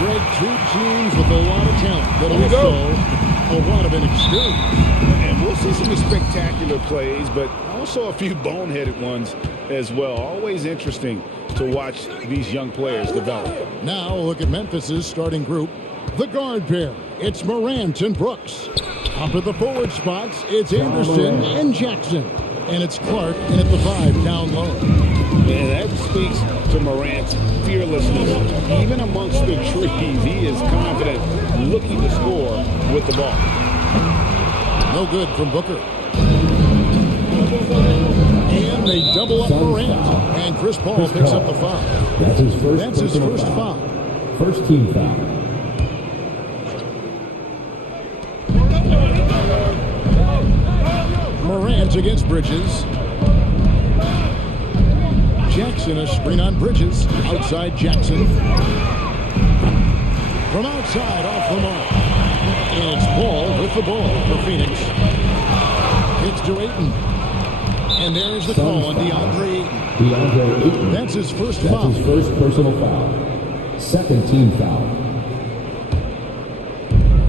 Well, Greg, two teams with a lot of talent, but also a lot of inexperience. And we'll see some spectacular plays, but also a few boneheaded ones as well. Always interesting to watch these young players develop. Now look at Memphis's starting group. The guard pair, it's Morant and Brooks. Up at the forward spots, it's Anderson and Jackson. And it's Clark in at the 5 down low. And that speaks to Morant's fearlessness. Even amongst the trees, he is confident, looking to score with the ball. No good from Booker. And they double up Morant. And Chris Paul picks up the foul. That's his first foul. First team foul. Morant against Bridges. Jackson, a screen on Bridges. Outside Jackson. From outside, off the mark. And it's Paul with the ball for Phoenix. It's to Ayton. And there's the call on DeAndre Ayton. That's his first foul. That's his first personal foul. Second team foul.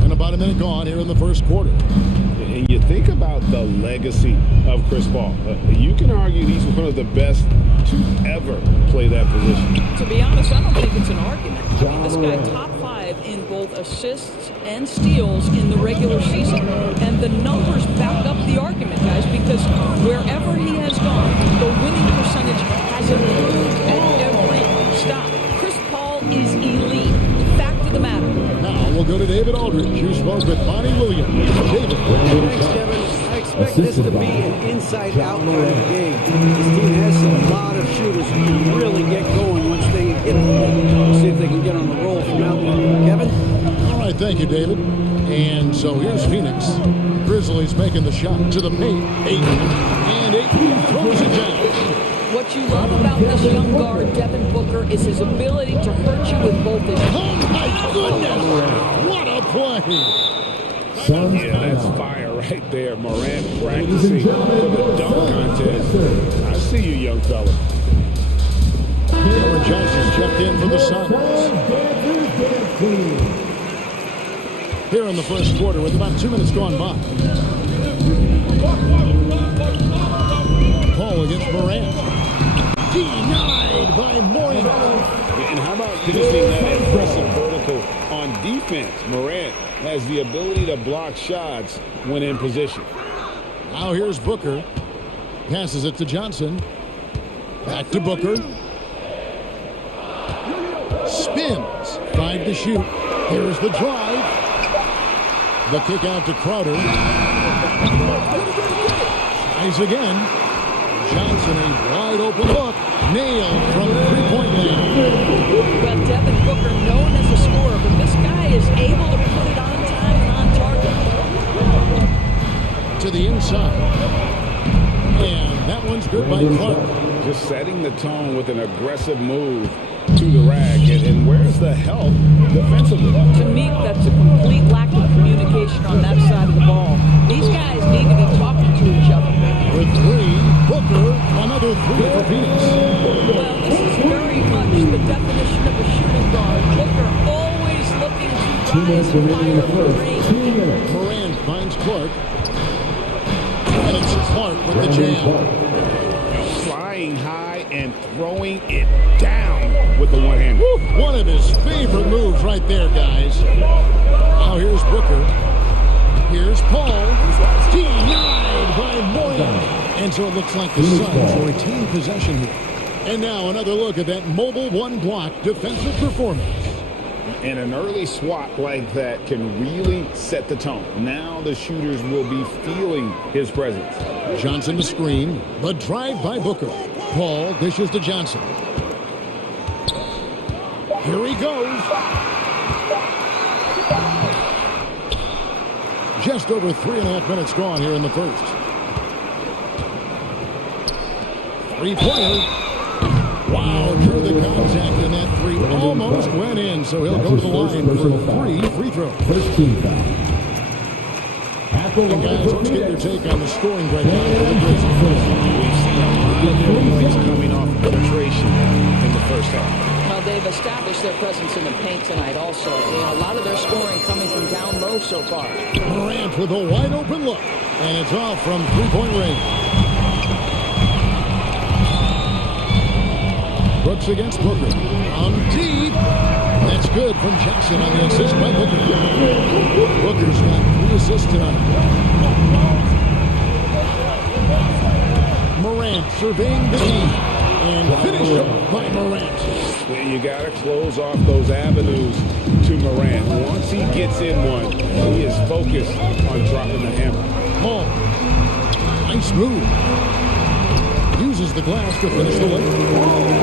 And about a minute gone here in the first quarter. And you think about the legacy of Chris Paul. You can argue he's one of the best to ever play that position. To be honest, I don't think it's an argument. I mean, this guy top 5 in both assists and steals in the regular season. And the numbers back up the argument, guys, because wherever he has gone, the winning percentage has improved at every stop. Chris Paul is elite. Fact of the matter. Now we'll go to David Aldridge, who spoke with Bonnie Williams. David. Thanks, Kevin. I expect this to be an inside-out kind of game. This team has a lot of shooters who can really get going once they hit the floor. We'll see if they can get on the roll from out there. Kevin? All right, thank you, David. And so here's Phoenix. Grizzlies making the shot to the paint. Ayton. And Ayton throws it down. What you love about this young guard, Devin Booker, is his ability to hurt you with both his... Oh, my goodness! What a play! Yeah, that's fire right there. Morant practicing for the dunk contest. I see you, young fella. Howard Johnson's checked in for the Suns. Here in the first quarter with about 2 minutes gone by. Paul against Morant. Denied by Morant. And how about finishing that impressive vertical on defense? Morant has the ability to block shots when in position. Now here's Booker. Passes it to Johnson. Back to Booker. Spins. 5 to shoot. Here's the drive. The kick out to Crowder. Tries again. Johnson, a wide open look. Nailed from 3-point land. Well, Devin Booker, known as a scorer, but this guy is able to put it on time and on target. To the inside. And that one's good by Clark. Just setting the tone with an aggressive move to the rack. And where's the help defensively? To me, that's a complete lack of communication on that side of the ball. These guys need to be talking to each other. With 3, Booker, another 3 for Phoenix. Well, this is very much the definition of a shooting guard. Booker always looking to rise and fire from range. Morant finds Clark. And it's Clark with the jam. Flying high and throwing it down with the one-hand. One of his favorite moves right there, guys. Now here's Booker. Here's Paul. Denied by Morant. And so it looks like the Suns will retain possession here. And now another look at that mobile one-block defensive performance. And an early swat like that can really set the tone. Now the shooters will be feeling his presence. Johnson to screen. The drive by Booker. Paul dishes to Johnson. Here he goes. Just over 3.5 minutes gone here in the first. 3-pointer. Wow, drew the contact, and that 3 almost went in, so he'll go to the line for 3 free throws. First team foul. And guys, let's get your take on the scoring breakdown for the Grizzlies. We've seen a lot of their points coming off penetration in the first half. Well, they've established their presence in the paint tonight also. A lot of their scoring coming from down low so far. Morant with a wide open look. And it's off from three-point range. Brooks against Booker. On deep. That's good from Jackson on the assist by Booker. Booker's got 3 assists tonight. Morant surveying the team. And finished up by Morant. You got to close off those avenues to Morant. Once he gets in one, he is focused on dropping the hammer. Paul. Nice move. Uses the glass to finish the way.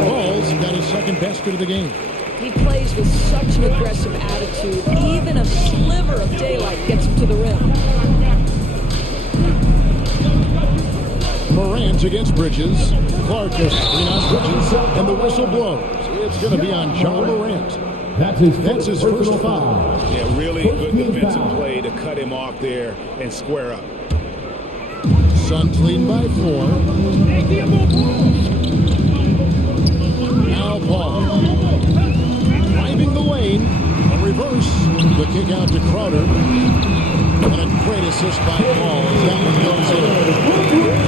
Paul's got his second basket of the game. He plays with such an aggressive attitude. Even a sliver of daylight gets him to the rim. Morant against Bridges. Clark is in on Bridges, and the whistle blows. It's going to be on John Morant. That's his first foul. Yeah, really good defensive play to cut him off there and square up. Suns leading by 4. Now Paul. Driving the lane. A reverse. The kick out to Crowder. And a great assist by Paul as that one goes in.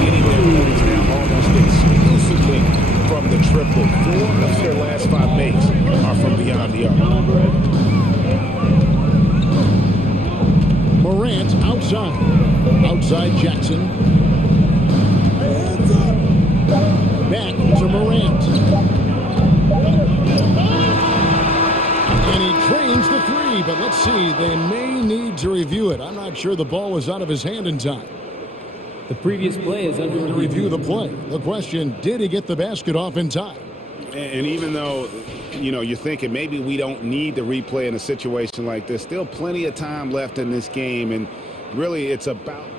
Getting their points now almost exclusively from the triple. 4 of their last 5 makes are from beyond the arc. Morant outside. Outside Jackson. Back to Morant. And he drains the 3, but let's see, they may need to review it. I'm not sure the ball was out of his hand in time. The previous play is under To review the play. The question, did he get the basket off in time? And even though, you're thinking maybe we don't need to replay in a situation like this, still plenty of time left in this game, and really it's about...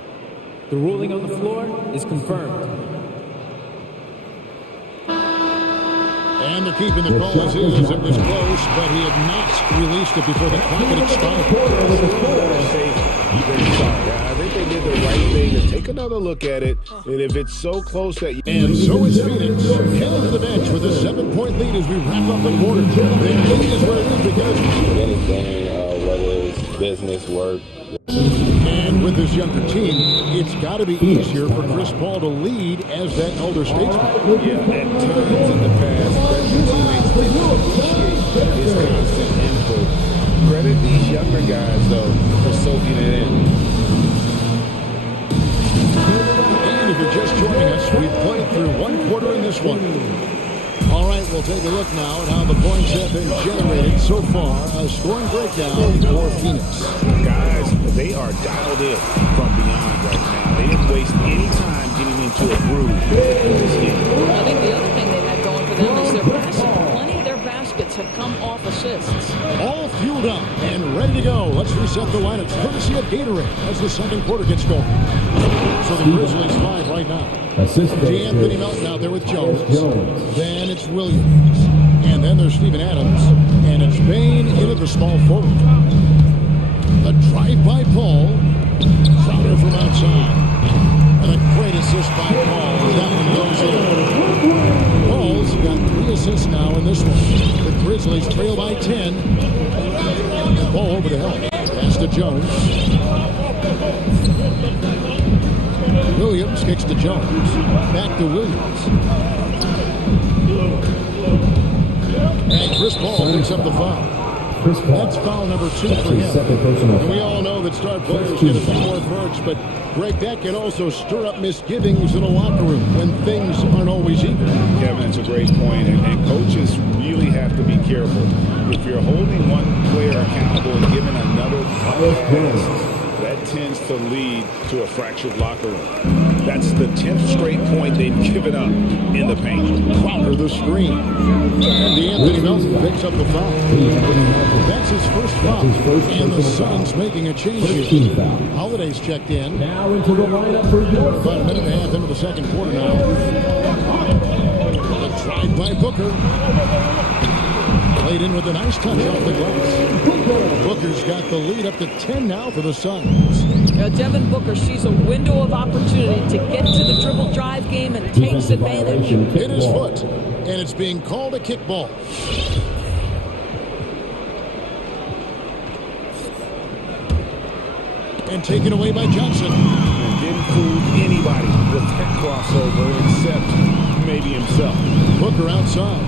The ruling on the floor is confirmed. And they're keeping the call as is. It was close, but he had not released it before the clock had expired. I think they did the right thing to take another look at it, and if it's so close that... And so is Phoenix. Heading to the bench with a 7-point lead as we wrap up the quarter. The lead is where it is because... Anything, whether it's business, work. And with this younger team, it's got to be easier for Chris Paul to lead as that elder statesman. Yeah, at times in the past, that teammates didn't appreciate his constant input. Credit these younger guys, though, for soaking it in. And if you're just joining us, we've played through 1 quarter in this one. All right, we'll take a look now at how the points have been generated so far. A scoring breakdown for Phoenix. Guys, they are dialed in from beyond right now. They didn't waste any time getting into a groove in this game. I think the other thing they had going for them is their passing. Plenty of their baskets have come off assists. All fueled up and ready to go. Let's reset the lineups courtesy of Gatorade as the second quarter gets going. So the Grizzlies 5 right now. D'Anthony Melton out there with Jones. Then it's Williams. And then there's Steven Adams. And it's Bain into the small forward. The drive by Paul. Crowder from outside. And a great assist by Paul as that one goes in. Paul's got 3 assists now in this one. The Grizzlies trail by 10. And Paul over to help. Pass to Jones. Williams kicks to Jones. Back to Williams. And Chris Paul picks up the foul. That's foul number 2 for him. And we all know that star players get a few more perks, but Greg, that can also stir up misgivings in a locker room when things aren't always even. Kevin, it's a great point, and coaches really have to be careful. If you're holding one player accountable and giving another pass, that tends to lead to a fractured locker room. That's the 10th straight point they've given up in the paint. Crowder the screen. And D'Anthony Melton picks up the foul. That's his first foul. And the Suns making a change here. Holiday's checked in. Now into the lineup for your About a minute and a half into the second quarter now. The drive by Booker. Played in with a nice touch off the glass. Booker's got the lead up to 10 now for the Suns. Devin Booker sees a window of opportunity to get to the dribble drive game and takes advantage. Hit his foot, and it's being called a kickball. And taken away by Johnson. And didn't fool anybody with that crossover except maybe himself. Booker outside.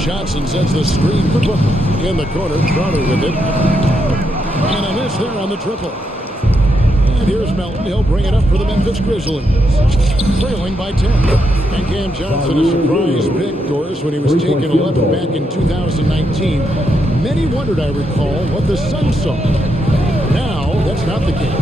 Johnson sets the screen for Booker. In the corner, Crowder with it. And a miss there on the triple. And here's Melton. He'll bring it up for the Memphis Grizzlies. Trailing by 10. And Cam Johnson, a surprise pick, Doris, when he was taken 11 back in 2019. Many wondered, I recall, what the Suns saw. Now, that's not the case.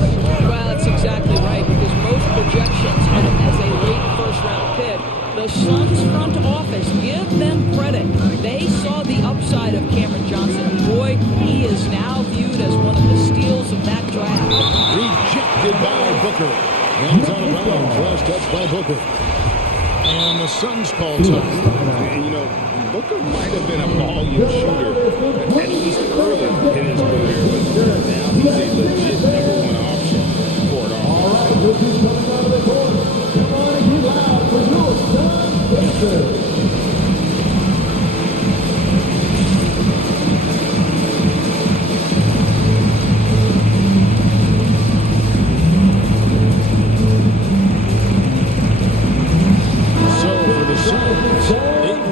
Well, that's exactly right, because most projections had him as a late first-round pick. The Suns front office, give them credit. They saw the upside of Cameron Johnson. Boy, he is now viewed as one of the steals of that draft. Rejected by Booker. And out of bounds. Last touch by Booker. And the Suns call time. And, you know, Booker might have been a volume shooter, at least early in his career, but now he's a legit number one option for it all. All right, rookies coming out of the court. Come on and get loud for your son,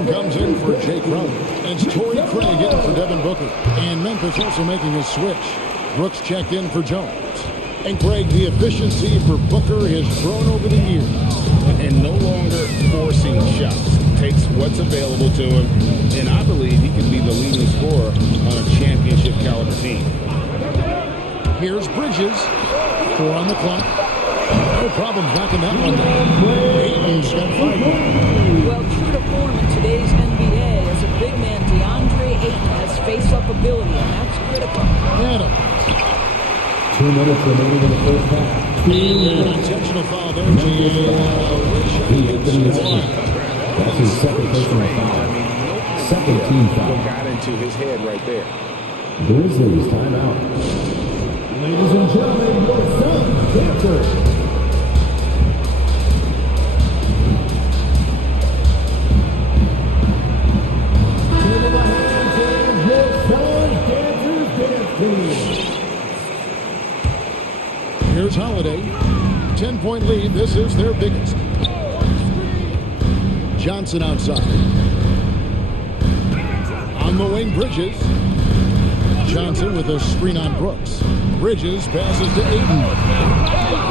Comes in for Jake Crowder. It's Torrey Craig in for Devin Booker. And Memphis also making a switch. Brooks checked in for Jones. And Craig, the efficiency for Booker has grown over the years. And no longer forcing shots. Takes what's available to him. And I believe he can be the leading scorer on a championship caliber team. Here's Bridges. 4 on the clock. No problems knocking that one down. Ayton's got 5. Well, true to form in today's NBA, as a big man, DeAndre Ayton has face-up ability, and that's critical. Adams. 2 minutes remaining in the first half. Intentional foul there to That's his second personal foul. Second team foul. Got into his head right there. Grizzlies timeout. Ladies and gentlemen, your Suns Panthers. Here's Holiday. 10-point lead. This is their biggest. Johnson outside. On the wing, Bridges. Johnson with a screen on Brooks. Bridges passes to Ayton.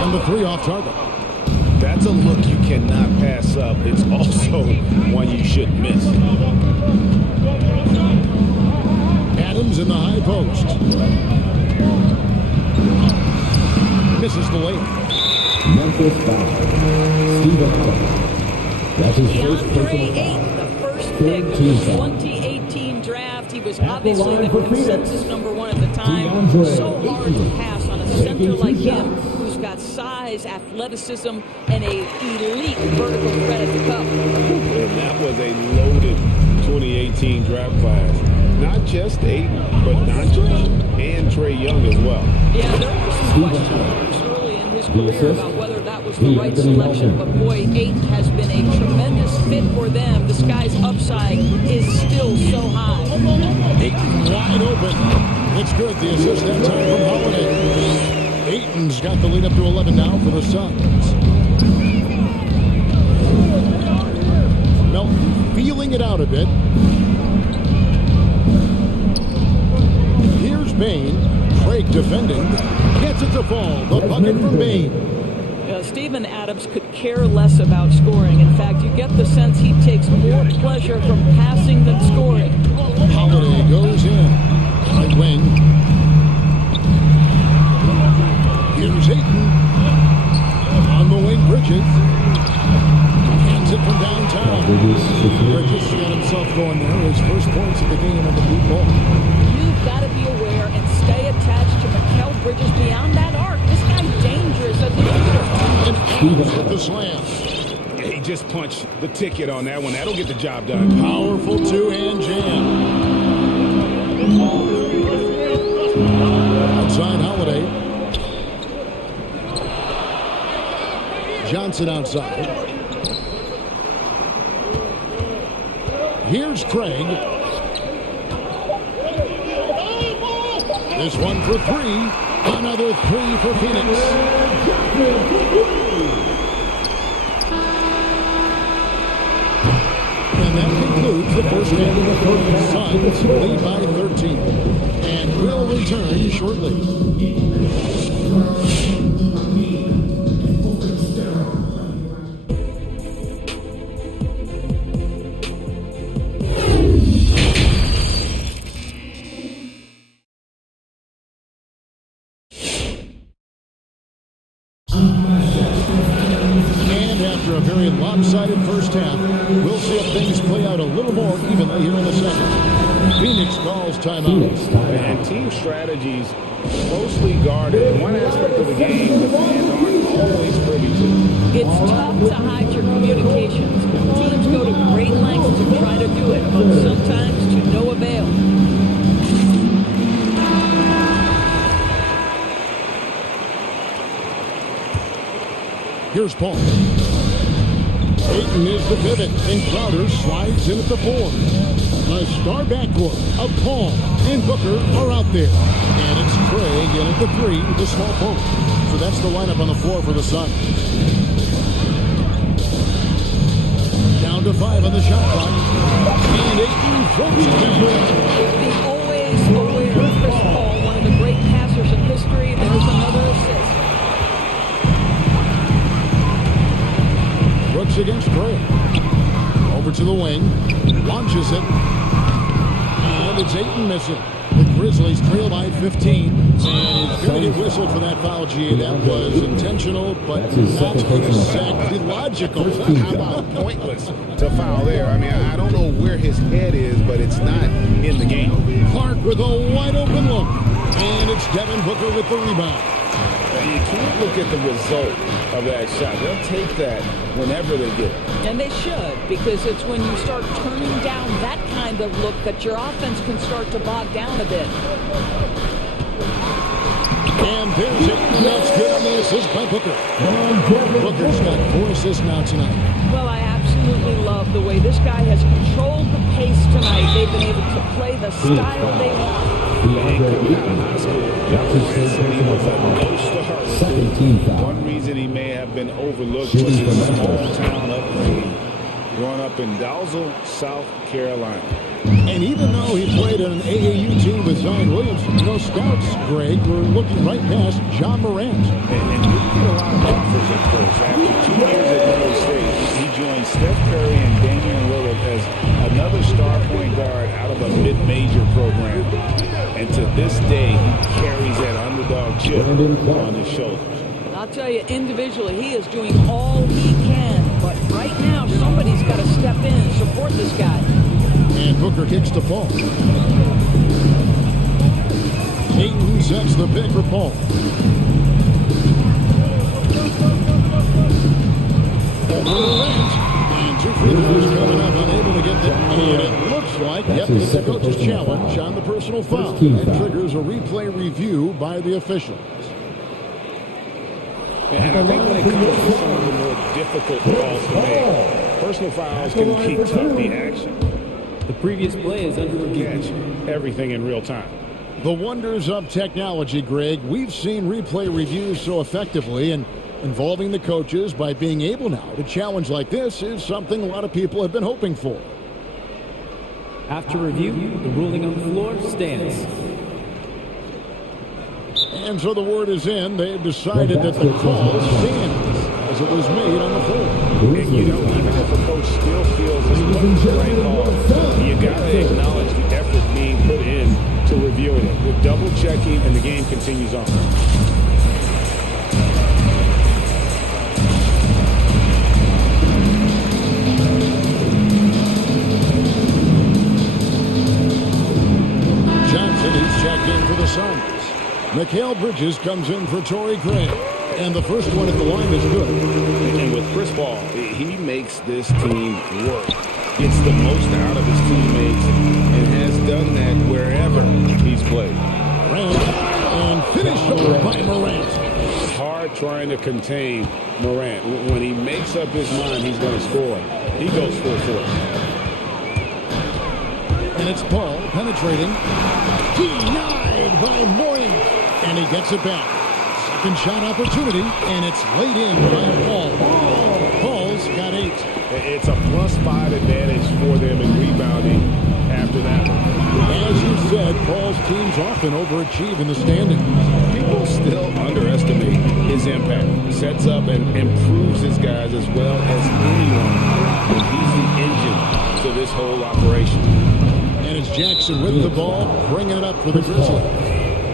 And the 3 off target. That's a look you cannot pass up. It's also one you shouldn't miss. Adams in the high post. Misses the layup. Memphis foul. Stephen Adams. That's his first personal foul. Ayton, the first pick of the 2018 draft. He was obviously the consensus number 1 at the time. So hard to pass on a center like him, who's got size, athleticism, and a elite vertical threat at the cup. And that was a loaded 2018 draft class. Not just Ayton, but Doncic and Trae Young as well. Yeah, there were some question marks early in his career about whether that was the right selection, but boy, Ayton has been a tremendous fit for them. This guy's upside is still so high. Ayton wide open. It's good. The assist that time from Holiday. Ayton's got the lead up to 11 now for the Suns. Melton feeling it out a bit. Here's Bain. Craig defending. Gets it to fall. The bucket from Bain. Steven Adams could care less about scoring. In fact, you get the sense he takes more pleasure from passing than scoring. Holiday goes in. Right wing. Here's Ayton. On the wing, Bridges. Hands it from downtown. Bridges got himself going there. His first points of the game on the blue ball. You've got to be aware and stay attached to Mikal Bridges beyond that arc. This guy's dangerous as a shooter. And Adams with the slam. He just punched the ticket on that one. That'll get the job done. Powerful two-hand jam. Outside Holiday. Johnson outside. Here's Craig. This one for 3. Another three for Phoenix. And that concludes the first half. The Suns lead by 13 and will return shortly. And after a very lopsided first half, we'll see if things play out a little more evenly here in the second. Phoenix calls timeout. And team strategies closely guarded. In one aspect of the game, the fans aren't always privy to. It's tough to hide your communications. Teams go to great lengths to try to do it, but sometimes to no avail. Here's Paul. Ayton is the pivot, and Crowder slides in at the 4. A star backcourt of Paul and Booker are out there. And it's Craig in at the 3, the small forward. So that's the lineup on the floor for the Suns. Down to 5 on the shot clock. And Ayton throws it down. The always aware Chris Paul, one of the great passers in history. There's another assist. Brooks against Craig. Over to the wing. Launches it. And it's Ayton missing. The Grizzlies trail by 15. And he's going to get whistled for that foul, G. That was intentional, but not exactly logical. How about pointless to foul there? I mean, I don't know where his head is, but it's not in the game. Clark with a wide open look. And it's Devin Booker with the rebound. You can't look at the result of that shot. They'll take that whenever they get it. And they should, because it's when you start turning down that kind of look that your offense can start to bog down a bit. And there's it. That's good on the assist by Booker. Booker's got 4 assists now tonight. Well, I absolutely love the way this guy has controlled the pace tonight. They've been able to play the style they want. One reason he may have been overlooked was his small town upbringing, growing up in Dalzell, South Carolina. And even though he played on an AAU team with Zion Williamson, scouts, Greg, were looking right past John Morant. And didn't get a lot of offers at first. After 2 years at Middle State, he joined Steph Curry and Damian Lillard as another star point guard out of a mid-major program. And to this day, he carries that underdog chip on his shoulders. I'll tell you, individually, he is doing all he can. But right now, somebody's got to step in and support this guy. And Booker kicks to Paul. Ayton sets the pick for Paul. And 2 free throws coming up, unable to get them. And it looks like, yep, it's a coach's challenge on the personal foul. That triggers a replay review by the officials. And I think when it comes to some of the more difficult calls to make, personal fouls can be tough. The action, The previous play is under review. catch everything in real time. The wonders of technology, Greg. We've seen replay reviews so effectively, and involving the coaches by being able now to challenge like this is something a lot of people have been hoping for. After review, the ruling on the floor stands. And so the word is in. They've decided that the call stands as it was made on the floor. And even if a coach still feels this wasn't the right call, you got to acknowledge the effort being put in to reviewing it. With double checking, and the game continues on. Johnson is checked in for the Suns. Mikal Bridges comes in for Torrey Craig. And the first one at the line is good. And with Chris Paul, he makes this team work. Gets the most out of his teammates and has done that wherever he's played. Morant, and finished over by Morant. Hard trying to contain Morant. When he makes up his mind he's going to score, he goes full force. And it's Paul penetrating. Denied by Morant. And he gets it back. Second shot opportunity, and it's laid in by Paul. Paul's got 8. It's a +5 advantage for them in rebounding after that. As you said, Paul's teams often overachieve in the standings. People still underestimate his impact. He sets up and improves his guys as well as anyone. And he's the engine to this whole operation. And it's Jackson with the ball, bringing it up for the Grizzlies.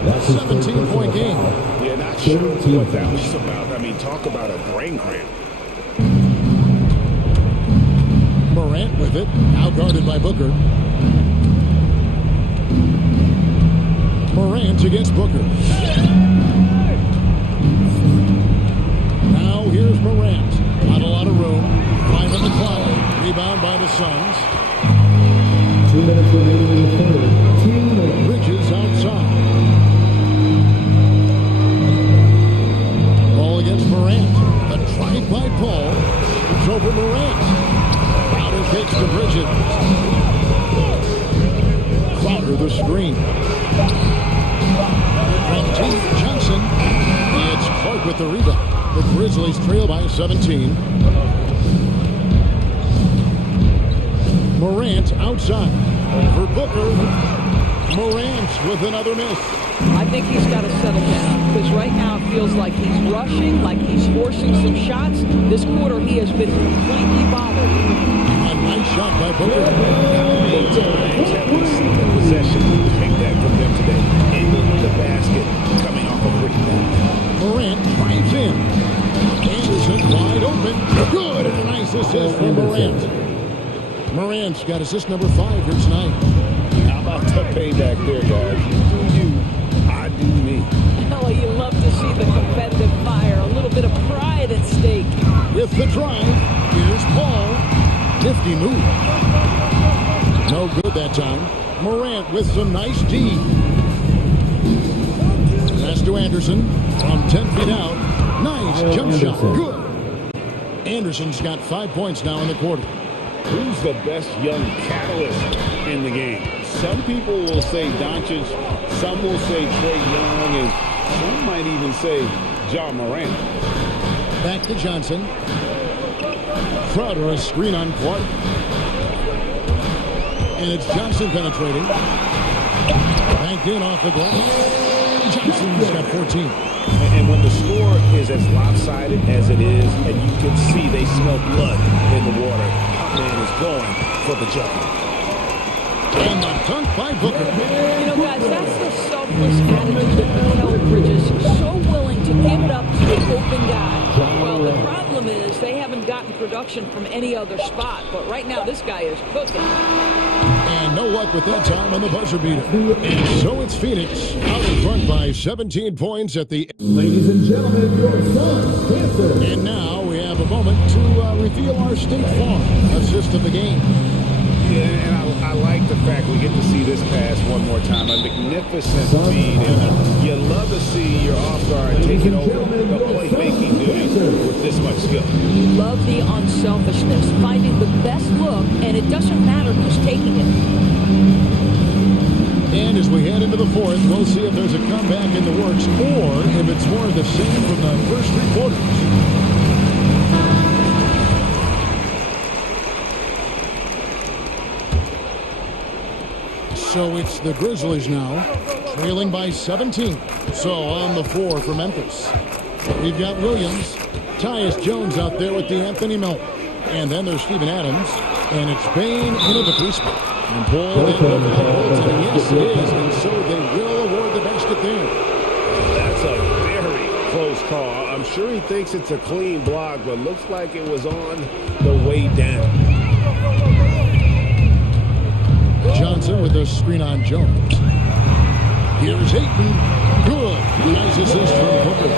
17-point game. Yeah, not sure what that was about. I mean, talk about a brain cramp. Morant with it, now guarded by Booker. Morant against Booker. Now here's Morant. Not a lot of room. 5 on the clock. Rebound by the Suns. 2 minutes remaining in the third. Bridges outside. Ball against Morant. The drive by Paul. It's over Morant. Crowder takes to Bridges. Crowder the screen. From T. Johnson. It's Clark with the rebound. The Grizzlies trail by 17. Morant outside. For Booker. Morant with another miss. I think he's got to settle down because right now it feels like he's rushing, like he's forcing some shots. This quarter he has been completely bothered. A nice shot by Booker. Possession. Take that from them today. Into the basket. Coming off a rebound. Morant drives in. Anderson wide open. Good. And a nice assist from Morant. Morant's got assist number 5 here tonight. How about the payback there, guys? You do you. I do me. Oh, you love to see the competitive fire. A little bit of pride at stake. With the drive, here's Paul. Nifty move. No good that time. Morant with some nice D. Pass to Anderson from 10 feet out. Nice jump shot. Good. Anderson's got 5 points now in the quarter. Who's the best young catalyst in the game? Some people will say Doncic, some will say Trae Young, and some might even say Ja Morant. Back to Johnson. Crowder a screen on Clark. And it's Johnson penetrating. Banked in off the glass. Johnson's got 14. And when the score is as lopsided as it is, and you can see they smell blood in the water, man is going for the jump. And the dunk by Booker. You know, guys, that's the selfless attitude that Mel Bridges is so willing to give it up to an open guy. Well, the problem is they haven't gotten production from any other spot, but right now this guy is cooking. And no luck with that time on the buzzer beater. And so it's Phoenix out in front by 17 points at the... Ladies and gentlemen, your Suns Panther. And now we have a moment to reveal our State Farm assist of the game. Yeah, and I like the fact we get to see this pass one more time. A magnificent feed, and you love to see your off-guard taking over the playmaking duties with this much skill. Love the unselfishness, finding the best look, and it doesn't matter who's taking it. And as we head into the fourth, we'll see if there's a comeback in the works or if it's more of the same from the first 3 quarters. So it's the Grizzlies now, trailing by 17. So on the floor for Memphis, we've got Williams, Tyus Jones out there with the Anthony Melton. And then there's Steven Adams, and it's Bain into the 3 spot. And Boyle in the and yes it is, and so they will award the basket there. That's a very close call. I'm sure he thinks it's a clean block, but looks like it was on the way down. Johnson with a screen on Jones. Here's Ayton. Good. Nice assist from Booker.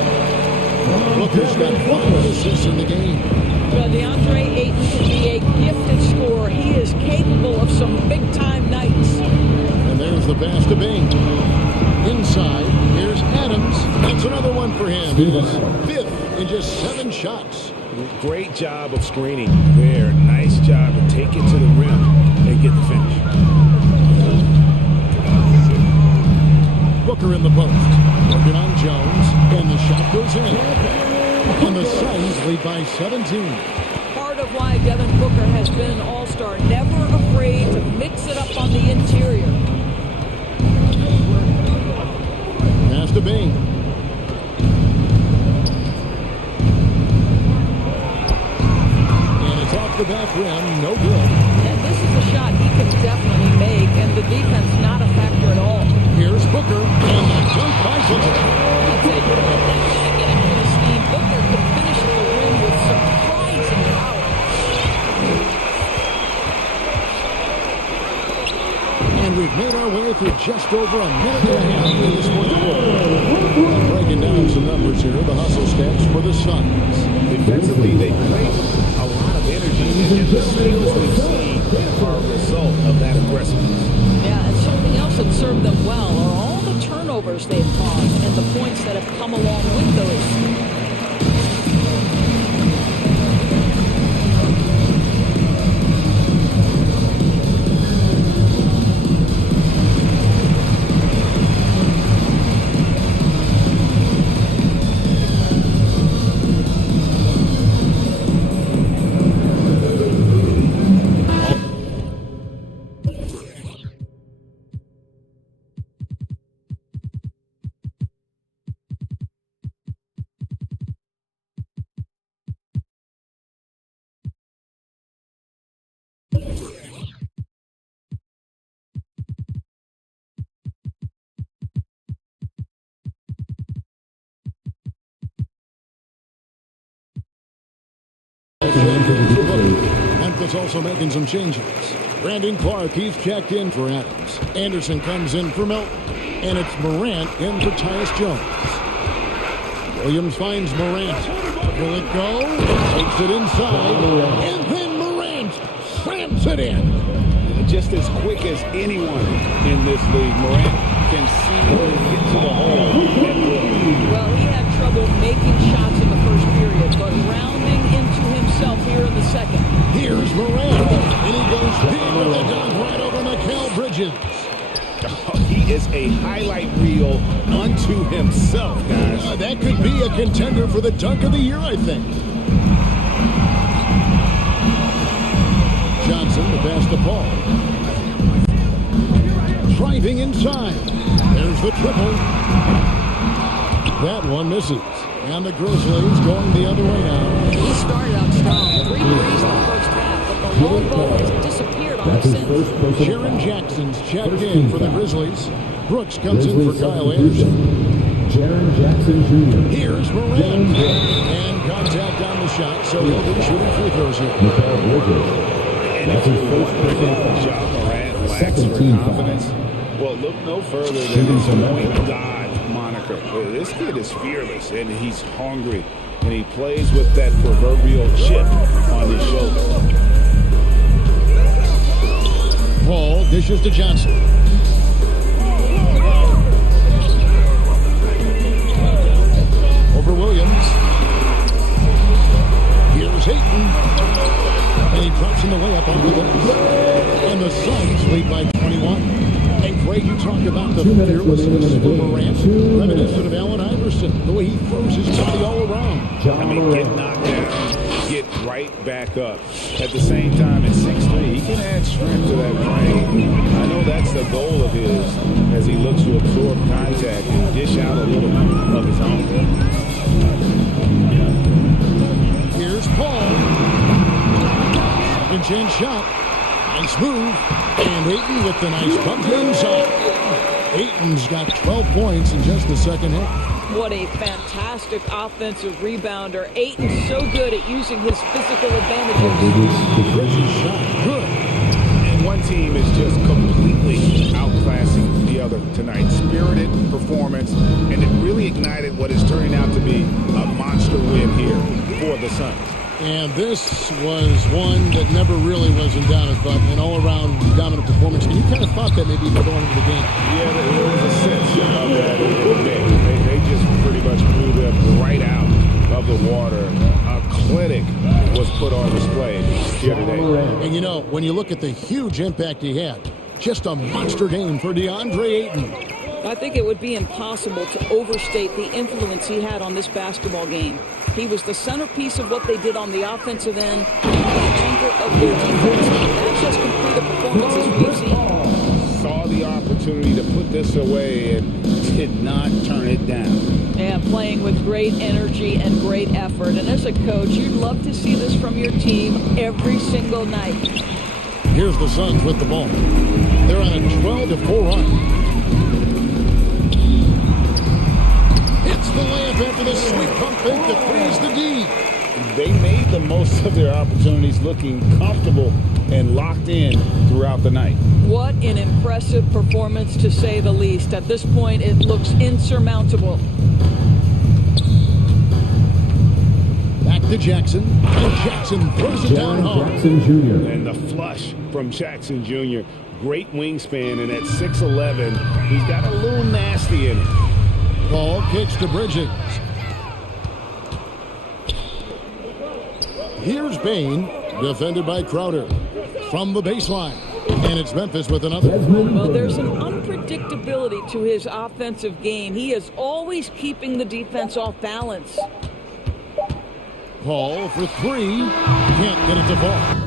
Booker's got 5 assists in the game. Well, DeAndre Ayton can be a gifted scorer. He is capable of some big-time nights. And there's the pass to Bain. Inside, here's Adams. That's another one for him. His 5th in just 7 shots. Great job of screening there. Nice job to take it to the rim and get the finish. Booker in the post. Working on goes in. And the Suns lead by 17. Part of why Devin Booker has been an all-star, never afraid to mix it up on the interior. Pass to Bain. And it's off the back rim, no good. And this is a shot he can definitely make, and the defense not a factor at all. Here's Booker, and the dunk by Booker. I'd say put that back in full steam. Booker could finish at the rim with surprising power. And we've made our way through just over a minute and a half in this fourth quarter. Breaking down some numbers here, the hustle stats for the Suns. Defensively, they play a lot of energy, and the steals we've seen are a result of that aggressiveness. Yeah, and something else that served them well are all the turnovers they've caused and the points that have come along with those. Memphis also making some changes. Brandon Clark, he's checked in for Adams. Anderson comes in for Milton. And it's Morant in for Tyus Jones. Williams finds Morant. Will it go? Takes it inside. And then Morant slams it in. Just as quick as anyone in this league, Morant can see where to get to the hole. Well, he had trouble making shots in the first period, but rounding into himself here in the second. Here's Morant, and he goes big with the dunk right over Mikal Bridges. Oh, he is a highlight reel unto himself, guys. That could be a contender for the dunk of the year, I think. Johnson, the pass to Paul. Driving inside. There's the triple. That one misses. And the Grizzlies going the other way now. He started out strong. 3 threes in the first half, but the long ball has disappeared on him since. Sharon Jackson's checked in for the Grizzlies. Brooks comes in for Kyle Anderson. Jaron Jackson Jr. Here's Morant. And contact on the shot, so he'll be shooting free throws here. That's his first personal John Morant lacks for confidence. Well, look no further than his point guard moniker. This kid is fearless, and he's hungry, and he plays with that proverbial chip on his shoulder. Paul dishes to Johnson. Over Williams. Here's Ayton. And he drops in the layup on the glass. And the Suns lead by 21. And Greg, you talked about the fearlessness of Morant, reminiscent of Allen Iverson, the way he throws his body all around. I mean, get knocked down, get right back up. At the same time, at 6'3", he can add strength to that frame. I know that's the goal of his as he looks to absorb contact and dish out a little of his own. Here's Paul. Second chance shot. Nice move. And Ayton with the nice bump inside. Ayton's got 12 points in just the second half. What a fantastic offensive rebounder. Ayton's so good at using his physical advantages. Bridges shot good. And one team is just completely outclassing the other tonight. Spirited performance, and it really ignited what is turning out to be a monster win here for the Suns. And this was one that never really was in doubt, I thought, an all-around dominant performance. And you kind of thought that maybe going into the game. Yeah, there was a sense of that in the game. They just pretty much blew them right out of the water. A clinic was put on display here today. And you know, when you look at the huge impact he had, just a monster game for DeAndre Ayton. I think it would be impossible to overstate the influence he had on this basketball game. He was the centerpiece of what they did on the offensive end, the anchor of their defense. That's just complete a performance as we've seen. Saw the opportunity to put this away and did not turn it down. And playing with great energy and great effort. And as a coach, you'd love to see this from your team every single night. Here's the Suns with the ball. They're on a 12-4 run. It's the layup after the sweet pump fake that frees the D. They made the most of their opportunities, looking comfortable and locked in throughout the night. What an impressive performance, to say the least. At this point, it looks insurmountable. Back to Jackson, and Jackson throws it down hard. Jackson Jr. And the flush from Jackson Jr. Great wingspan, and at 6'11", he's got a little nasty in it. Ball kicks to Bridges. Here's Bain, defended by Crowder. From the baseline. And it's Memphis with another. Well, there's an unpredictability to his offensive game. He is always keeping the defense off balance. Paul for three. Can't get it to fall.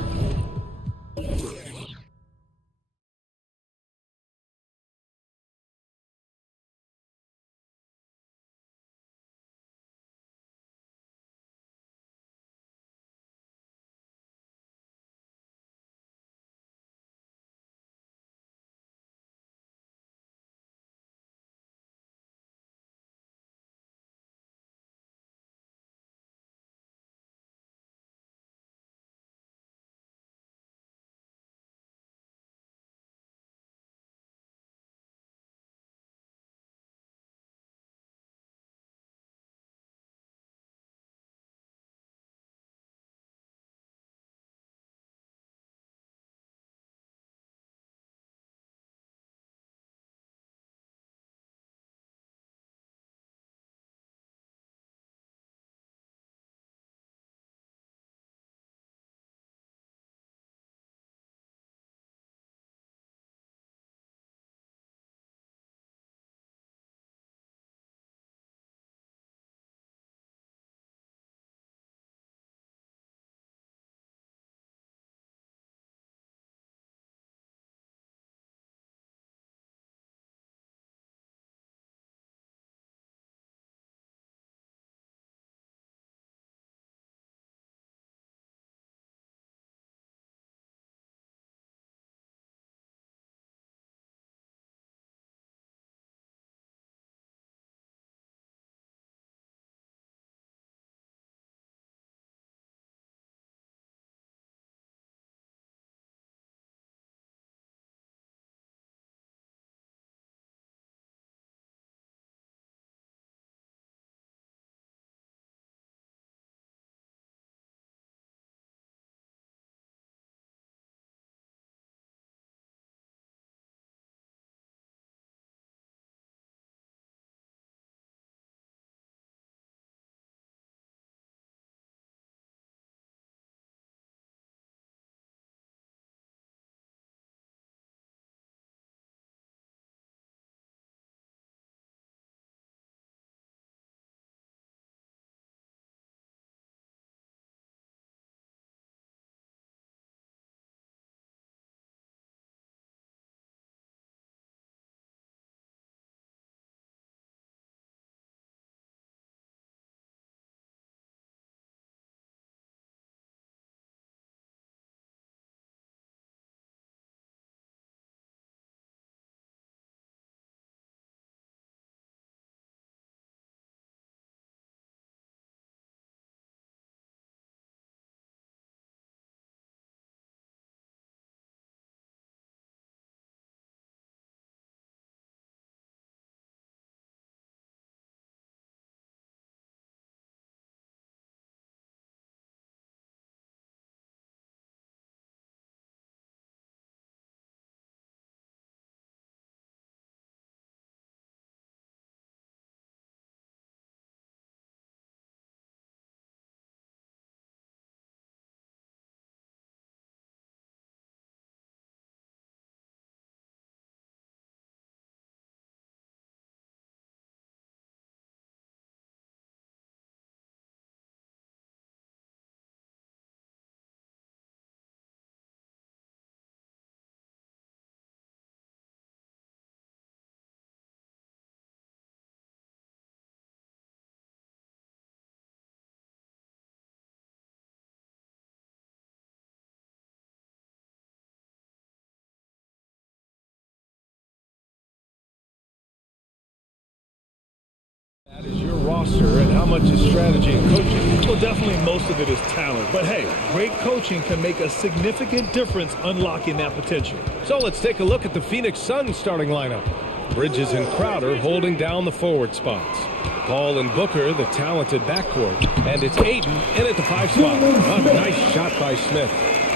roster and how much is strategy and coaching? Well, definitely most of it is talent. But hey, great coaching can make a significant difference unlocking that potential. So let's take a look at the Phoenix Suns starting lineup. Bridges and Crowder holding down the forward spots. Paul and Booker, the talented backcourt. And it's Ayton in at the 5 spot. A nice shot by Smith.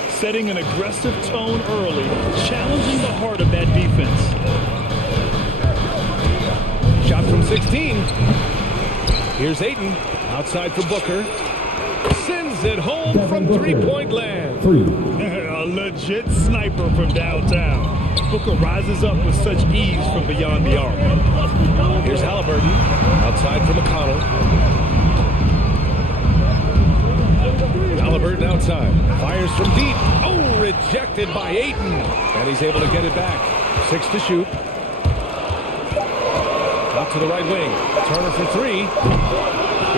Setting an aggressive tone early, challenging the heart of that defense. Shot from 16. Here's Ayton, outside for Booker. Sends it home from three-point land. A legit sniper from downtown. Booker rises up with such ease from beyond the arc. Here's Halliburton, outside for McConnell. Halliburton outside, fires from deep. Oh, rejected by Ayton. And he's able to get it back. 6 to shoot. Out to the right wing. Turner for 3.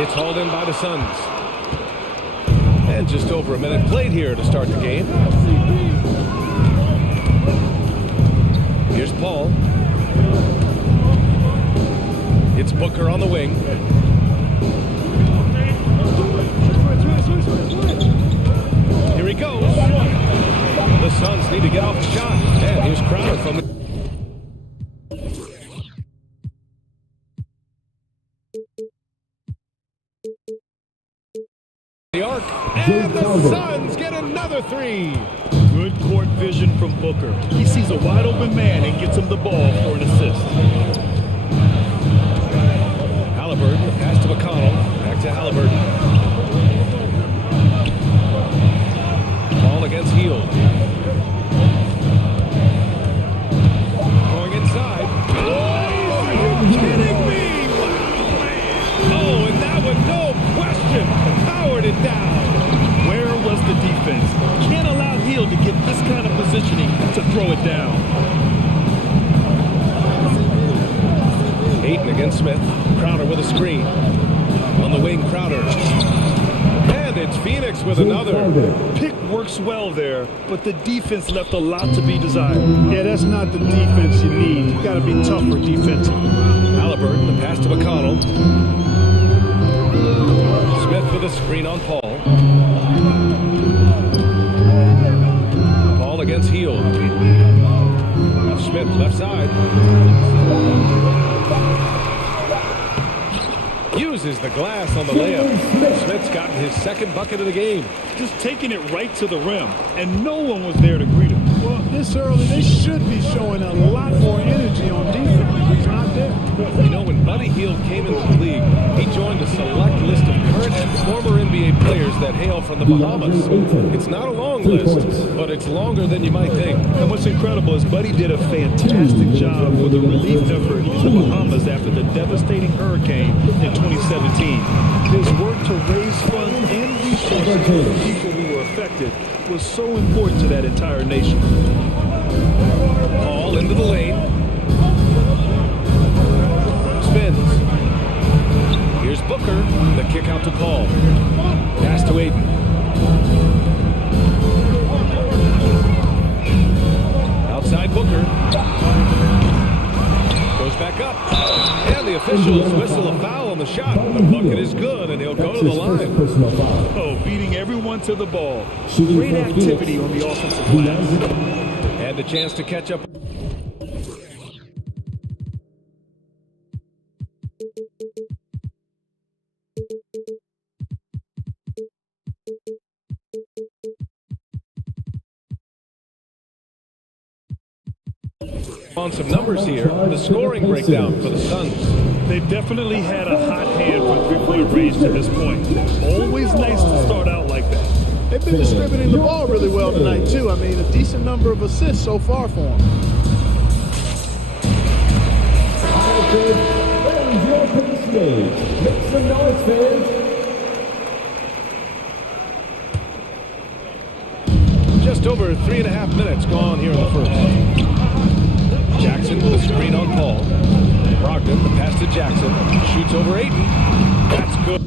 It's hauled in by the Suns. And just over a minute played here to start the game. Here's Paul. It's Booker on the wing. Here he goes. The Suns need to get off the shot. And here's Crowder from the arc. And the Suns get another 3. Good court vision from Booker. He sees a wide open man and gets him the ball for an assist. Halliburton, pass to McConnell. Back to Halliburton. Ball against Hield. Going inside. Oh, are you kidding me? Wow. Oh, and that one, no question, powered it down. Where was the defense? Can't allow Hield to get this kind of positioning to throw it down. Ayton against Smith. Crowder with a screen. On the wing, Crowder. And it's Phoenix with another. Pick works well there, but the defense left a lot to be desired. Yeah, that's not the defense you need. You got to be tougher defensively. Halliburton, the pass to McConnell. Smith with a screen on Paul. Paul against Hield. Smith left side. Uses the glass on the layup. Smith's gotten his second bucket of the game. Just taking it right to the rim, and no one was there to greet him. Well, this early, they should be showing a lot more energy on defense. It's not there. You know, when Buddy Hield came into the league, he joined a select list of current and former NBA players that hail from the Bahamas. It's not a long list, but it's longer than you might think. And what's incredible is Buddy did a fantastic job with the relief effort in the Bahamas after the devastating hurricane in 2017. His work to raise funds and resources for people who were affected was so important to that entire nation. Paul into the lane. Spins. Here's Booker. The kick out to Paul. Pass to Ayton. Outside Booker. Goes back up. And the officials whistle a foul on the shot. The bucket is good, and he'll go to the line. Oh, beating everyone to the ball. Great activity on the offensive glass. And a chance to catch up. On some numbers here, the scoring breakdown for the Suns. They've definitely had a hot hand from three-point range to this point. Always nice to start out like that. They've been distributing the ball really well tonight, too. I mean, a decent number of assists so far for them. Make some noise, fans. Just over 3.5 minutes gone here in the first. Jackson with a screen on Paul. Brogdon, the pass to Jackson. Shoots over Ayton. That's good.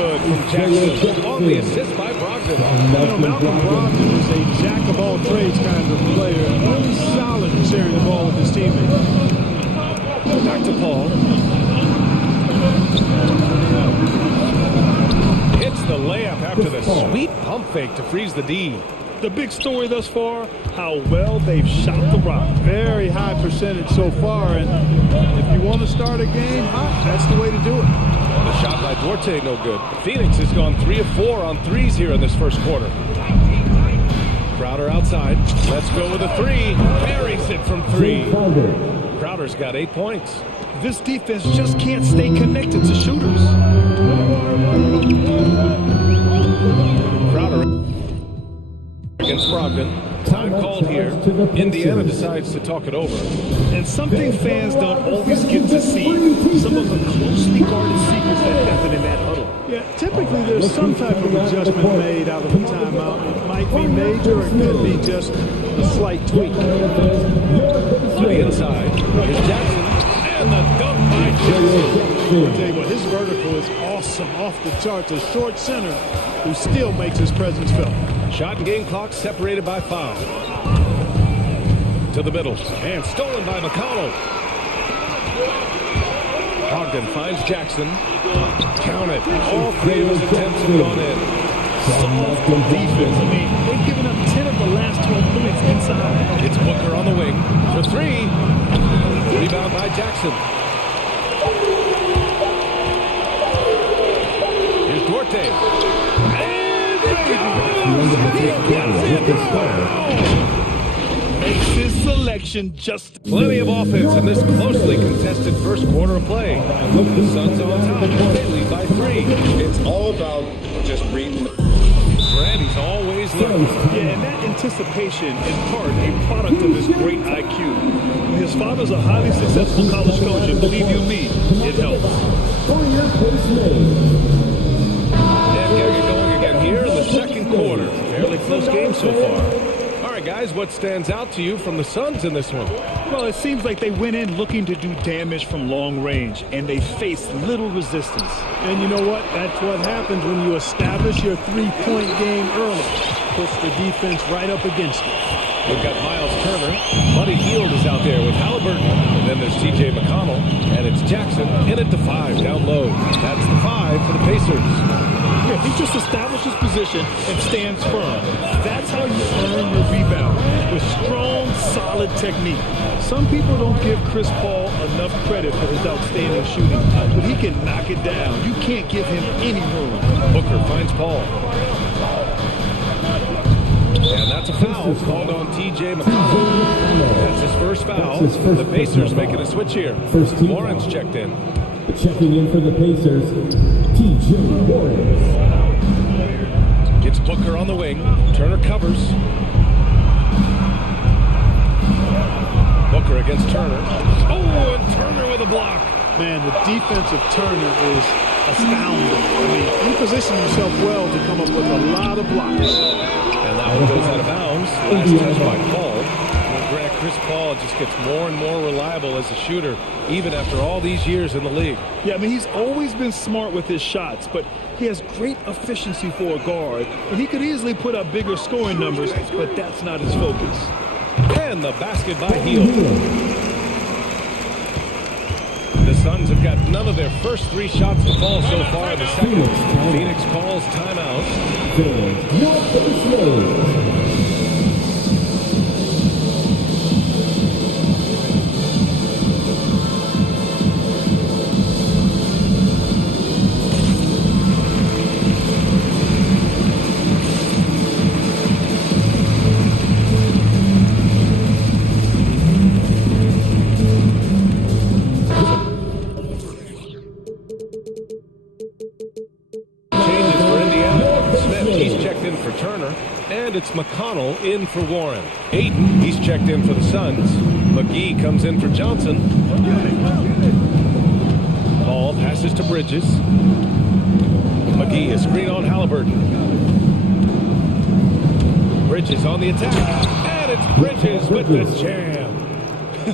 Good from Jackson. On the assist by Brogdon. Malcolm Brogdon is a jack-of-all-trades kind of player. Really solid in sharing the ball with his teammates. Back to Paul. Hits the layup after the sweet pump fake to freeze the D. The big story thus far, how well they've shot the rock. Very high percentage so far, and if you want to start a game hot, that's the way to do it. The shot by Duarte, no good. Phoenix has gone 3 of 4 on threes here in this first quarter. Crowder outside. Let's go with a three. Buries it from 3. Crowder's got 8 points. This defense just can't stay connected to shooters. Crowder against Brogdon. Time called here. Indiana decides to talk it over. And something fans don't always get to see, some of the closely guarded secrets that happen in that huddle. Yeah, typically there's some type of adjustment made out of a timeout. It might be major, or it could be just a slight tweak. On the inside, here's Jackson, and the dunk by Jackson. I'll tell you what, his vertical is awesome, off the charts. A short center who still makes his presence felt. Shot and game clock separated by foul. To the middle, and stolen by McConnell. Brogdon finds Jackson. Count it. All 3 of his attempts have gone in. Soft defense. I mean, they've given up 10 of the last 12 points inside. It's Booker on the wing for 3. Rebound by Jackson. Here's Duarte. Makes his selection just Plenty of offense in this closely contested first quarter of play. The Suns on top. They lead by 3. It's all about just reading. Brandy's always learning. Yeah, and that anticipation, in part, a product of his great IQ. His father's a highly successful college coach, and believe you me, it helps. And getting it going again here in the second quarter. Fairly close game so far. All right, guys, what stands out to you from the Suns in this one? Well, it seems like they went in looking to do damage from long range, and they faced little resistance. And you know what? That's what happens when you establish your three-point game early. Push the defense right up against it. We've got Miles Turner. Buddy Hield is out there with Halliburton. And then there's T.J. McConnell. And it's Jackson in at the 5 down low. That's the 5 for the Pacers. Yeah, he just establishes position and stands firm. That's how you earn your rebound, with strong, solid technique. Some people don't give Chris Paul enough credit for his outstanding shooting, but he can knock it down. You can't give him any room. Booker finds Paul. And that's a foul called on T.J. McConnell. That's his first foul. The Pacers making a switch here. Warren's checked in. Checking in for the Pacers, T.J. Warren. It's Booker on the wing. Turner covers. Booker against Turner. Oh, and Turner with a block. Man, the defense of Turner is astounding. I mean, he positioned himself well to come up with a lot of blocks. And that one goes out of bounds. Last touch by Paul. Grant, Chris Paul just gets more and more reliable as a shooter, even after all these years in the league. Yeah, I mean, he's always been smart with his shots, but he has great efficiency for a guard, and he could easily put up bigger scoring numbers, but that's not his focus. And the basket by Hield. The Suns have got none of their first 3 shots to fall so far in the second. Phoenix calls timeout. And it's McConnell in for Warren. Ayton, he's checked in for the Suns. McGee comes in for Johnson. Ball passes to Bridges. McGee, a screen on Halliburton. Bridges on the attack. And it's Bridges with the jam.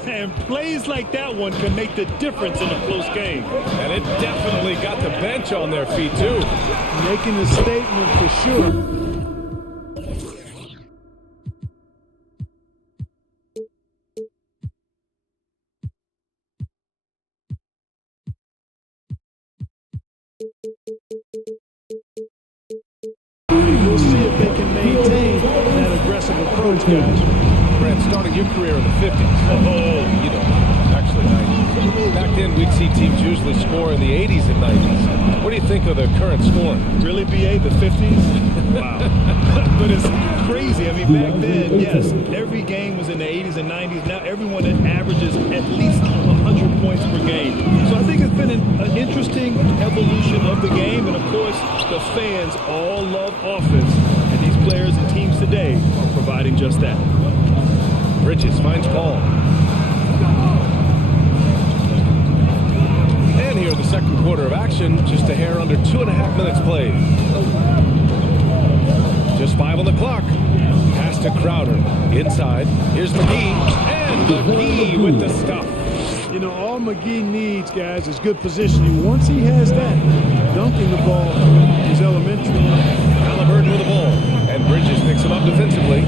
And plays like that one can make the difference in a close game. And it definitely got the bench on their feet, too. Making a statement for sure. We'll see if they can maintain that aggressive approach, guys. Brent, starting your career in the 50s. You know, actually 90s. Back then, we'd see teams usually score in the 80s and 90s. What do you think of the current scoring? Really, BA, the 50s? Wow. But it's crazy. I mean, back then, yes, every game was in the 80s and 90s. Now everyone averages at least 100 points per game. So I think it's been an interesting evolution of the game. And, of course, the fans all love offense. And these players and teams today are providing just that. Bridges finds Paul. And here, the second quarter of action, just a hair under 2.5 minutes played. Just 5 on the clock. Pass to Crowder. Inside. Here's McGee. And McGee with the stuff. You know, all McGee needs, guys, is good positioning. Once he has that, dunking the ball is elementary. Halliburton with the ball. And Bridges picks him up defensively.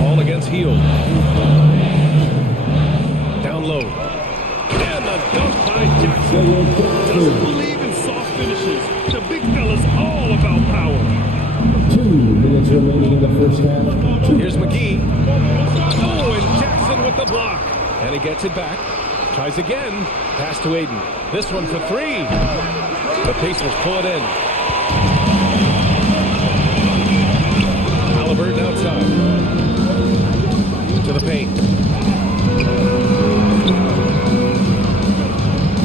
Ball against Heel. Down low. And the dunk by Jackson. Doesn't believe in soft finishes. The big fella's all about power. 2 minutes remaining in the first half. Here's McGee. Oh, and Jackson with the block. And he gets it back. Tries again. Pass to Aiden. This one for 3. The Pacers pull it in. Halliburton outside. To the paint.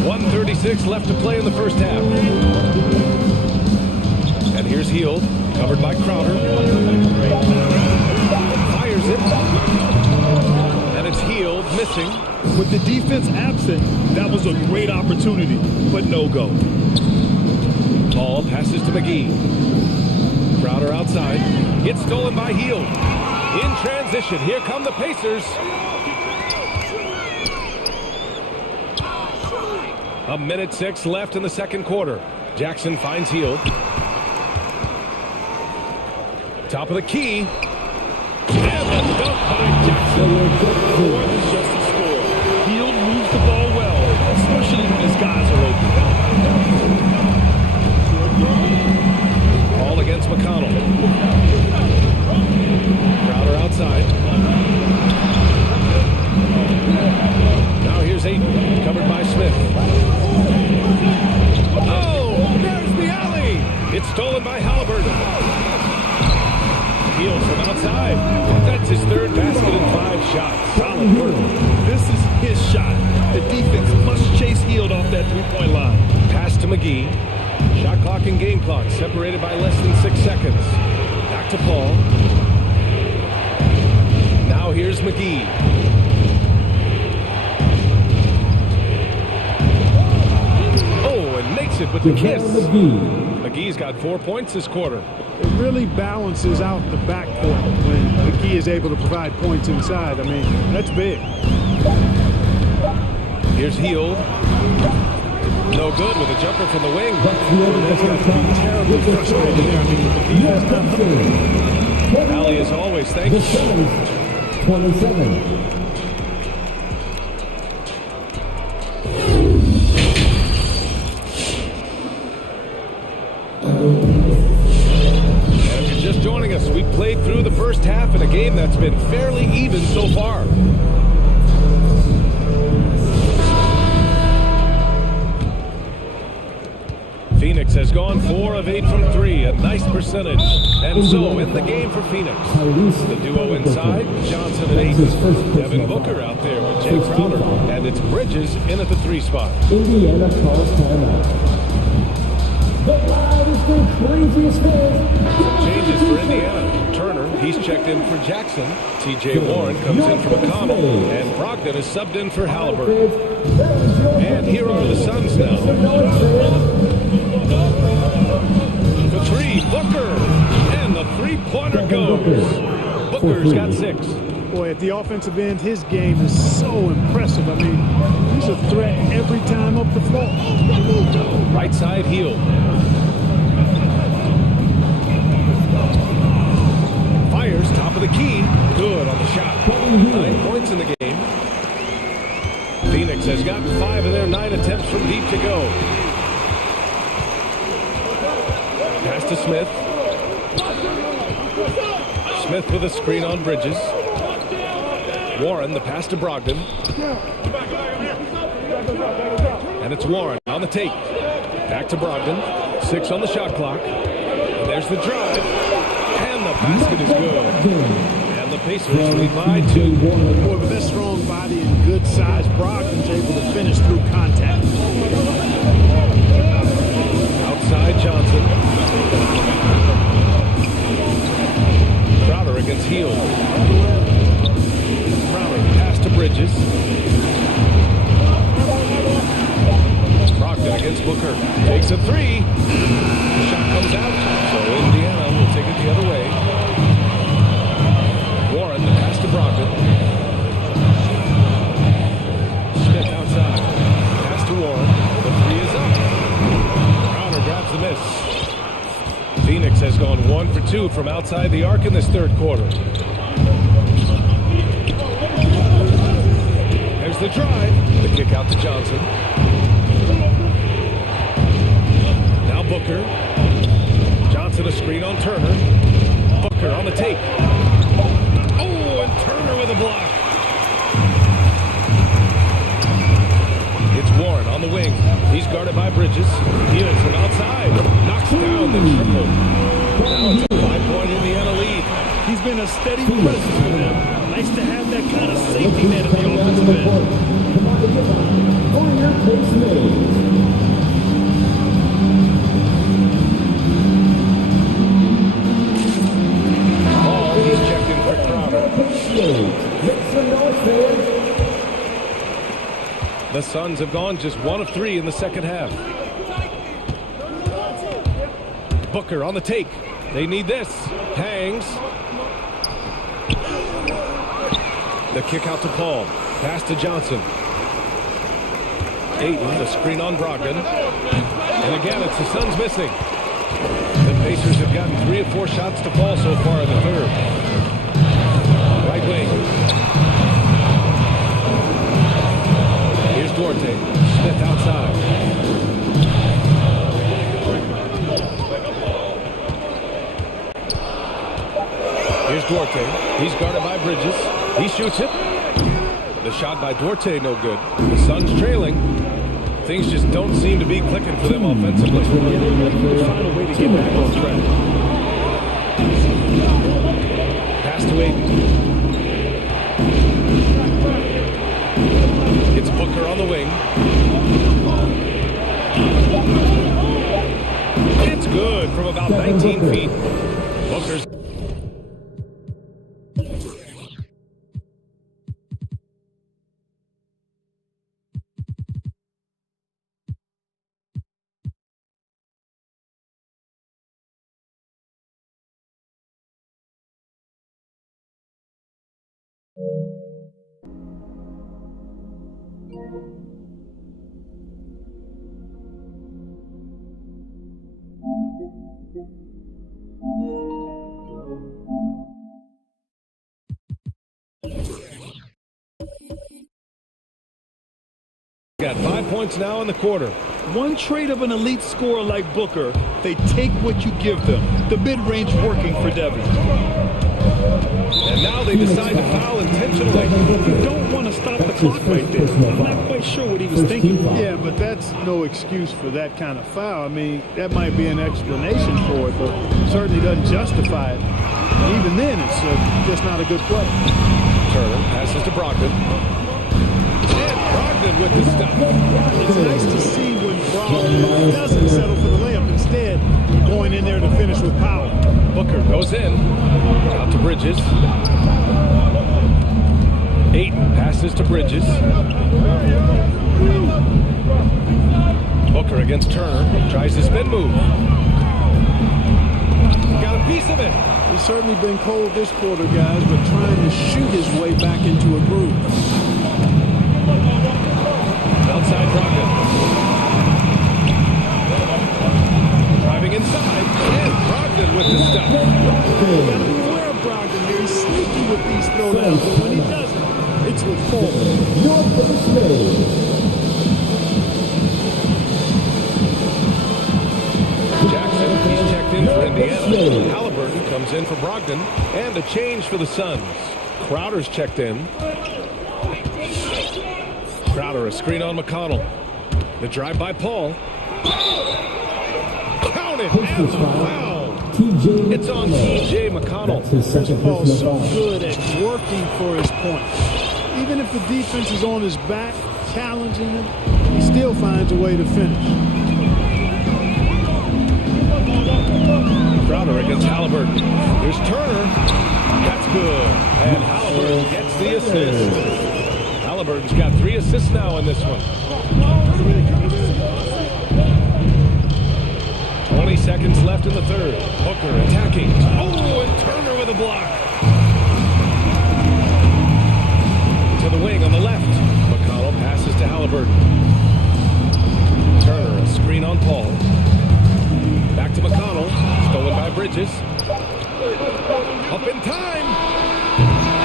1:36 left to play in the first half. And here's Hield, covered by Crowder. Fires it. And it's Hield missing. With the defense absent, that was a great opportunity, but no go. Ball passes to McGee. Crowder outside. It's stolen by Hield. In transition, here come the Pacers. 1:06 left in the second quarter. Jackson finds Hield. Top of the key. And the dunk by Jackson. More than just a score. Hield moves the ball well, especially when his guys are open. Ball against McConnell. Crowder outside. Now here's Aiden, covered by Smith. Oh, there's the alley. It's stolen by Halliburton. Hield from outside. That's his third basket in 5 shots. Solid work. This is his shot. The defense must chase Hield off that three-point line. Pass to McGee. Shot clock and game clock separated by less than 6 seconds. Back to Paul. Now here's McGee. Oh, and makes it with the kiss. McGee's got 4 points this quarter. It really balances out the backcourt when McGee is able to provide points inside. I mean, that's big. Here's Hield. No good with a jumper from the wing. That's got to be terribly frustrating there. I mean, Allie, as always, thank you. 27. And if you're just joining us, we played through the first half in a game that's been fairly even so far. Phoenix has gone 4 of 8 from 3, a nice percentage. And so in the game for Phoenix, the duo inside, Johnson and Aiden. Devin Booker out there with Jay Crowder. And it's Bridges in at the 3 spot. Indiana calls timeout. The loudest and craziest fans. Changes for Indiana. Turner, he's checked in for Jackson. T.J. Warren comes in for McConnell. And Brogdon is subbed in for Halliburton. And here are the Suns now. For 3, Booker. And the three-pointer goes. Booker's got 6. Boy, at the offensive end, his game is so impressive. I mean, he's a threat every time up the floor. Right side heel. Fires top of the key. Good on the shot. 9 points in the game. Phoenix has gotten 5 of their 9 attempts from deep to go. Pass to Smith. Smith with a screen on Bridges. Warren, the pass to Brogdon. And it's Warren on the take. Back to Brogdon. 6 on the shot clock. And there's the drive. And the basket is good. And the Pacers lead by 2. Boy, with that strong body and good size, Brogdon's able to finish through contact. Outside Johnson. Crowder against Hield. Crowder pass to Bridges. Brogdon against Booker. Takes a 3. The shot comes out. So Indiana will take it the other way. Warren, the pass to Brogdon. Smith outside. Pass to Warren. The 3 is up. Crowder grabs the miss. Phoenix has gone 1 for 2 from outside the arc in this third quarter. There's the drive. The kick out to Johnson. Now Booker. Johnson a screen on Turner. Booker on the take. Oh, and Turner with a block. It's Warren on the wing. He's guarded by Bridges. Heels from outside. Knocks down the triple. Now it's a 5-point Indiana lead. He's been a steady presence for them. Nice to have that kind of safety net at the offensive end. Ball, he's checked in for Crowder. The Suns have gone just 1 of 3 in the second half. Booker on the take. They need this. Hangs. The kick out to Paul. Pass to Johnson. Ayton, the screen on Brogdon. And again, it's the Suns missing. The Pacers have gotten 3 of 4 shots to fall so far in the third. Right wing. Here's Duarte. Smith outside. Here's Duarte. He's guarded by Bridges. He shoots it. The shot by Duarte, no good. The Suns trailing. Things just don't seem to be clicking for them offensively. Find a way to get back on track. Pass to Ayton. It's Booker on the wing. It's good from about 19 feet. Booker's got 5 points now in the quarter. One trait of an elite scorer like Booker, they take what you give them. The mid-range working for Devin. And now they decide to foul intentionally. You don't want to stop the clock right there. I'm not quite sure what he was thinking. Yeah, but that's no excuse for that kind of foul. I mean, that might be an explanation for it, but certainly doesn't justify it. Even then, it's just not a good play. Turner passes to Brogdon. And Brogdon with the stuff. It's nice to see when Brogdon doesn't settle for the layup, instead going in there to finish with power. Booker goes in. Out to Bridges. Ayton passes to Bridges. Booker against Turner. Tries the spin move. Got a piece of it. He's certainly been cold this quarter, guys, but trying to shoot his way back into a groove. Outside Brogdon. Driving inside, and Brogdon with the stuff. You gotta beware of Brogdon here. He's sneaky with these throwdowns, but when he doesn't, it's with Paul. Jackson, he's checked in for Indiana. Halliburton comes in for Brogdon, and a change for the Suns. Crowder's checked in. Crowder, a screen on McConnell. The drive by Paul. Count it, and the foul. It's on T.J. McConnell. Paul's so good at working for his points. Even if the defense is on his back, challenging him, he still finds a way to finish. Crowder against Halliburton. Here's Turner. That's good. And Halliburton gets the assist. Halliburton's got 3 assists now in this one. 20 seconds left in the third. Booker attacking. Oh, and Turner with a block. To the wing on the left. McConnell passes to Halliburton. Turner, a screen on Paul. Back to McConnell. Stolen by Bridges. Up in time.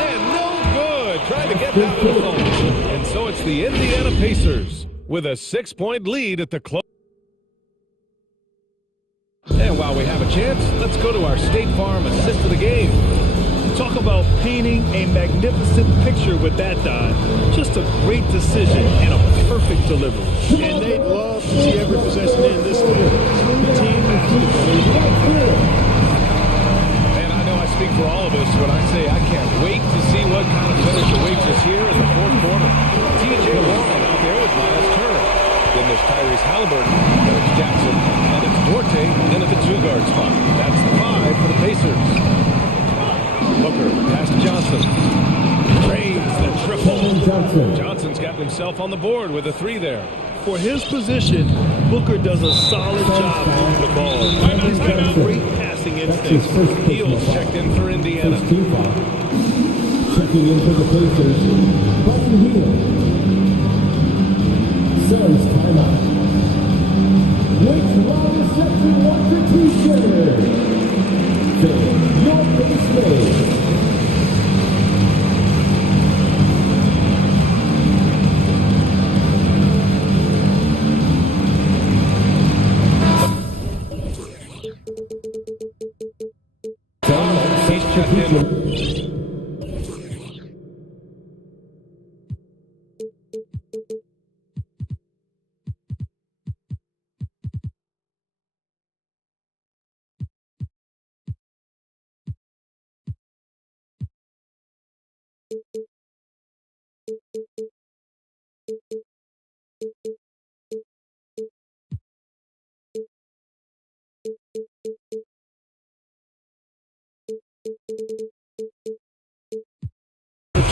And no good. Trying to get that one home. And so it's the Indiana Pacers with a 6-point lead at the close. And while we have a chance, let's go to our State Farm assist of the game. Talk about painting a magnificent picture with that dive. Just a great decision and a perfect delivery. And they'd love to see every possession in this league. Team basketball. And I know I speak for all of us when I say I can't wait to see what kind of finish awaits us here in the fourth quarter. T.J. Warren out there with Miles Turner. Then there's Tyrese Halliburton, there's Jackson, and it's Duarte in at the 2-guard spot. That's the 5 for the Pacers. Booker, pass to Johnson. Drains the triple. Johnson's got himself on the board with a 3 there. For his position, Booker does a solid job moving the ball. He's got a great passing instinct. Heels checked in for Indiana. Checking in for the Pacers, Button Hill. Suns timeout. Next round is set to 1-2 seconds. Your base made. He's checked in.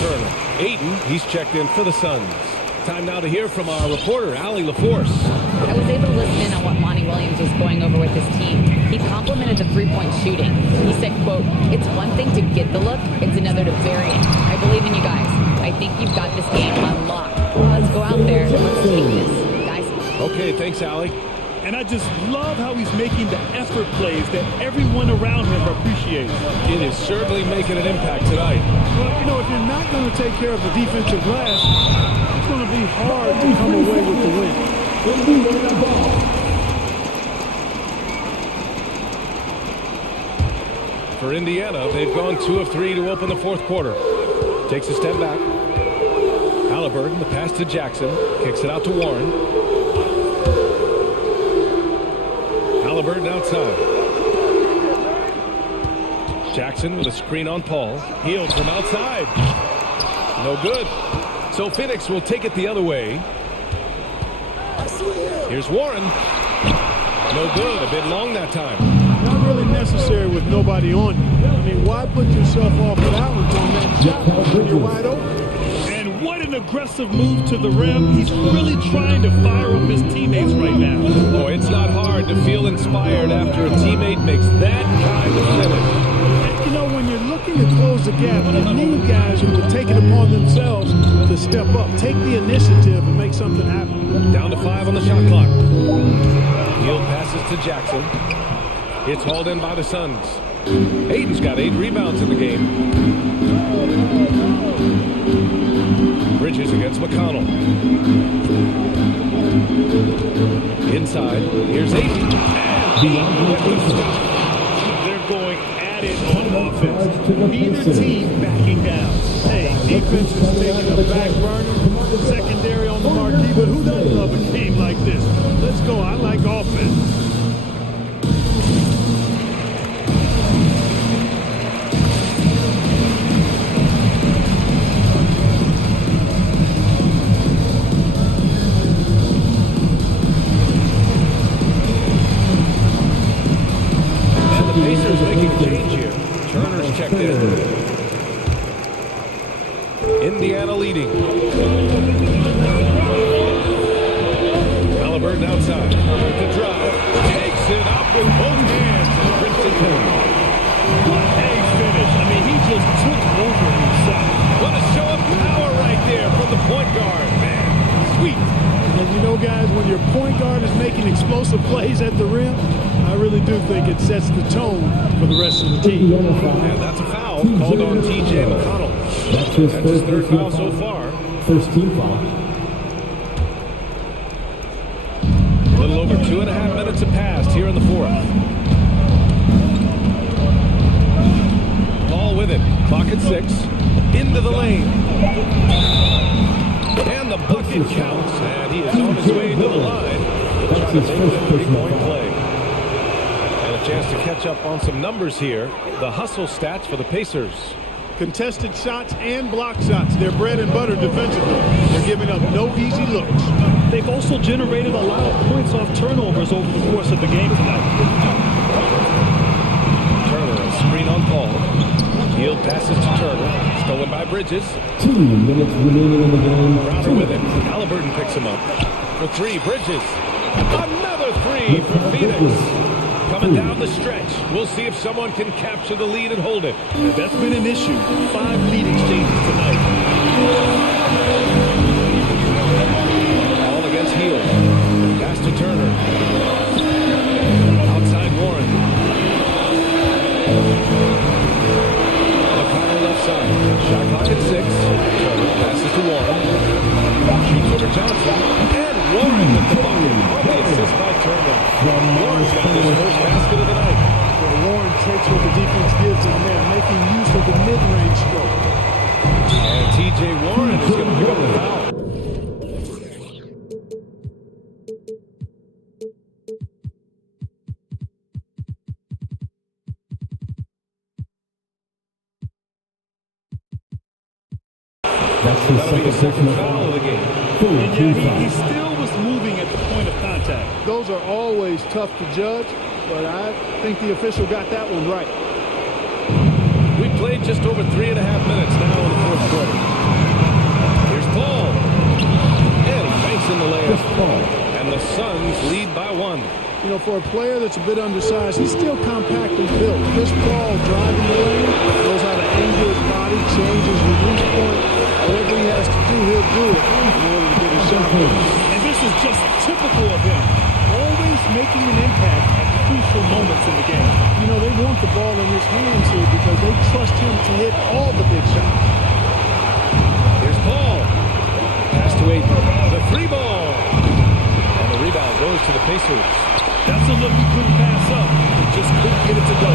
Turner. Aiden, he's checked in for the Suns. Time now to hear from our reporter, Allie LaForce. I was able to listen in on what Monty Williams was going over with his team. He complimented the three-point shooting. He said, quote, "It's one thing to get the look, it's another to bury it. I believe in you guys. I think you've got this game unlocked. Let's go out there and let's take this, guys." Okay, thanks, Allie. And I just love how he's making the effort plays that everyone around him appreciates. It is certainly making an impact tonight. Well, you know, if you're not going to take care of the defensive glass, it's going to be hard to come away with the win. For Indiana, they've gone 2 of 3 to open the fourth quarter. Takes a step back. Halliburton, the pass to Jackson. Kicks it out to Warren. Halliburton outside. Jackson with a screen on Paul. Healed from outside. No good. So Phoenix will take it the other way. Here's Warren. No good. A bit long that time. Not really necessary with nobody on you. I mean, why put yourself off balance on that shot when you're wide open? And what an aggressive move to the rim. He's really trying to fire up his teammates right now. Boy, it's not hard to feel inspired after a teammate makes that kind of finish. You know, when you're looking to close the gap, you need guys who will take it upon themselves to step up, take the initiative, and make something happen. Down to 5 on the shot clock. Hield passes to Jackson. It's hauled in by the Suns. Aiden's got 8 rebounds in the game. Bridges against McConnell. Inside, here's Aiden. They're going at it on offense. Neither team backing down. Hey, defense is taking a back burner, secondary on the marquee, but who doesn't love a game like this? Let's go. I like offense. Pacers making a change here. Turner's checked in. Indiana leading. Halliburton outside. With the drive. Takes it up with both hands and brings it home. What a finish. I mean, he just took over himself. What a show of power right there from the point guard. Man, sweet. And you know, guys, when your point guard is making explosive plays at the rim, I really do think it sets the tone for the rest of the team. And that's a foul called on T.J. McConnell. That's his third foul so far. First team foul. A little over 2.5 minutes have passed here in the fourth. Paul with it. Clock at 6. Into the lane. And the bucket counts. And he is on his way to the line. That's his first three-point play. And a chance to catch up on some numbers here. The hustle stats for the Pacers. Contested shots and block shots. They're bread and butter defensively. They're giving up no easy looks. They've also generated a lot of points off turnovers over the course of the game tonight. Turner, a screen on Paul. Field passes to Turner. Stolen by Bridges. 2 minutes remaining in the game. Crowder with it. Halliburton picks him up. For 3, Bridges. Another 3 for Phoenix. Coming down the stretch. We'll see if someone can capture the lead and hold it. And that's been an issue. 5 lead exchanges tonight. All against Hield. Pass to Turner. Outside Warren. McConnell left side. Shot clock at 6. Turner passes to Warren. Shoots over Johnson. And Warren with the bucket. On the assist by Turner. Warren's got his first basket of the night. Well, Warren takes what the defense gives him there, making use of the mid-range stroke. And T.J. Warren is going to pick up the foul. That's his second foul of the game. And yeah, he still was moving at the point of contact. Those are always tough to judge, but I think the official got that one right. We played just over 3.5 minutes now in the fourth quarter. Here's Paul. And he banks in the layup. And the Suns lead by 1. You know, for a player that's a bit undersized, he's still compactly built. Chris Paul driving the lane, knows how to angle his body, change his release point. Whatever he has to do, he'll do it in order to get his shot. And this is just typical of him. Always making an impact at crucial moments in the game. You know, they want the ball in his hands here because they trust him to hit all the big shots. Here's Paul. Pass to Aiden. The 3 ball. And the rebound goes to the Pacers. That's a look he couldn't pass up. He just couldn't get it to go.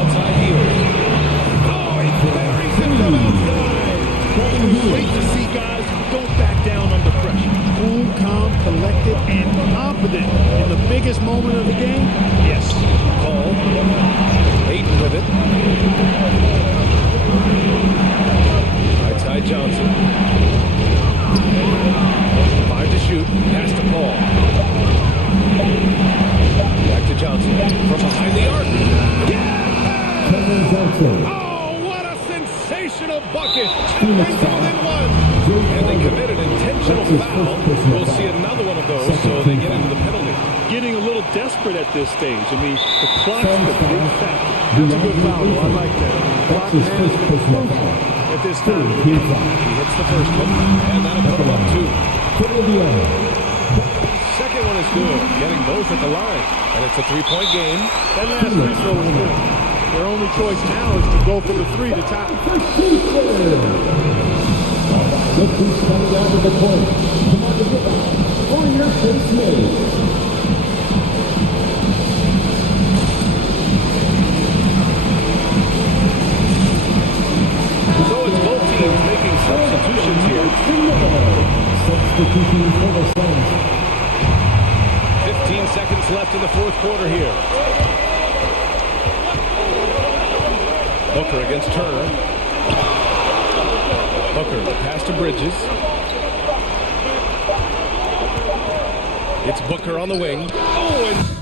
Outside Hield. Oh, he buries him from outside. Great to see guys who don't back down under pressure. Cool, calm, collected, and confident in the biggest moment of the game. Yes. Paul. Aiden with it. Outside Johnson. 5 to shoot. Pass to Paul. Back to Johnson. From behind the arc. Yeah! Oh, what a sensational bucket. And brings it within 1. And they committed intentional foul. We'll see another one of those, so they get into the penalty. getting a little desperate at this stage. I mean, the clock's the big factor. That's a good foul. I like that. Clock management at this time. He hits the first one, and that'll put him up 2. Second one is good, getting both at the line. And it's a 3-point game. That last free throw was good. Their only choice now is to go for the 3 to tie. Look who's coming down to the court. Come on, get out. For your first made. So it's both teams making substitutions here. Substitution for the Suns. 15 seconds left in the fourth quarter here. Booker against Turner. Booker, pass to Bridges. It's Booker on the wing. Oh, and...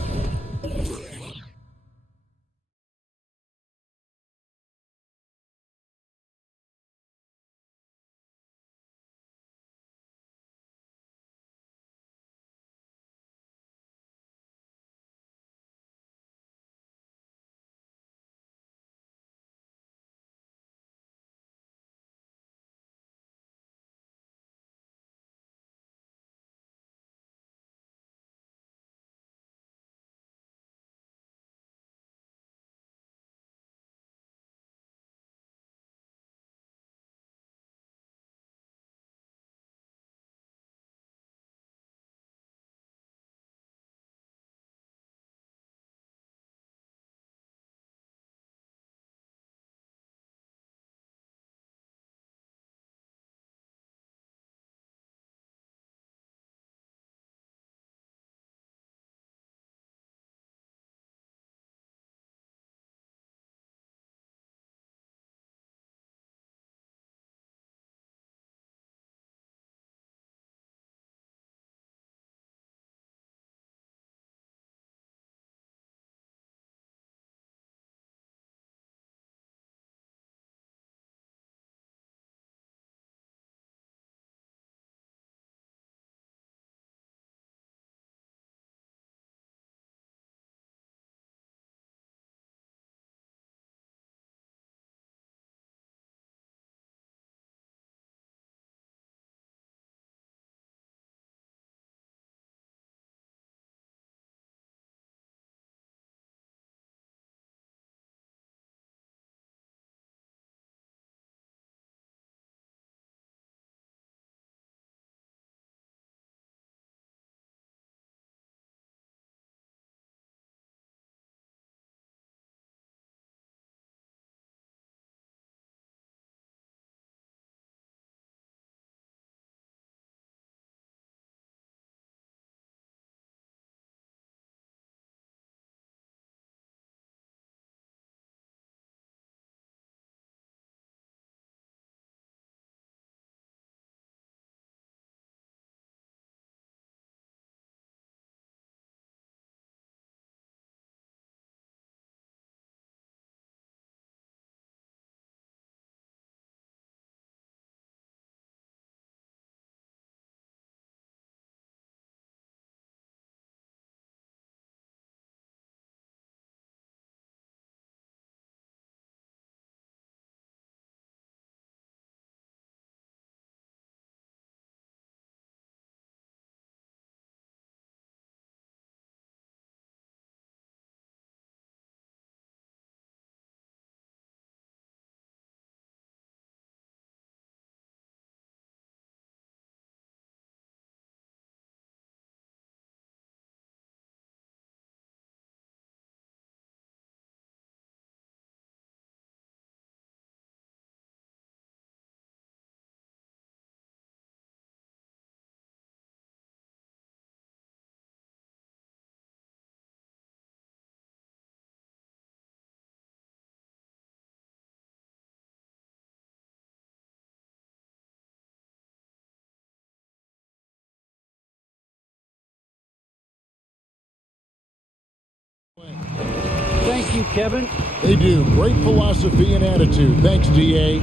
Thank you, Kevin. They do. Great philosophy and attitude. Thanks, DA.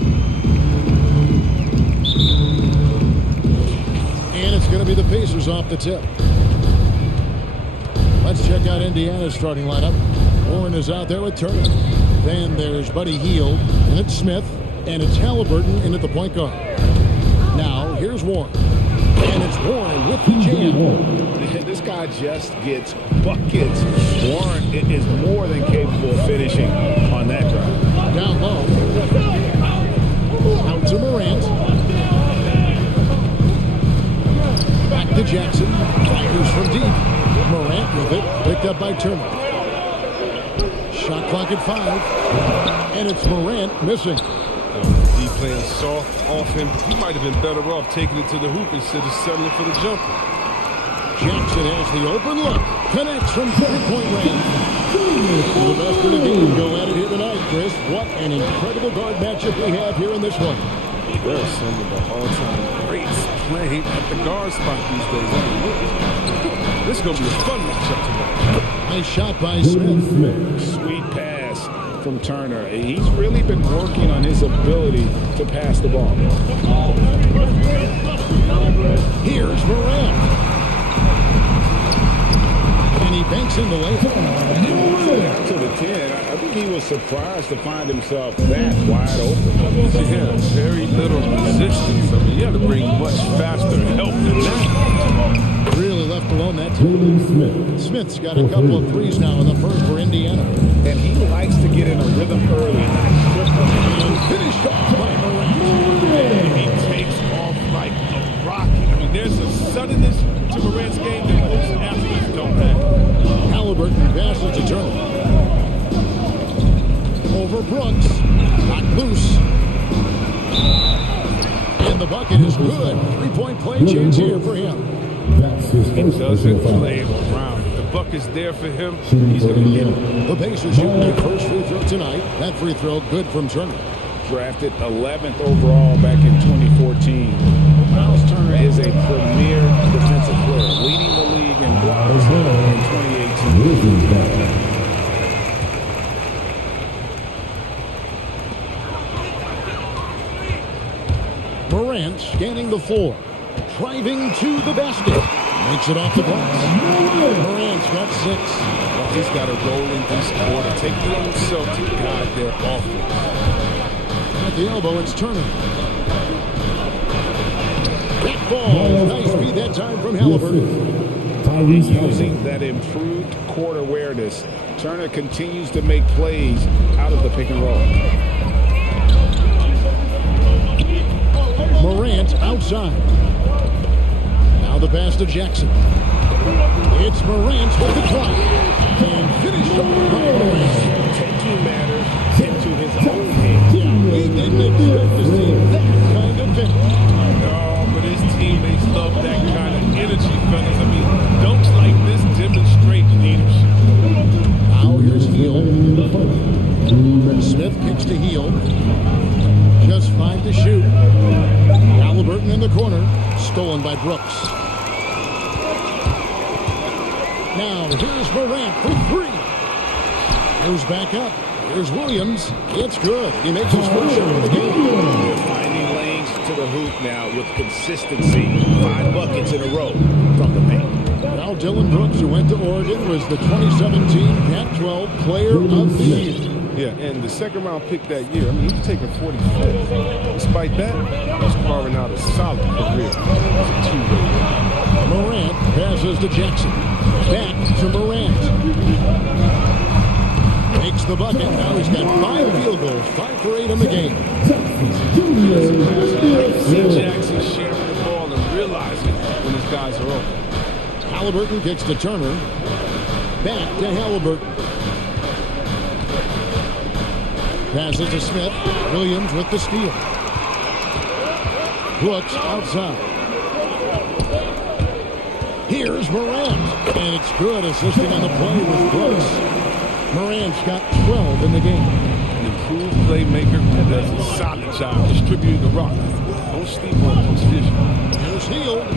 And it's going to be the Pacers off the tip. Let's check out Indiana's starting lineup. Warren is out there with Turner. Then there's Buddy Hield, and it's Smith, and it's Halliburton in at the point guard. Now, here's Warren. And it's Warren with the jam. This guy just gets buckets. Warren is more than capable of finishing on that drive. Down low. Out to Morant. Back to Jackson. Fires from deep. Morant with it. Picked up by Turner. Shot clock at 5. And it's Morant missing. He playing soft off him. He might have been better off taking it to the hoop instead of settling for the jumper. Jackson has the open look. Connects from 3-point range. The best of the game go at it here tonight, Chris. What an incredible guard matchup we have here in this one. There are some of the all-time greats playing at the guard spot these days. I mean, this is going to be a fun matchup tonight. Nice shot by Smith. Sweet pass from Turner. He's really been working on his ability to pass the ball. Here's Morant. And he banks in the layup. To the 10. I think he was surprised to find himself that wide open. Yeah, very little resistance. I mean, you had to bring much faster help than that. Really left alone that time. Smith's got a couple of threes now in the first for Indiana. And he likes to get in a rhythm early. And finished off by Morant. He takes off like a rocket. I mean, there's a suddenness to Morant's game that most athletes don't have. Halliburton passes to Turner. Over Brooks. Not loose. And the bucket is good. 3-point play chance here for him. He doesn't play around. The bucket's there for him. He's going to get it. The Pacers shooting their first free throw tonight. That free throw good from Turner. Drafted 11th overall back in 2014. Miles Turner is a premier defensive player, leading the league in blocks in 2018. Morant scanning the floor. Driving to the basket. Makes it off the glass. Morant's got 6. Well, he's got a role in this quarter. Take it on himself to guide their offense. At the elbow, it's Turner. That ball. Nice feed that time from Halliburton. Using that improved court awareness, Turner continues to make plays out of the pick and roll. Morant outside. Now the pass to Jackson. It's Morant with the drive. And finished off by Morant. Taking matters into his own hands. He didn't expect to see that kind of finish. No, but his teammates love that kind of energy, fellas. I mean, dunks like this demonstrate leadership. Now here's Hield. Smith kicks to Hield. Just 5 to shoot. Halliburton in the corner. Stolen by Brooks. Now here's Morant for 3. Goes back up. Here's Williams. It's good. He makes his first shot of the game. Finding lanes to the hoop now with consistency. 5 buckets in a row from the paint. Now Dylan Brooks, who went to Oregon, was the 2017 Pac-12 Player of the Year. Yeah, and the second round pick that year, I mean, he was taking 45th. Despite that, he's carving out a solid career. It's a 2-way. Morant passes to Jackson. Back to Morant. Makes the bucket. Now he's got 5 field goals, 5 for 8 in the game. See Jackson sharing the ball and realizing when his guys are open. Halliburton kicks to Turner. Back to Halliburton. Passes to Smith. Williams with the steal. Brooks outside. Here's Morant. And it's good, assisting on the play with Brooks. Morant's got 12 in the game. An improved playmaker who does a solid job distributing the rock. Don't sleep on his vision. Here's Hield.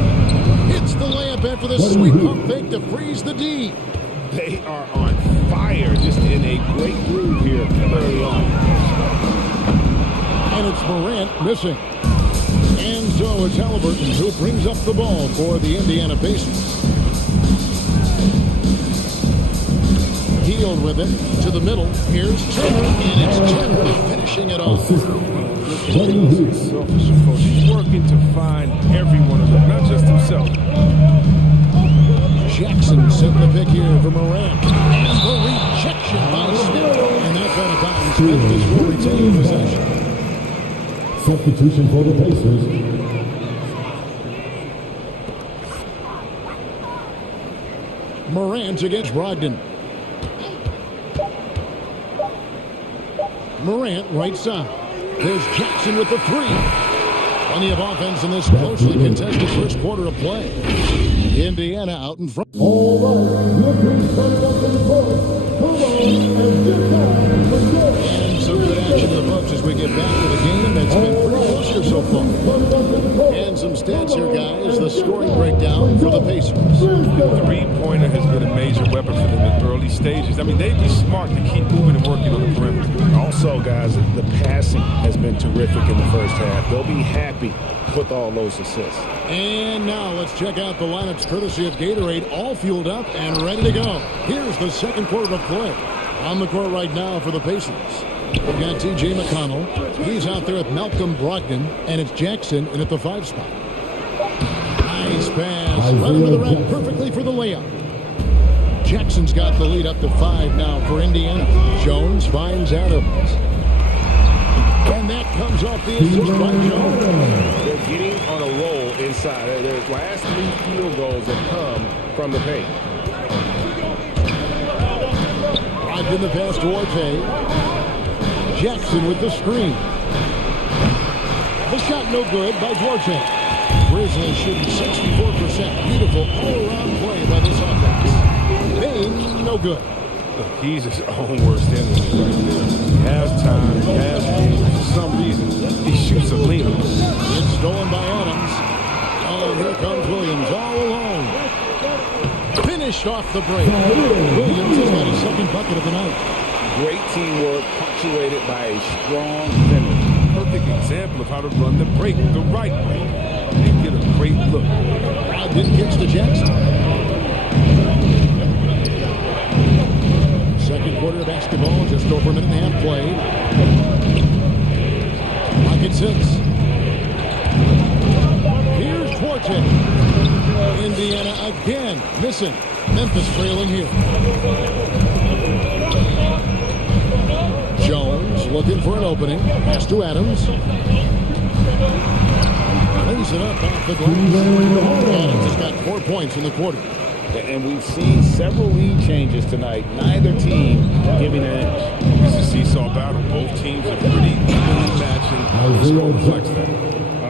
Hits the layup after the sweet pump fake to freeze the D. They are on fire, just in a great groove here early on. And it's Morant missing. And so it's Halliburton who brings up the ball for the Indiana Pacers. Healed with it to the middle. Here's Turner, and it's Turner finishing it off. Selfish approach. He's working to find every one of them, not just himself. Jackson setting the pick here for Morant. And the rejection by Smith. And that's out of bounds. Memphis will retain possession. Substitution for the Pacers. Morant against Brogdon. Morant right side. There's Jackson with the three. Plenty of offense in this closely contested first quarter of play. Indiana out in front. All right, looking coming up in the post. Come on, and get time for good. And some good action in the Bucks as we get back to the game that's been pretty close here so far. And some stats here, guys. The scoring breakdown for the Pacers. The three-pointer has been a major weapon for them in early stages. I mean, they'd be smart to keep moving and working on the perimeter. Also, guys, the passing has been terrific in the first half. They'll be happy with all those assists. And now let's check out the lineups courtesy of Gatorade, all fueled up and ready to go. Here's the second quarter of play. On the court right now for the Pacers. We've got T.J. McConnell. He's out there with Malcolm Brogdon, and it's Jackson in at the 5 spot. Nice pass. Right into the rack perfectly for the layup. Jackson's got the lead up to 5 now for Indiana. Jones finds Adams. And that comes off the assist by Jones. They're getting on a roll inside. Their last 3 field goals have come from the paint. Right in the pass towards Hay. Jackson with the screen. The shot no good by Duarte. Grizzlies shooting 64%. Beautiful all-around play by this offense. Bane, no good. Look, he's his own worst enemy right there. He has time, he has room. For some reason, he shoots a leaner. It's stolen by Adams. Oh, here comes Williams all alone. Finished off the break. Williams has got his second bucket of the night. Great teamwork punctuated by a strong finish. Perfect example of how to run the break the right way and get a great look. Brogdon kicks to Jackson. Second quarter of basketball, just over a minute and a half played. Pocket 6. Here's Duarte. Indiana again missing. Memphis trailing here. Jones looking for an opening. Pass to Adams. Lays it up off the glass. Adams has got 4 points in the quarter. And we've seen several lead changes tonight. Neither team giving an edge. It's a seesaw battle. Both teams are pretty evenly matched, and the score reflects that.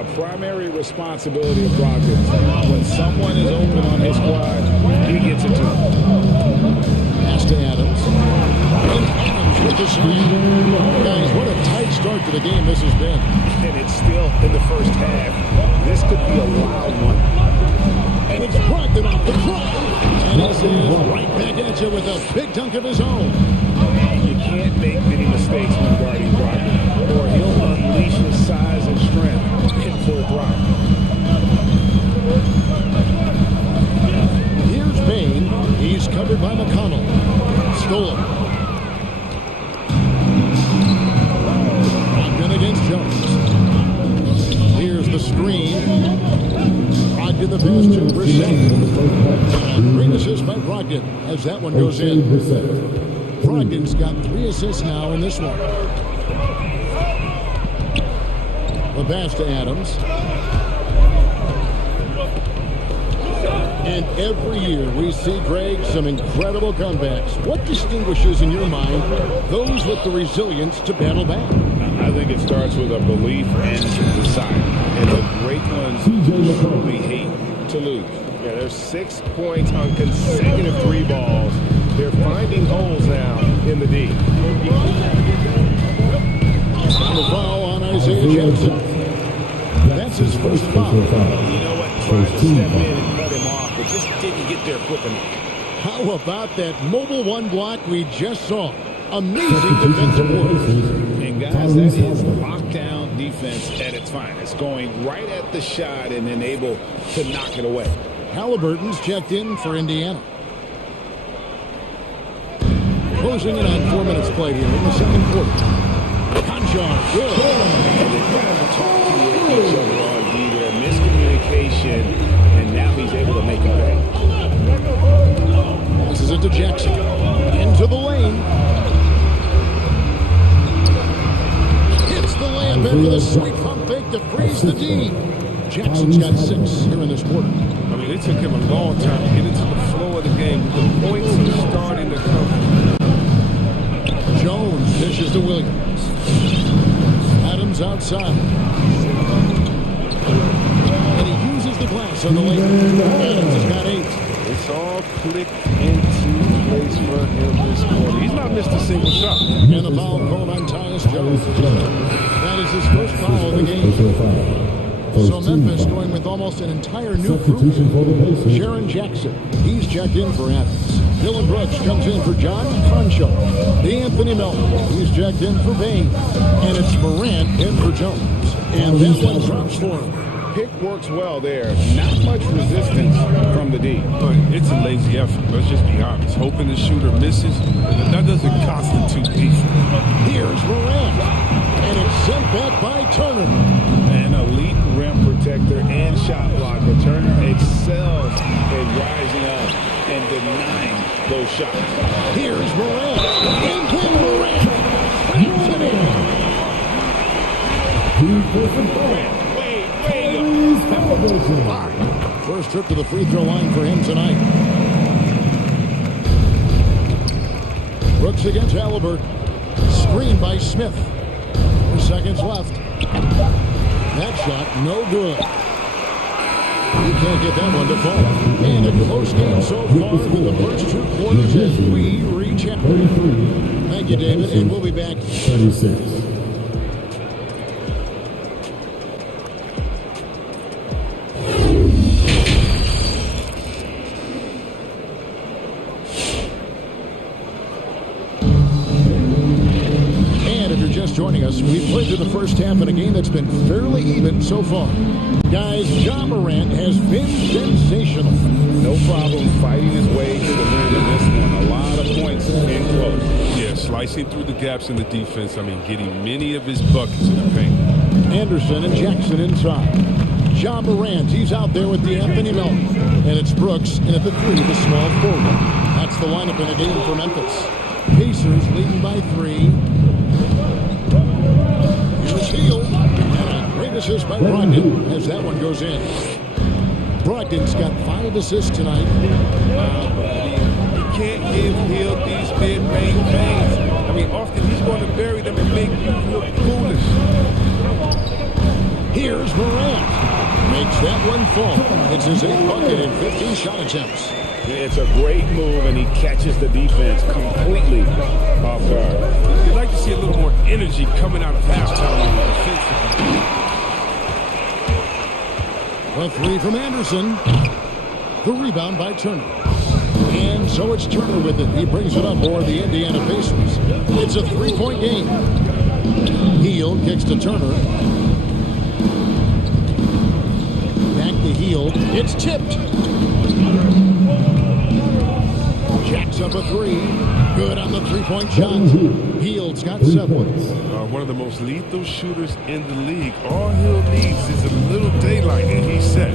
A primary responsibility of Brogdon. When someone is open on his squad, he gets it to him. Pass to Adams. And Adams with the screen. Guys, what a tight start to the game this has been. And it's still in the first half. This could be a wild one. And it's Brogdon off the drive. And he says right back at you with a big dunk of his own. You can't make many mistakes when guarding Brogdon, or he'll unleash his size and strength in full throttle. Here's Bane. He's covered by McConnell. Stolen. Brogdon against Jones. Here's the screen. Brogdon the pass to Brissett. Great assist by Brogdon as that one goes in. Brogdon's got 3 assists now in this one. The pass to Adams. And every year we see, Greg, some incredible comebacks. What distinguishes in your mind those with the resilience to battle back? I think it starts with a belief and desire. And the great ones truly hate to lose. Yeah, there's 6 points on consecutive 3 balls. They're finding holes now in the D. The foul on Isaiah Jackson. That's his first foul. You know what? Tried to step in and cut him off, but just didn't get there quick enough. How about that mobile 1 block we just saw? Amazing defensive work. And guys, that is lockdown defense at its finest. Going right at the shot and then able to knock it away. Halliburton's checked in for Indiana. closing in on 4 minutes played here in the second quarter. Conchar, good. They kind of talk to each other all year. Miscommunication, and now he's able to make it pay. This is it to Jackson. Into the lane. Hits the layup in with a sweet pump fake to freeze the D. Jackson's got 6 here in this quarter. I mean, it took him a long time to get into the flow of the game. The points are starting to come. Jones dishes to Williams. Adams outside. And he uses the glass on the lane. Adams has got 8. It's all clicked into place for him this quarter. He's not missed a single shot. And the foul called on Tyus Jones. That is his first foul of the game. So Memphis going with almost an entire new group. Sharon Jackson, he's checked in for Adams. Dylan Brooks comes in for John Concho. Anthony Melton, he's checked in for Bain. And it's Morant in for Jones. And that one drops for him. Pick works well there. Not much resistance from the D. But it's a lazy effort. Let's just be honest. Hoping the shooter misses, that doesn't constitute defense. Here's Morant. And it's sent back by Turner. An elite rim protector and shot blocker. Turner excels in rising up and denying those shots. Here's Morant. And then Morant. Banks it in. First trip to the free throw line for him tonight. Brooks against Halliburton. Screen by Smith. 4 seconds left. That shot, no good. You can't get that one to fall. And a close game so far in the first 2 quarters as we reach out. Thank you, David, and we'll be back. 36. Joining us, we've played through the first half in a game that's been fairly even so far. Guys, Ja Morant has been sensational. No problem fighting his way to the rim in this one. A lot of points in close. Yeah, slicing through the gaps in the defense. I mean, getting many of his buckets in the paint. Anderson and Jackson inside. Ja Morant, he's out there with the Anthony Melton. And it's Brooks in at the 3, the small forward. That's the lineup in a game for Memphis. Pacers leading by 3. Steal, and a great assist by Brogdon as that one goes in. Brogdon's got 5 assists tonight. You can't give Hill these mid-range things. I mean, often he's going to bury them and make you look foolish. Here's Morant. Makes that one fall. It's his 8th bucket in 15 shot attempts. It's a great move, and he catches the defense completely off guard. You'd like to see a little more energy coming out of halftime defensively. A 3 from Anderson. The rebound by Turner. And so it's Turner with it. He brings it up for the Indiana Pacers. It's a 3-point game. Hield kicks to Turner. Back to Hield. It's tipped. Jacks up a 3. Good on the 3-point shot. Hield's got 7. One of the most lethal shooters in the league. All Hill needs is a little daylight, and he's set.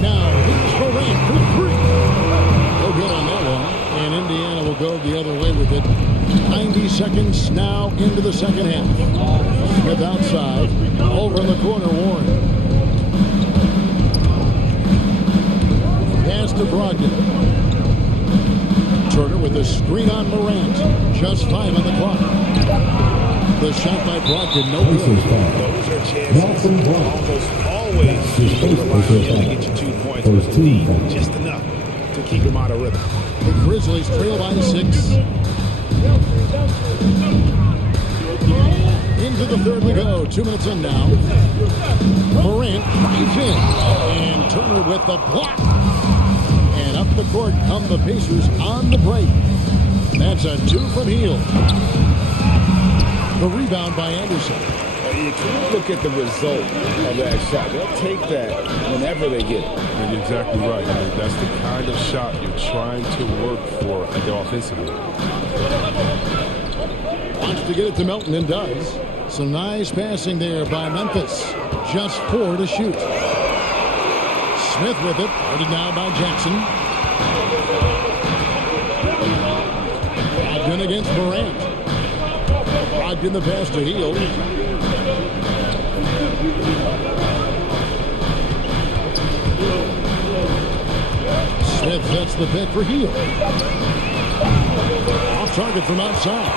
Now, here's Morant for 3. No good on that one. And Indiana will go the other way with it. 90 seconds now into the second half. Smith outside. Over in the corner, Warren. Pass to Brogdon. Turner with a screen on Morant. Just 5 on the clock. The shot by Brogdon, no good. Those are chances. Almost always you rely on him to get you 2 points with the lead. Just enough to keep him out of rhythm. The Grizzlies trail by 6. Into the third we go. 2 minutes in now. Morant drives in. And Turner with the block. And up the court come the Pacers on the break. That's a 2 from Hield. The rebound by Anderson. You can't look at the result of that shot. They'll take that whenever they get it. And you're exactly right. I mean, that's the kind of shot you're trying to work for at the offensive end. Wants to get it to Melton and does. Some nice passing there by Memphis. Just 4 to shoot. Smith with it. Guarded now by Jackson. Brogdon against Morant. Brogdon the pass to Hield. Smith sets the pick for Hield. Off target from outside.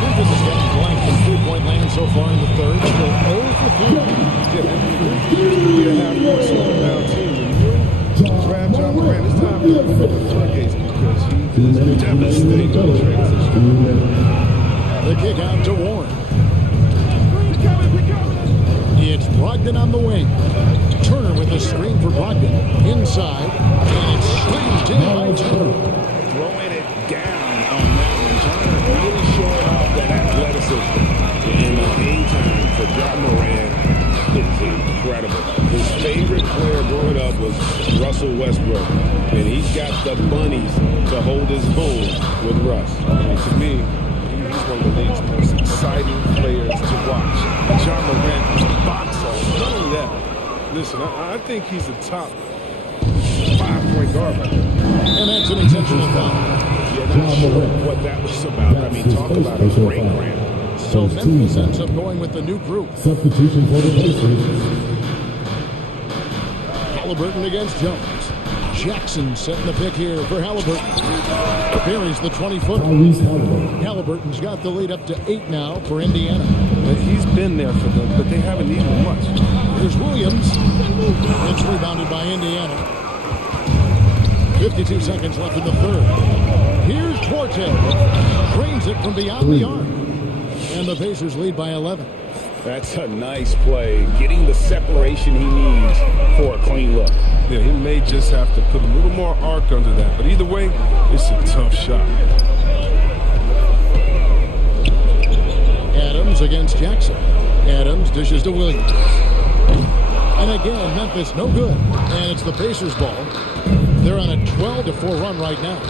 Memphis has gotten blank from three-point land so far in the third. Still 0 for 3. You have more slowing down team. When you draft John Morant, it's time to open the floodgates because he is devastating on transition. The kick out to Warren. It's Brogdon on the wing. Turner with a screen for Brogdon. Inside. And it's slammed in by Turner. Throwing it down on that one. Turner really showing off that athleticism. And the game time for John Morant is incredible. His favorite player growing up was Russell Westbrook. And he's got the bunnies to hold his own with Russ. And to me, he's one of the league's most exciting players to watch. John Morant is a boxer. Not only that, listen, I think he's a top 5-point guard right now. And that's an intentional foul. Yeah, not sure what that was about. I mean, talk about a great grant. So Memphis ends up going with the new group. Substitution for the Pacers. Halliburton against Jones. Jackson setting the pick here for Halliburton. Buries the 20-footer. Halliburton's got the lead up to 8 now for Indiana. He's been there for them, but they haven't needed much. Here's Williams. It's rebounded by Indiana. 52 seconds left in the third. Here's Duarte. Drains it from beyond the arc. And the Pacers lead by 11. That's a nice play. Getting the separation he needs for a clean look. Yeah, he may just have to put a little more arc under that. But either way, it's a tough shot. Adams against Jackson. Adams dishes to Williams. And again, Memphis no good. And it's the Pacers' ball. They're on a 12-4 run right now.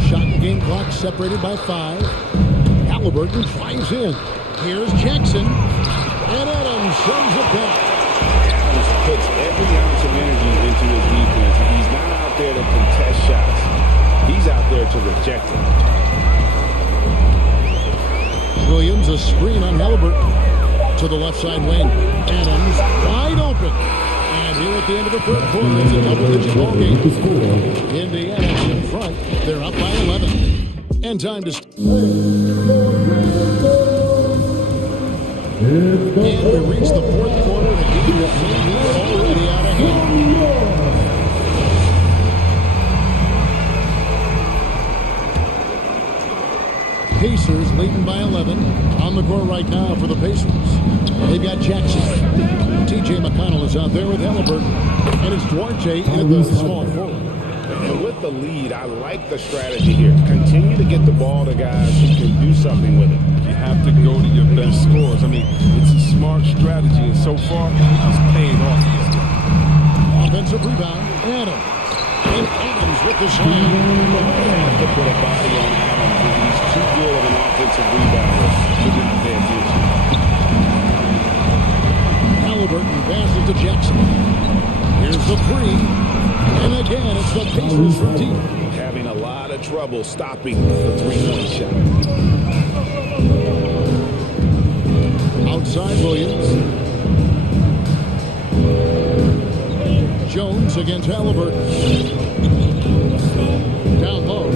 Shot and game clock separated by 5. Halliburton drives in. Here's Jackson. And Adams sends it back. Adams puts every ounce of energy into his defense. He's not out there to contest shots. He's out there to reject them. Williams, a screen on Halliburton. To the left side wing. Adams wide open. And here at the end of the third quarter, it's a double-digit ball game. Indiana's in front. They're up by 11. And time to... And we reach the fourth quarter. The game is already out of hand. Pacers leading by 11. On the court right now for the Pacers. They've got Jackson. T.J. McConnell is out there with Halliburton. And it's Duarte in the small forward. And with the lead, I like the strategy here. Continue to get the ball to guys who can do something with it. You have to go to your best scorers. I mean, it's a smart strategy, and so far, it's paying off. Offensive rebound, Adams. And Adams with the slam. Have to put a body on Adams. He's too good of an offensive rebounder to not pay attention. Halliburton passes to Jackson. Here's the three. And again, it's the Pacers from deep. Having a lot of trouble stopping the three-point shot. Outside Williams. Jones against Halliburton. Down low.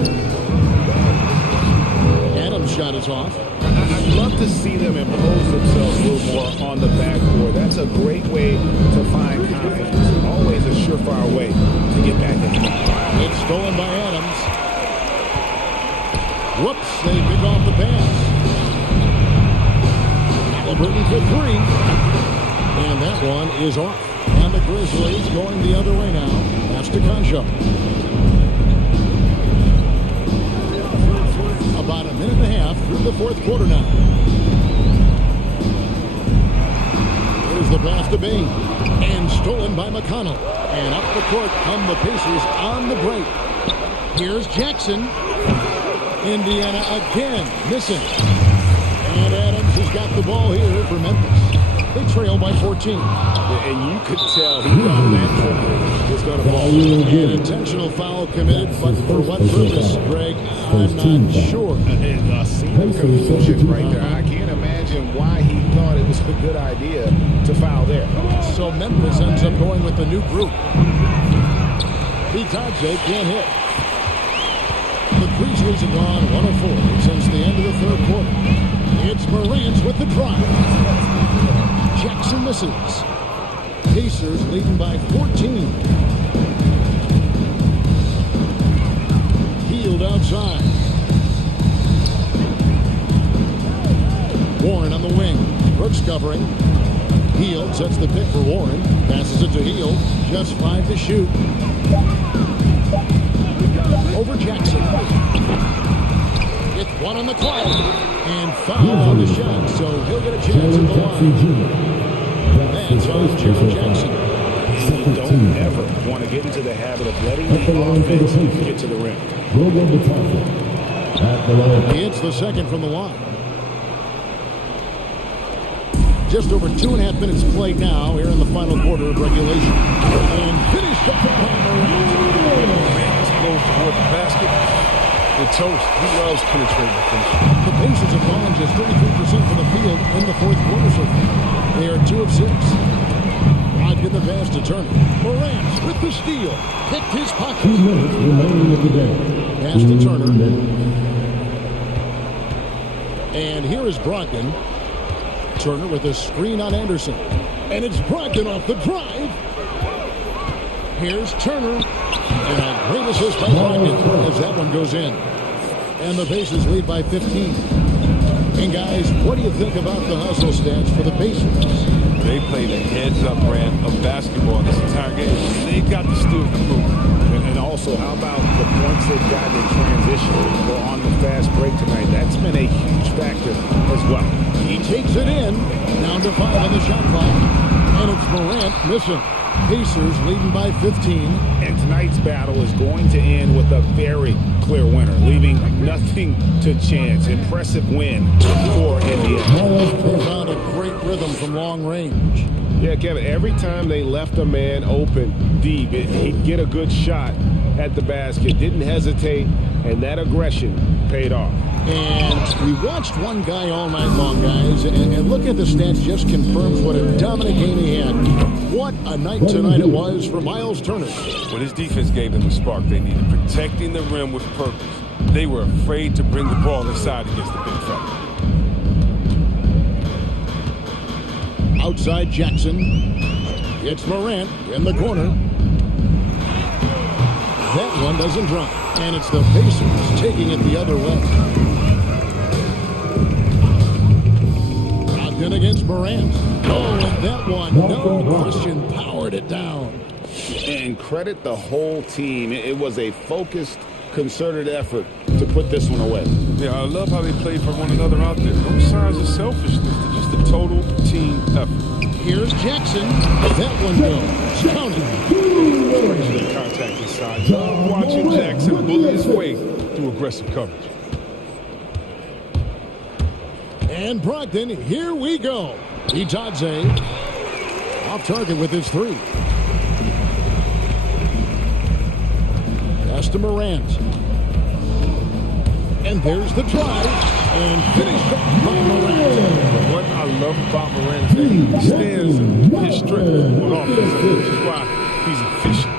Adams' shot is off. I'd love to see them impose themselves a little more on the backboard. That's a great way to find confidence. Always a surefire way to get back in the game. It's stolen by Adams. Whoops, they pick off the pass. Halliburton for 3. And that one is off. And the Grizzlies going the other way now. That's to Concho. About a minute and a half through the fourth quarter now. pass to Bain. And stolen by McConnell. And up the court come the Pacers on the break. Here's Jackson. Indiana again, missing. And Adams has got the ball here for Memphis. They trail by 14. And you could tell he thought that trigger was going to fall. An intentional foul committed, but for what purpose, Greg? I'm not sure. A scene of confusion right there. I can't imagine why he thought it was a good idea to foul there. So Memphis ends up going with the new group. Bitadze can't hit. The Grizzlies have gone 1 of 4 since the end of the third quarter. It's Morant with the drive. Jackson misses. Pacers leading by 14. Healed outside. Warren on the wing. Brooks covering. Healed sets the pick for Warren. Passes it to Healed. Just 5 to shoot. Over Jackson. It's 1 on the clock. And foul on the shot, so he'll get a chance at the line. That's on Jerry Jackson. You don't ever want to get into the habit of letting the offense get to the rim. He hits the second from the line. Just over 2.5 minutes played now here in the final quarter of regulation. And finished up by Morant. Goes toward the basket. The toast. He loves penetrating the finish. The Pacers have gone just 33% from the field in the fourth quarter so far. They are 2 of 6. Ogden the pass to Turner. Morant with the steal. Picked his pocket. 2 minutes remaining of the game. Pass to Turner. And here is Brogdon. Turner with a screen on Anderson. And it's Brogdon off the drive. Here's Turner. And a great assist by Brogdon as that one goes in. And the Pacers lead by 15. And guys, what do you think about the hustle stats for the Pacers? They played a heads-up brand of basketball this entire game. They've got the steals to prove. And also, how about the points they've gotten in transition or on the fast break tonight? That's been a huge factor as well. He takes it in. Down to 5 on the shot clock. And it's Morant missing. Pacers leading by 15. And tonight's battle is going to end with a very clear winner, leaving nothing to chance. Impressive win for Indiana. They found a great rhythm from long range. Yeah, Kevin, every time they left a man open deep, he'd get a good shot at the basket, didn't hesitate, and that aggression paid off. And we watched one guy all night long, guys, and look at the stats, just confirms what a dominant game he had. What a night tonight it was for Miles Turner. When his defense gave them the spark they needed, protecting the rim with purpose. They were afraid to bring the ball inside against the big fella. Outside Jackson. It's Morant in the corner. That one doesn't drop. And it's the Pacers taking it the other way. Ogden against Morant. Oh, and that one, no question, powered it down. And credit the whole team. It was a focused, concerted effort to put this one away. Yeah, I love how they played for one another out there. No signs of selfishness, just a total team effort. Here's Jackson. That one goes. Counted. Contact inside. Love watching Jackson bully his way through aggressive coverage. And Brogdon, here we go. Bitadze off target with his 3. Pass to Morant. And there's the drive. And finished up by Morant. What I love about Morant is that he stands in his strength on offense, which is why he's efficient.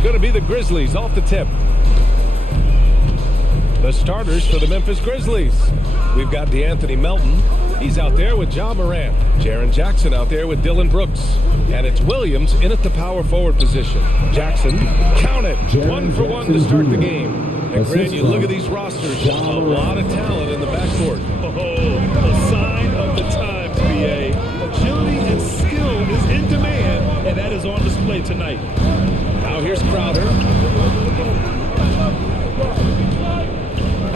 It's going to be the Grizzlies off the tip. The starters for the Memphis Grizzlies. We've got DeAnthony Melton. He's out there with Ja Morant. Jaren Jackson out there with Dylan Brooks. And it's Williams in at the power forward position. Jackson, count it, 1 for 1 to start the game. And Grant, you look at these rosters, a lot of talent in the backcourt. Oh, a sign of the times, BA. Agility and skill is in demand, and that is on display tonight. Now here's Crowder.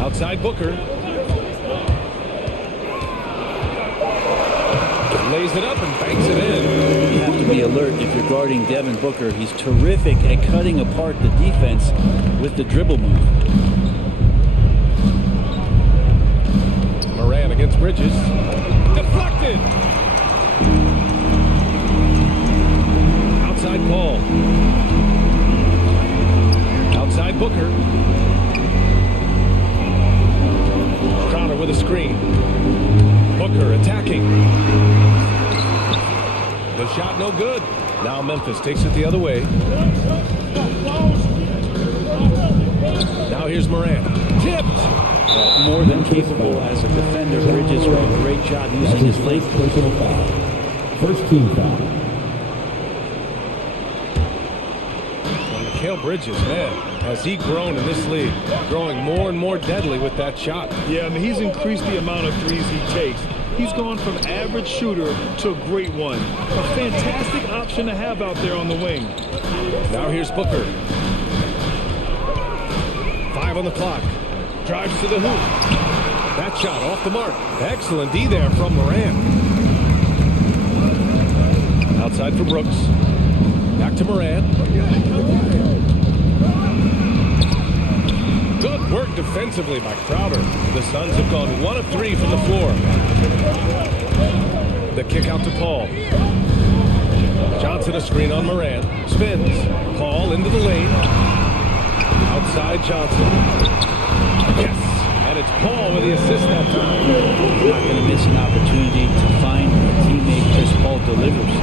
Outside Booker. Lays it up and banks it in. You have to be alert if you're guarding Devin Booker. He's terrific at cutting apart the defense with the dribble move. Moran against Bridges. Deflected! Outside Paul. Outside Booker. Crowder with a screen. Booker attacking. The shot no good. Now Memphis takes it the other way. Now here's Morant. Tipped! Well, more than capable as a defender. Bridges doing a great job using his length. Personal foul. First team foul. And Mikal Bridges, man, has he grown in this league? Growing more and more deadly with that shot. Yeah, I mean, he's increased the amount of threes he takes. He's gone from average shooter to a great one. A fantastic option to have out there on the wing. Now here's Booker. 5 on the clock. Drives to the hoop. That shot off the mark. Excellent D there from Moran. Outside for Brooks. Back to Moran. Good work defensively by Crowder. The Suns have gone 1 of 3 from the floor. The kick out to Paul. Johnson a screen on Moran. Spins. Paul into the lane. Outside Johnson. Yes. And it's Paul with the assist that time. Not going to miss an opportunity to find a teammate Chris Paul delivers.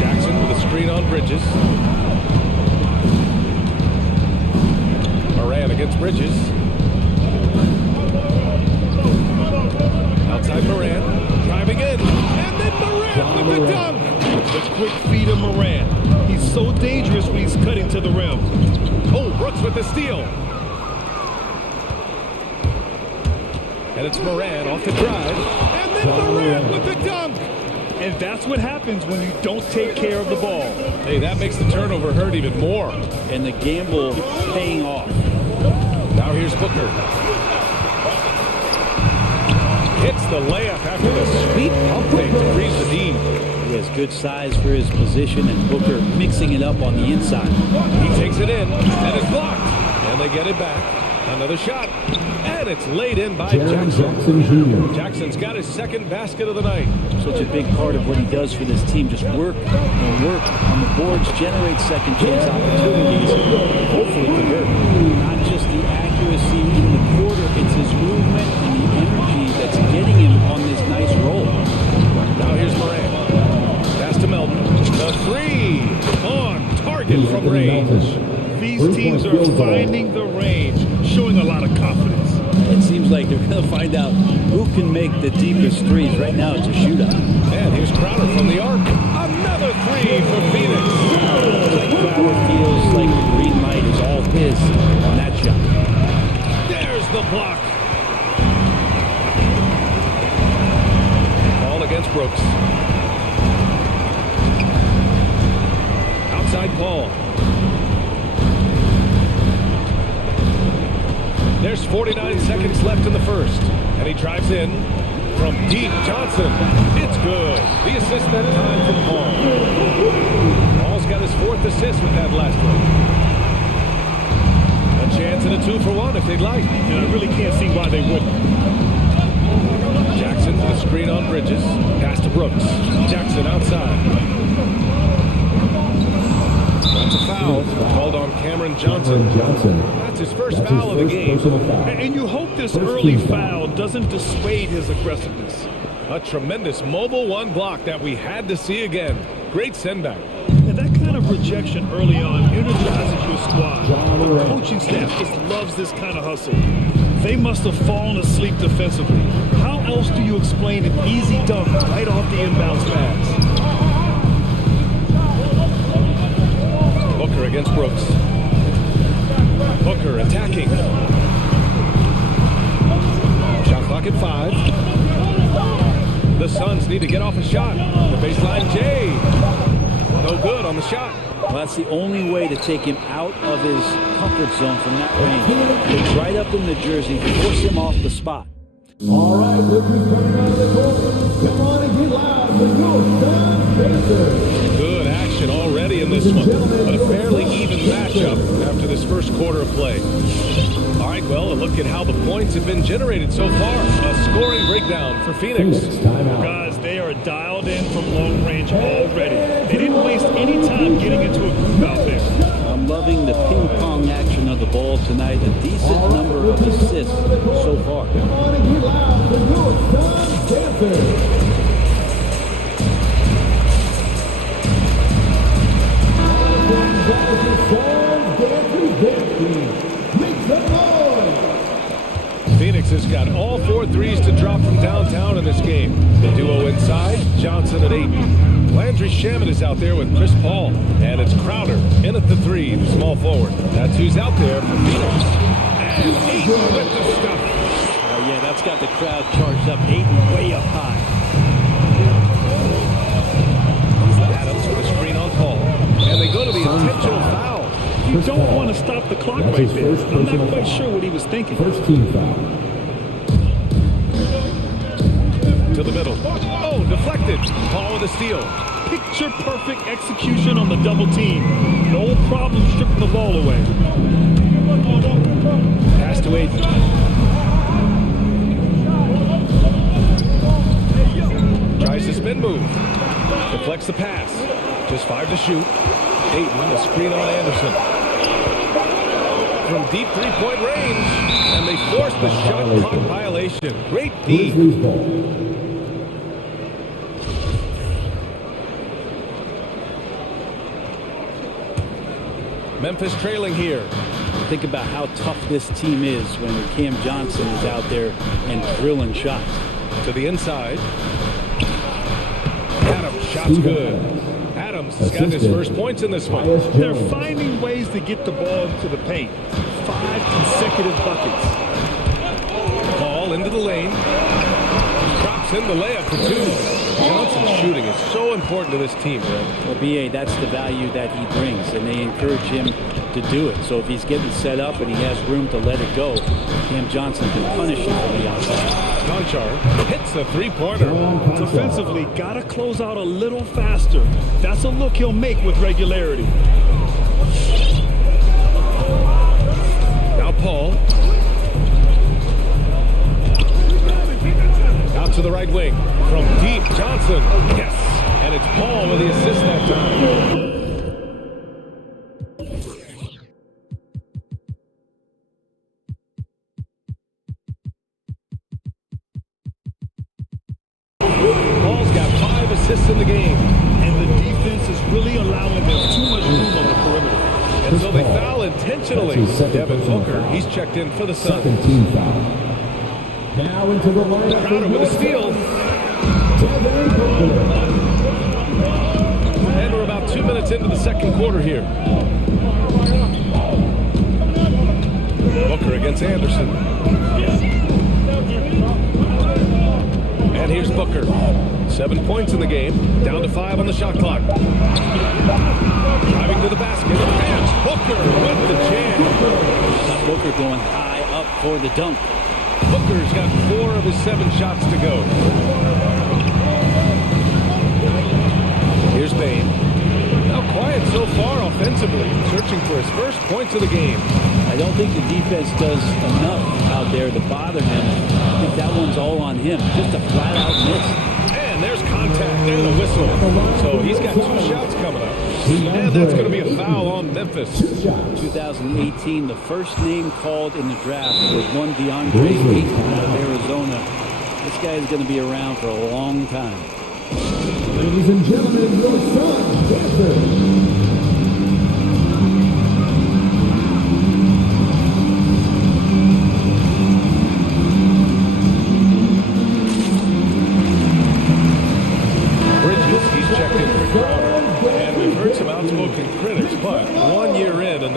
Jackson with a screen on Bridges. Moran against Bridges. Outside Moran. Driving in. And then Moran with the dunk. The quick feed of Moran. He's so dangerous when he's cutting to the rim. Oh, Brooks with the steal. And it's Moran off the drive. And then Moran with the dunk. And that's what happens when you don't take care of the ball. Hey, that makes the turnover hurt even more. And the gamble paying off. Now here's Booker. Hits the layup after the sweet pump fake to freeze the D. He has good size for his position, and Booker mixing it up on the inside. He takes it in, and it's blocked. And they get it back. Another shot. And it's laid in by Jackson. Jackson's got his second basket of the night. Such a big part of what he does for this team. Just work on the boards, generate second chance opportunities, hopefully convert. Not just the accuracy in the quarter, it's his movement and the energy that's getting him on this nice roll. Now here's Moran. Pass to Melton. The three on target from range. These teams are finding the range, showing a lot of confidence. It seems like they're going to find out who can make the deepest threes. Right now, it's a shootout. And here's Crowder from the arc. Another three for Phoenix. Like Crowder feels like the green light is all his on that shot. There's the block. Ball against Brooks. Outside Paul. There's 49 seconds left in the first. And he drives in from deep. Johnson. It's good. The assist that time from Paul. Paul's got his 4th assist with that last one. A chance at a 2-for-1 if they'd like. And I really can't see why they wouldn't. Jackson with a screen on Bridges. Pass to Brooks. Jackson outside. That's a foul. Called on Cameron Johnson. That's his first foul of the game. And you hope this early foul doesn't dissuade his aggressiveness. A tremendous mobile one block that we had to see again. Great send back. And that kind of projection early on energizes your squad. The coaching staff just loves this kind of hustle. They must have fallen asleep defensively. How else do you explain an easy dunk right off the inbounds pass? Booker against Brooks. Booker attacking. Shot clock at 5. The Suns need to get off a shot. The baseline J. No good on the shot. Well, that's the only way to take him out of his comfort zone from that range. Get right up in the jersey, force him off the spot. All right, rookies coming out of the court. Come on and get loud for your Suns Pacers. Good action already in this one, but a fairly even matchup after this first quarter of play. All right, well, a look at how the points have been generated so far. A scoring breakdown for Phoenix. Guys, they are dialed in from long range already. They didn't waste any time getting into a groove out there. I'm loving the ping-pong action of the ball tonight. A decent number of assists so far. Come on and get loud for your Suns Pacers. Phoenix has got all 4 threes to drop from downtown in this game. The duo inside, Johnson at 8. Landry Shamet is out there with Chris Paul. And it's Crowder in at the 3, the small forward. That's who's out there for Phoenix. And Ayton with the stuff. Yeah, that's got the crowd charged up. Ayton way up high. Adams with a screen on Paul. And they go to the intentional foul. You don't want to stop the clock right there. I'm not quite sure what he was thinking. First team foul. To the middle. Oh, deflected. Paul with a steal. Picture perfect execution on the double team. No problem stripping the ball away. Pass to Ayton. Tries to spin move. Deflects the pass. Just 5 to shoot. Ayton, a screen on Anderson. From deep three-point range. And they force the shot clock violation. Great D. Memphis trailing here. Think about how tough this team is when Cam Johnson is out there and drilling shots. To the inside. Adams, shot's good. Adams has got his first points in this one. They're finding ways to get the ball into the paint. 5 consecutive buckets. Ball into the lane. Drops in the layup for 2. Johnson's shooting is so important to this team, man. Well, B.A., that's the value that he brings, and they encourage him to do it. So if he's getting set up and he has room to let it go, Cam Johnson can punish him from the outside. Conchar hits a three-pointer. Defensively, got to close out a little faster. That's a look he'll make with regularity. Now Paul. Out to the right wing. From deep, Johnson. Yes. And it's Paul with the assist that time. Paul's got 5 assists in the game. And the defense is really allowing them too much room on the perimeter. And so they foul intentionally. Devin Booker, he's checked in for the Suns. Second team foul. Now into the lineup. Crowder with a steal. And we're about 2 minutes into the second quarter here. Booker against Anderson. And here's Booker. 7 points in the game. Down to 5 on the shot clock. Driving to the basket. And Booker with the jam. Booker going high up for the dunk. Booker's got 4 of his 7 shots to go. Here's Bain. Now quiet so far offensively, searching for his first points of the game. I don't think the defense does enough out there to bother him. I think that one's all on him. Just a flat-out miss. And there's contact and a whistle. So he's got 2 shots coming up. And that's going to be a foul on Memphis. 2018, the first name called in the draft was one DeAndre Ayton out of Arizona. This guy is going to be around for a long time. Ladies and gentlemen, your Suns Pacers.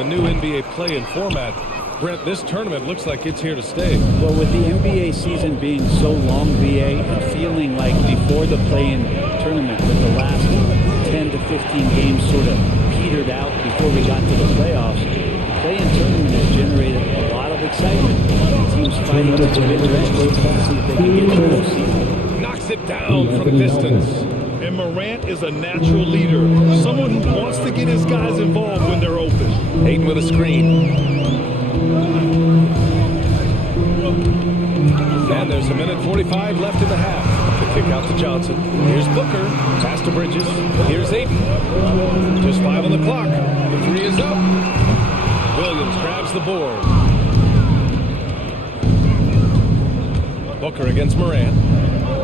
new NBA play-in format. Brent, this tournament looks like it's here to stay. Well, with the NBA season being so long, BA, and feeling like before the play-in tournament that the last 10 to 15 games sort of petered out before we got to the playoffs, the play-in tournament has generated a lot of excitement. Teams fighting to the bitter end to see if they can get through the season. Knocks it down from distance. And Morant is a natural leader, someone who wants to get his guys involved when they're open. Ayton with a screen. And there's 1:45 left in the half. The kick out to Johnson. Here's Booker. Pass to Bridges. Here's Ayton. Just 5 on the clock. The three is up. Williams grabs the board. Booker against Morant.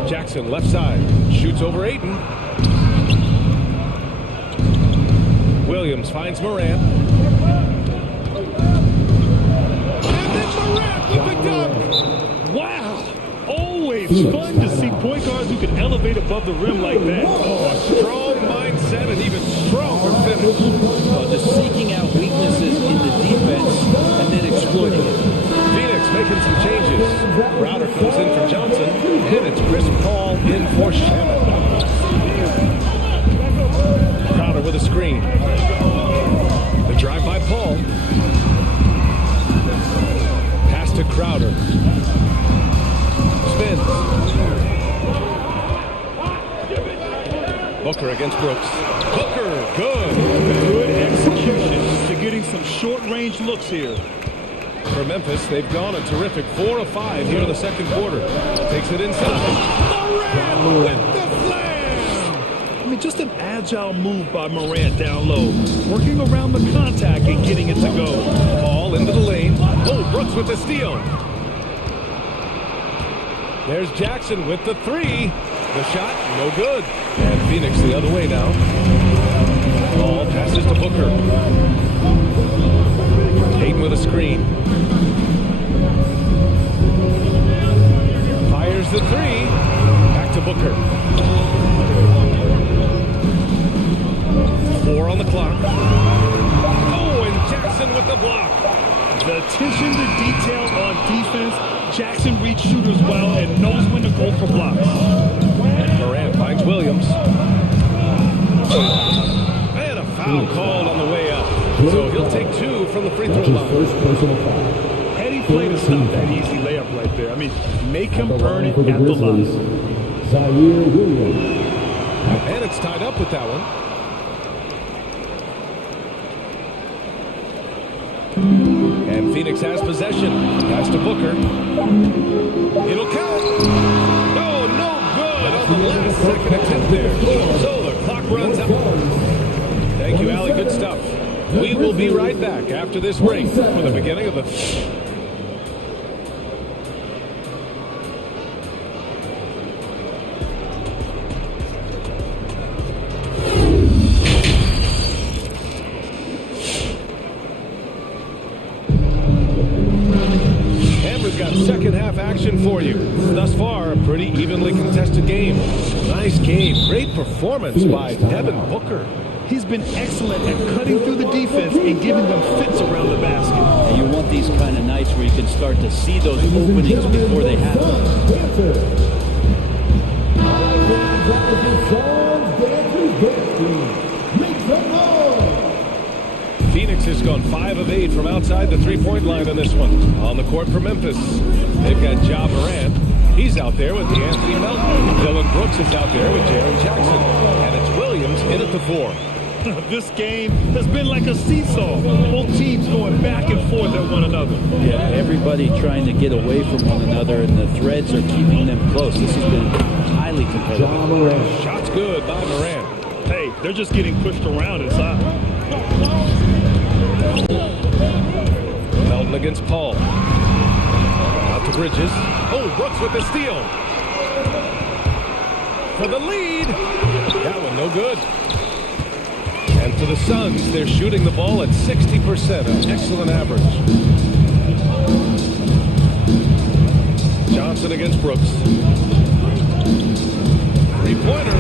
Jackson left side. Shoots over Ayton. Williams finds Morant. And then Morant with the dunk. Wow! Always fun to see point guards who can elevate above the rim like that. Oh, a strong mindset and even stronger finish. Just seeking out weaknesses in the defense and then exploiting it. Phoenix making some changes. Crowder comes in for Johnson, and it's Chris Paul in for Shannon. Crowder with a screen. The drive by Paul. Pass to Crowder. Spins. Booker against Brooks. Booker, good. Good execution to getting some short-range looks here. For Memphis, they've gone a terrific 4 of 5 here in the second quarter. Takes it inside. Morant with the slam! I mean, just an agile move by Morant down low, working around the contact and getting it to go. Ball into the lane. Oh, Brooks with the steal. There's Jackson with the three. The shot, no good. And Phoenix the other way now. Ball passes to Booker. Ayton with a screen. Fires the three. Back to Booker. 4 on the clock. Oh, and Jackson with the block. The attention to detail on defense. Jackson reads shooters well and knows when to go for blocks. Morant finds Williams. And a foul called on the way up. So he'll take 2 from the free throw line. Heady play to stop that easy layup right there. I mean, make him earn it at the line. And it's tied up with that one. And Phoenix has possession. Pass to Booker. It'll count. Oh, no good on the last second attempt there. So the clock runs out. Thank you, Allie. Good stuff. We will be right back after this break for the beginning of the... second half action for you. Thus far, a pretty evenly contested game. Nice game. Great performance by Devin Booker. He's been excellent at cutting through the defense and giving them fits around the basket. And you want these kind of nights where you can start to see those openings before they happen. Phoenix has gone 5 of 8 from outside the three-point line on this one. On the court for Memphis, they've got Ja Morant. He's out there with Anthony Melton. Dylan Brooks is out there with Jaren Jackson. And it's Williams in at the 4. This game has been like a seesaw. Both teams going back and forth at one another. Yeah, everybody trying to get away from one another, and the threads are keeping them close. This has been highly competitive. Shots good by Morant. Hey, they're just getting pushed around inside. Melton against Paul. Out to Bridges. Oh, Brooks with the steal. For the lead. That one no good. And for the Suns, they're shooting the ball at 60%, an excellent average. Johnson against Brooks. Three-pointer.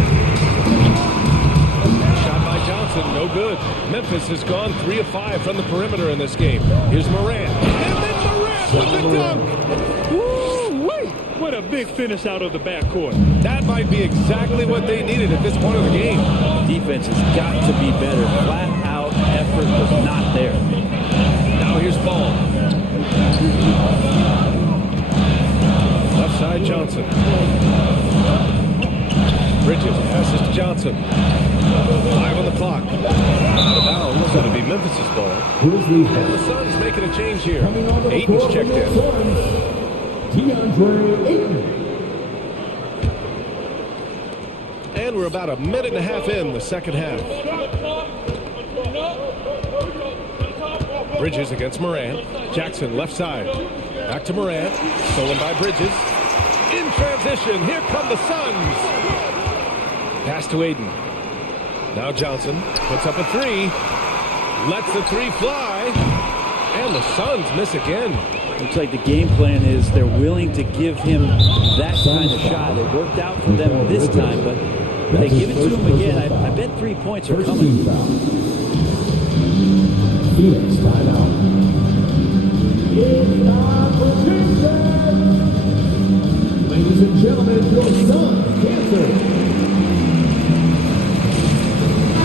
Shot by Johnson. Johnson, no good. Memphis has gone 3 of 5 from the perimeter in this game. Here's Morant. And then Morant with the dunk. Woo-wee! What a big finish out of the backcourt. That might be exactly what they needed at this point of the game. Defense has got to be better. Flat out effort was not there. Now here's Paul. Left side Johnson. Bridges passes to Johnson. 5 on the clock. Out of bounds. It's going to be Memphis' ball. And the Suns making a change here. Aiton's checked in. DeAndre Ayton. And we're about a minute and a half in the second half. Bridges against Morant. Jackson left side. Back to Morant. Stolen by Bridges. In transition. Here come the Suns. Pass to Ayton. Now Johnson puts up a 3. Lets the 3 fly. And the Suns miss again. Looks like the game plan is they're willing to give him that kind of shot. It worked out for them this time, but if they give it to him again, I bet 3 points are coming. Phoenix timeout. It's time for Tuesday. Ladies and gentlemen, your Suns answer.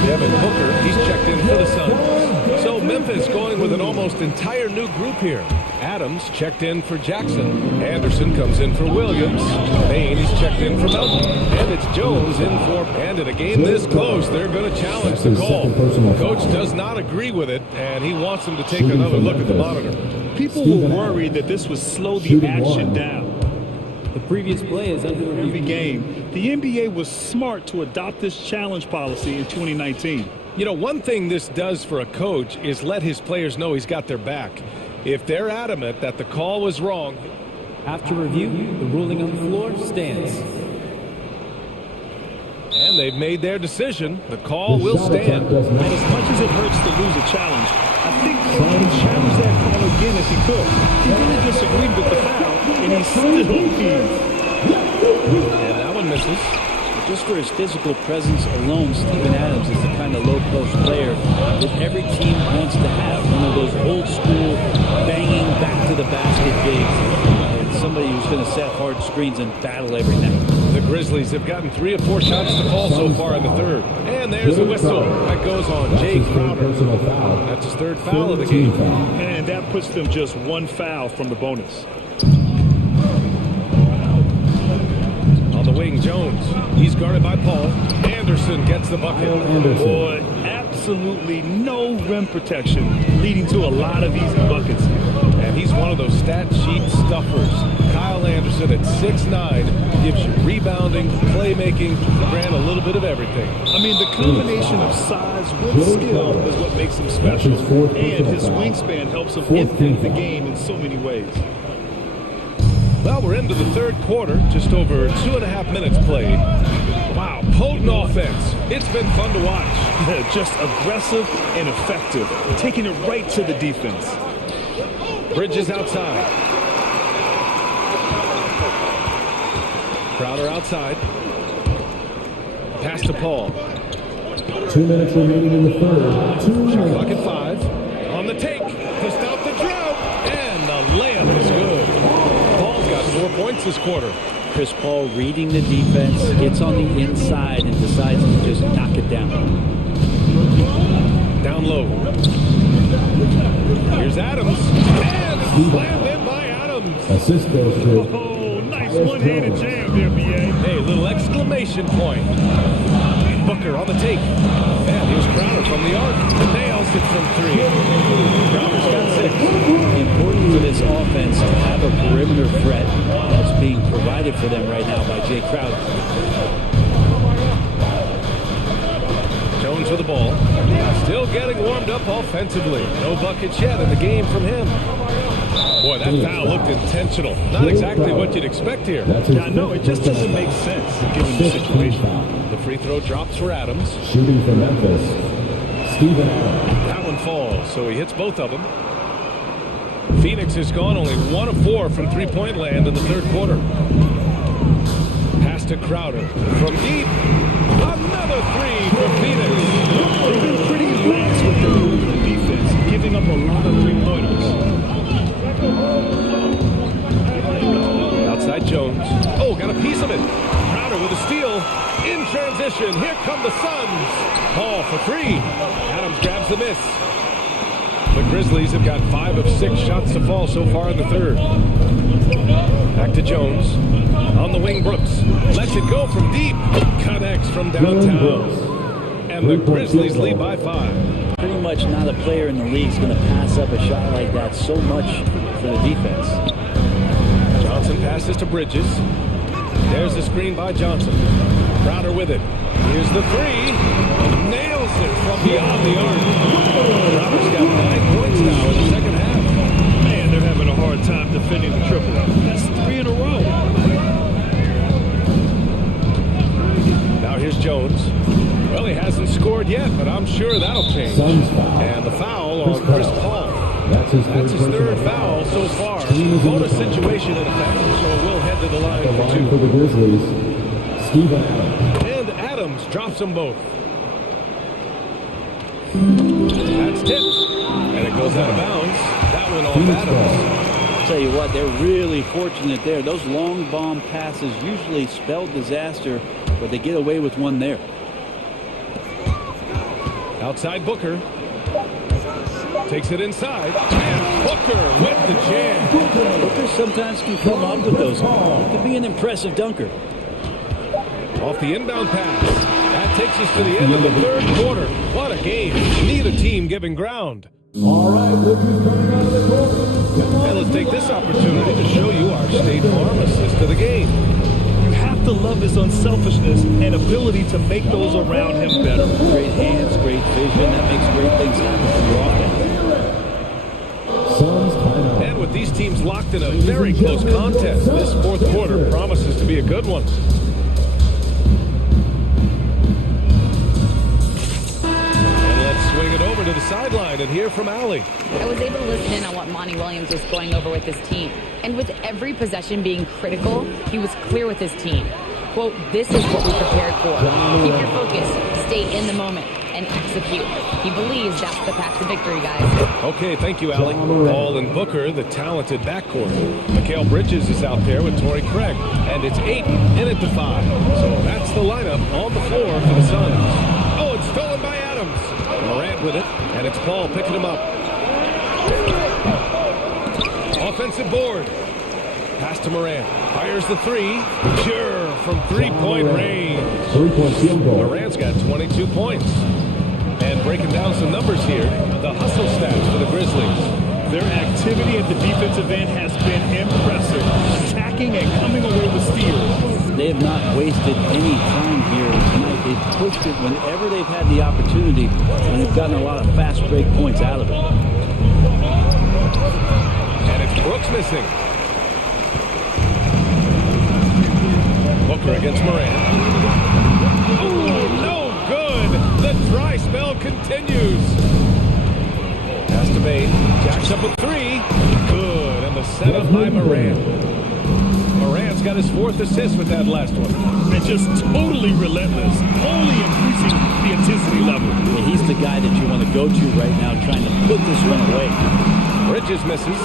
Devin Booker, he's checked in for the Suns. So Memphis going with an almost entire new group here. Adams checked in for Jackson. Anderson comes in for Williams. Payne, he's checked in for Melton. And it's Jones in for... And in a game this close, they're going to challenge the call. Coach does not agree with it, and he wants them to take another look at the monitor. People were worried that this would slow the action down. The previous play is under Every review. game, the NBA was smart to adopt this challenge policy in 2019. You know, one thing this does for a coach is let his players know he's got their back. If they're adamant that the call was wrong... After review, the ruling on the floor stands. And they've made their decision. The call will stand. And as much as it hurts to lose a challenge, I think Cole would challenge that call again if he could. He really disagreed with the foul, and he still leads. And that one misses. Just for his physical presence alone, Steven Adams is the kind of low-post player that every team wants to have. One of those old-school, banging back-to-the-basket bigs. And somebody who's going to set hard screens and battle every night. The Grizzlies have gotten 3 of 4 shots to fall so far in the third. And there's a whistle. That goes on Jay Crowder. That's his 3rd foul of the game. And that puts them just 1 foul from the bonus. On the wing, Jones. He's guarded by Paul. Anderson gets the bucket. Boy, absolutely no rim protection, leading to a lot of easy buckets. And he's one of those stat sheet stuffers. Kyle Anderson at 6'9" gives you rebounding, playmaking, ran a little bit of everything. I mean, the combination of size with skill is what makes him special. And his wingspan helps him impact the game in so many ways. Well, we're into the 3rd quarter, just over 2.5 minutes played. Wow, potent offense. It's been fun to watch. Just aggressive and effective, taking it right to the defense. Bridges outside. Crowder outside. Pass to Paul. 2 minutes remaining in the third. 2 minutes. Clock at 5. On the take to stop the drought. And the layup is good. Paul's got 4 points this quarter. Chris Paul reading the defense, gets on the inside and decides to just knock it down. Down low. Here's Adams. And it's slammed in by Adams. Assist goes to... Oh, nice one-handed jam there, B.A. Hey, little exclamation point. Booker on the take. And here's Crowder from the arc. Nails it from 3. Crowder's got 6. Important for this offense to have a perimeter threat that's being provided for them right now by Jay Crowder. Jones with the ball. Still getting warmed up offensively. No buckets yet in the game from him. Boy, that foul looked intentional. Not exactly what you'd expect here. Yeah, no, it just doesn't make sense given the situation. The free throw drops for Adams. Shooting for Memphis, Steven Adams. That one falls, so he hits both of them. Phoenix has gone only 1 of 4 from three-point land in the 3rd quarter. Pass to Crowder from deep. Another 3 for Phoenix. They've been giving up a lot of three-pointers. Outside Jones. Oh, got a piece of it. Crowder with a steal. In transition. Here come the Suns. Paul for three. Adams grabs the miss. The Grizzlies have got 5 of 6 shots to fall so far in the third. Back to Jones. On the wing, Brooks. Lets it go from deep. Connects from downtown. And the Grizzlies lead by 5. Pretty much not a player in the league is going to pass up a shot like that so much for the defense. Johnson passes to Bridges. There's the screen by Johnson. Crowder with it. Here's the three. Nails it from beyond the arc. Crowder's got 9 points now in the second half. Man, they're having a hard time defending the triple. That's 3 in a row. Now here's Jones. Well, he hasn't scored yet, but I'm sure that'll change. And the foul on Chris Paul. That's his third foul so far. Bonus situation in effect, so we'll head to the line for 2. For the Grizzlies, Steven Adams. And Adams drops them both. That's tipped. And it goes out of bounds. That one off Adams. I'll tell you what, they're really fortunate there. Those long bomb passes usually spell disaster, but they get away with one there. Outside Booker. Takes it inside. And Booker with the jam. Booker sometimes can come up with those. He can be an impressive dunker. Off the inbound pass. That takes us to the end of the third quarter. What a game. Neither team giving ground. All right, rookies coming out of the court. And let's take this opportunity to show you our State Farm assist to the game. You have to love his unselfishness and ability to make those around him better. Great hands, great vision. That makes great things happen for your offense. And with these teams locked in a very close contest, this fourth quarter promises to be a good one. And let's swing it over to the sideline and hear from Allie. I was able to listen in on what Monty Williams was going over with his team. And with every possession being critical, he was clear with his team. Quote, this is what we prepared for. Keep your focus, stay in the moment, and execute. He believes that's the path to victory, guys. Okay, thank you, Allie. Paul and Booker, the talented backcourt. Mikal Bridges is out there with Torrey Craig. And it's Ayton in at the 5. So that's the lineup on the floor for the Suns. Oh, it's stolen by Adams. Morant with it, and it's Paul picking him up. Offensive board. Pass to Morant. Fires the 3. Pure from three-point range. 3-point field goal. Morant's got 22 points. And breaking down some numbers here, the hustle stats for the Grizzlies. Their activity at the defensive end has been impressive. Attacking and coming away with steals. They have not wasted any time here tonight. They've pushed it whenever they've had the opportunity, and they've gotten a lot of fast break points out of it. And it's Brooks missing. Booker against Morant. Oh, no good. The dry spell continues. Pass to Bane. Jacks up a 3. Good. And the setup by Morant. Morant's got his 4th assist with that last one. And just totally relentless. Only increasing the intensity level. Yeah, he's the guy that you want to go to right now trying to put this one away. Bridges misses.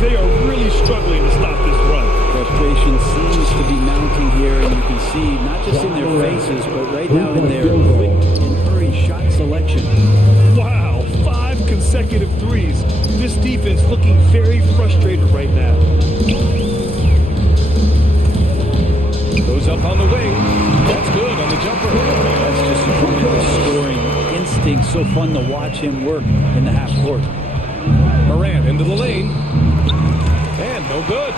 They are really struggling to stop this run. Frustration seems to be mounting here, and you can see not just in their faces, but right now in their quick and hurry shot selection. Wow, 5 consecutive threes. This defense looking very frustrated right now. Goes up on the wing. That's good on the jumper. That's just tremendous scoring instinct. So fun to watch him work in the half court. Morant into the lane. And no good.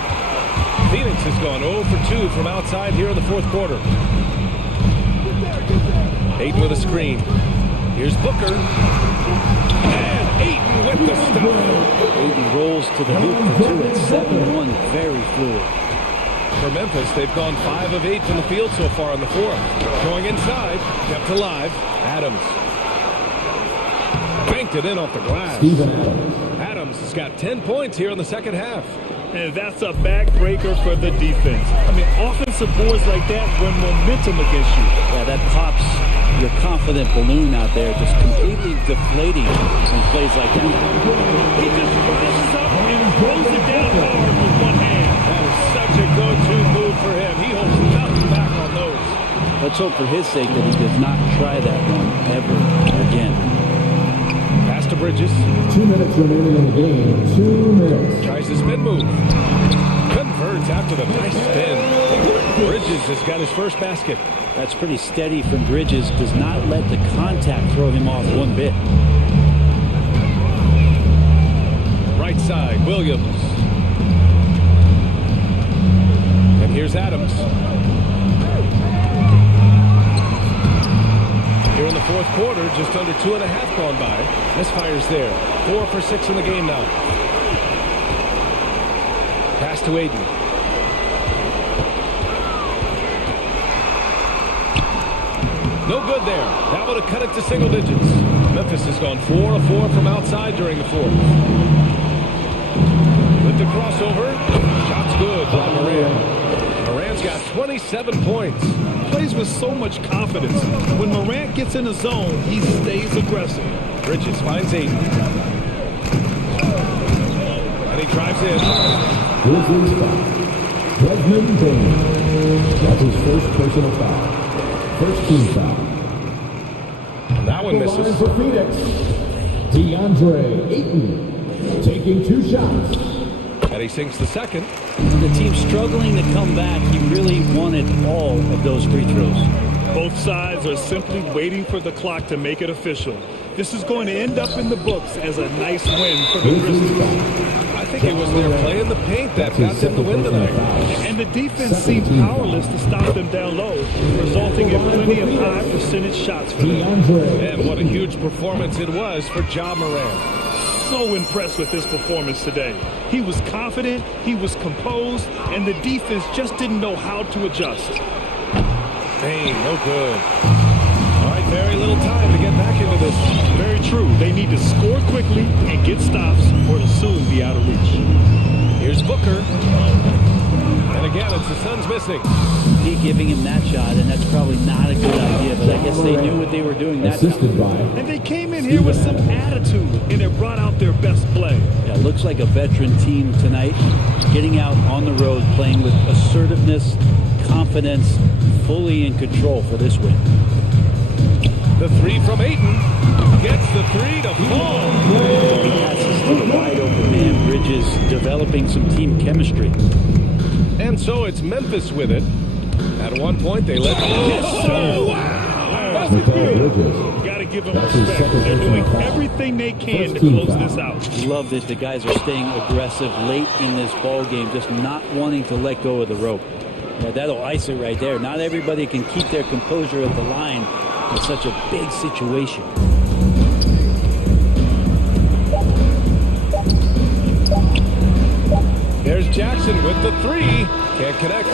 Phoenix has gone 0 for 2 from outside here in the fourth quarter. Ayton with a screen. Here's Booker. And Ayton with the stop. Ayton rolls to the hoop for 2 at 7-1. Very fluid. For Memphis, they've gone 5 of 8 from the field so far in the fourth. Going inside, kept alive. Adams. Banked it in off the glass. Steven Adams. Adams has got 10 points here in the second half. And that's a backbreaker for the defense. I mean, offensive boards like that run momentum against you. Yeah, that pops your confident balloon out there just completely deflating when plays like that. He just rises up and throws it down hard with one hand. That is such a go-to move for him. He holds nothing back on those. Let's hope for his sake that he does not try that one ever again. Pass to Bridges. 2 minutes remaining in the game. 2 minutes. Tries his spin move. Converts after the nice spin. Bridges has got his first basket. That's pretty steady from Bridges. Does not let the contact throw him off one bit. Right side, Williams. And here's Adams. Here in the fourth quarter, just under 2.5 gone by. Misfires there. 4 for 6 in the game now. Pass to Aiden. No good there. That would have cut it to single digits. Memphis has gone 4 of 4 from outside during the fourth. With the crossover, shot's good by Moran. Moran's got 27 points. Plays with so much confidence. When Morant gets in the zone, he stays aggressive. Bridges finds Aiden. And he drives in. Grizzlies foul. Desmond Bain. That's his first personal foul. First team foul. That one misses. For Phoenix, DeAndre Ayton taking 2 shots. And he sinks the second. The team struggling to come back. He really wanted all of those free throws. Both sides are simply waiting for the clock to make it official. This is going to end up in the books as a nice win for the Grizzlies. I think it was their play in the paint that got them the win tonight. And the defense seemed powerless to stop them down low, resulting in plenty of high percentage shots for them. And what a huge performance it was for Ja Morant. So impressed with his performance today. He was confident, he was composed, and the defense just didn't know how to adjust. Hey, no good. All right, very little time to get back into this. Very true. They need to score quickly and get stops, or it'll soon be out of reach. Here's Booker. And again, it's the Suns missing. He giving him that shot, and that's probably not a good idea, but I guess they knew what they were doing that time. And they came in here with some attitude, and it brought out their best play. Yeah, looks like a veteran team tonight, getting out on the road, playing with assertiveness, confidence, fully in control for this win. The three from Ayton. Gets the three to fall. He passes to the wide open man. Bridges developing some team chemistry. And so it's Memphis with it. At one point, they led. Oh, wow! You got to give them respect. They're doing everything they can to close this out. Love that the guys are staying aggressive late in this ball game, just not wanting to let go of the rope. Yeah, that'll ice it right there. Not everybody can keep their composure at the line in such a big situation. There's Jackson with the three. Can't connect.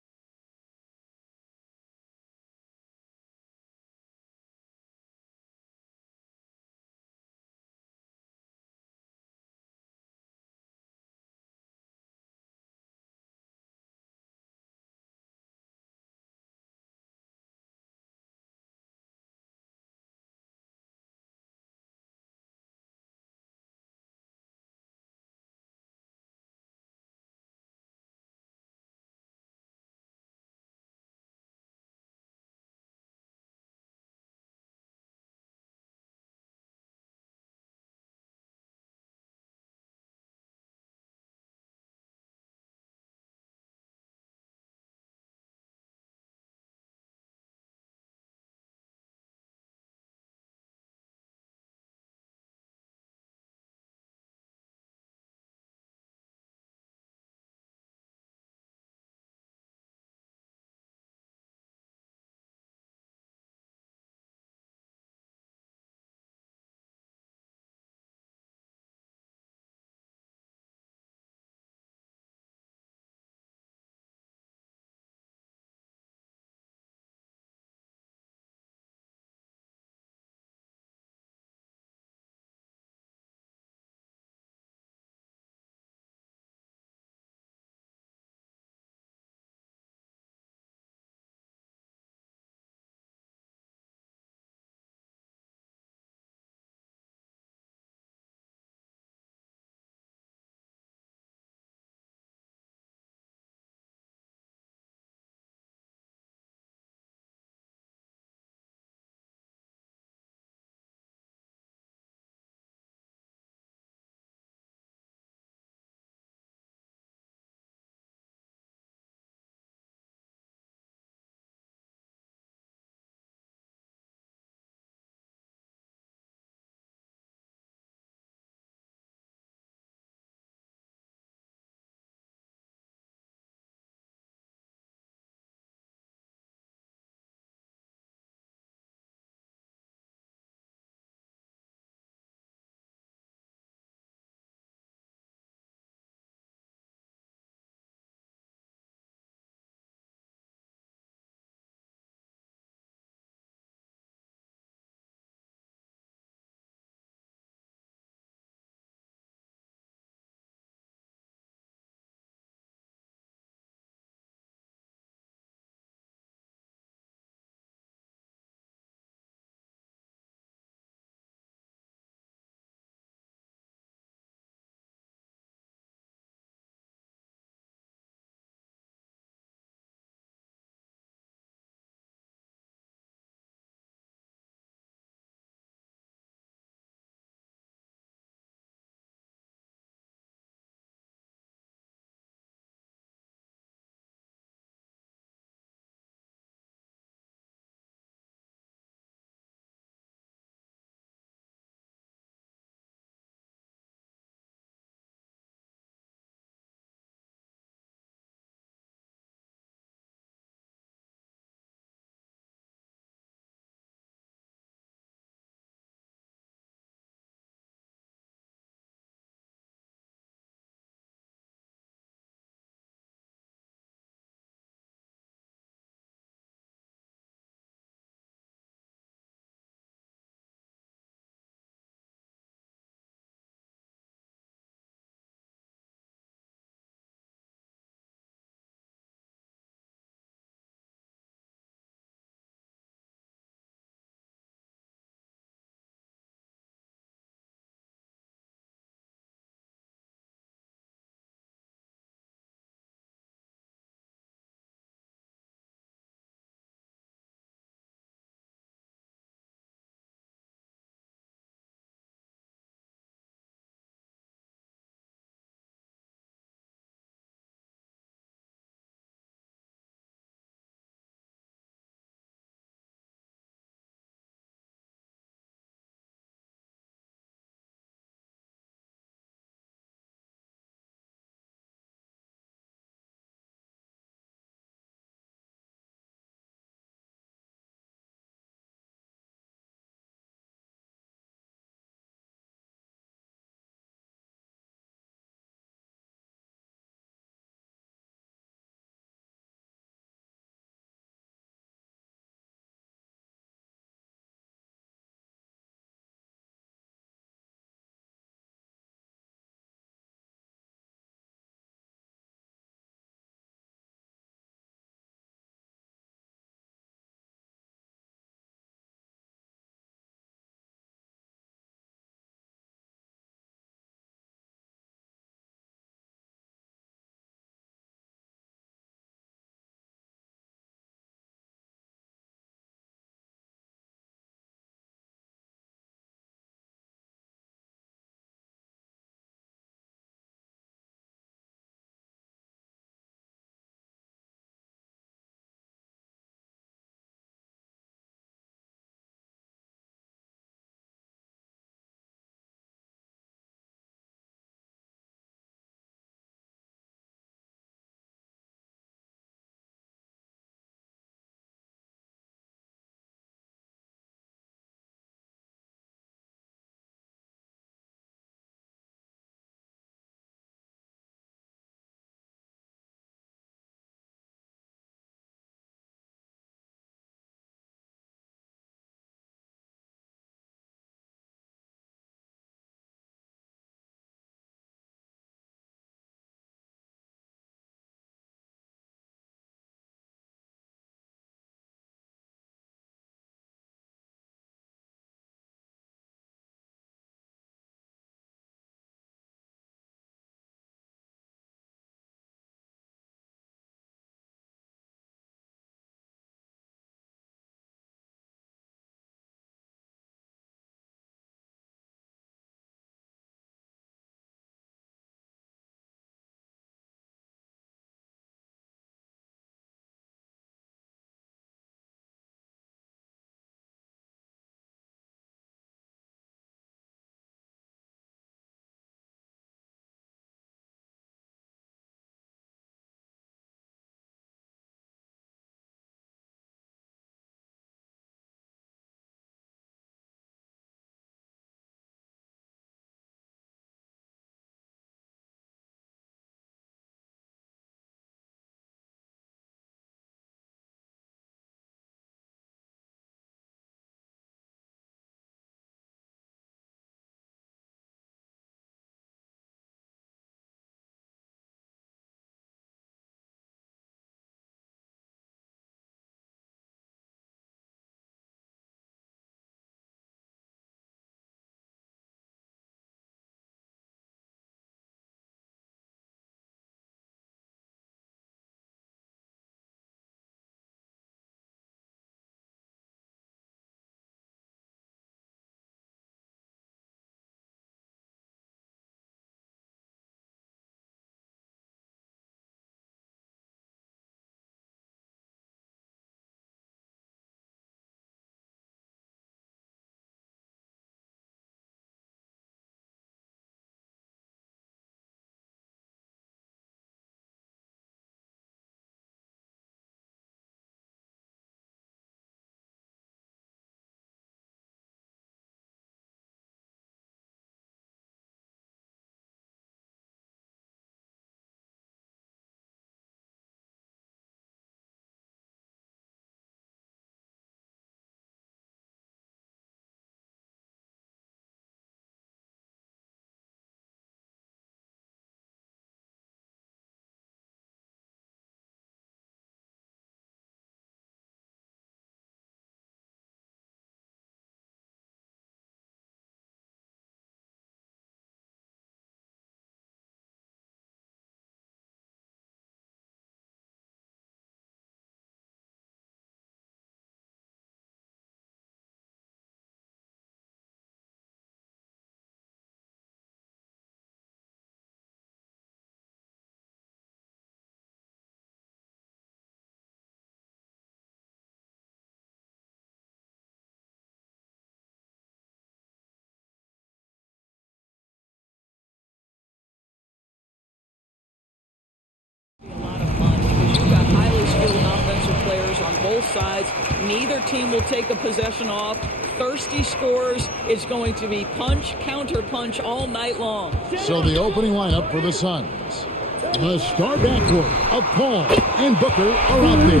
both sides. Neither team will take a possession off. Thirsty scorers. It's going to be punch, counter punch all night long. So the opening lineup for the Suns. The star backcourt of Paul and Booker are out there.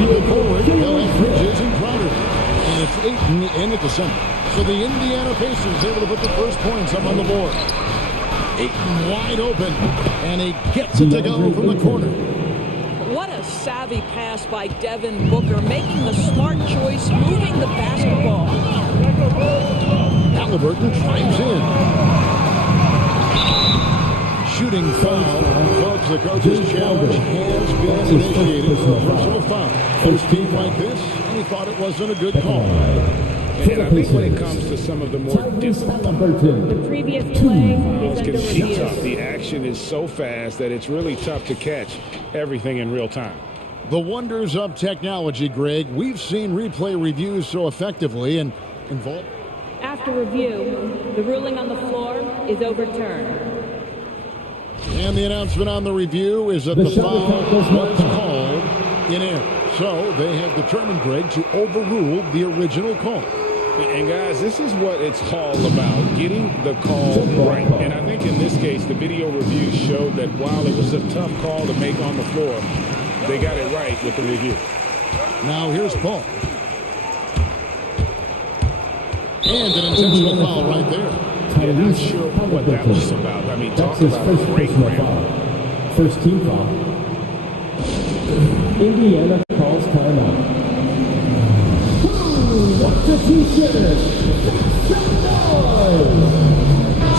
Moving forward, they'll have Bridges and Crowder. And it's Ayton in at the center. So the Indiana Pacers able to put the first points up on the board. Ayton wide open, and he gets it to go from the corner. What a savvy pass by Devin Booker, making the smart choice, moving the basketball. Halliburton drives in. Shooting foul. Folks, the coach's challenge has been initiated for a personal foul. Coach team like this, and he thought it wasn't a good call. And I think when it comes to some of the more difficult The previous play is can under be review. tough. The action is so fast that it's really tough to catch everything in real time. The wonders of technology, Greg. We've seen replay reviews so effectively and involved. After review, the ruling on the floor is overturned. And the announcement on the review is that the foul was called in air. So they have determined, Greg, to overrule the original call. And guys, this is what it's all about, getting the call right. And I think in this case, the video review showed that while it was a tough call to make on the floor, they got it right with the review. Now here's Paul. And an intentional foul right there. Yeah, not sure what that was about. I mean, talk about a great round. First team foul. Indiana calls timeout. What's the t-shirt?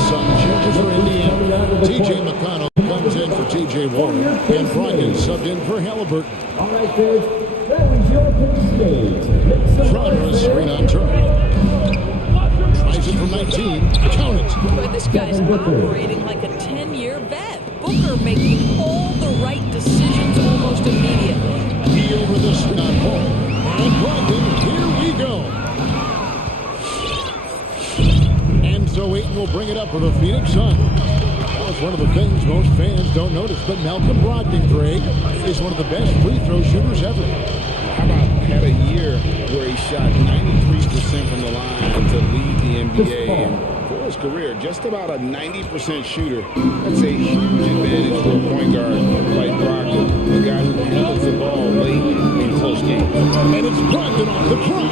Some changes for Indiana. T.J. McConnell comes in for T.J. Warren. And Brogdon subbed in for Halliburton. All right, Dave. That was your pick stage. Crowder, screen on turn. Tries it from 19. Count it. But this guy's operating like a 10-year vet. Booker making all the right decisions almost immediately. He over the screen on Paul. And Brogdon, here we go. And so Ayton will bring it up for the Phoenix Suns. That's one of the things most fans don't notice. But Malcolm Brogdon, Greg, is one of the best free throw shooters ever. How about had a year where he shot 93% from the line to lead the NBA, and for his career, just about a 90% shooter. That's a huge advantage for a point guard like Brogdon, a guy who handles the ball late in close games. And it's Brogdon off the drive.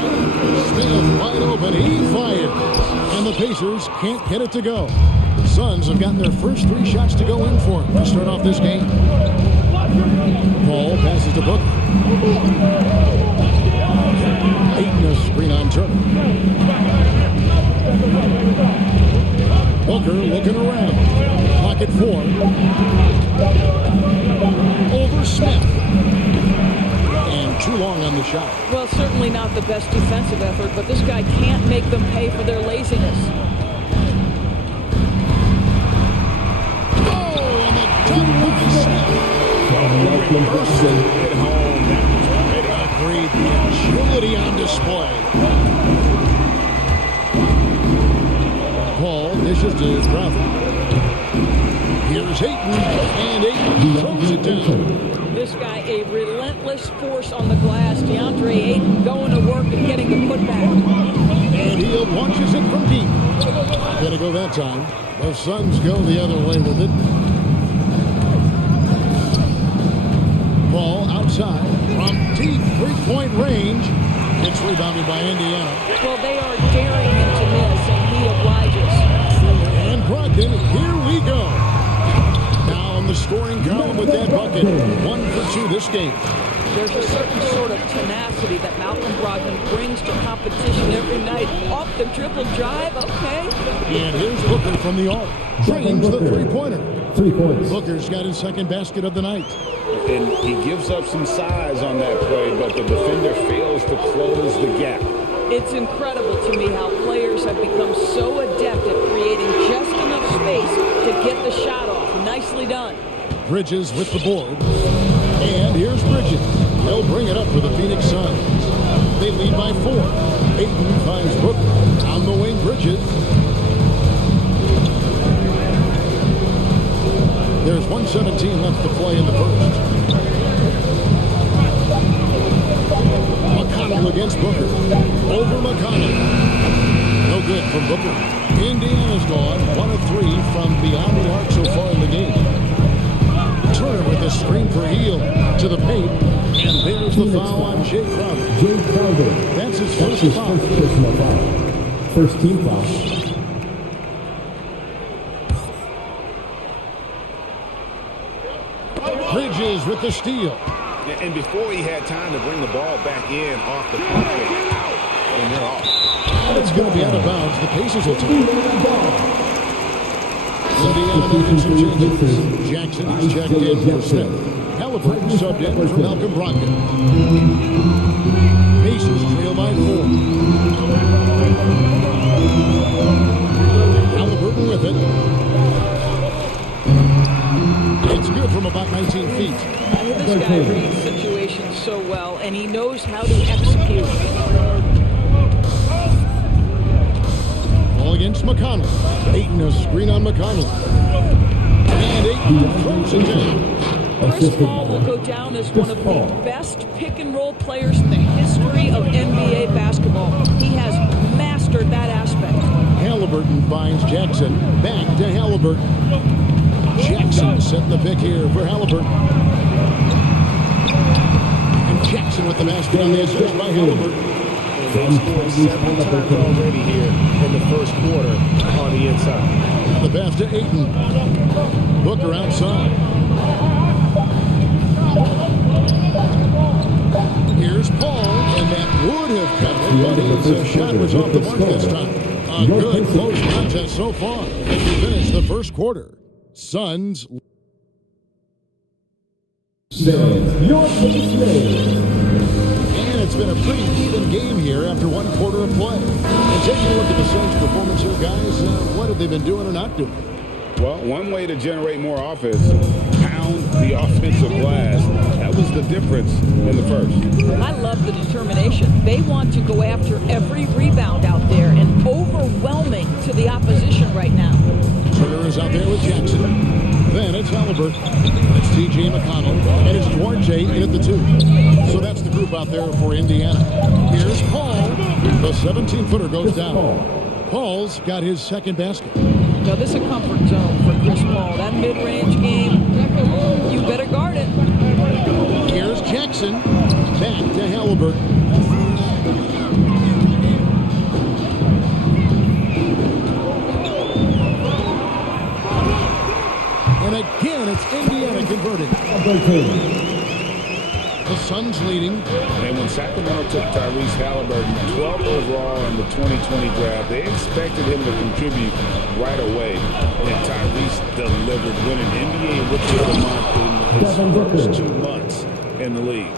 Steph wide open, he fires. And the Pacers can't get it to go. The Suns have gotten their first 3 shots to go in for him to start off this game. Paul passes to Booker. Ayton a screen on Turner. Booker looking around. Clock at 4. Over Smith. And too long on the shot. Well, certainly not the best defensive effort, but this guy can't make them pay for their laziness. Oh, and the dunk by Smith. Reverse it at home. That was pretty. Agreed. The agility on display. Paul dishes to Crowder. Here's Ayton, and Ayton throws it down. This guy, a relentless force on the glass. DeAndre Ayton going to work and getting the putback. And he launches it from deep. Gonna go that time. The Suns go the other way with it. Ball outside from deep three-point range. It's rebounded by Indiana. Well, they are daring him to miss, and he obliges. And Brogdon, here we go. Now on the scoring column with that bucket. 1 for 2 this game. There's a certain sort of tenacity that Malcolm Brogdon brings to competition every night. Off the dribble drive, okay. And here's Booker from the arc. Drains the three-pointer. 3 points. Booker's got his second basket of the night. And he gives up some size on that play, but the defender fails to close the gap. It's incredible to me how players have become so adept at creating just enough space to get the shot off. Nicely done. Bridges with the board. And here's Bridges. They'll bring it up for the Phoenix Suns. They lead by 4. Ayton finds Booker. On the wing, Bridges. There's 1:17 left to play in the first. Paul against Booker. Over McConnell. No good from Booker. Indiana's gone 1 of 3 from beyond the arc so far in the game. Turner with a screen for Heel to the paint. And there's the foul on Jay Crowder. Jay Crowder. That's his first foul. First personal foul. First team foul. Bridges with the steal. And before he had time to bring the ball back in off the pocket, and they're off. And it's going to be out of bounds. The Pacers will take it. Indiana making some changes. Jackson is checked in for Smith. Halliburton subbed in for Malcolm Brogdon. Pacers trail by 4. Halliburton with it. It's good from about 19 feet. This guy reads situations so well, and he knows how to execute. Ball against McConnell. Ayton a screen on McConnell. And Ayton throws it down. Chris Paul will go down as one of the best pick-and-roll players in the history of NBA basketball. He has mastered that aspect. Halliburton finds Jackson. Back to Halliburton. Jackson set the pick here for Halliburton. And Jackson with the basket on the assist by Halliburton. They've scored 7 times already here in the first quarter on the inside. The pass to Ayton. Booker outside. Here's Paul, and that would have counted, but his shot was off the mark this time. A good close contest so far as we finish the first quarter. Suns. And it's been a pretty even game here after one quarter of play. And taking a look at the Suns' performance here, guys, what have they been doing or not doing? Well, one way to generate more offense, pound the offensive glass. That was the difference in the first. I love the determination. They want to go after every rebound out there and overwhelming to the opposition right now. Turner is out there with Jackson. Then it's Halliburton. It's T.J. McConnell. And it's Duarte in at the 2. So that's the group out there for Indiana. Here's Paul. The 17-footer goes down. Paul's got his second basket. Now this is a comfort zone for Chris Paul. That mid-range game, you better guard it. Here's Jackson. Back to Halliburton. And again, it's Indiana converting. The Suns leading. And when Sacramento took Tyrese Halliburton 12 overall in the 2020 draft, they expected him to contribute right away. And Tyrese delivered, winning NBA Rookie of the Month in his first 2 months in the league.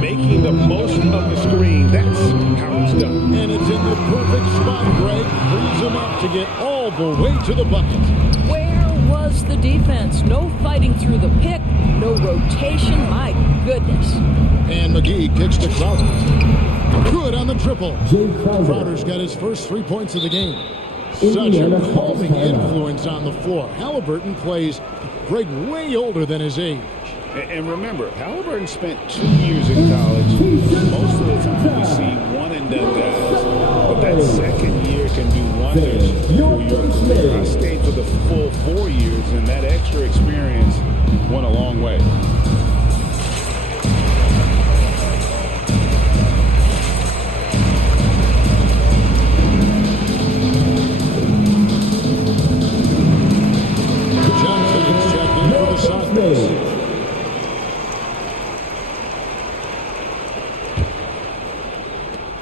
Making the most of the screen, that's how it's done. And it's in the perfect spot, Greg. Frees him up to get all the way to the bucket. Where was the defense? No fighting through the pick, no rotation, my goodness. And McGee kicks to Crowder. Good on the triple. Crowder's got his first 3 points of the game. Such a calming influence on the floor. Halliburton plays, Greg, way older than his age. And remember, Halliburton spent 2 years in college. Most of the time we see one-and-done guys. But that second year can do wonders for your career. I stayed for the full 4 years, and that extra experience went a long way. Johnson is checked in for the Suns.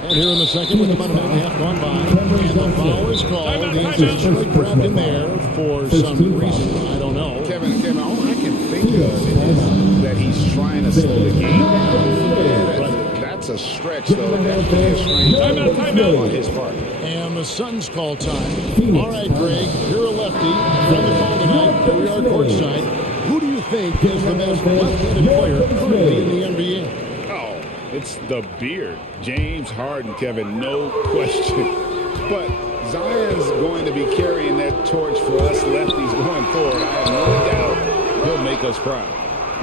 And here in the second, with about a minute and a half gone by, and the foul is called. He intentionally grabbed in there for some reason. I don't know. Kevin, all I can think of is that he's trying to slow the game down. That's a stretch, though. Definitely a strange on his part. And the Suns call time. All right, Greg, you're a lefty. On the call tonight, here we are courtside. Who do you think is the best left-handed player currently in the NBA? It's the beard. James Harden, Kevin, no question. But Zion's going to be carrying that torch for us lefties going forward. I have no doubt he'll make us proud.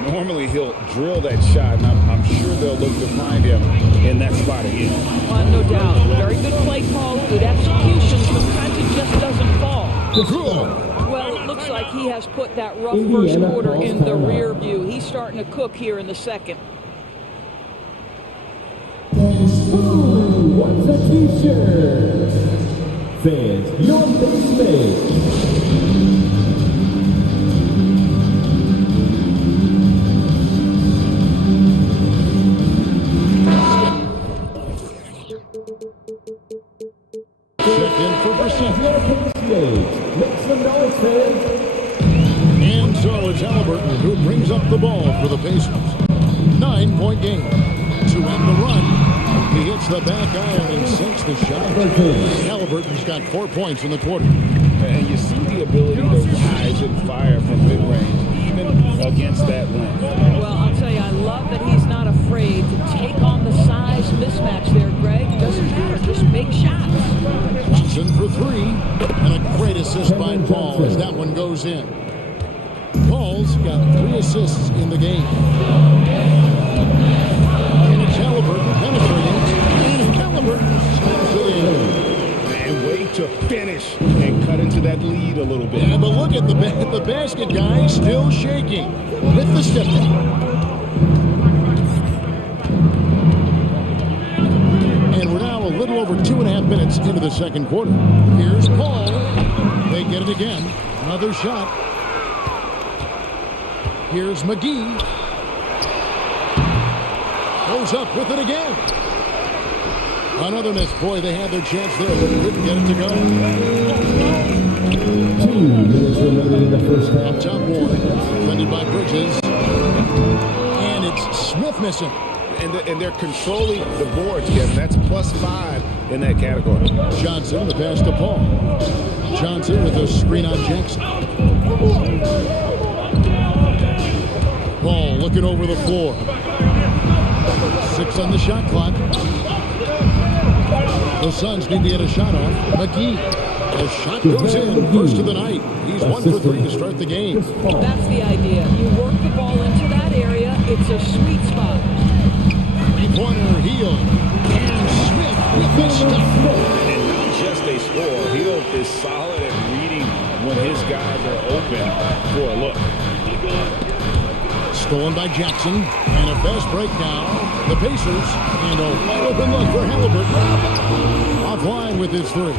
Normally he'll drill that shot, and I'm sure they'll look to find him in that spot again. No doubt. Very good play call, good execution. Sometimes it just doesn't fall. Well, it looks like he has put that rough first quarter in the rear view. He's starting to cook here in the second. What's a t-shirt? Fans, your base mate. Check in for Brissett. Make some noise, fans. And so it's Halliburton who brings up the ball for the Pacers. 9-point game. To end the run, he hits the back iron and sinks the shot. Halliburton's got 4 points in the quarter. And you see the ability to rise and fire from mid-range, even against that wind. Well, I'll tell you, I love that he's not afraid to take on the size mismatch there, Greg. Doesn't matter, just make shots. Johnson for 3, and a great assist by Paul as that one goes in. Paul's got 3 assists in the game. And it's Halliburton penetrating, and Halliburton slows it in. And way to finish and cut into that lead a little bit. Yeah, but look at the basket guy still shaking with the step back. And we're now a little over 2.5 minutes into the second quarter. Here's Paul. They get it again. Another shot. Here's McGee. Goes up with it again. Another miss. Boy, they had their chance there, but couldn't get it to go. 2 minutes remaining in the first half. Up top one, defended by Bridges. And it's Smith missing. And they're controlling the boards, Kevin. That's +5 in that category. Johnson, the pass to Paul. Johnson with a screen on Jackson. Paul looking over the floor. 6 on the shot clock. The Suns need to get a shot off. McGee. The shot goes in. First of the night. He's 1 for 3 to start the game. That's the idea. You work the ball into that area. It's a sweet spot. Three-pointer, Hield. And Smith with the stuff. And not just a score. Hield is solid at reading when his guys are open for a look. Stolen by Jackson. And a fast break now. The Pacers. And a wide open look for Halliburton. Offline with his 3.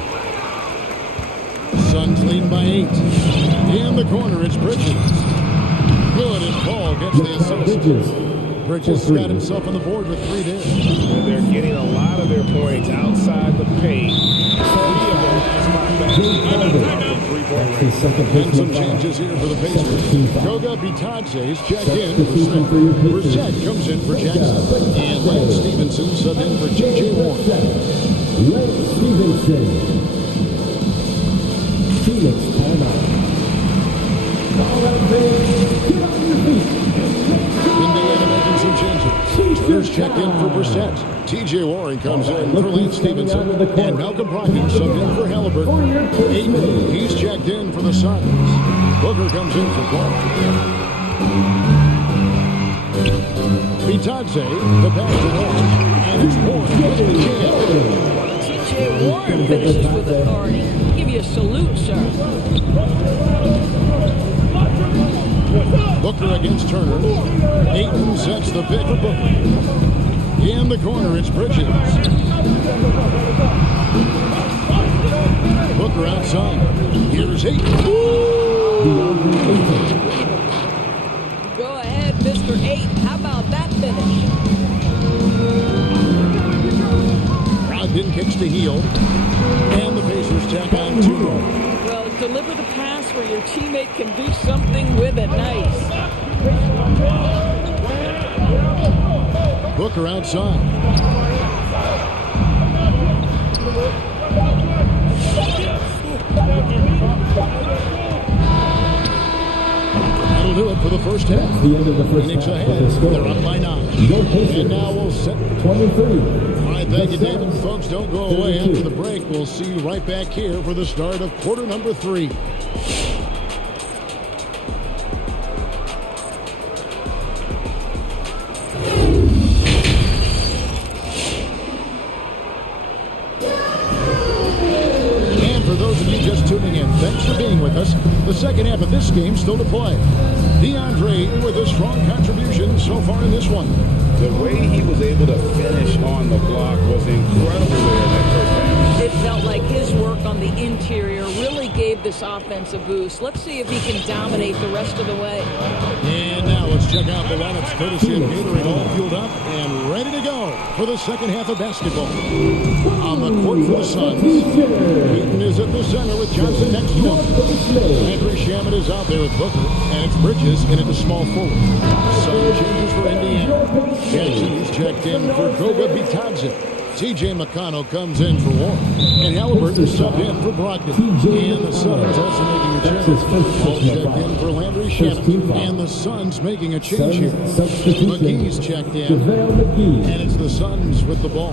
Suns lead by 8. In the corner, it's Bridges. Good, and Paul gets the assist. Bridges got himself on the board with 3 there. They're getting a lot of their points outside the paint. 3 of them last 5 minutes from three-point range. And some changes here for the Pacers. Goga Bitadze is checked in for Smith. Brissett comes in for Jackson. And Lance Stevenson subbed in for T.J. Warren. Lance Stevenson. Phoenix timeout. All right, fans, get on your feet. Indiana making some changes. Turner's checked in for Brissett. T.J. Warren comes in for Lance Stevenson. And Malcolm Brogdon subbed in for Halliburton. Ayton, he's checked in for the Suns. Booker comes in for Paul. Bitadze, the pass to Warren. And it's Warren with the jam. T.J. Warren finishes with authority. Give you a salute, sir. Booker against Turner. Ayton sets the pick for Booker. In the corner, it's Bridges. Booker outside. Here's Ayton. Go ahead, Mr. 8. How about that finish? Brogdon kicks to Hield. And the Pacers tack on 2 more. Well, deliver the pass where your teammate can do something with it. Nice. Booker outside. That'll do it for the first half. The end of the first Phoenix half. ahead. They're up by 9. And now we'll set 23. All right, thank you, David. Folks, don't go away after the break. We'll see you right back here for the start of quarter number 3. just tuning in, thanks for being with us. The second half of this game still to play. DeAndre with a strong contribution so far in this one. The way he was able to finish on the block was incredible there in that first half. It felt like his work on the interior really gave this offense a boost. Let's see if he can dominate the rest of the way. And now let's check out the lineups courtesy of Gatorade, all fueled up and ready to go for the second half of basketball. On the court for the Suns, Eaton is at the center with Johnson next to him. Henry Shaman is out there with Booker, and it's Bridges in at the small forward. Some changes for Indiana. Jackson is checked in for Goga Bitadze. T.J. McConnell comes in for Warren. And Halliburton subbed in for Brogdon. And the Suns also making a change. All checked in for Landry Shaman. And the Suns making a change here. McGee's checked in. And it's the Suns with the ball.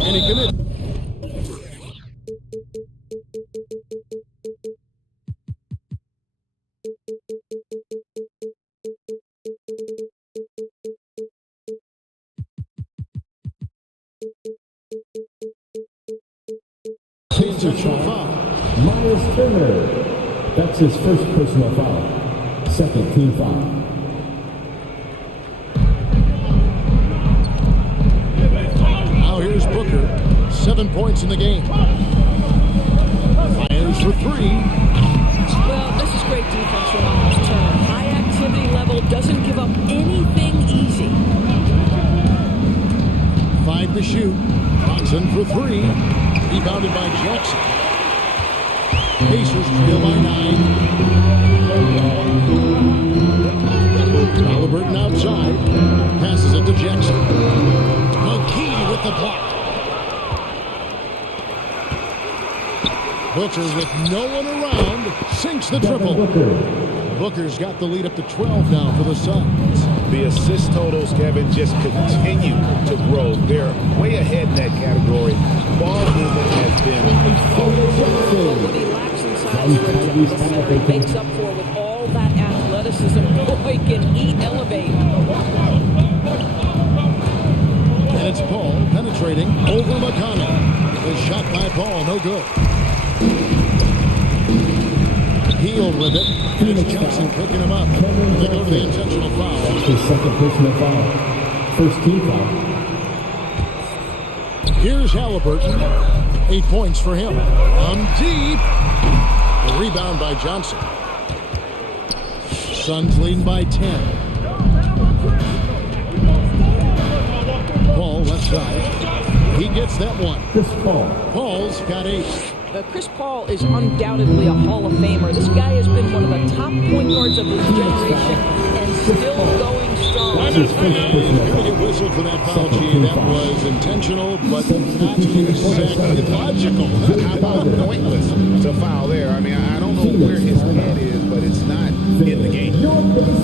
And he commits. Myers Turner. That's his first personal foul. Second team foul. Now here's Booker. 7 points in the game. Myers for three. Well, this is great defense from Myers Turner. High activity level, doesn't give up anything easy. 5 to shoot. Johnson for three. Rebounded by Jackson. Pacers trail by 9. Halliburton outside. Passes it to Jackson. McGee with the block. Booker with no one around. Sinks the triple. Booker's got the lead up to 12 now for the Suns. The assist totals, Kevin, just continue to grow. They're way ahead in that category. Ball movement has been What he lacks in size for the center, he makes up for with all that athleticism. Boy, can he elevate. And it's Paul penetrating over McConnell. The shot by Paul, no good. Healed with it. It's Johnson picking him up. They go to the intentional foul. That's his second personal foul. First team foul. Here's Halliburton. 8 points for him. Deep. The rebound by Johnson. Suns leading by 10. Paul left side. He gets that one. Chris Paul. Paul's got 8. Chris Paul is undoubtedly a Hall of Famer. This guy has been one of the top point guards of his generation and still going strong. He's going to get whistled for that foul, G. That was intentional, but not exactly logical. How about pointless to foul there? I mean, I don't know where his head is, but it's not in the game.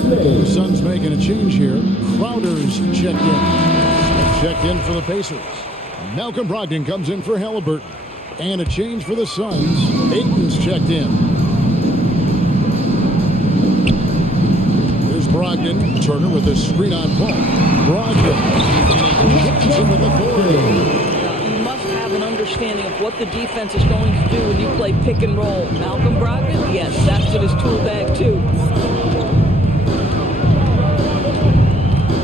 The Suns making a change here. Crowder's checked in. Checked in for the Pacers. Malcolm Brogdon comes in for Halliburton. And a change for the Suns. Ayton's checked in. Here's Brogdon. Turner with a screen on Paul. Brogdon. And he hits him with authority. You must have an understanding of what the defense is going to do when you play pick and roll. Malcolm Brogdon? Yes, that's in his tool bag too.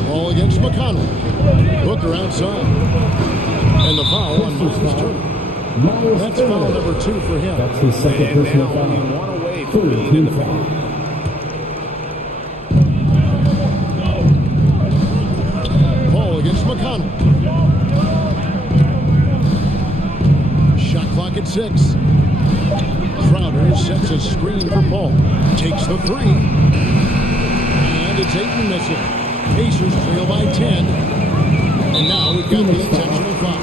Ball against McConnell. Booker outside. And the foul on Myers Turner. That's foul number 2 for him. That's his second personal foul. One away from being in the foul. Paul against McConnell. Shot clock at 6. Crowder sets a screen for Paul. Takes the 3. And it's Ayton missing. Pacers trail by 10. And now we've got the intentional foul.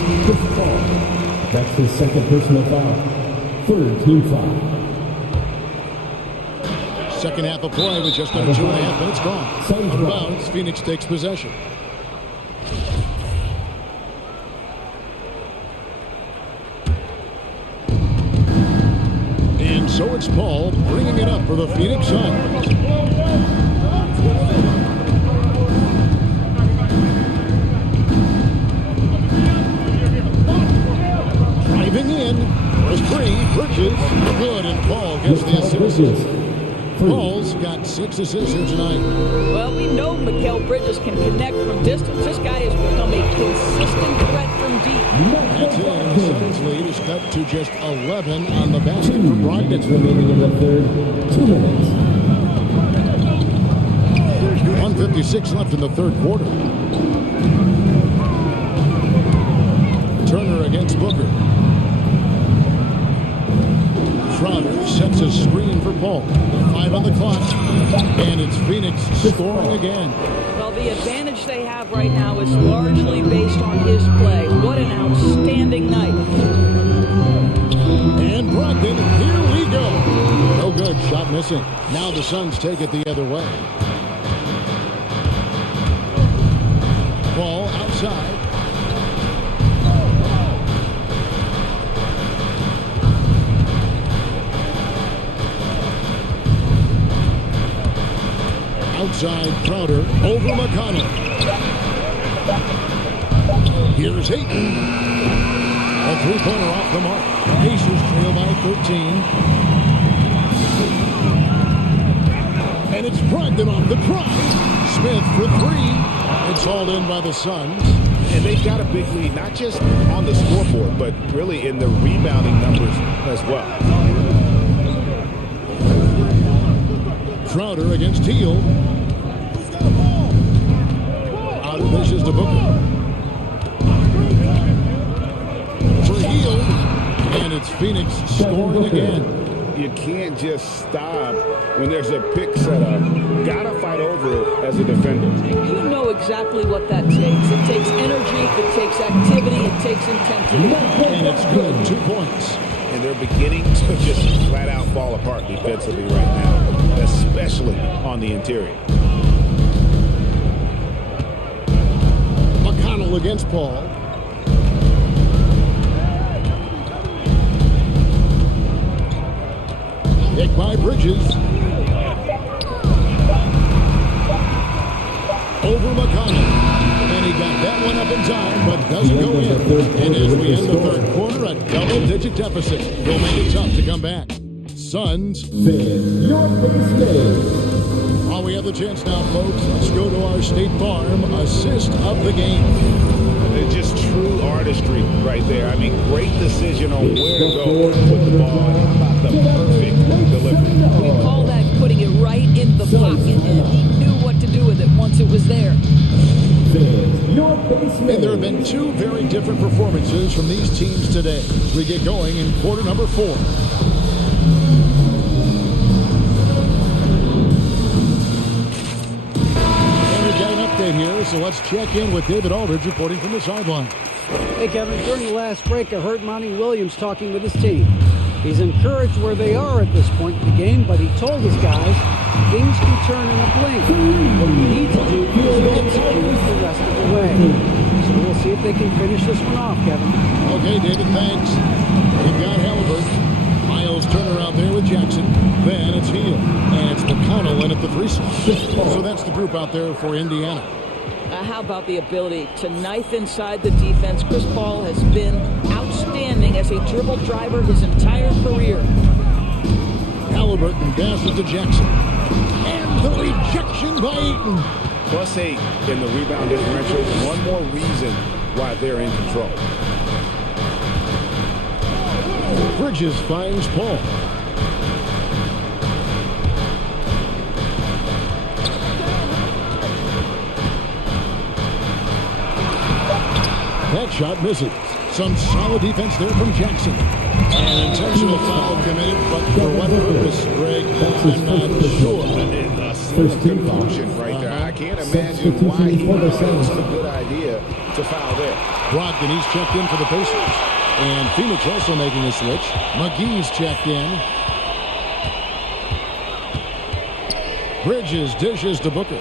That's his second personal foul. Third team foul. Second half of play with just under 2.5 minutes gone. Out of bounds, Phoenix takes possession. And so it's Paul bringing it up for the Phoenix Suns. Driving in, There's three. Bridges. Good, and Paul gets the assist. Paul's got 6 assists here tonight. Well, we know Mikal Bridges can connect from distance. This guy has become a consistent threat from deep. That's it. And the Suns lead is cut to just 11 on the basket from Brogdon. Remaining in the third. 2 minutes. 1:56 left in the third quarter. Turner against Booker. Crowder sets a screen for Paul. 5 on the clock. And it's Phoenix scoring again. Well, the advantage they have right now is largely based on his play. What an outstanding night. And Brogdon, here we go. No good, shot missing. Now the Suns take it the other way. Paul outside. Outside Crowder over McConnell. Here's Ayton. A three-pointer off the mark. Pacers trail by 13. And it's Brogdon off the drive. Smith for 3. It's hauled in by the Suns. And they've got a big lead, not just on the scoreboard, but really in the rebounding numbers as well. Crowder against Teal. Out of dishes to Booker. For Hill. And it's Phoenix scoring again. You can't just stop when there's a pick set up. Gotta fight over it as a defender. You know exactly what that takes. It takes energy, it takes activity, it takes intensity. And it's good. 2 points. And they're beginning to just flat out fall apart defensively right now, especially on the interior. McConnell against Paul. Pick by Bridges. Over McConnell. And he got that one up in time, but doesn't go in. And as we end the third quarter, a double-digit deficit will make it tough to come back. Suns. Your base. While we have the chance now, folks, let's go to our State Farm assist of the game. It's just true artistry right there. I mean, great decision on where to go with the ball. And how about the perfect delivery? We call that putting it right in the pocket, and he knew what to do with it once it was there. And there have been 2 very different performances from these teams today as we get going in quarter number 4. And we've got an update here, so let's check in with David Aldridge reporting from the sideline. Hey, Kevin, during the last break, I heard Monty Williams talking with his team. He's encouraged where they are at this point in the game, but he told his guys things can turn in a blink. What we need to do is execute the rest of the way. So we'll see if they can finish this one off, Kevin. Okay, David, thanks. We've got Halliburton. Miles Turner out there with Jackson. Then it's Hill. And it's McConnell in at the 3 slot. So that's the group out there for Indiana. How about the ability to knife inside the defense? Chris Paul has been outstanding as a dribble driver his entire career. Halliburton passes to Jackson. And the rejection by Ayton. +8 in the rebound differential. One more reason why they're in control. Bridges finds Paul. That shot misses. Some solid defense there from Jackson. An intentional foul committed, but for what purpose, Greg? I'm not sure. Confusion right there. I can't imagine why he thinks it's a good idea to foul there. Brogdon, he's checked in for the Pacers. And Phoenix also making a switch. McGee's checked in. Bridges dishes to Booker.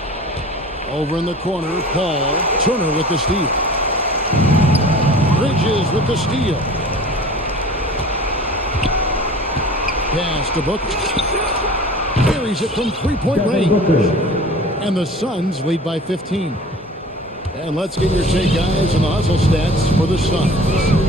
Over in the corner, Paul. Turner with the steal. Bridges with the steal. Pass to Booker. Carries it from three-point range. And the Suns lead by 15. And let's get your take, guys, on the hustle stats for the Suns.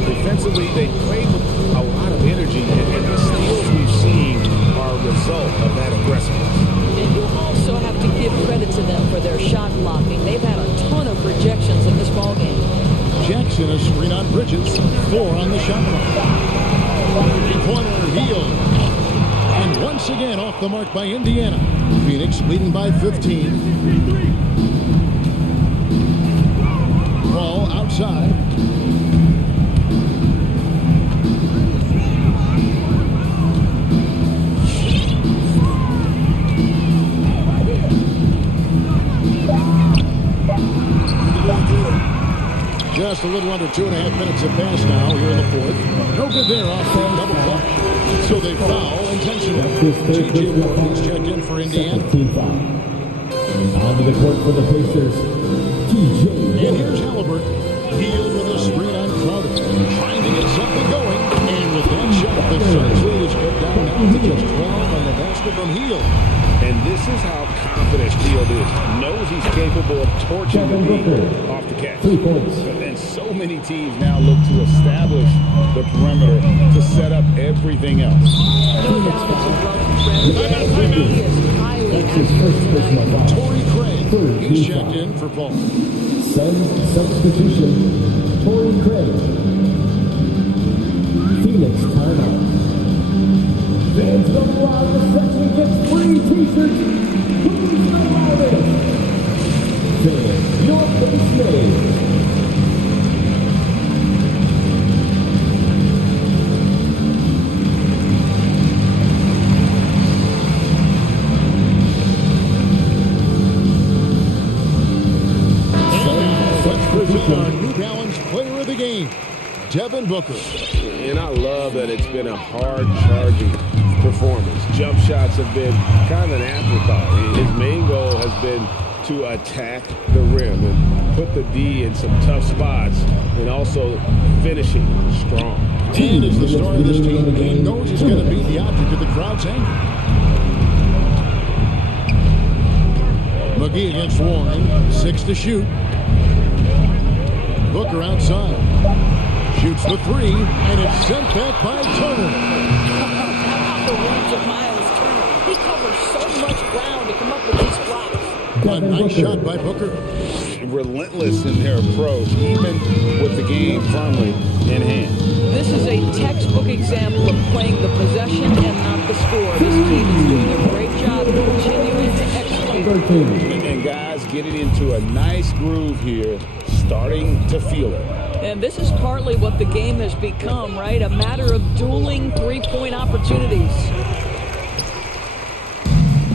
Defensively, they played with a lot of energy, and the steals we've seen are a result of that aggressiveness. And you also have to give credit to them for their shot blocking. They've had a ton of rejections in this ballgame. Jackson a screen on Bridges. 4 on the shot clock. Three-pointer, Hield. And once again off the mark by Indiana. Phoenix leading by 15. Ball outside. Just a little under 2.5 minutes have passed now here in the fourth. No good there off the double clutch. So they foul intentionally. J.J. Watkins checked in for Indiana. Team foul. Onto the court for the Pacers. TJ. And here's Halliburton. Hield with a screen on Crowder. Trying to get something going. And with that shot, the Suns lead is cut down now to just 12 on the basket from Hield. And this is how confident Hield is. Knows he's capable of torching the D off the catch. 3 points. But then so many teams now look to establish the perimeter to set up everything else. No doubt it's a run. He is highly accurate tonight. Torrey Craig. He's checked in for Paul. Substitution. Torrey Craig. Phoenix timeout. Fans don't allow the section gets free t-shirts. Please don't allow this. Fans, your base name. Our New Balance player of the game, Devin Booker. And I love that it's been a hard-charging performance. Jump shots have been kind of an afterthought. His main goal has been to attack the rim and put the D in some tough spots and also finishing strong. And as the star of this team, he knows he's going to be the object of the crowd's anger. McGee against Warren, 6 to shoot. Booker outside. Shoots the 3, and it's sent back by Turner. The words of Miles Turner. He covers so much ground to come up with these blocks. A nice shot by Booker. Relentless in their approach, even with the game firmly in hand. This is a textbook example of playing the possession and not the score. This team is doing a great job of continuing to execute. And guys getting into a nice groove here, starting to feel it. And this is partly what the game has become, right? A matter of dueling three-point opportunities.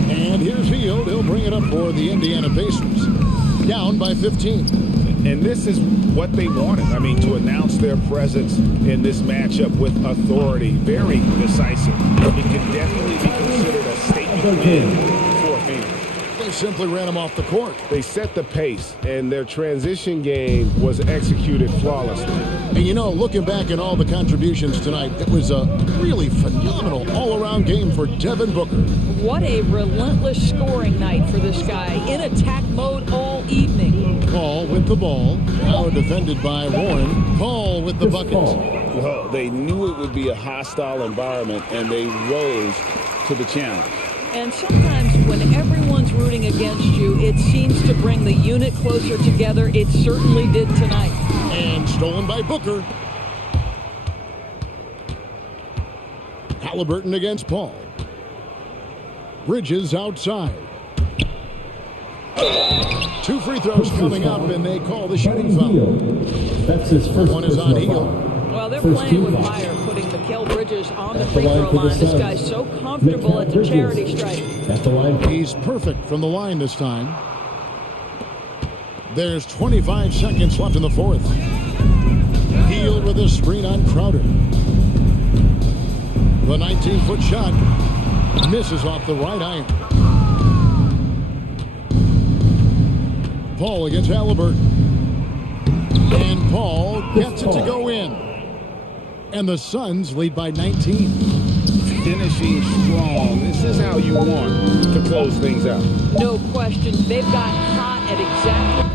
And here's Hield. He'll bring it up for the Indiana Pacers. Down by 15. And this is what they wanted. I mean, to announce their presence in this matchup with authority. Very decisive. It can definitely be considered a statement win for Phoenix. They simply ran him off the court. They set the pace, and their transition game was executed flawlessly. And you know, looking back at all the contributions tonight, it was a really phenomenal all-around game for Devin Booker. What a relentless scoring night for this guy. In attack mode all evening. Paul with the ball. Now defended by Warren. Paul with the bucket. Well, they knew it would be a hostile environment, and they rose to the challenge. And sometimes when everyone's rooting against you, it seems to bring the unit closer together. It certainly did tonight. And stolen by Booker. Halliburton against Paul. Bridges outside. 2 free throws coming up, and they call the shooting foul. That's his first one is on Hield. Well, they're playing with fire, putting Mikal Bridges on the free throw line. This guy's so comfortable at the charity stripe. He's perfect from the line this time. There's 25 seconds left in the fourth. Hield with a screen on Crowder. The 19-foot shot misses off the right iron. Paul against Halliburton. And Paul gets it to go in. And the Suns lead by 19. Finishing strong. This is how you want to close things out. No question. They've got hot at exactly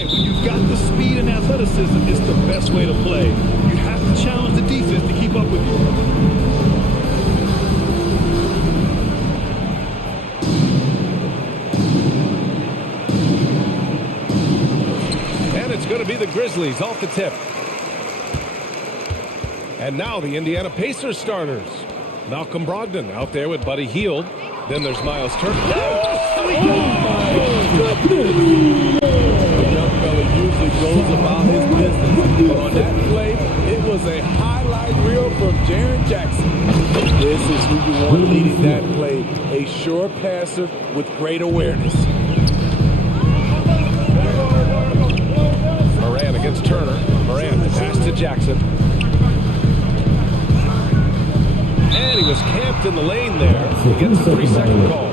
right. When you've got the speed and athleticism, it's the best way to play. You have to challenge the defense to keep up with you. And it's going to be the Grizzlies off the tip. And now the Indiana Pacers starters. Malcolm Brogdon out there with Buddy Hield. Then there's Miles Turner. The young fella usually goes about his business, but on that play, it was a highlight reel from Jaren Jackson. This is who you want leading that play, a sure passer with great awareness. Moran against Turner. Moran, the pass to Jackson. And he was camped in the lane there. Gets the 3-second call.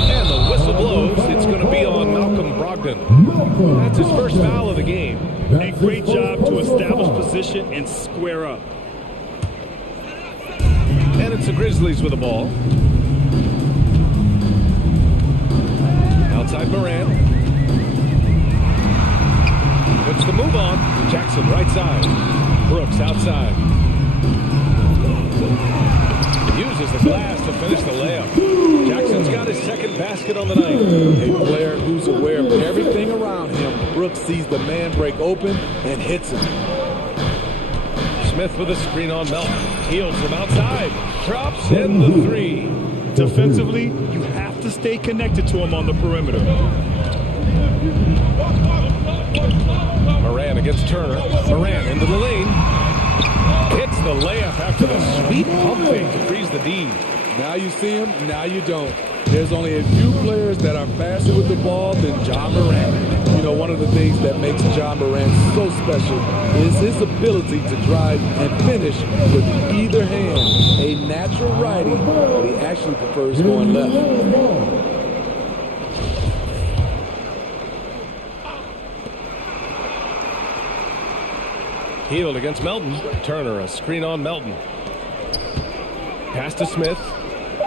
And the whistle blows. It's going to be on Malcolm Brogdon. That's his first foul of the game. A great job to establish position and square up. And it's the Grizzlies with the ball. Outside Moran. Puts the move on. Jackson right side. Brooks outside. Uses the glass to finish the layup. Jackson's got his second basket on the night. A player who's aware of everything around him. Brooks sees the man break open and hits him. Smith with a screen on Melton. Heels from outside. Drops in the three. Defensively, you have to stay connected to him on the perimeter. Moran against Turner. Moran into the lane. Hits the layup after the sweet pump fake to freeze the D. Now you see him, now you don't. There's only a few players that are faster with the ball than John Moran. You know, one of the things that makes John Moran so special is his ability to drive and finish with either hand. A natural righty, but he actually prefers going left. Hield against Melton. Turner, a screen on Melton. Pass to Smith.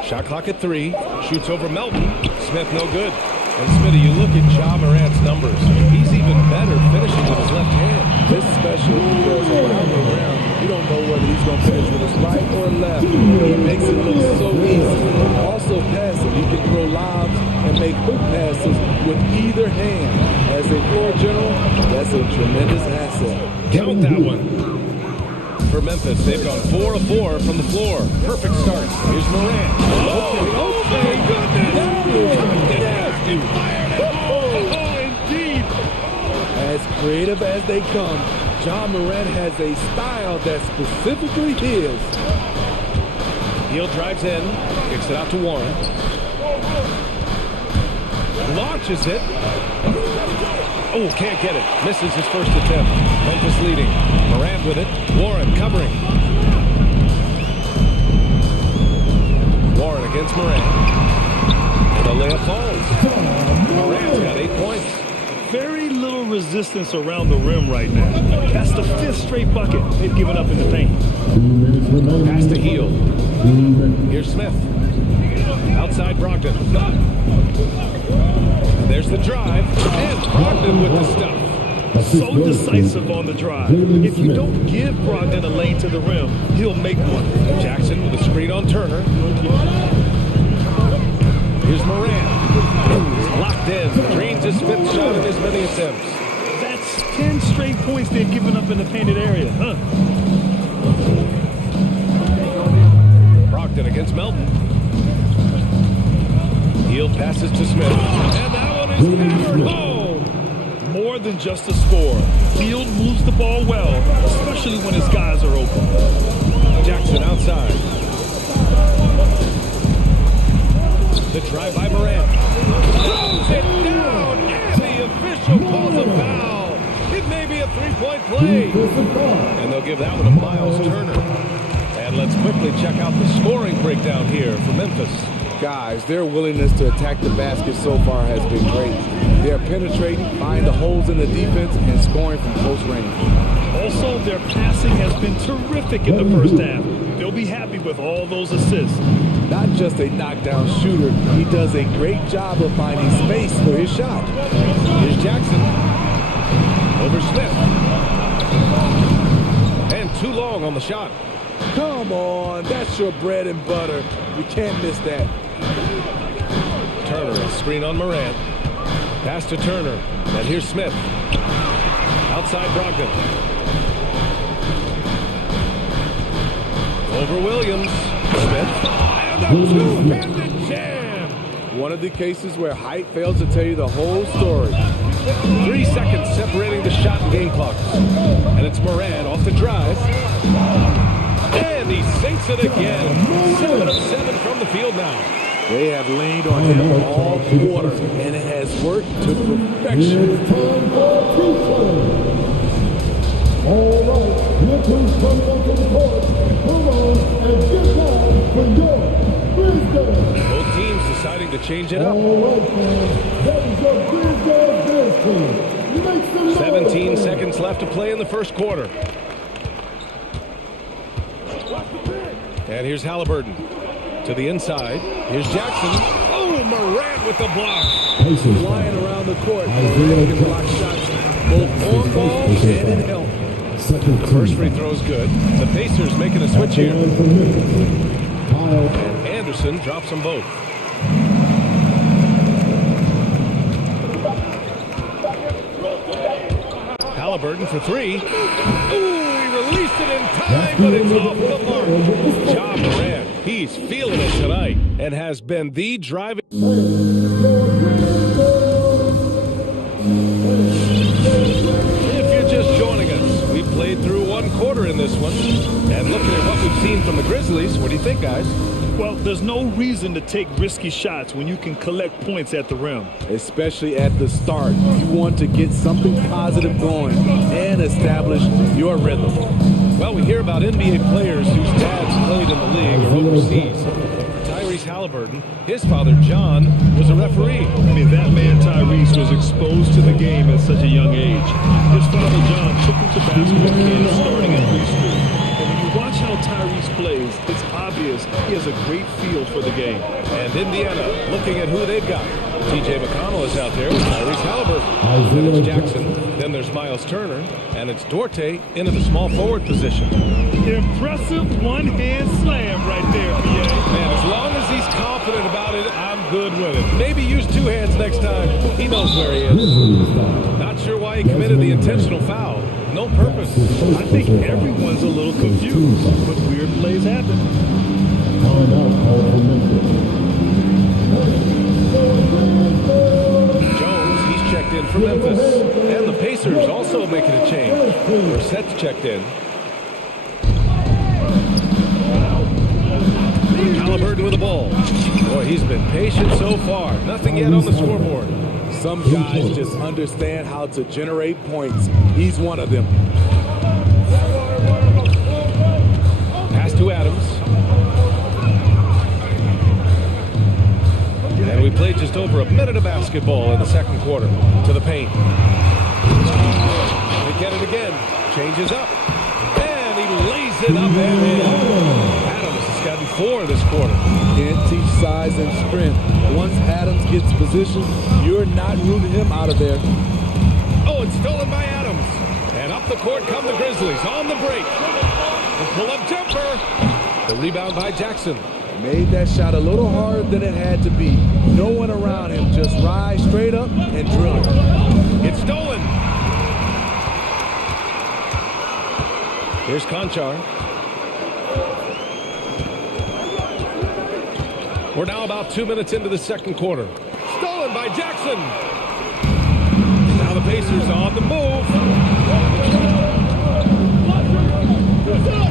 Shot clock at 3. Shoots over Melton. Smith no good. And Smitty, you look at Ja Morant's numbers. He's even better finishing with his left hand. This is special because around the rim, you don't know whether he's going to finish with his right or left. He makes it look so easy. Also passing, he can throw lobs and make hook passes with either hand. As a floor general, that's a tremendous asset. Count that one. For Memphis, they've gone 4 of 4 from the floor. Perfect start. Here's Moran. Okay, goodness. Indeed. As creative as they come, John Moran has a style that's specifically his. Hield drives in, kicks it out to Warren. Launches it. Oh, can't get it. Misses his first attempt. Memphis leading. Moran with it. Warren covering. Warren against Moran. The layup falls. Moran's got 8 points. Very little resistance around the rim right now. That's the 5th straight bucket they've given up in the paint. Pass to Hield. Here's Smith. Outside Brogdon. There's the drive. And Brogdon with the stuff. So decisive on the drive. If you don't give Brogdon a lane to the rim, he'll make one. Jackson with a screen on Turner. Here's Moran. He's locked in. Drains his 5th shot in as many attempts. That's 10 straight points they've given up in the painted area, huh? Brogdon against Melton. Hield passes to Smith. And that one is hammered home. More than just a score. Hield moves the ball well, especially when his guys are open. Jackson outside. The drive by Moran. Throws it down, and the official calls a foul. It may be a 3-point play. And they'll give that one to Miles Turner. And let's quickly check out the scoring breakdown here for Memphis. Guys, their willingness to attack the basket so far has been great. They're penetrating, finding the holes in the defense, and scoring from close range. Also, their passing has been terrific in the first half. They'll be happy with all those assists. Not just a knockdown shooter, he does a great job of finding space for his shot. Here's Jackson. Over Smith. And too long on the shot. Come on, that's your bread and butter. You can't miss that. Turner, a screen on Morant. Pass to Turner. And here's Smith. Outside Brogdon. Over Williams. Smith. And a two-handed jam. One of the cases where height fails to tell you the whole story. 3 seconds separating the shot and game clocks. And it's Morant off the drive. And he sinks it again. 7 of 7 from the field now. They have leaned on him all quarter, and it has worked to perfection. All right, look who's coming up to the court. Come on and get down for your business. Both teams deciding to change it up. All right, fans, that is your business team. Make some noise. 17 seconds left to play in the first quarter. And here's Halliburton. To the inside. Here's Jackson. Oh, Morant with the block. Flying around the court. Morant can block shots both on ball and in help. The first free throw is good. The Pacers making a switch here. And Anderson drops them both. Halliburton for three. Ooh, he released it in time, but it's off the mark. Ja Morant, he's feeling it tonight and has been the driving. If you're just joining us, we played through one quarter in this one. And looking at what we've seen from the Grizzlies, what do you think, guys? Well, there's no reason to take risky shots when you can collect points at the rim. Especially at the start. You want to get something positive going and establish your rhythm. Well, we hear about NBA players whose dads played in the league or overseas. Tyrese Halliburton, his father, John, was a referee. I mean, that man, Tyrese, was exposed to the game at such a young age. His father, John, took him to basketball games starting in preschool. And when you watch how Tyrese plays, it's obvious he has a great feel for the game. And Indiana, looking at who they've got. T.J. McConnell is out there with Tyrese Halliburton. Then it's Jackson. Then there's Miles Turner. And it's Duarte into the small forward position. Impressive one-hand slam right there, PA. Man, as long as he's confident about it, I'm good with it. Maybe use two hands next time. He knows where he is. Not sure why he committed the intentional foul. No purpose. I think everyone's a little confused, but weird plays happen. Jones, he's checked in for Memphis. And the Pacers also making a change. Brissett's checked in. Halliburton with the ball. Boy, he's been patient so far. Nothing yet on the scoreboard. Some guys just understand how to generate points. He's one of them. Pass to Adams. And we played just over a minute of basketball in the second quarter. To the paint. They get it again. Changes up. And he lays it up and in. Adams has gotten 4 this quarter. Can't teach size and strength. Once Adams gets position, you're not rooting him out of there. Oh, it's stolen by Adams. And up the court come the Grizzlies on the break. The pull-up jumper. The rebound by Jackson. Made that shot a little harder than it had to be. No one around him. Just rise straight up and drill it. It's stolen. Here's Conchar. We're now about 2 minutes into the second quarter. Stolen by Jackson. Now the Pacers on the move.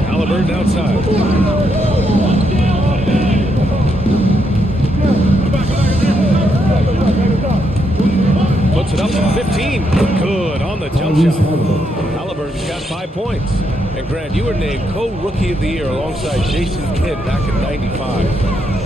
Halliburton outside. Puts it up to 15. Good on the jump shot. Halliburton's got 5 points. And Grant, you were named co-rookie of the year alongside Jason Kidd back in '95.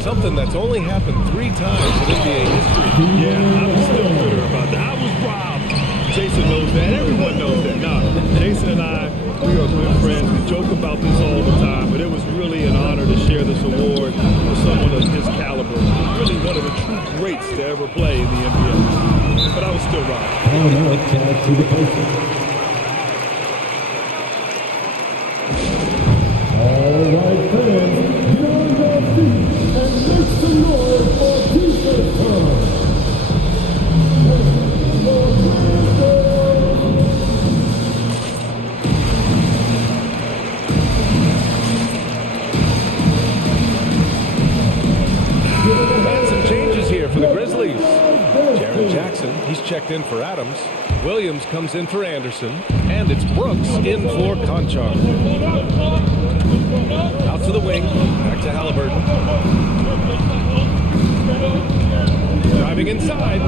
Something that's only happened 3 times in NBA history. Yeah, I'm still bitter about that. I was robbed. Jason knows that. Everyone knows that. Nah, Jason and I, we are good friends. We joke about this all the time, but it was really an honor to share this award with someone of his caliber. Really one of the true greats to ever play in the NBA. But I was still right. All right, fans, get on your feet and make some noise for T-shirt time. And some changes here for the Grizzlies. Jaren Jackson, he's checked in for Adams. Williams comes in for Anderson. And it's Brooks in for Conchar. Out to the wing. Back to Halliburton. Driving inside.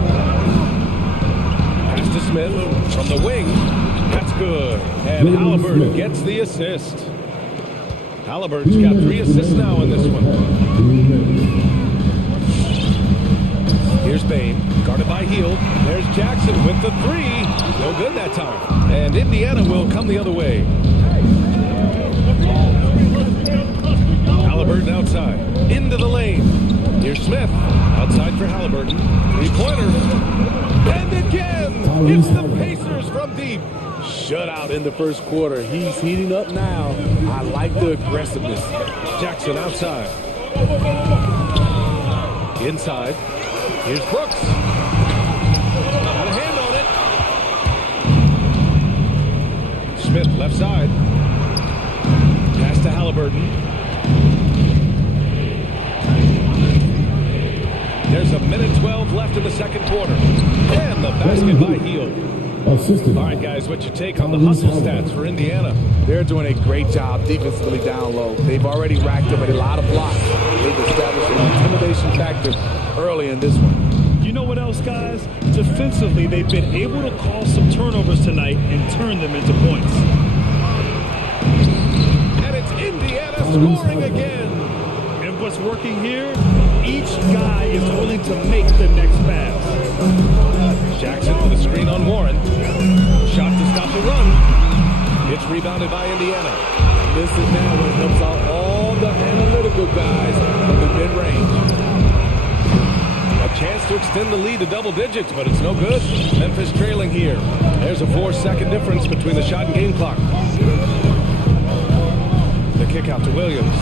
Pass to Smith from the wing. That's good. And Halliburton gets the assist. Halliburton's got 3 assists now in this one. Here's Bain, guarded by Hield. There's Jackson with the 3. No good that time. And Indiana will come the other way. Halliburton outside. Into the lane. Here's Smith. Outside for Halliburton. 3-pointer. And again! It's the Pacers from deep. Shutout in the first quarter. He's heating up now. I like the aggressiveness. Jackson outside. Inside. Here's Brooks. Got a hand on it. Smith left side. Pass to Halliburton. There's a minute 12 left in the second quarter. And the basket by Hield. All right, guys, what's your take on the hustle stats for Indiana? They're doing a great job defensively down low. They've already racked up a lot of blocks. They've established an intimidation factor early in this one. You know what else, guys? Defensively, they've been able to cause some turnovers tonight and turn them into points. And it's Indiana scoring again. And what's working here? Each guy is willing to make the next pass. Jackson with a screen on Warren. Shot to stop the run. It's rebounded by Indiana. This is now what helps out all the analytical guys from the mid-range. A chance to extend the lead to double digits, but it's no good. Memphis trailing here. There's a 4-second difference between the shot and game clock. The kick out to Williams.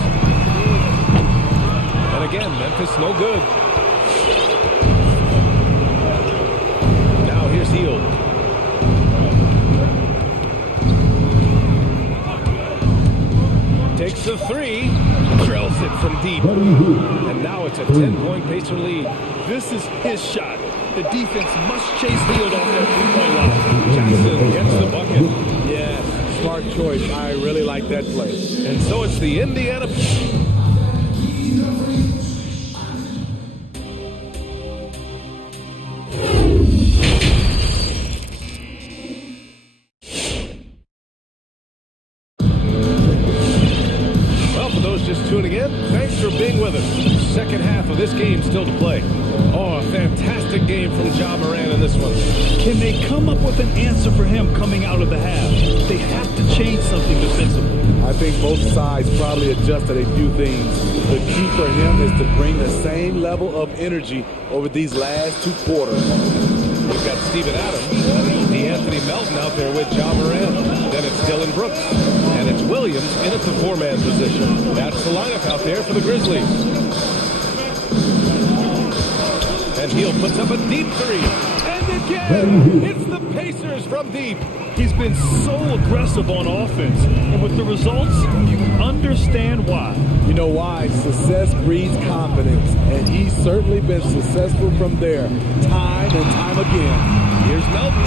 And again, Memphis no good. Now here's Hield. Takes the 3. Drills it from deep. And now it's a 10-point Pacer lead. This is his shot. The defense must chase Hield off that 3-point line. Jackson gets the bucket. Yes, smart choice. I really like that play. And so it's the Indiana... Tuning in, thanks for being with us. Second half of this game still to play. Oh, a fantastic game from Ja Morant in this one. Can they come up with an answer for him coming out of the half? They have to change something defensively. I think both sides probably adjusted a few things. The key for him is to bring the same level of energy over these last 2 quarters. We've got Steven Adams, Anthony Melton out there with Ja Morant. Then it's Dylan Brooks. And it's Williams in at the 4-man position. That's the lineup out there for the Grizzlies. And Hield puts up a deep 3. And again, it's the Pacers from deep. He's been so aggressive on offense. And with the results, you understand why. You know why? Success breeds confidence. And he's certainly been successful from there, time and time again. Here's Melton.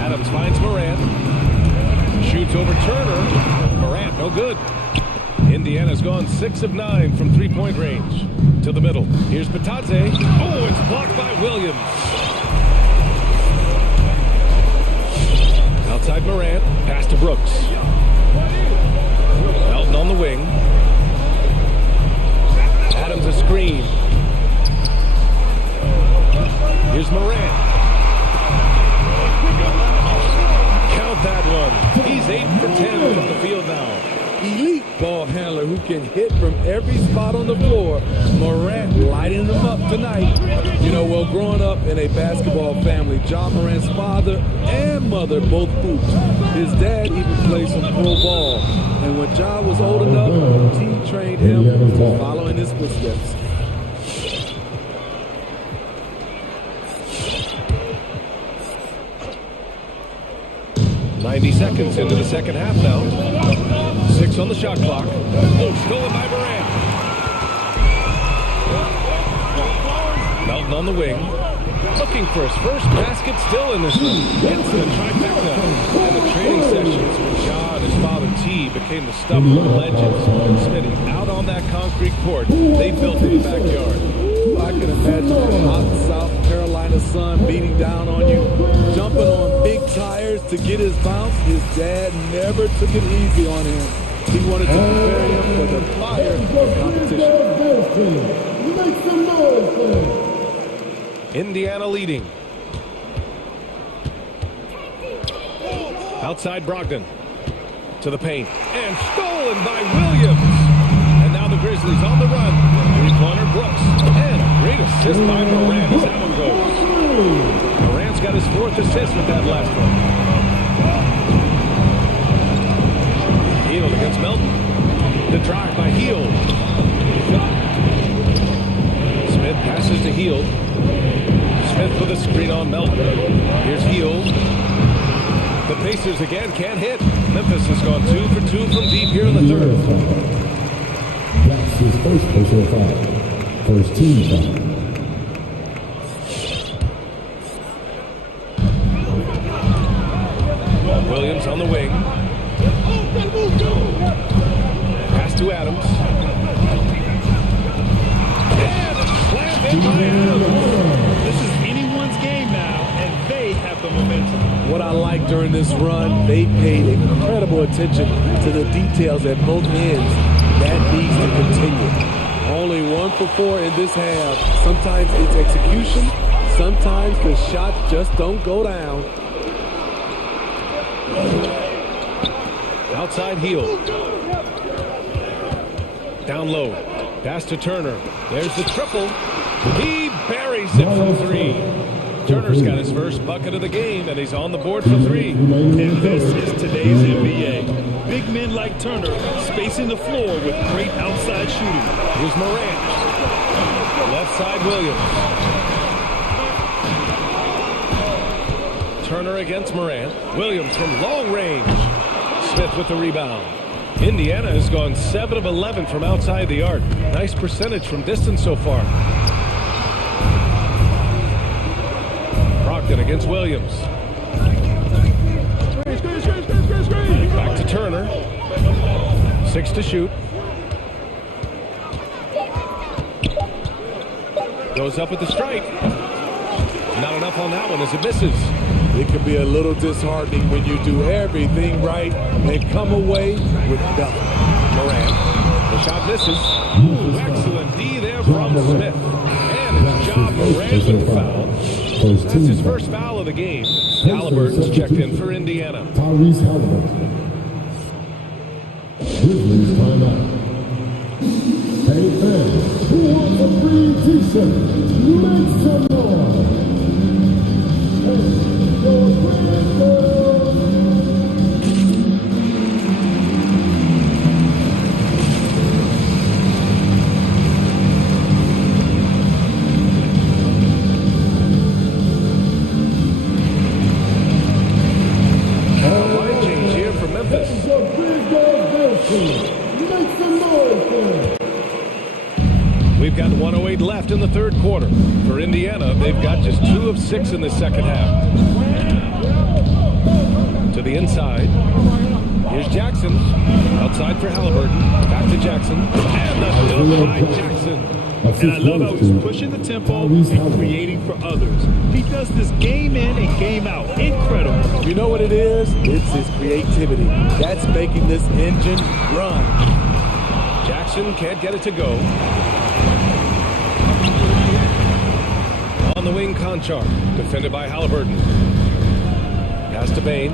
Adams finds Morant. Shoots over Turner. Morant, no good. Indiana's gone 6 of 9 from 3-point range. To the middle. Here's Batadze. Oh, it's blocked by Williams. Outside Morant. Pass to Brooks. Melton on the wing. Adams a screen. Here's Morant. Count that elite ball handler who can hit from every spot on the floor. Morant lighting them up tonight. You know, well, growing up in a basketball family, John Morant's father and mother both hooped. His dad even played some pro ball. And when John was old enough, he trained him to follow in his footsteps. Seconds into the second half now. 6 on the shot clock. Oh, stolen by Morant. Melton on the wing. Looking for his first basket still in this one. Gets the trifecta. And the training sessions with Ja and his father T became the stuff of the legends. Smitty out on that concrete court they built in the backyard. I can imagine that hot South Carolina sun beating down on you, jumping on big tires to get his bounce. His dad never took it easy on him. He wanted to prepare him for the fire of competition. Indiana leading. Outside Brogdon. To the paint. And stolen by Williams. And now the Grizzlies on the run. Three-pointer Brooks. And a great assist by Morant as that one goes. Morant's got his 4th assist with that last one. Hield against Melton. The drive by Hield. Smith passes to Hield. Smith with a screen on Melton. Here's Hield. The Pacers again can't hit. Memphis has gone 2 for 2 from deep here in the third. That's his first personal foul. First team foul. Williams on the wing. Pass to Adams. And slammed in by Adams. This is anyone's game now, and they have the momentum. What I like during this run, they paid incredible attention to the details at both ends. That needs to continue. Only 1 for 4 in this half. Sometimes it's execution. Sometimes the shots just don't go down. Outside Hield. Down low. Pass to Turner. There's the triple. He buries it from 3. Turner's got his first bucket of the game, and he's on the board for 3. And this is today's NBA. Big men like Turner spacing the floor with great outside shooting. Here's Morant. Left side Williams. Turner against Morant. Williams from long range. Smith with the rebound. Indiana has gone 7 of 11 from outside the arc. Nice percentage from distance so far. Brogdon against Williams. Back to Turner. 6 to shoot. Goes up with the strike. Not enough on that one as it misses. It can be a little disheartening when you do everything right and come away with nothing. Morant. The shot misses. Ooh, excellent D there from Smith. And it's Ja Morant with the foul. That's his first foul of the game. Halliburton's checked in for Indiana. Tyrese Halliburton. Grizzlies timeout. Hey fans, who wants a free t-shirt? Make some noise. Line change here for Memphis. We've got 1:08 left in the third quarter. For Indiana, they've got just 2 of 6 in the second half. To the inside. Here's Jackson. Outside for Halliburton. Back to Jackson. And the dunk by Jackson. And I love how he's pushing the tempo and creating for others. He does this game in and game out. Incredible. You know what it is? It's his creativity. That's making this engine run. Jackson can't get it to go. On the wing, Conchar. Defended by Halliburton. Pass to Bain.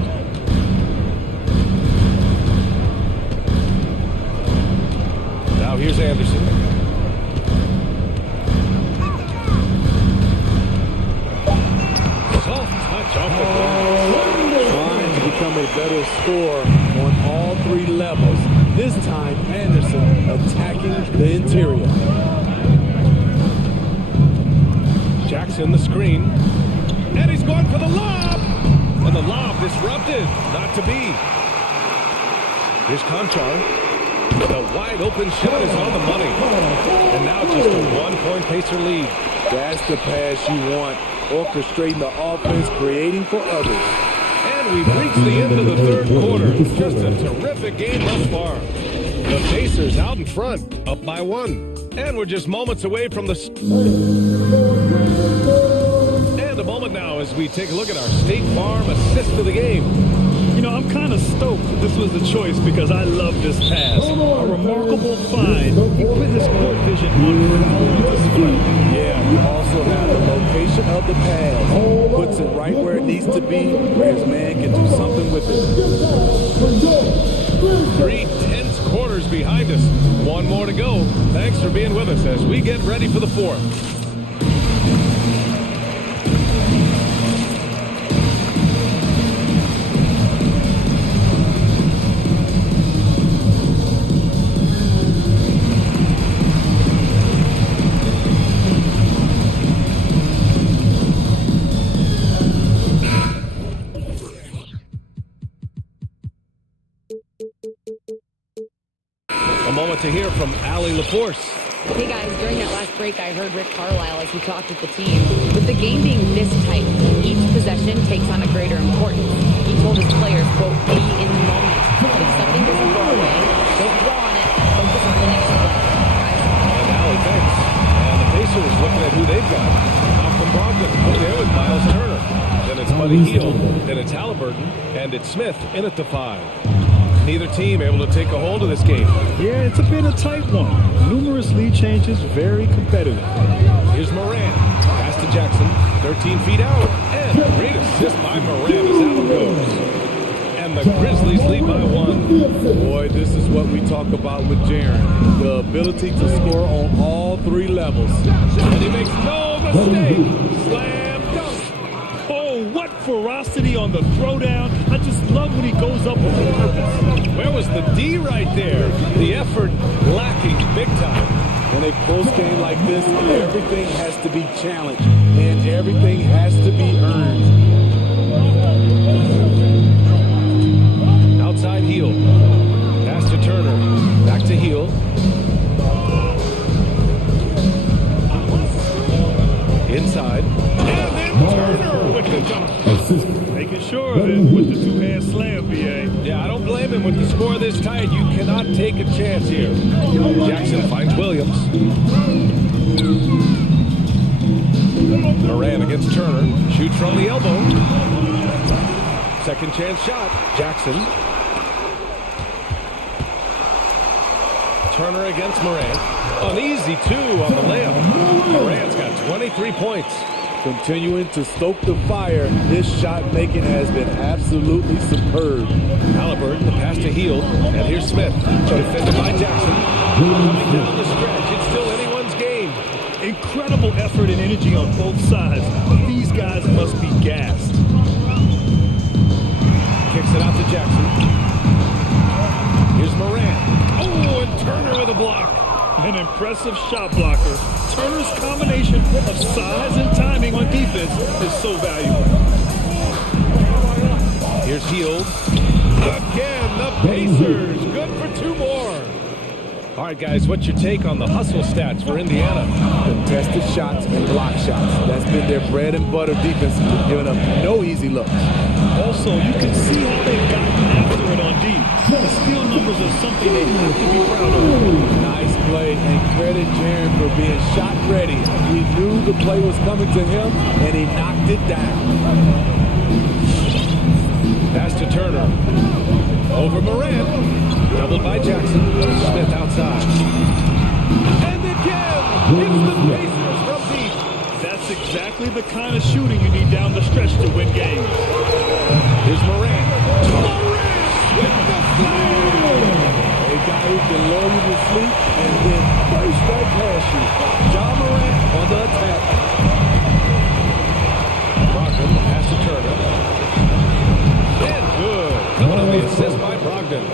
Here's Anderson. Soft touch off the glass. Trying to become a better scorer on all three levels. This time, Anderson attacking the interior. Jackson, the screen. And he's going for the lob. And the lob disrupted. Not to be. Here's Conchar. The wide open shot is on the money. And now just a 1-point Pacer lead. That's the pass you want. Orchestrating the offense, creating for others. And we've reached the end of the third quarter. Just a terrific game thus far. The Pacers out in front, up by 1. And we're just moments away from the... And a moment now as we take a look at our State Farm assist of the game. You know, I'm kind of stoked that this was a choice because I love this pass. A remarkable find. He put his court vision on display. Yeah, you also have the location of the pass. Puts it right where it needs to be, where his man can do something with it. 3 tense quarters behind us. 1 more to go. Thanks for being with us as we get ready for the 4th. To hear from Allie LaForce. Hey guys, during that last break, I heard Rick Carlisle as he talked with the team. With the game being this tight, each possession takes on a greater importance. He told his players, quote, be in the moment. If something doesn't go away, don't dwell on it. Focus on the next play. Guys. And Allie, thanks. And the Pacers looking at who they've got. Malcolm Brogdon up there with Miles Turner. Then it's Buddy Hield. Then it's Halliburton. And it's Smith in at the 5. Neither team able to take a hold of this game. Yeah, it's been a tight one. Numerous lead changes, very competitive. Here's Moran. Pass to Jackson. 13 feet out. And a great assist by Moran as out it goes. And the Grizzlies lead by 1. Boy, this is what we talk about with Jaren. The ability to score on all 3 levels. And he makes no mistake. Slam dunk. Oh, what ferocity on the throwdown. I just love when he goes up with purpose. Where was the D right there? The effort lacking big time. In a close game like this, everything has to be challenged and everything has to be earned. Outside Heel. Pass to Turner. Back to Heel. Inside. And then Turner with the dunk. Making sure of it with the 2-hand slam, B.A. Yeah, I don't blame him with the score this tight. You cannot take a chance here. Jackson finds Williams. Moran against Turner. Shoots from the elbow. Second chance shot. Jackson. Turner against Moran. An easy 2 on the layup. Moran's got 23 points. Continuing to stoke the fire, his shot making has been absolutely superb. Halliburton, the pass to Hield, and here's Smith, defended by Jackson. Coming down the stretch, it's still anyone's game. Incredible effort and energy on both sides. These guys must be gassed. Kicks it out to Jackson. Here's Moran. Oh, and Turner with a block. An impressive shot blocker. Turner's combination of size and timing on defense is so valuable. Here's Hield. Again, the Pacers. Good for 2 more. All right, guys, what's your take on the hustle stats for Indiana? Contested shots and block shots. That's been their bread and butter defense, giving up no easy looks. Also, you can see how they've gotten after it on D. The steal numbers are something they have to be proud of. Nice play, and credit Jaren for being shot ready. He knew the play was coming to him, and he knocked it down. Pass to Turner. Over Moran. Doubled by Jackson. Smith outside. And again, it's the Pacers from deep. That's exactly the kind of shooting you need down the stretch to win games. Here's Moran. Moran with the slam. They guy who can lull you to sleep and then burst right past you. John Morant on the attack. Brogdon pass to Turner. And good. Coming on the assist by Brogdon.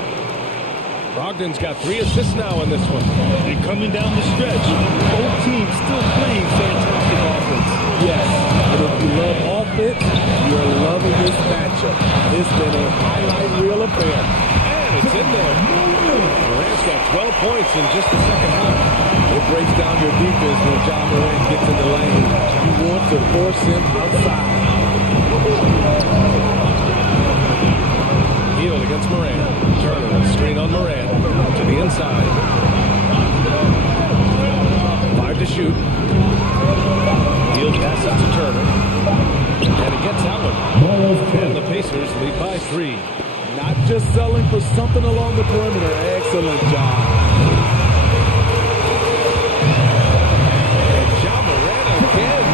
Brogdon's got 3 assists now in this one. And coming down the stretch, both teams still playing fantastic offense. Yes, and if you love offense, you're loving this matchup. It's been a highlight reel affair. And it's in there. Morant's got 12 points in just the second half. It breaks down your defense when John Morant gets in the lane. You want to force him outside. Hield against Morant. Turner, screen on Morant. To the inside. 5 to shoot. Hield passes to Turner. And it gets that one. And the Pacers lead by 3. Not just selling for something along the perimeter. Excellent job. And John Morant again.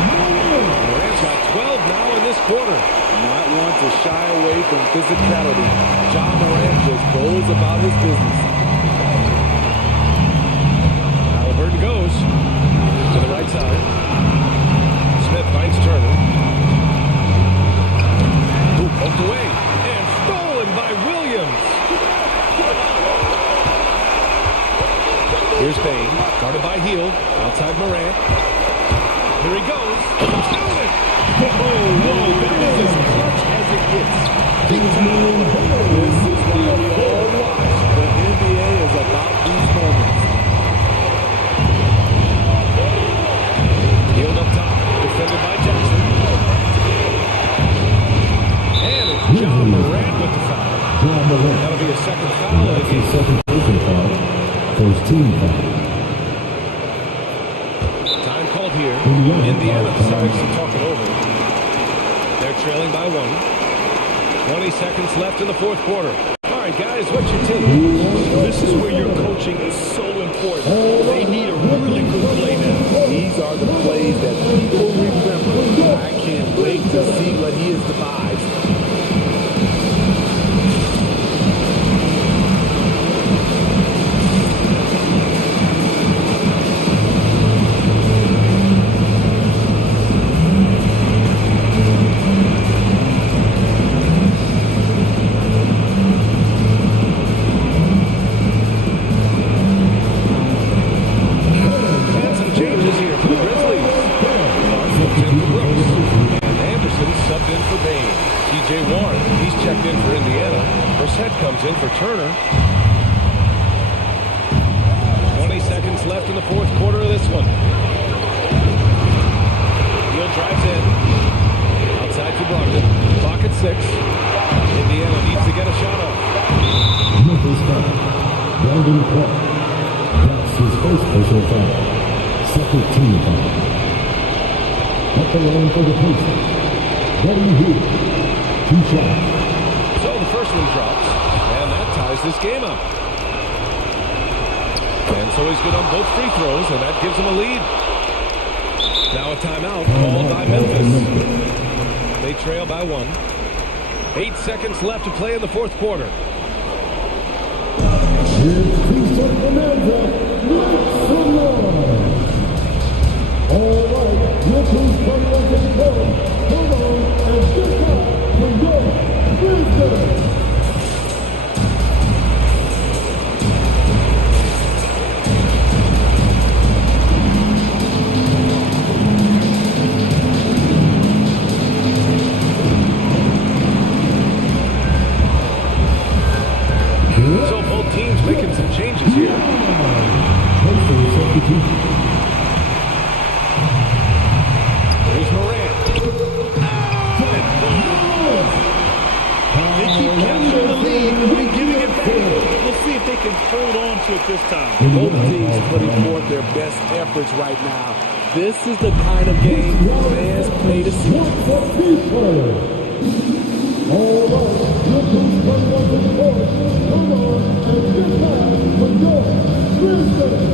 Morant's got 12 now in this quarter. Not one to shy away from physicality. John Morant just goes about his business. Halliburton goes to the right side. Smith finds Turner. Who poked away and stolen by Williams. Here's Payne, guarded by Hield, outside Morant. Here he goes. Stolen. Whoa, that is as clutch as it gets. Big time. This is why we all watch. The NBA is about these moments. Hield up top, defended by Jackson. And it's John Morant with the foul. That'll be a second foul of the game. First team foul. Time called here. Indiana decides to talk it over. They're trailing by 1. 20 seconds left in the fourth quarter. All right, guys, what's your take? This is where your coaching is so important. They need a really good play now. These are the plays that people remember. I can't wait to see what he has devised. Comes in for Turner. 20 seconds left in the fourth quarter of this one. Hield drives in. Outside for Brogdon. Clock at 6. Indiana needs to get a shot off. Memphis foul. Brandon Clark. That's his first personal foul. Second team foul. At the line for the Pacers. Buddy Hield. 2 shots. So the first one drops. Ties this game up. And so he's good on both free throws, and that gives him a lead. Now a timeout called by Memphis. They trail by 1. 8 seconds left to play in the fourth quarter. All right, look who's coming up to the court. Come on and get up from your business. So both teams making some changes here. Here's Morant. They keep capturing the lead and giving it back. We'll see if they can hold on to it this time. Both teams putting forth their best efforts right now. This is the kind of game fans play to see. All right, look who's coming up to the court. Come on and get back from your business.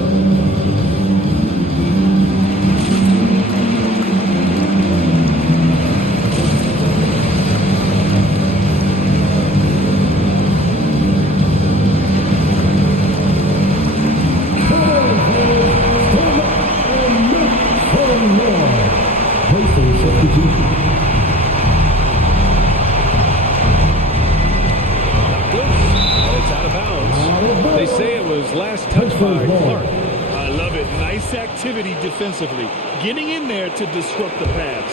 And it's out of bounds. They say it was last touched by Clark. I love it. Nice activity defensively. Getting in there to disrupt the pass.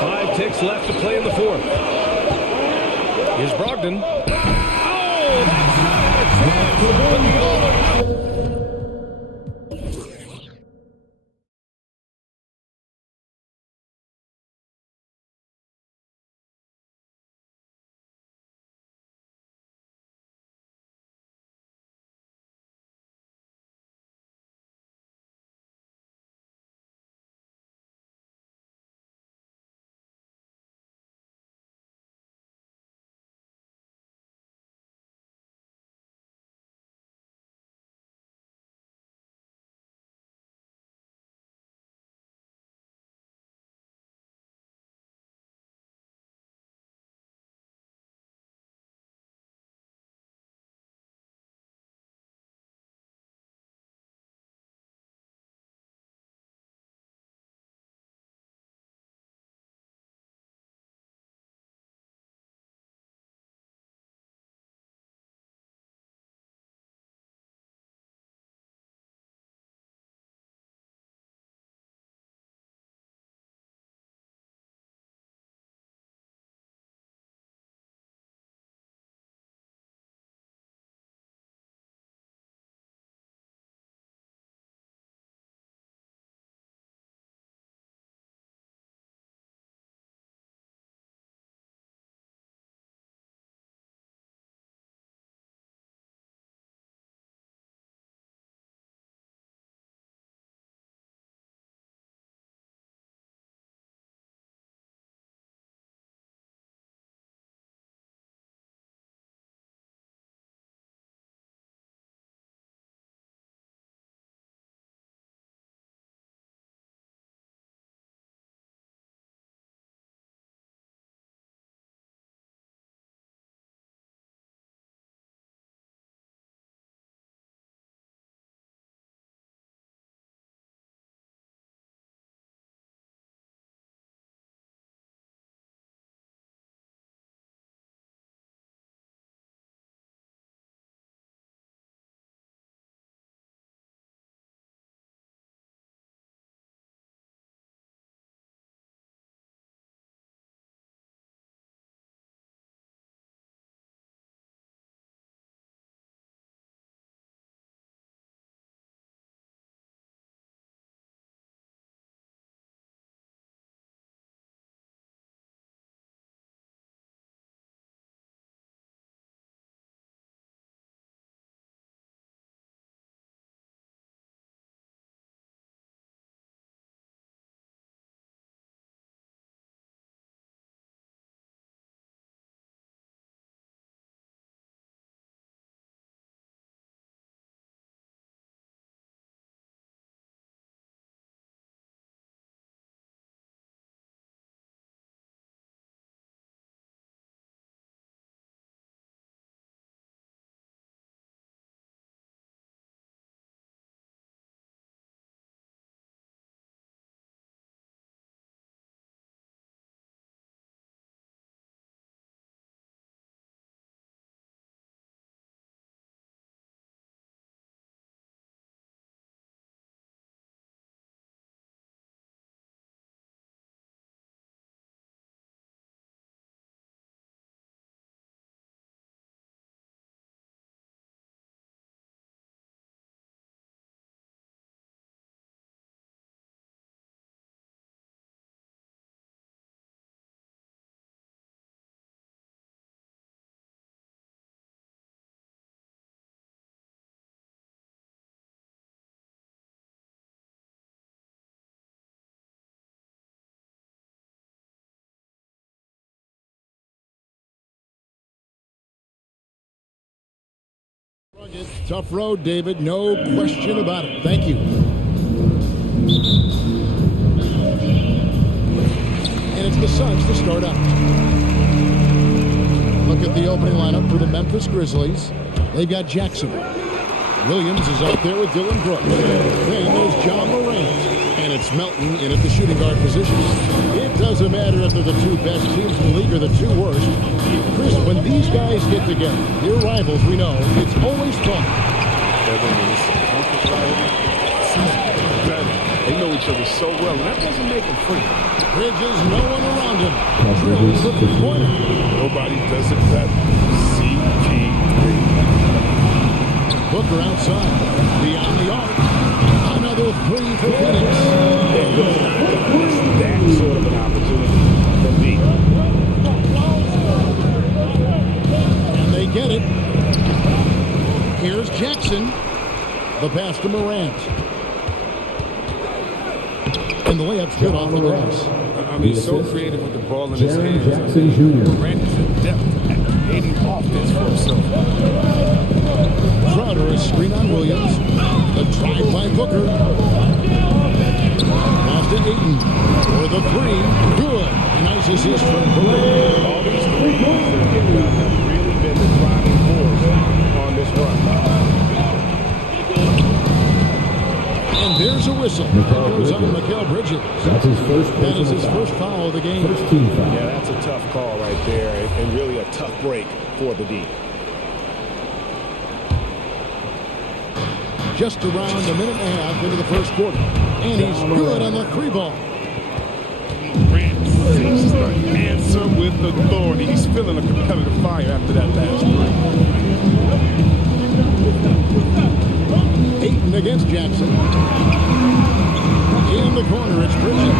5 ticks left to play in the fourth. Here's Brogdon. Oh, that shot had a chance, but the all-or-nothing. Tough road, David. No question about it. Thank you. And it's the Suns to start out. Look at the opening lineup for the Memphis Grizzlies. They've got Jackson, Williams is out there with Dylan Brooks. Then there's John Morant. And it's Melton in at the shooting guard position. It doesn't matter if they're the two best teams in the league or the two worst. Chris, when these guys get together, they're rivals, we know, it's always fun. They know each other so well, and that doesn't make them free. Bridges, no one around him. Drills the three-pointer. Nobody does it better. CP3. Booker outside. Beyond the arc. Another three for Phoenix. That sort of an opportunity for me. And they get it. Here's Jackson. The pass to Morant. And the layup's good off the glass. I mean, so creative with the ball in his hands. Jackson Jr. Morant is adept at creating offense for himself. Crowder is screen on Williams. The drive by Booker. Pass to Ayton. For the three. Good. Nice assist from Booker. All these threes have really been the driving force on this run. And there's a whistle. That goes on Mikal Bridges. That's his first That is his foul. first foul of the game. First team foul. Yeah, that's a tough call right there, and really a tough break for the D. Just around a minute and a half into the first quarter. And he's good on the three ball. Morant seems to answer with authority. He's feeling a competitive fire after that last three. Ayton against Jackson. In the corner, it's Bridges.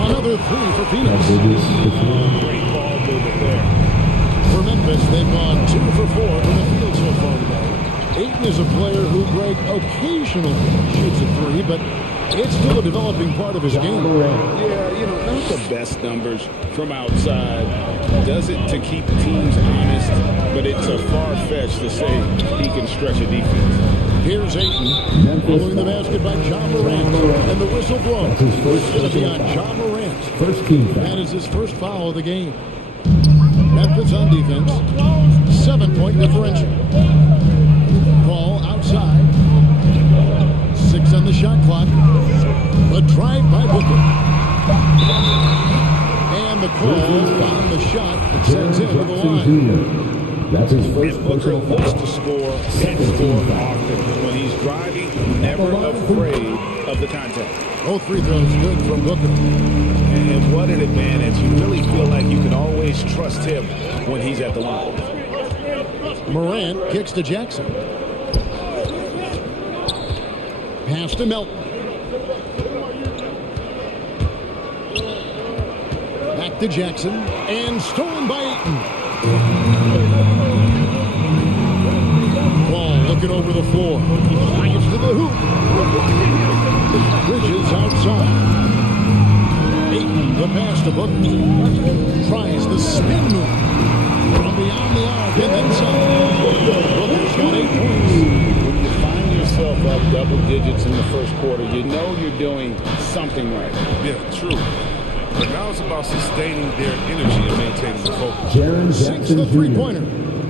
Another three for Phoenix. Great ball movement there. For Memphis, they've gone 2 for 4 from the field so far today. Ayton is a player who, Greg, occasionally shoots a three, but it's still a developing part of his game. Yeah, you know, not the best numbers from outside. Does it to keep teams honest, but it's a far-fetched to say he can stretch a defense. Here's Ayton, following the basket by John Morant, and the whistle blows. It's going to be on John Morant. First team foul. That is his first foul of the game. Memphis on defense, 7-point differential. Ball outside, 6 on the shot clock. The drive by Booker. And the call on the shot that sends him to the line. That's his first Booker wants to score and score often. When he's driving, never afraid of the contact. Both free throws good from Booker. And what an advantage. You really feel like you can always trust him when he's at the line. Morant kicks to Jackson. Pass to Melton. Back to Jackson. And stolen by Ayton. Ball looking over the floor. Drives to the hoop. Bridges outside. Ayton, the pass to Booker. Tries the spin move. From beyond the arc and then some. Booker's got 8 points. When you find yourself up double digits in the first quarter, you know you're doing something right. Yeah, true. But now it's about sustaining their energy and maintaining the focus. Sinks the three-pointer.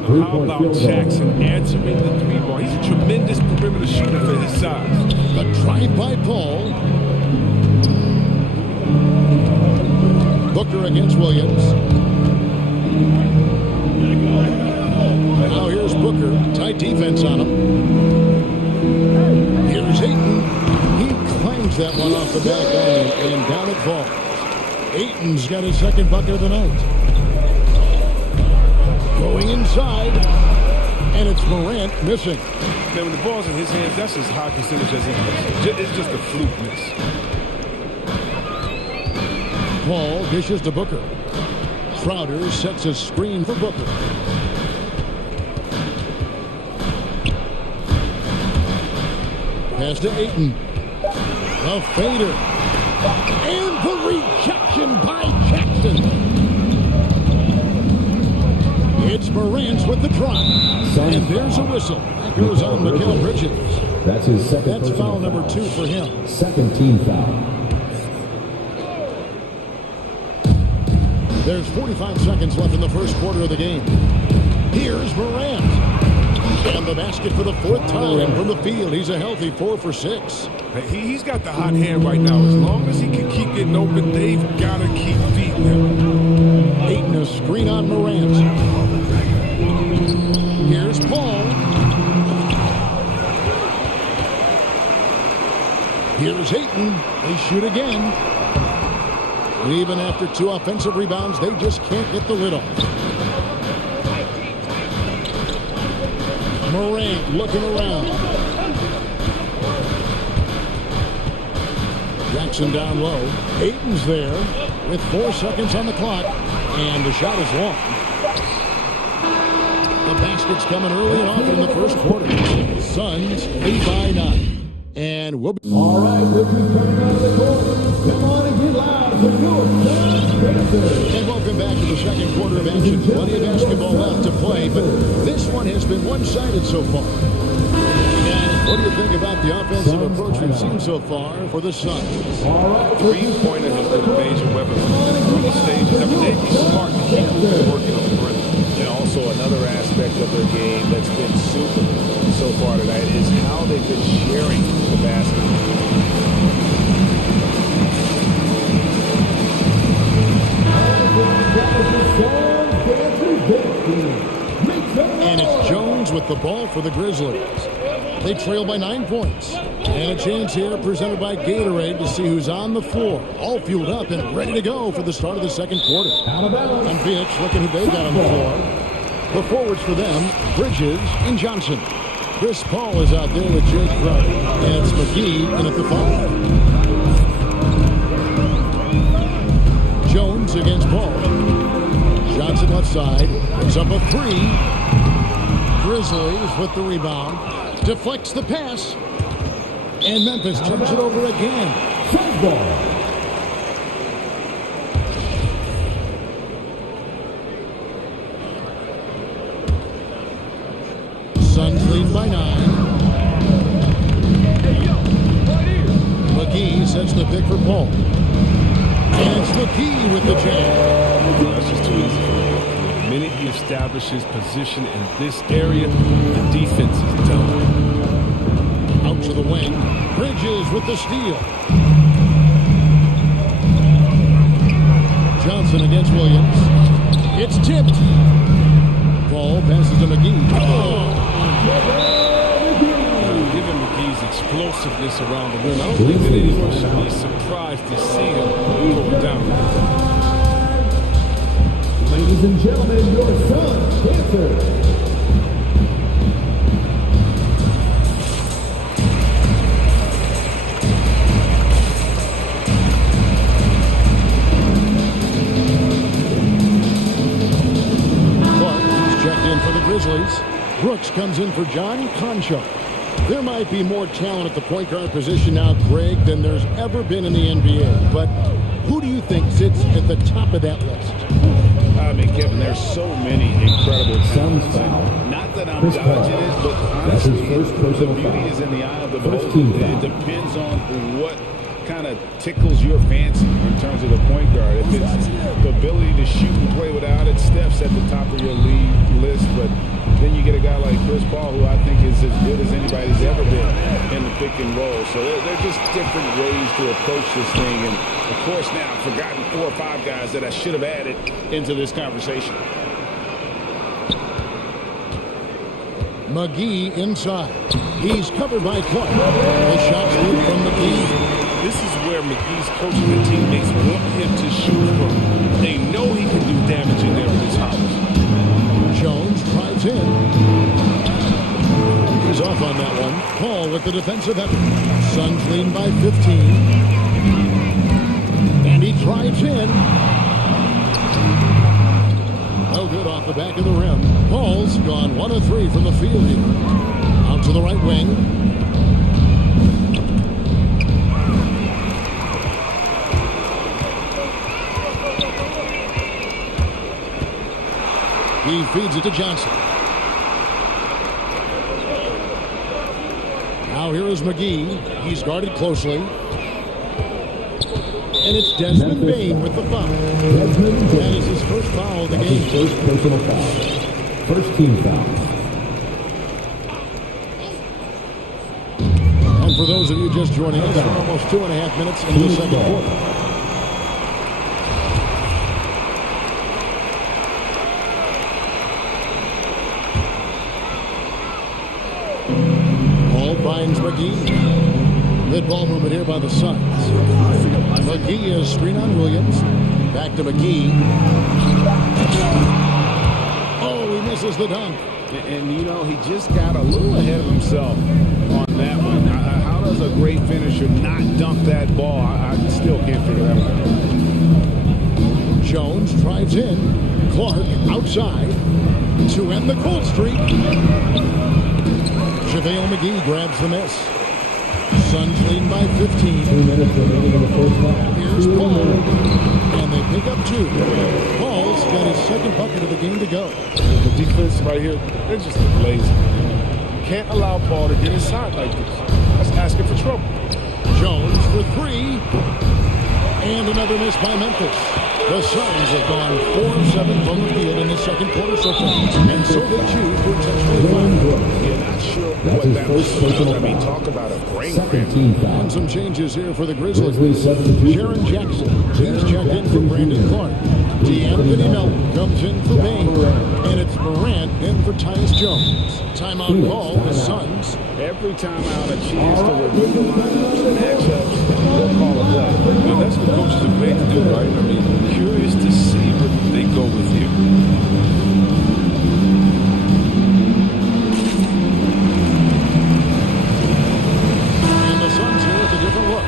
How about Jackson answering the three ball? He's a tremendous perimeter shooter for his size. The drive by Paul. Booker against Williams. Now here's Booker. Tight defense on him. Here's Ayton. He claims that one off the back line and down it falls. Ayton's got his second bucket of the night. Going inside, and it's Morant missing. Man, when the ball's in his hands, that's as high percentage as it is. It's just a fluke miss. Paul dishes to Booker. Crowder sets a screen for Booker. Pass to Ayton. The fader. And the rejection by Jackson. It's Morant with the drop. And there's a whistle. That goes on Mikal Bridges. That's his second. That's foul number 2 for him. Second team foul. There's 45 seconds left in the first quarter of the game. Here's Morant. And the basket for the fourth time from the field. He's a healthy 4 for 6. He's got the hot hand right now. As long as he can keep getting open, they've got to keep feeding him. Ayton a screen on Morant. Here's Paul. Here's Ayton. They shoot again. And even after 2 offensive rebounds, they just can't get the lid off. Morant looking around. Jackson down low. Ayton's there with 4 seconds on the clock. And the shot is long. The basket's coming early and often in the first quarter. Suns lead by 9. And we'll be... All right, we'll be coming out of the court. Come on and get loud for your Suns. And welcome back to the second quarter of action. Plenty of basketball left to play, but this one has been one-sided so far. And what do you think about the offensive approach we've seen so far for the Suns? Three-pointer has been a major weapon for them on the stage. I mean, they'd be smart to keep working on the perimeter. And also another aspect of their game that's been super so far tonight is how they've been sharing the basket. And it's Jones with the ball for the Grizzlies. They trail by 9 points. And a chance here presented by Gatorade to see who's on the floor. All fueled up and ready to go for the start of the second quarter. And Phoenix looking who they got on the floor. The forwards for them, Bridges and Johnson. Chris Paul is out there with Jake Crowder. And it's McGee in at the 5. Jones against Paul. Johnson left side. Puts up a 3. Grizzlies with the rebound. Deflects the pass. And Memphis turns it over again. Suns ball. Suns lead by 9. McGee sets the pick for Paul. And it's McGee with the jam. That's just too easy. The minute he establishes position in this area, the defense is done. Out to the wing. Bridges with the steal. Johnson against Williams. It's tipped. Ball passes to McGee. Given McGee's explosiveness around the rim, I don't think that anyone should be surprised to see him go down. Ladies and gentlemen, your Suns dancer. Grizzlies. Brooks comes in for John Concho. There might be more talent at the point guard position now, Greg, than there's ever been in the NBA. But who do you think sits at the top of that list? I mean, Kevin, there's so many incredible talents. Not that I'm dodging it, but honestly, the beauty is in the eye of the beholder. It depends on what kind of tickles your fancy in terms of the point guard. If it's the ability to shoot and play without it, Steph's at the top of your league list, but then you get a guy like Chris Paul, who I think is as good as anybody's ever been in the pick and roll. So they're just different ways to approach this thing. And of course now I've forgotten 4 or 5 guys that I should have added into this conversation. McGee inside. He's covered by Clark. The shot's good from McGee. This is where McGee's coaching and teammates want him to shoot from. They know he can do damage in there in his house. Jones drives in. He's off on that one. Paul with the defensive effort. Suns lead by 15. And he drives in. No good off the back of the rim. Paul's gone 1 of 3 from the field here. Out to the right wing. He feeds it to Johnson. Now here is McGee. He's guarded closely. And it's Desmond Bane with the foul. That is his first foul of the game. First personal foul. First team foul. And for those of you just joining us, we're almost 2.5 minutes into the second quarter. Paul finds McGee. Mid ball movement here by the Suns. McGee is screen on Williams. Back to McGee. Oh, he misses the dunk. And, you know, he just got a little ahead of himself on that one. How does a great finisher not dunk that ball? I still can't figure that one out. Jones drives in. Clark outside to end the cold streak. JaVale McGee grabs the miss. Suns leading by 15. 2 minutes remaining in the first half. Here's Paul. And they pick up 2. Paul's got his second bucket of the game to go. The defense right here, they're just lazy. You can't allow Paul to get inside like this. That's asking for trouble. Jones for 3. And another miss by Memphis. The Suns have gone 4 of 7 from the field in the second quarter so far. And so they choose to intentionally foul. You're not sure what that was about. I mean, talk about a brain cramp. And some changes here for the Grizzlies. Jaren Jackson is checked in for Brandon Clark. D'Anthony Melton comes in for Bain. And it's Morant in for Tyus Jones. Timeout call, the Suns. Every time out, a chance to review the lineups and matchups, they'll call a play. And that's what coaches are paid to do, right? I mean, curious to see what they go with here. And the Suns here with a different look.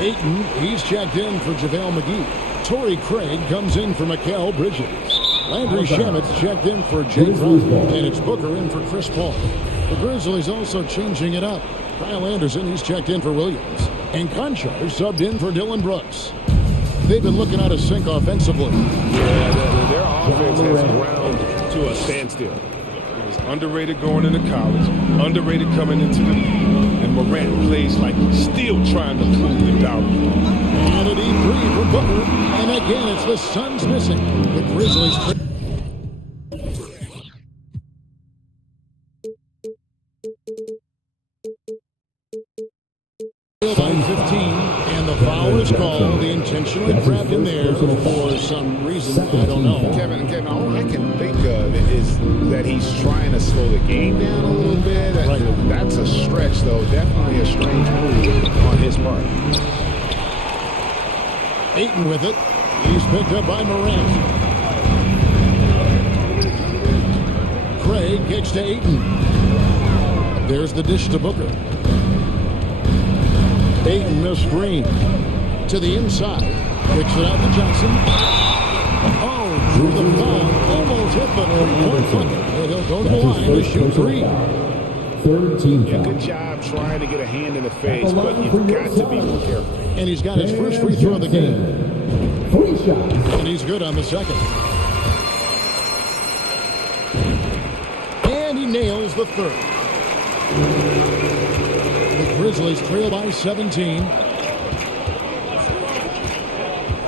Ayton, he's checked in for JaVale McGee. Torrey Craig comes in for Mikal Bridges. Landry Shamet's checked in for Jay Crowder. And it's Booker in for Chris Paul. The Grizzlies also changing it up. Kyle Anderson, he's checked in for Williams. And Conchar subbed in for Dylan Brooks. They've been looking out of sync offensively. Yeah, their offense has ground to a standstill. It was underrated going into college, underrated coming into the league, and Morant plays like he's still trying to prove the doubt. And a deep 3 for Booker. And again, it's the Suns missing. The Grizzlies... by 15, and the foul is called. They intentionally grabbed him there for some reason. I don't know. Kevin, all I can think of is that he's trying to slow the game down a little bit. That's a stretch, though. Definitely a strange move on his part. Ayton with it. He's picked up by Morant. Craig kicks to Ayton. There's the dish to Booker. Ayton, the screen to the inside. Kicks it out to Johnson. Oh, drew the foul. Almost hit the three-point bucket. They'll go to the line to shoot 3. Third team foul. Good job trying to get a hand in the face, but you've got to be more careful. And he's got his first free throw of the game. 3 shots. And he's good on the second. And he nails the third. The Grizzlies trail by 17.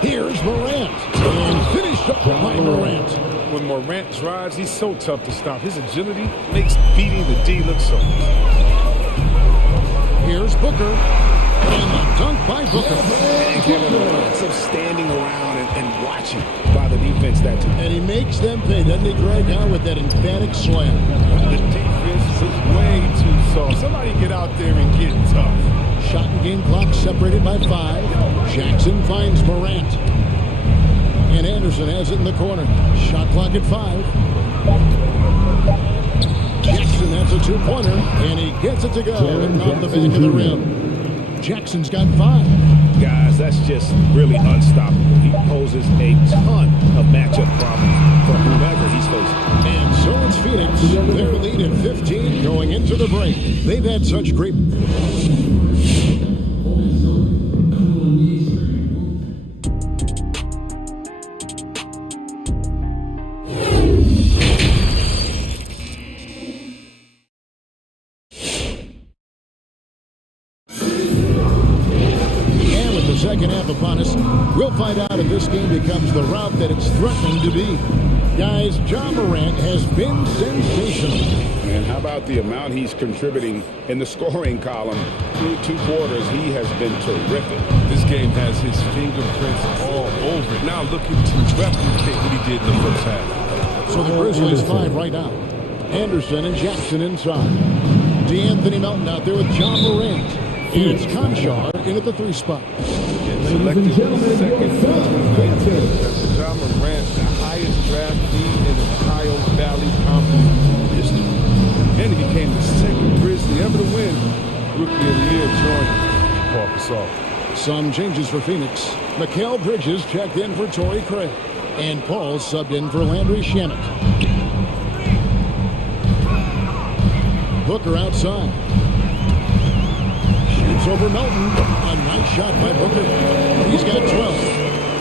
Here's Morant. And finished up by Morant. When Morant drives, he's so tough to stop. His agility makes beating the D look so. Here's Booker. And the dunk by Booker. And Kevin, lots of standing around and watching by the defense that time. And he makes them pay, doesn't he, Greg, out with that emphatic slam. The defense is way too soft. Somebody get out there and get tough. Shot and game clock separated by 5. Jackson finds Morant. And Anderson has it in the corner. Shot clock at 5. Jackson, that's a 2-pointer. And he gets it to go. And off the back of the rim. Jackson's got 5. Guys, that's just really unstoppable. He poses a ton of matchup problems for whomever he's facing. And so it's Phoenix. Their lead at 15 going into the break. They've had such great... second half upon us. We'll find out if this game becomes the route that it's threatening to be. Guys, Ja Morant has been sensational. And how about the amount he's contributing in the scoring column through 2 quarters? He has been terrific. This game has his fingerprints all over it. Now looking to replicate what he did in the first half. So the Grizzlies 5 right now. Anderson and Jackson inside. DeAnthony Melton out there with Ja Morant. And it's Conchar in at the 3 spot. Selected the second that's Ja Morant, the highest draftee in Ohio Valley Conference history. And he became the second Grizzly ever to win Rookie of the Year, joining Paul Gasol. Some changes for Phoenix. Mikal Bridges checked in for Torrey Craig. And Paul subbed in for Landry Shamet. Booker outside. Shoots over Melton. A nice shot by Booker. He's got 12.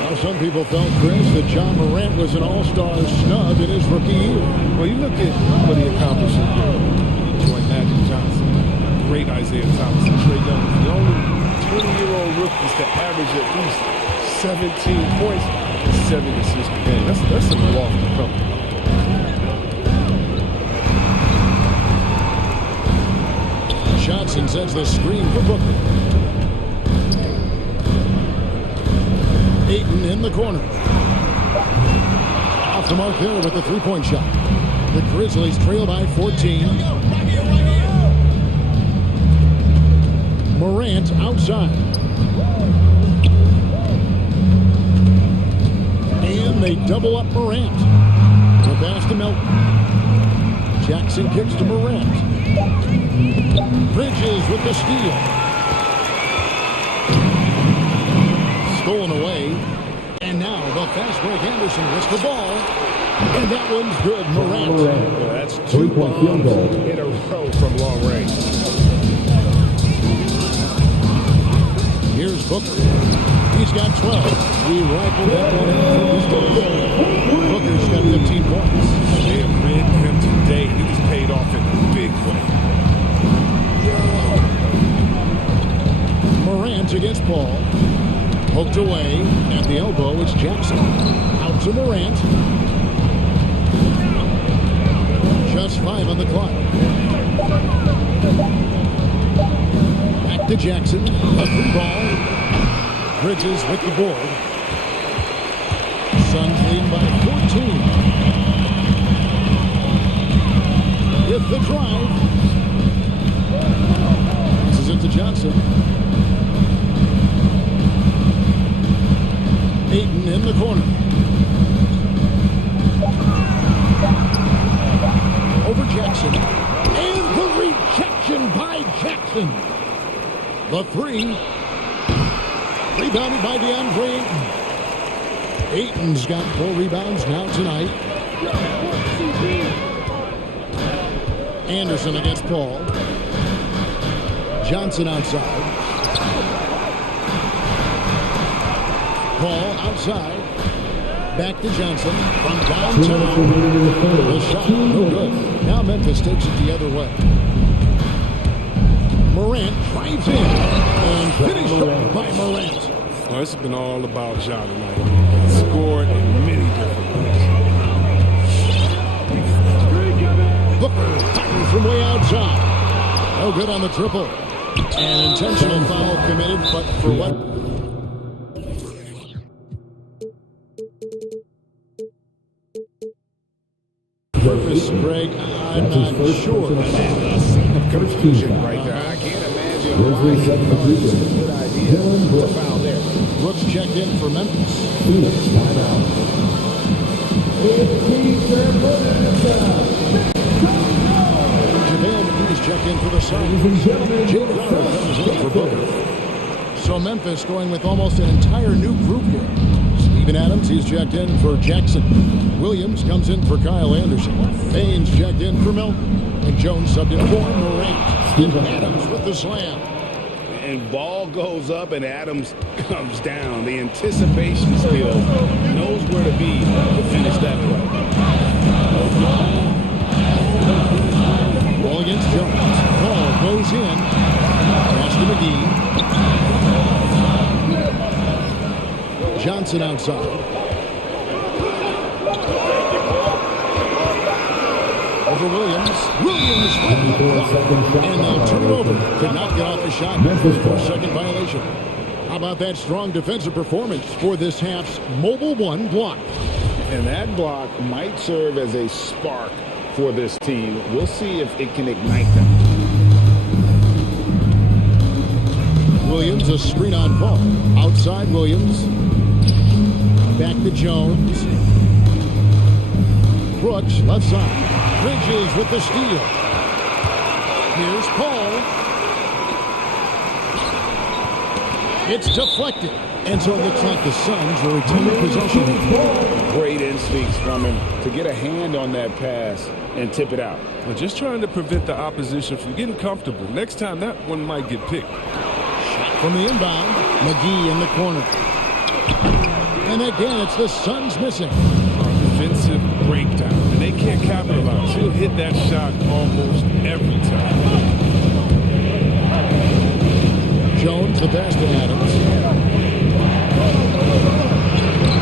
Now some people felt, Chris, that Ja Morant was an all-star snub in his rookie year. Well, you look at what he accomplished in here. Joined Magic Johnson, great Isaiah Thomas, and Trae Young. The only 20-year-old rookies to average at least 17 points and 7 assists per game. That's a lofty company. Johnson sends the screen for Booker. Ayton in the corner. Off the mark there with the 3-point shot. The Grizzlies trail by 14. Morant outside. And they double up Morant. The pass to Melton. Jackson kicks to Morant. Bridges with the steal. Stolen away. And now the fast break. Anderson gets the ball. And that one's good. Morant. Well, that's 2 bombs in a row from long range. Here's Booker. He's got 12. We rifled that one in. Booker's got 15 points. They have rid him today, and it has paid off in a big way. Morant against Paul. Poked away. At the elbow, it's Jackson. Out to Morant. Just 5 on the clock. Back to Jackson. A 3 ball. Bridges with the board. Suns leading by 14. With the drive. This is it to Johnson. Ayton in the corner. Over Jackson. And the rejection by Jackson. The 3. Rebounded by DeAndre Ayton. Ayton's got 4 rebounds now tonight. Anderson against Paul. Johnson outside. Paul outside. Back to Johnson from downtown. The shot, no good. Now Memphis takes it the other way. Morant drives in and finished off by Morant. Well, it's been all about Ja tonight. He scored in many different ways. Booker fighting from way outside. No good on the triple. An intentional foul committed, but for what? Purpose, Greg, I'm not sure. Confusion right there. I can't imagine why it's a good idea to foul there. Brooks checked in for Memphis. JaVale McGee's checked in for the Suns. Jake Crowder comes in for Booker. So Memphis going with almost an entire new group here. Steven Adams, he's checked in for Jackson. Williams comes in for Kyle Anderson. Baines checked in for Melton. And Jones subbed in for Morant. And Adams with the slam. And ball goes up and Adams comes down. The anticipation skill knows where to be to finish that play. Ball against Jones. Ball goes in. Pass to McGee. Johnson outside. Over Williams. Williams with the block. And they'll turn it over. Could not get off the shot. For a second violation. How about that strong defensive performance for this half's Mobile One block? And that block might serve as a spark for this team. We'll see if it can ignite them. Williams, a screen on ball. Outside Williams. Back to Jones. Brooks, left side. Bridges with the steal. Here's Paul. It's deflected. And so it looks like the Suns will retain possession. Great instincts from him to get a hand on that pass and tip it out. Well, just trying to prevent the opposition from getting comfortable. Next time, that one might get picked. From the inbound, McGee in the corner. And again, it's the Suns missing. Defensive breakdown, and they can't capitalize. He'll hit that shot almost every time. Jones, the pass to Adams.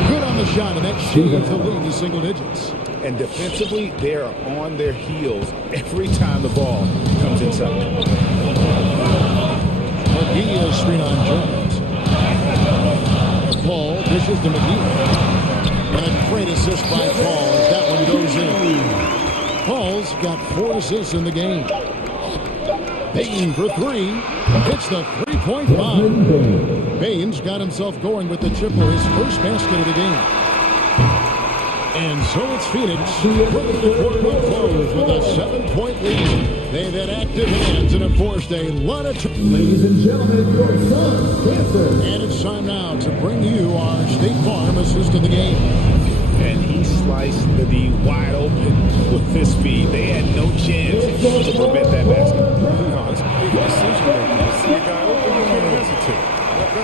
Good on the shot, and that shaves the lead to single digits. And defensively, they are on their heels every time the ball comes inside. McGee is screen on Jones. Paul dishes to McGee. And a great assist by Paul as that one goes in. Paul's got 4 assists in the game. Payton for 3. Hits the three-point bomb. Baines got himself going with the triple, his first basket of the game. And so it's Phoenix, bringing the quarter to a close with a 7-point lead. They've had active hands and have forced a lot of... Ladies and gentlemen, your Suns dancer. And it's time now to bring you our State Farm assist of the game. And he sliced the D wide open with his speed. They had no chance to prevent that basket. No, it's a big decision making. You see a guy open, you can't hesitate.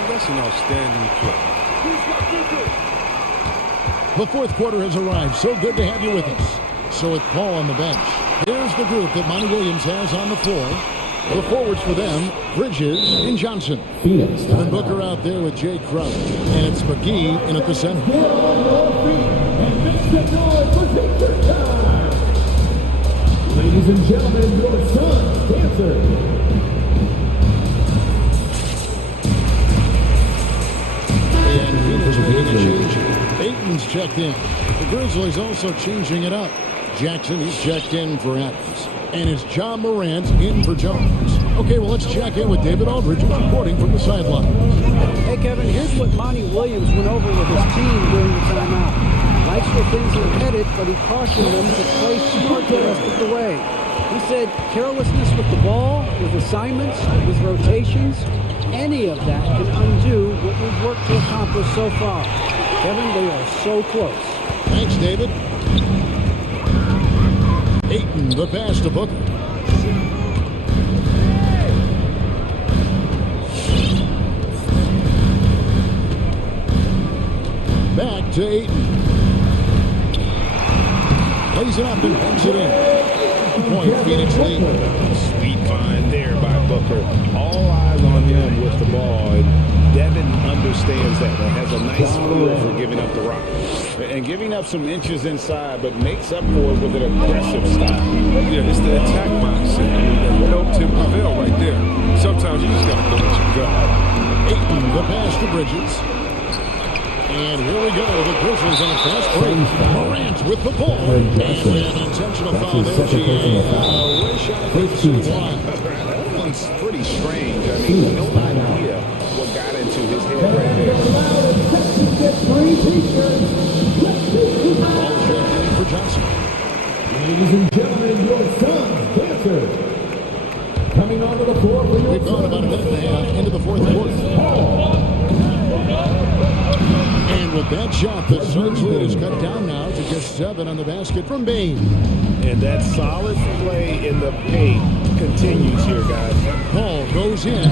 That's an outstanding play. The fourth quarter has arrived. So good to have you with us. So with Paul on the bench, here's the group that Monty Williams has on the floor. The forwards for them, Bridges and Johnson. And Booker out there with Jay Crowder. And it's McGee in at the center. Ladies and gentlemen, your Suns dancer. And Phoenix making a change. Payton's checked in. The Grizzlies also changing it up. Jackson, he's checked in for Adams. And it's John Morant in for Jones. Okay, well, let's check in with David Aldridge reporting from the sideline. Hey, Kevin, here's what Monty Williams went over with his team during the timeout. Likes where things are headed, but he cautioned them to play smart the rest of the way. He said carelessness with the ball, with assignments, with rotations, any of that can undo what we've worked to accomplish so far. Kevin, they are so close. Thanks, David. Ayton, the pass to Booker. Back to Ayton. Plays it up and brings it in. Point Phoenix lead. Sweet find there by Booker. All eyes on him with the ball. And Devin understands that and has a nice feel for giving up the rock. And giving up some inches inside, but makes up for it with an aggressive style. Yeah, it's the attack mindset that helped him prevail right there. Sometimes you just got to go with your gut. Ayton, the pass to Bridges. And here we go. The Grizzlies on a fast break. Morant with the ball. And with an intentional foul there, GA. Wish I could see why. That one's pretty strange. I mean, no idea what got into his head right there. Ball checked in for Johnson. Ladies and gentlemen, your Suns dancer. Coming onto the floor for your We've gone about a minute and a half into the fourth quarter. And with that shot, the Suns lead is cut down now to just 7 on the basket from Bain. And that solid play in the paint continues here, guys. Paul goes in.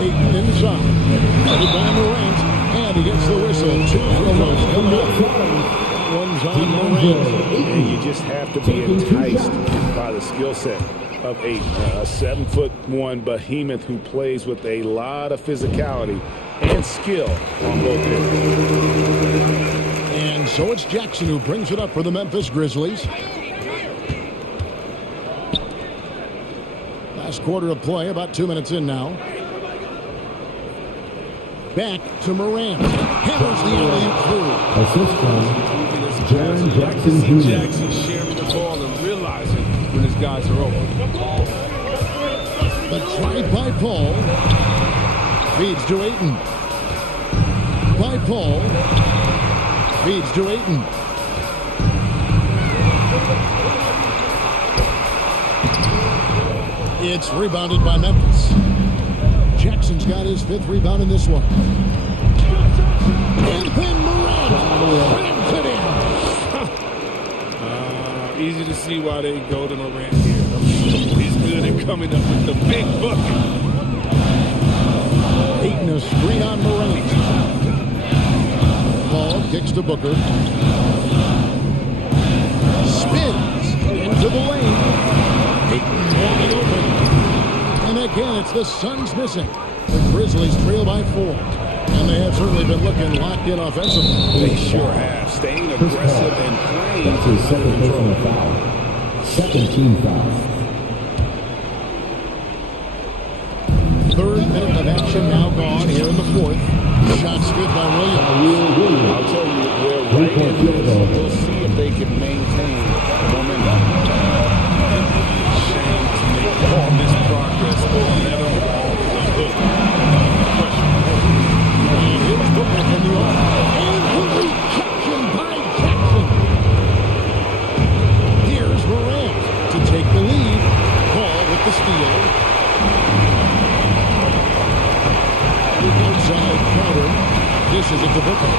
Ayton inside. Headed by Morant. And he gets the whistle. 2 free throws coming up. One's on Morant. And you just have to be enticed by the the skill set of Ayton, a 7'1" behemoth who plays with a lot of physicality and skill on both ends. And so it's Jackson who brings it up for the Memphis Grizzlies. Last quarter of play, about 2 minutes in now. Back to Morant. Hammers the alley through. Assist from Jaren Jackson Jr. Jackson sharing the ball and realizing when his guys are open. The drive by Paul. Feeds to Ayton. By Paul. Feeds to Ayton. It's rebounded by Memphis. Jackson's got his 5th rebound in this one. And then Morant rams it in. Easy to see why they go to Morant here. He's good at coming up with the big bucket. Ayton a screen on Morant. Paul kicks to Booker. Spins into the lane. Ayton wide open. And again, it's the Suns missing. The Grizzlies trail by 4. And they have certainly been looking locked in offensively. They sure have. Staying aggressive and playing. That's his second personal foul. Second team foul. 3rd minute of action now gone here in the 4th. Shots good by Williams. I'll tell you, we're right in this. We'll see if they can maintain momentum. Shame to make all this progress let him off the hook. Here's Booker from the arc. And the rejection by Jackson. Here's Morant to take the lead. Paul with the steal. Inside Crowder. Dishes it to Booker.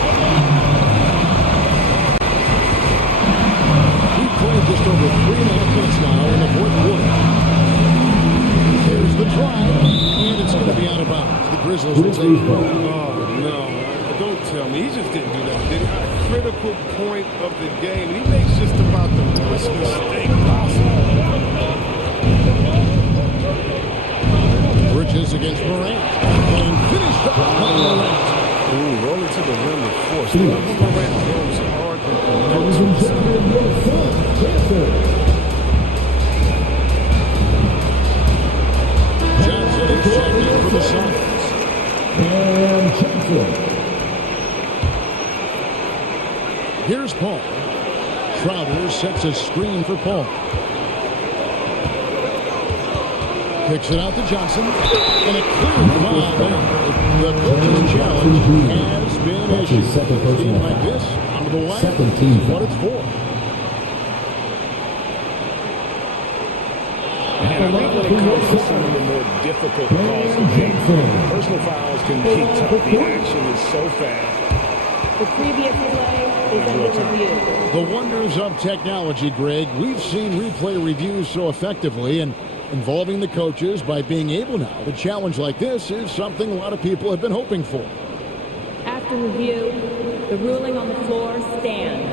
We've played just over 3.5 minutes now in the 4th quarter. There's the drive, and it's going to be out of bounds. The Grizzlies will take it. Oh, no. Don't tell me. He just didn't do that, did he? At a critical point of the game, and he makes just about the worst mistake possible. Bridges against Morant. And finished up by Morant. Ooh, rolling to the rim with force. Whenever Morant goes hard and Johnson is checked in for the Suns. And Johnson. Here's Paul. Crowder sets a screen for Paul. Kicks it out to Johnson. And a clear foul there. The coach's challenge has been issued. A team like this, out of the way, Second team foul. what it's for. And I think when it comes to some of the more difficult calls of game, personal fouls can be tough. The action is so fast. The previous play is under review. The wonders of technology, Greg. We've seen replay reviews so effectively, and involving the coaches by being able now to challenge like this is something a lot of people have been hoping for. After review, the ruling on the floor stands.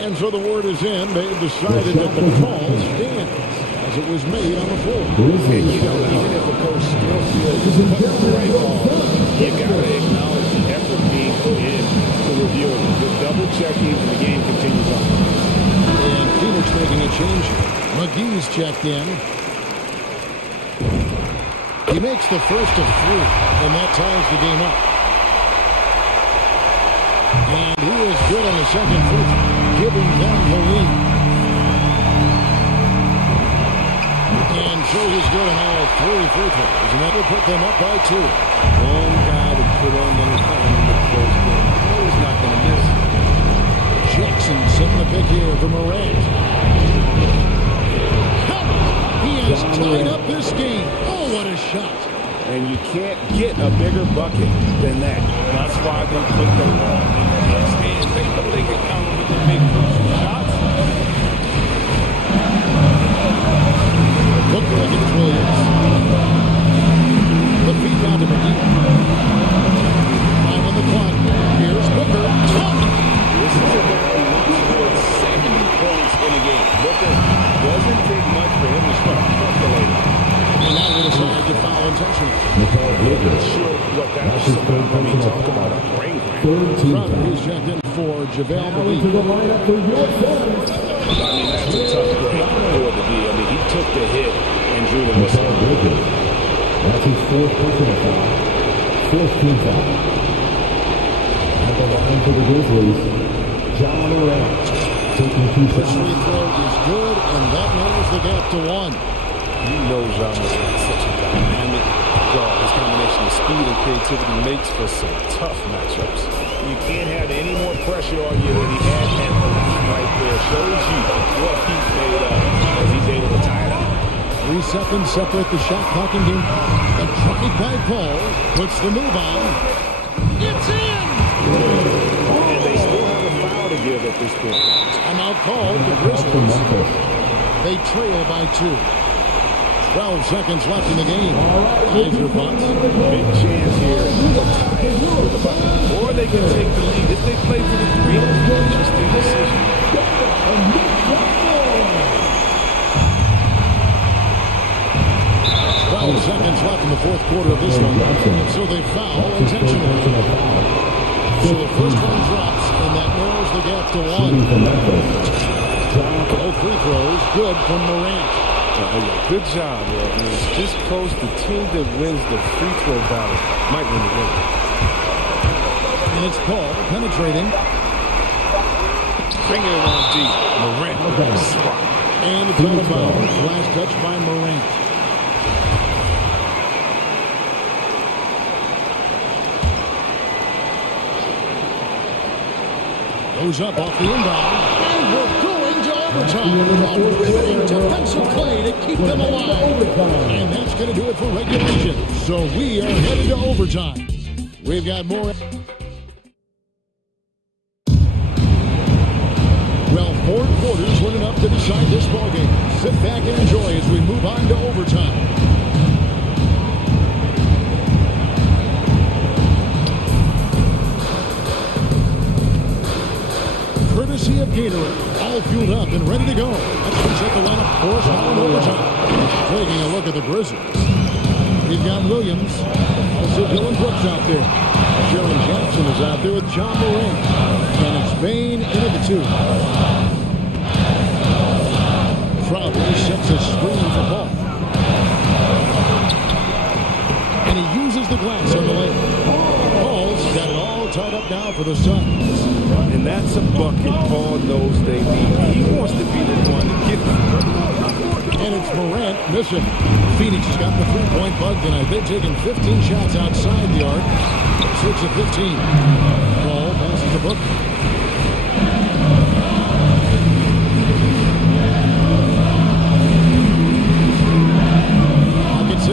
And so the word is in. They have decided that the call stands as it was made on the floor. And you know, even if a coach still feels this is the right call, you got to acknowledge the effort being put in to review it. The double checking and the game continues on. And Phoenix making a change. McGee's checked in. He makes the first of 3, and that ties the game up. And he is good on the second free throw, giving them the lead. And so he's good on all 3 free throws, and that will put them up by 2. One guy to put on the line in the first game. He's not going to miss. Jackson setting the pick here for Morant. He has tied up this game. Oh, what a shot. And you can't get a bigger bucket than that. That's why they put the ball in his hands. They know they can count with the big shots. Booker against Williams. The feed down to McGee. 5 on the clock. Here's Booker. This is about 70 points in a game. Booker And now they decide to foul intentionally. Not sure what that was about. I mean, talk about a brain cramp. Crowder, who's checked in for JaVale McGee. I mean, that's a tough break for the D. I mean, he took the hit and drew the whistle. That's his fourth personal foul. Fourth team foul. At the line for the Grizzlies, John Morant taking 2 First shots. free throw is good, and that narrows the gap to 1. You know John Morant's such a dynamic guard. His combination of speed and creativity makes for some tough matchups. You can't have any more pressure on you than he had at the line right there. Shows you what he's made of as he's able to tie it up. 3 seconds separate the shot clock and game. A drive by Paul puts the move on. It's in! And they still have a foul to give at this point. Timeout called the Grizzlies. They trail by 2. 12 seconds left in the game. Guys, your thoughts? Big chance here to tie it with the bucket. Or they can take the lead if they play for the 3. Interesting decision. 12 seconds left in the fourth quarter of this one. So they foul intentionally. So the first one drops, and that narrows the gap to 1. Both free throws, good from Morant. Good job, bro. I mean, it's this close. The team that wins the free throw battle might win the game. And it's Paul penetrating. Bring it on deep. Morant. And it's out of bounds. Last touch by Morant. Goes up off the inbound. And we're going to overtime. A riveting defensive play to keep them alive. And that's going to do it for regulation. So we are headed to overtime. We've got more. Well, 4 quarters weren't enough to decide this ballgame. Sit back and enjoy as we move on to overtime. Courtesy of Gatorade, all fueled up and ready to go. Let's reset the lineup for us all in overtime. Taking a look at the Grizzlies. We've got Williams, also Dylan Brooks out there. Sharon Jackson is out there with John Morant. And it's Bain in at the 2. Crowder sets a screen for Paul. And he uses the glass on the lane. Paul's got it all tied up now for the Suns. And that's a bucket Paul knows they need. He wants to be the one to get it. And it's Morant missing. Phoenix has got the 3-point bug tonight. They've taken 15 shots outside the arc. 6 of 15. Paul passes the book. Pocket 6.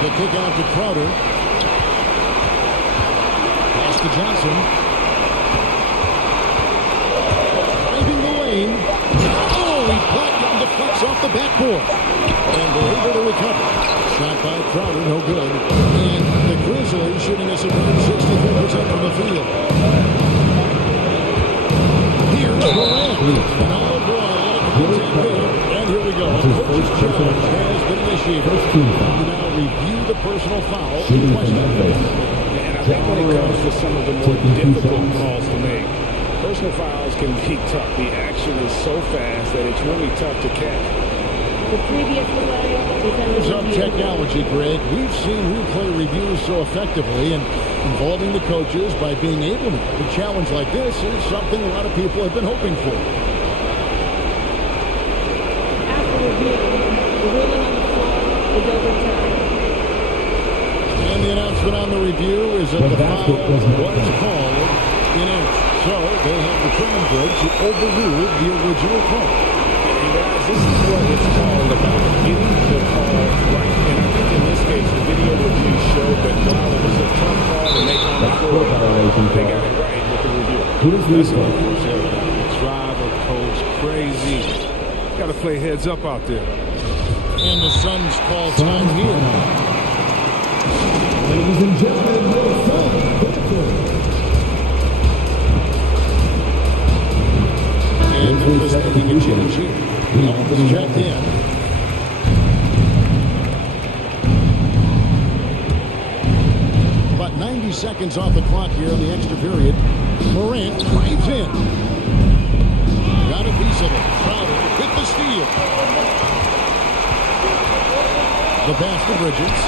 The kick out to Crowder. Pass to Johnson. Finding the lane. Oh, he blocked and deflects off the backboard. And they're able to recover. Shot by Crowder, no good. And the Grizzlies shooting us about 63% from the field. Here's Morant. And oh boy, a lot of contact there. And here we go. Coach's challenge has been initiated. We now review the personal foul. And I think when it comes to some of the more difficult calls to make, personal fouls can be tough. The action is so fast that it's really tough to catch. The previous play is Some technology, Greg. We've seen replay reviews so effectively, and involving the coaches by being able to. A challenge like this is something a lot of people have been hoping for. after review. The ruling on the floor is overturned. And the announcement on the review is that the foul was called in error. So they have determined good to overrule the original call. And guys, this is what it's called about getting the call right. And I think in this case, the video review showed that while it was a tough call to make on the floor, they got it right with the review. That's unfortunate. Drive a coach crazy. Got to play heads up out there. And the Suns call time here. Ladies and gentlemen, the Suns. is checked in. About 90 seconds off the clock here in the extra period. Morant drives in. Got a piece of it. Crowder with the steal. The pass to Bridges.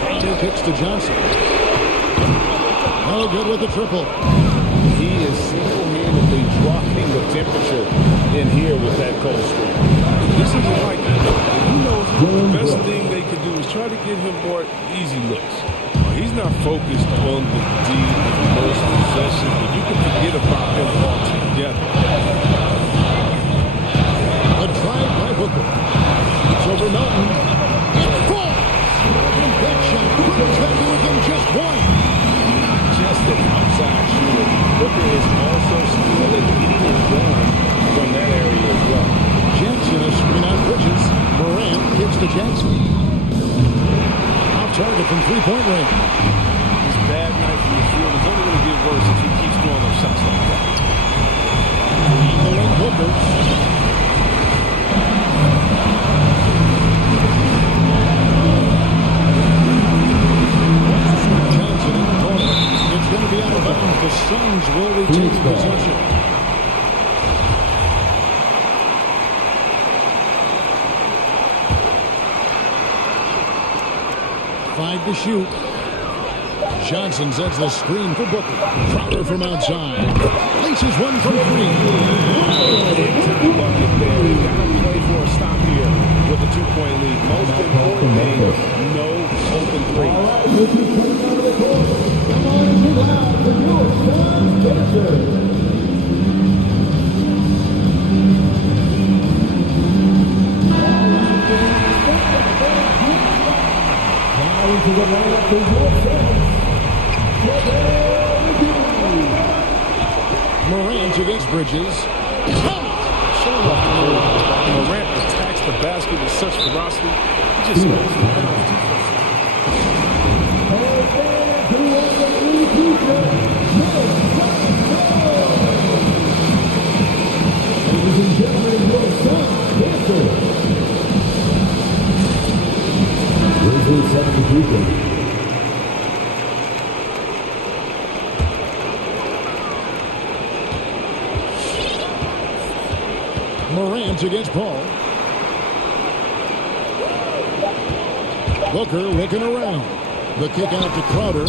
Crowder kicks to Johnson. No good with the triple. He is single-handedly dropping the temperature in here with that cold streak. This is like, he knows the best thing they could do is try to get him more easy looks. He's not focused on the D and the most possession, but you can forget about him altogether. A drive by Booker. It's over Melton. It falls! And that shot brings them to within just one. Not just an outside shooter. Booker is also skilled at getting it done from that area as well. Jackson a screen on Bridges. Morant kicks to Jackson. Off target from three-point range. His bad night from the field is only going to get worse if he keeps throwing those shots like that. Booker. Johnson in the corner. It's going to be out of bounds. The Suns will retain possession. Five to shoot. Johnson sets the screen for Booker. Crowder from outside. Laces one from three. Big-time bucket there. They've got to play for a stop here with a two-point lead. Most important thing, no open Morant against Bridges. Morant attacks the basket with such ferocity. He just goes Ladies and gentlemen, your son, Grizzlies substitution. Morant against Paul. Booker looking around. The kick out to Crowder.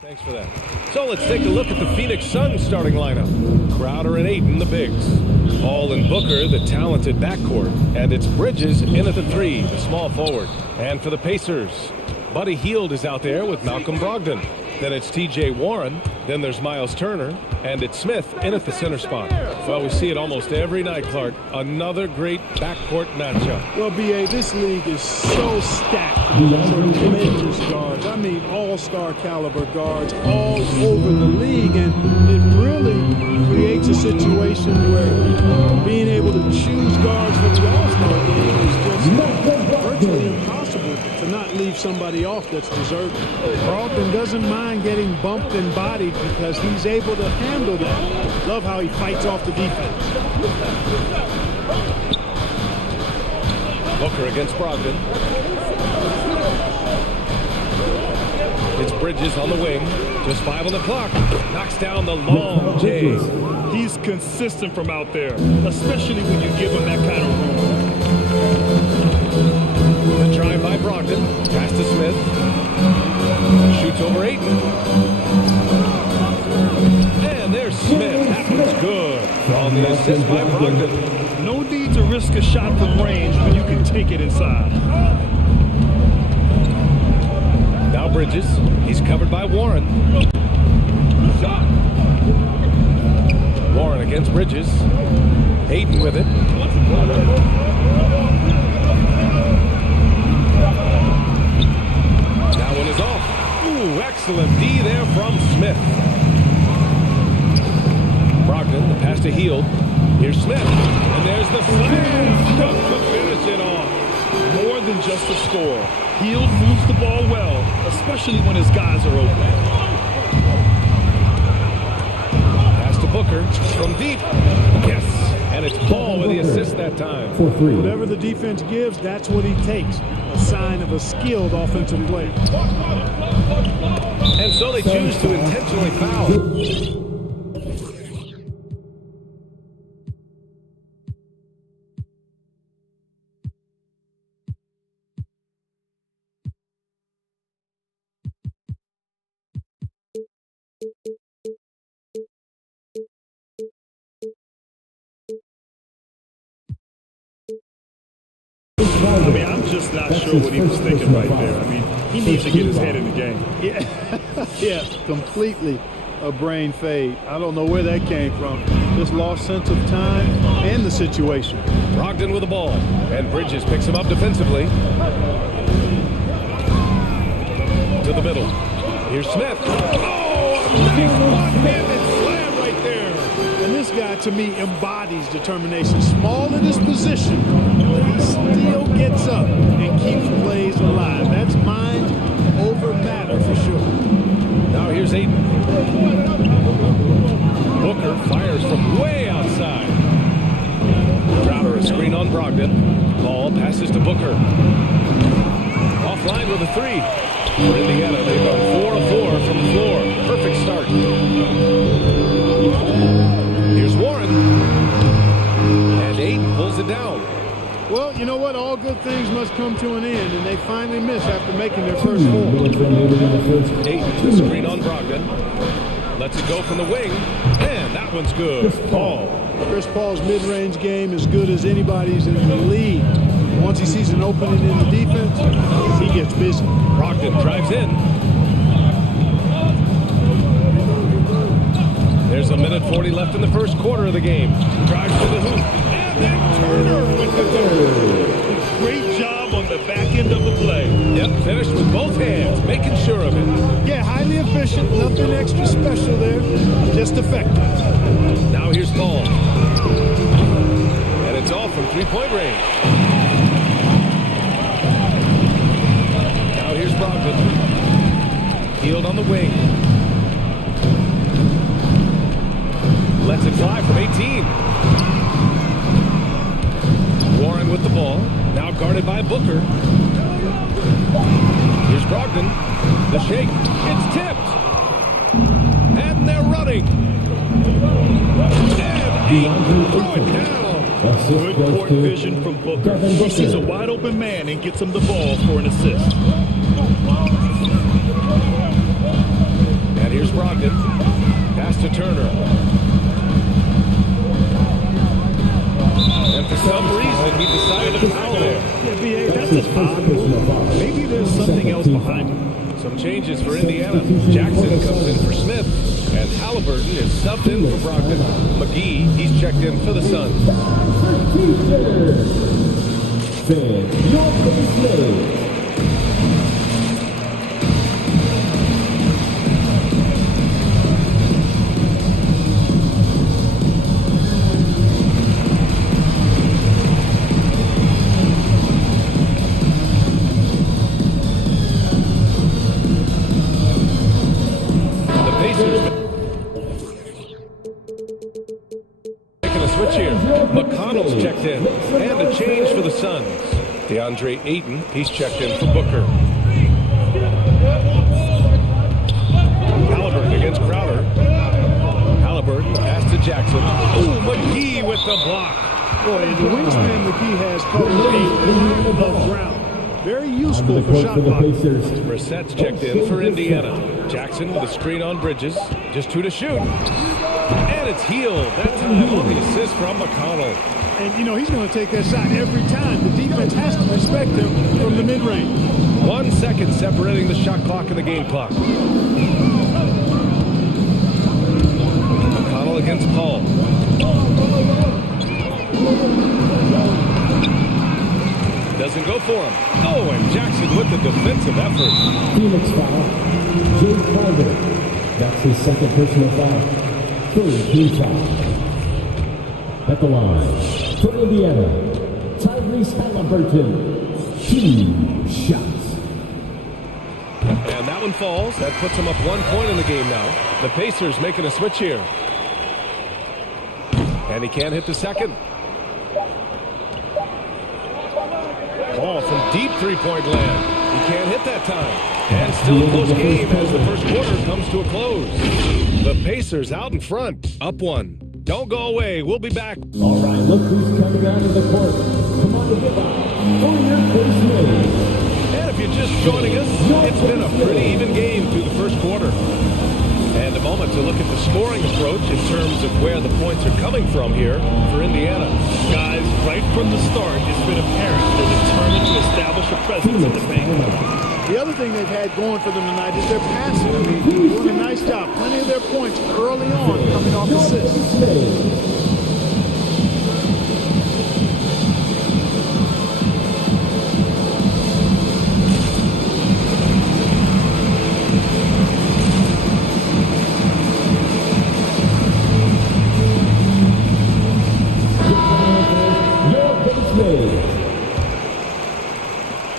Thanks for that. So let's take a look at the Phoenix Suns starting lineup. Crowder and Ayton, the bigs. Paul and Booker, the talented backcourt. And it's Bridges in at the 3, the small forward. And for the Pacers, Buddy Hield is out there with Malcolm Brogdon. Then it's T.J. Warren. Then there's Miles Turner. And it's Smith in at the center spot. Well, we see it almost every night, Clark. Another great backcourt matchup. Well, B.A., this league is so stacked with tremendous guards. I mean, all-star caliber guards all over the league. And it really creates a situation where being able to choose guards for the all-star game is just virtually impossible to not leave somebody off that's deserving. Brogdon doesn't mind getting bumped and bodied because he's able to handle that. Love how he fights off the defense. Booker against Brogdon. It's Bridges on the wing. Just 5 on the clock. Knocks down the long J. He's consistent from out there, especially when you give him that kind of room. The drive by Brogdon. Pass to Smith. Shoots over Ayton. And there's Smith. That one's good. On the assist by Brogdon. No need to risk a shot from range when you can take it inside. Now Bridges. He's covered by Warren. Warren against Bridges. Ayton with it. That one is off. Ooh, excellent D there from Smith. Brogdon, the pass to Hield. Here's Smith. And there's the slam. Dunk to finish it off. More than just a score. Hield moves the ball well, especially when his guys are open. Pass to Booker from deep. Yes. And it's Paul with the assist that time. Whatever the defense gives, that's what he takes. A sign of a skilled offensive player. And so they choose to intentionally foul. I mean, I'm just not sure what he was thinking right there. I mean, he needs to get his head in the game. Yeah, completely a brain fade. I don't know where that came from. Just lost sense of time and the situation. Brogdon with the ball. And Bridges picks him up defensively. To the middle. Here's Smith. Oh, a nice one-handed slam right there. And this guy, to me, embodies determination. Small in his position, but he still gets up and keeps plays alive. That's mind over matter for sure. Now here's Ayton. Booker fires from way outside. Crowder a screen on Brogdon. Ball passes to Booker. Offline with a 3. For Indiana, they've gone 4 of 4 from the floor. Perfect start. Here's Warren. And Ayton pulls it down. Well, you know what? All good things must come to an end, and they finally miss after making their first 4. Ayton, the screen on Brogdon. Lets it go from the wing. And that one's good. Chris Paul's mid-range game is good as anybody's in the league. Once he sees an opening in the defense, he gets busy. Brogdon drives in. There's a minute 40 left in the first quarter of the game. Drives to the hoop. And then Turner with the third. Great job on the back end of the play. Yep, finished with both hands, making sure of it. Yeah, highly efficient. Nothing extra special there. Just effective. Now here's Paul. And it's all from three-point range. Now here's Brogdon. Hield on the wing. Lets it fly from 18. Warren with the ball. Now guarded by Booker. Here's Brogdon. The shake. It's tipped. And they're running. And Ayton throw it down. Good court vision from Booker. He sees a wide open man and gets him the ball for an assist. Here's Brogdon. Pass to Turner. And for some reason, he decided to foul there. Yeah, B.A., that's an odd move. Maybe there's something else behind it. Some changes for Indiana. Jackson comes in for Smith, and Halliburton is subbed in for Brogdon. McGee, he's checked in for the Suns. McConnell's checked in, and a change for the Suns. DeAndre Ayton, he's checked in for Booker. Halliburton against Crowder. Halliburton pass to Jackson. Oh, McGee with the block. Boy, the wingspan McGee has covered a lot of ground. Very useful for shot blocking. Brissett's checked in for Indiana. Jackson with a screen on Bridges. Just 2 to shoot. And it's Healed. That time on the assist from McConnell. And, you know, he's going to take that shot every time. The defense has to respect him from the mid-range. 1 second separating the shot clock and the game clock. McConnell against Paul. Doesn't go for him. Oh, and Jackson with the defensive effort. Phoenix foul. Jay Carter. That's his second personal foul. Third team foul. At the line, for Indiana, Tyrese Halliburton. 2 shots. And that one falls. That puts him up 1 point in the game now. The Pacers making a switch here. And he can't hit the second. Ball from deep three-point land. He can't hit that time. And still a close game as the first quarter comes to a close. The Pacers out in front, up 1. Don't go away. We'll be back. All right, look who's coming out of the court. Come on, give up for your first move. And if you're just joining us, it's been a pretty even game through the first quarter. And a moment to look at the scoring approach in terms of where the points are coming from here for Indiana. Guys, right from the start, it's been apparent they're determined to establish a presence in the paint. The other thing they've had going for them tonight is their passing. I mean, doing a nice job. Plenty of their points early on coming off assists.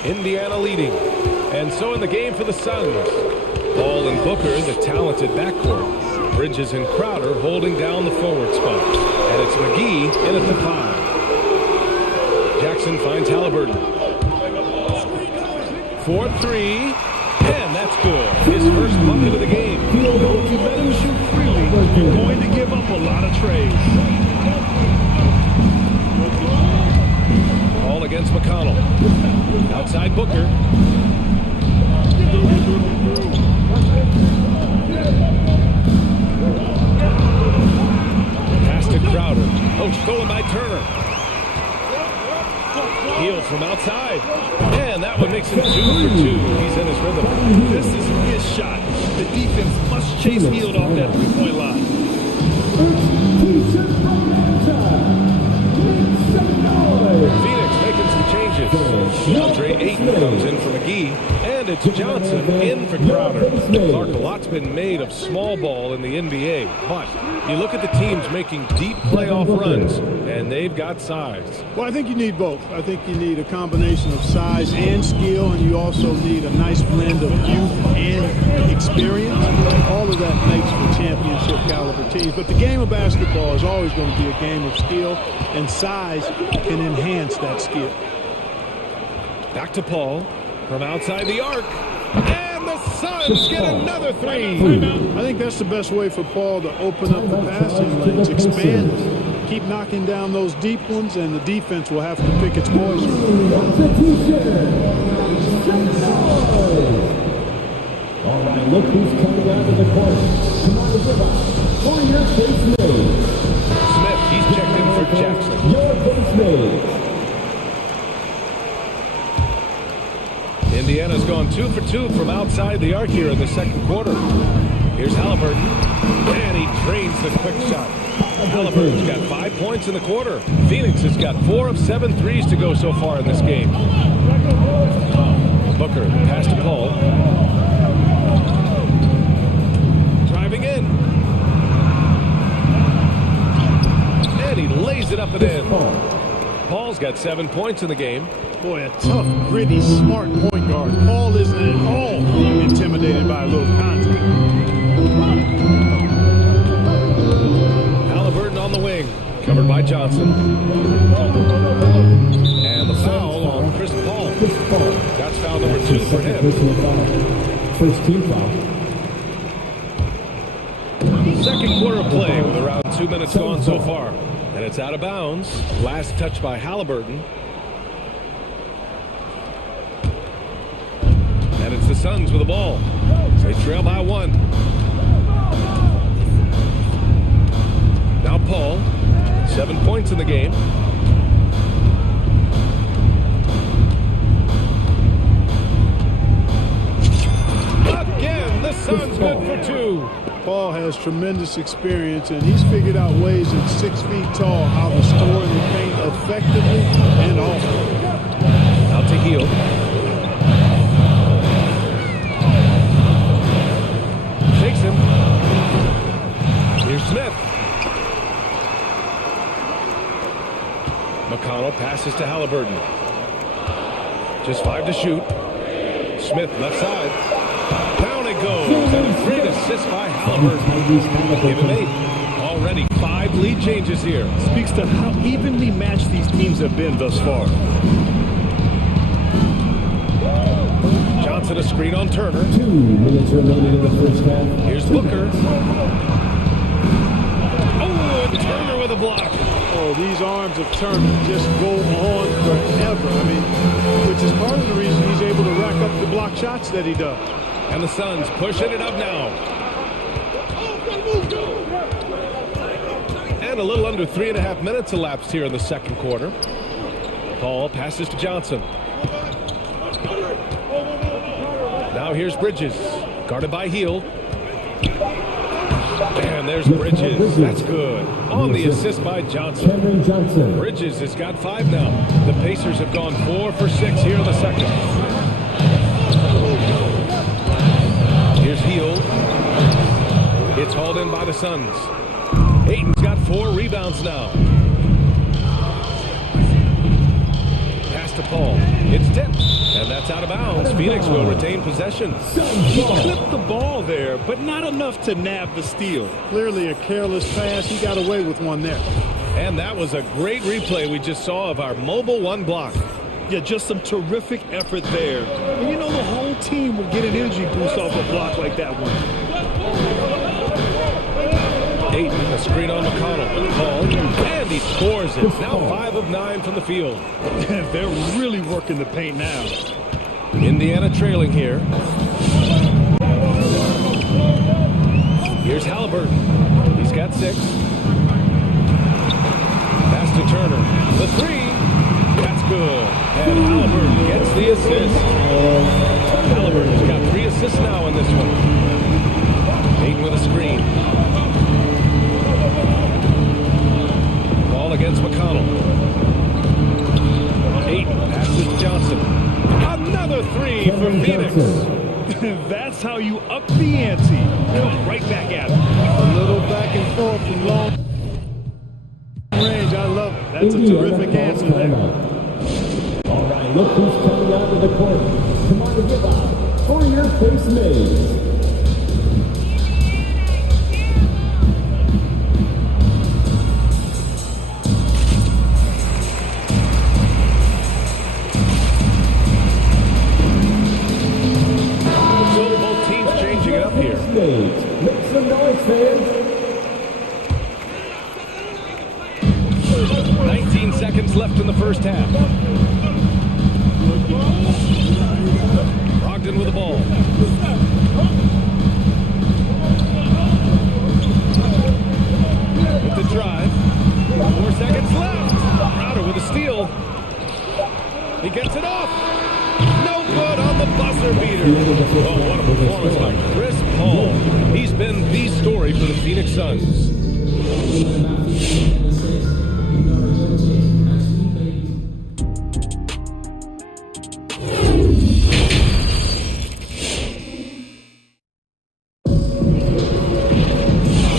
Indiana leading. And so in the game for the Suns. Paul and Booker, the talented backcourt. Bridges and Crowder holding down the forward spot. And it's McGee in at the 5. Jackson finds Halliburton. 4-3. And that's good. His first bucket of the game. If you let him shoot freely, you're going to give up a lot of trades. Paul against McConnell. Outside Booker. Pass to Crowder. Oh, stolen by Turner. Healed from outside. And that one makes him 2 for 2. He's in his rhythm. This is his shot. The defense must chase Healed off that 3-point line. Phoenix making some changes. DeAndre Ayton comes in for McGee, and it's Johnson in for Crowder. Clark, a lot's been made of small ball in the NBA, but you look at the teams making deep playoff runs, and they've got size. Well, I think you need both. I think you need a combination of size and skill, and you also need a nice blend of youth and experience. All of that makes for championship caliber teams. But the game of basketball is always going to be a game of skill, and size can enhance that skill. Back to Paul from outside the arc. And the Suns get another 3. I think that's the best way for Paul to open up the passing lanes, expand, keep knocking down those deep ones, and the defense will have to pick its poison. All right, look who's coming out of the corner. Come on, give up. For your base made. Smith, he's checked in for Jackson. Your base made. Indiana's gone 2 for 2 from outside the arc here in the second quarter. Here's Halliburton, and he drains the quick shot. Halliburton's got 5 points in the quarter. Phoenix has got 4 of 7 threes to go so far in this game. Booker, pass to Paul. Driving in. And he lays it up and in. Paul's got 7 points in the game. Boy, a tough, gritty, smart point guard. Paul isn't at all intimidated by a little contact. Halliburton on the wing, covered by Johnson. And the foul on Chris Paul. That's foul number 2 for him. First team foul. Second quarter of play with around 2 minutes gone so far. And it's out of bounds. Last touch by Halliburton. And it's the Suns with the ball. They trail by 1. Now Paul, 7 points in the game. Again, the Suns good for 2. Paul has tremendous experience, and he's figured out ways at 6 feet tall how to score in the paint effectively and often. Out to Hield. Takes him. Here's Smith. McConnell passes to Halliburton. Just 5 to shoot. Smith left side. Down it goes. And a great assist by Halliburton. Give him 8. Already 5 lead changes here. Speaks to how evenly matched these teams have been thus far. Johnson a screen on Turner. 2 minutes remaining in the first half. Here's Booker. Oh, and Turner with a block. Oh, these arms of Turner just go on forever. I mean, which is part of the reason he's able to rack up the block shots that he does. And the Suns pushing it up now. And a little under 3.5 minutes elapsed here in the second quarter. Paul passes to Johnson. Now here's Bridges, guarded by Hield. And there's Bridges. That's good. On the assist by Johnson. Bridges has got 5 now. The Pacers have gone 4 for 6 here in the second. Here's Hield. It's hauled in by the Suns. Ayton's got 4 rebounds now. Pass to Paul. It's tipped. And that's out of bounds. Phoenix will retain possession. He clipped the ball there, but not enough to nab the steal. Clearly a careless pass. He got away with one there. And that was a great replay we just saw of our mobile 1 block. Yeah, just some terrific effort there. And you know the whole team will get an energy boost off a block like that one. Ayton, a screen on McConnell. Paul, and he scores it. Now 5 of 9 from the field. They're really working the paint now. Indiana trailing here. Here's Halliburton. He's got 6. Pass to Turner. The 3. That's good. And Halliburton gets the assist. Halliburton's got 3 assists now in this one. Ayton with a screen. Ball against McConnell. Ayton passes to Johnson. Another 3 for Phoenix. That's how you up the ante. Come right back at him. A little back and forth from long range. I love it. That's a terrific answer there. All right, look who's coming out of the corner. Come on, give up for your face maze. Make some noise, fans. 19 seconds left in the first half. Brogdon with the ball. it off. No good on the buzzer beater. Oh, what a performance by Chris Paul. He's been the story for the Phoenix Suns.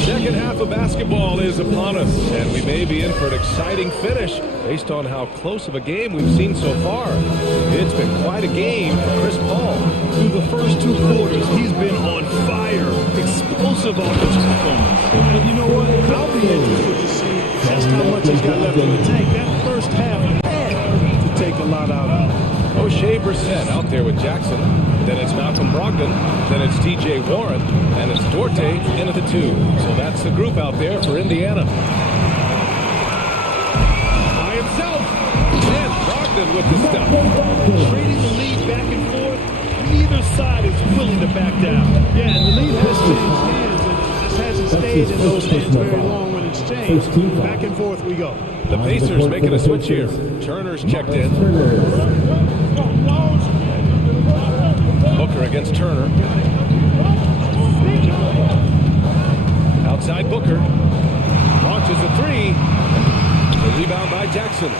Second half of basketball is upon us, and we may be in for an exciting finish based on how close of a game we've seen so far. It's been quite a game for Chris Paul. Through the first 2 quarters, he's been on fire. Explosive offensive performance. And you know what? I'll be interested to see just how much he's got left in the tank. That first half had to take a lot out of it. O'Shea Brissett out there with Jackson. Then it's Malcolm Brogdon. Then it's T.J. Warren. And it's Duarte in at the 2. So that's the group out there for Indiana. By himself. And Brogdon with the stuff. Trading the lead back and forth. Neither side is willing to back down. Yeah, and the lead has changed hands, and it just hasn't stayed in those hands very long when it's changed. Back and forth we go. The Pacers making a switch here. Turner's checked in. Booker against Turner. Outside Booker. Launches a 3. The rebound by Jackson.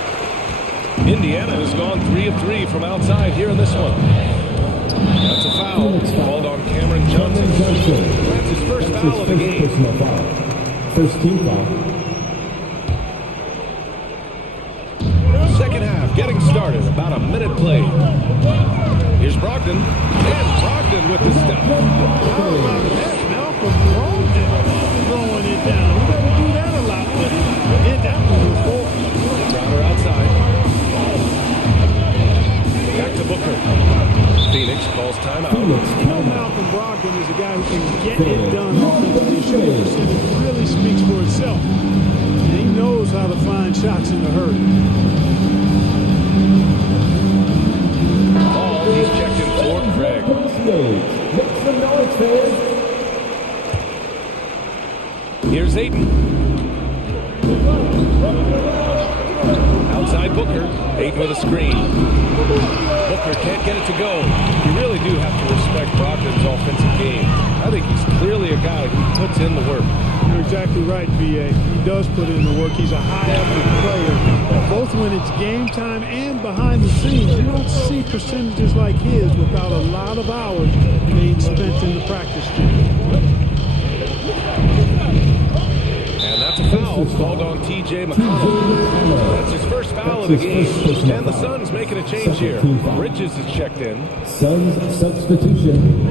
Indiana has gone 3 of 3 from outside here in this one. That's a foul called on Cameron Johnson. That's his first foul of the game. First team foul. Second half getting started. About a minute played. Here's Brogdon. And Brogdon with the step. How about that? Malcolm Brogdon throwing it down. He doesn't do that a lot, but he did that one before. Crowder outside. Back to Booker. Phoenix calls timeout. You know Malcolm Brogdon is a guy who can get it done offensively. It really speaks for itself. And he knows how to find shots in a hurry. Ball, he's checked in for Craig. Here's Ayton. Outside Booker. Ayton with a screen. Booker can't get it to go. You really do have to respect Brogdon's offensive game. I think he's clearly a guy who puts in the work. You're exactly right, B.A. He does put in the work. He's a high-effort player. Both when it's game time and behind the scenes, you don't see percentages like his without a lot of hours being spent in the practice gym. And that's a foul called on T.J. McConnell. That's his first foul of the game. And the Suns making a change here. Bridges is checked in. Suns substitution.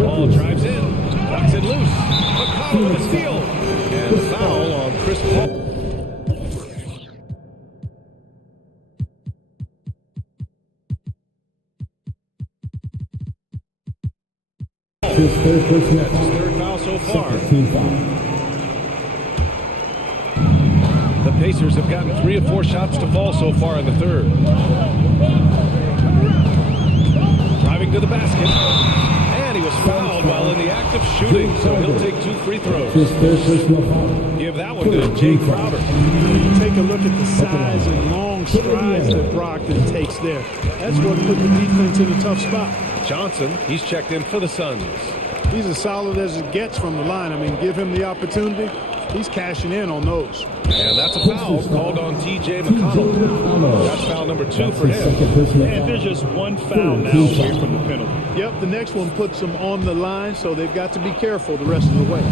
Ball drives in. Knocks it loose. McConnell with a steal. And foul on Chris Paul. His third foul so far. The Pacers have gotten 3 of 4 shots to fall so far in the third. Driving to the basket. And he was fouled while in the act of shooting, so he'll take 2 free throws. Give that one to Jay Crowder. Take a look at the size and long strides that Brogdon takes there. That's what put the defense in a tough spot. Johnson, he's checked in for the Suns. He's as solid as it gets from the line. I mean, give him the opportunity. He's cashing in on those. And that's a foul called on T.J. McConnell. That's foul number 2 for him. And there's just one foul now away from the penalty. Yep, the next one puts them on the line, so they've got to be careful the rest of the way.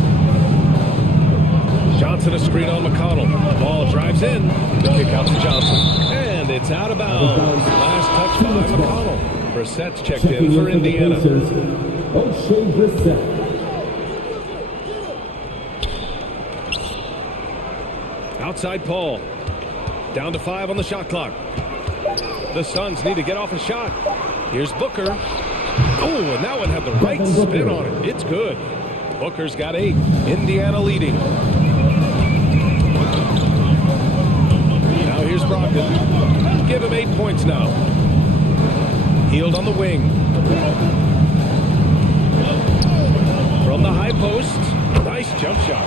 Johnson a screen on McConnell. The ball drives in. The kick out to Johnson. And it's out of bounds. Last touch by McConnell. Brissett's checked in for Indiana. O'Shea Brissett. Outside Paul. Down to 5 on the shot clock. The Suns need to get off a shot. Here's Booker. Oh, and that one had the right spin on it. It's good. Booker's got 8. Indiana leading. Now here's Brogdon. Give him 8 points now. Healed on the wing. From the high post. Nice jump shot.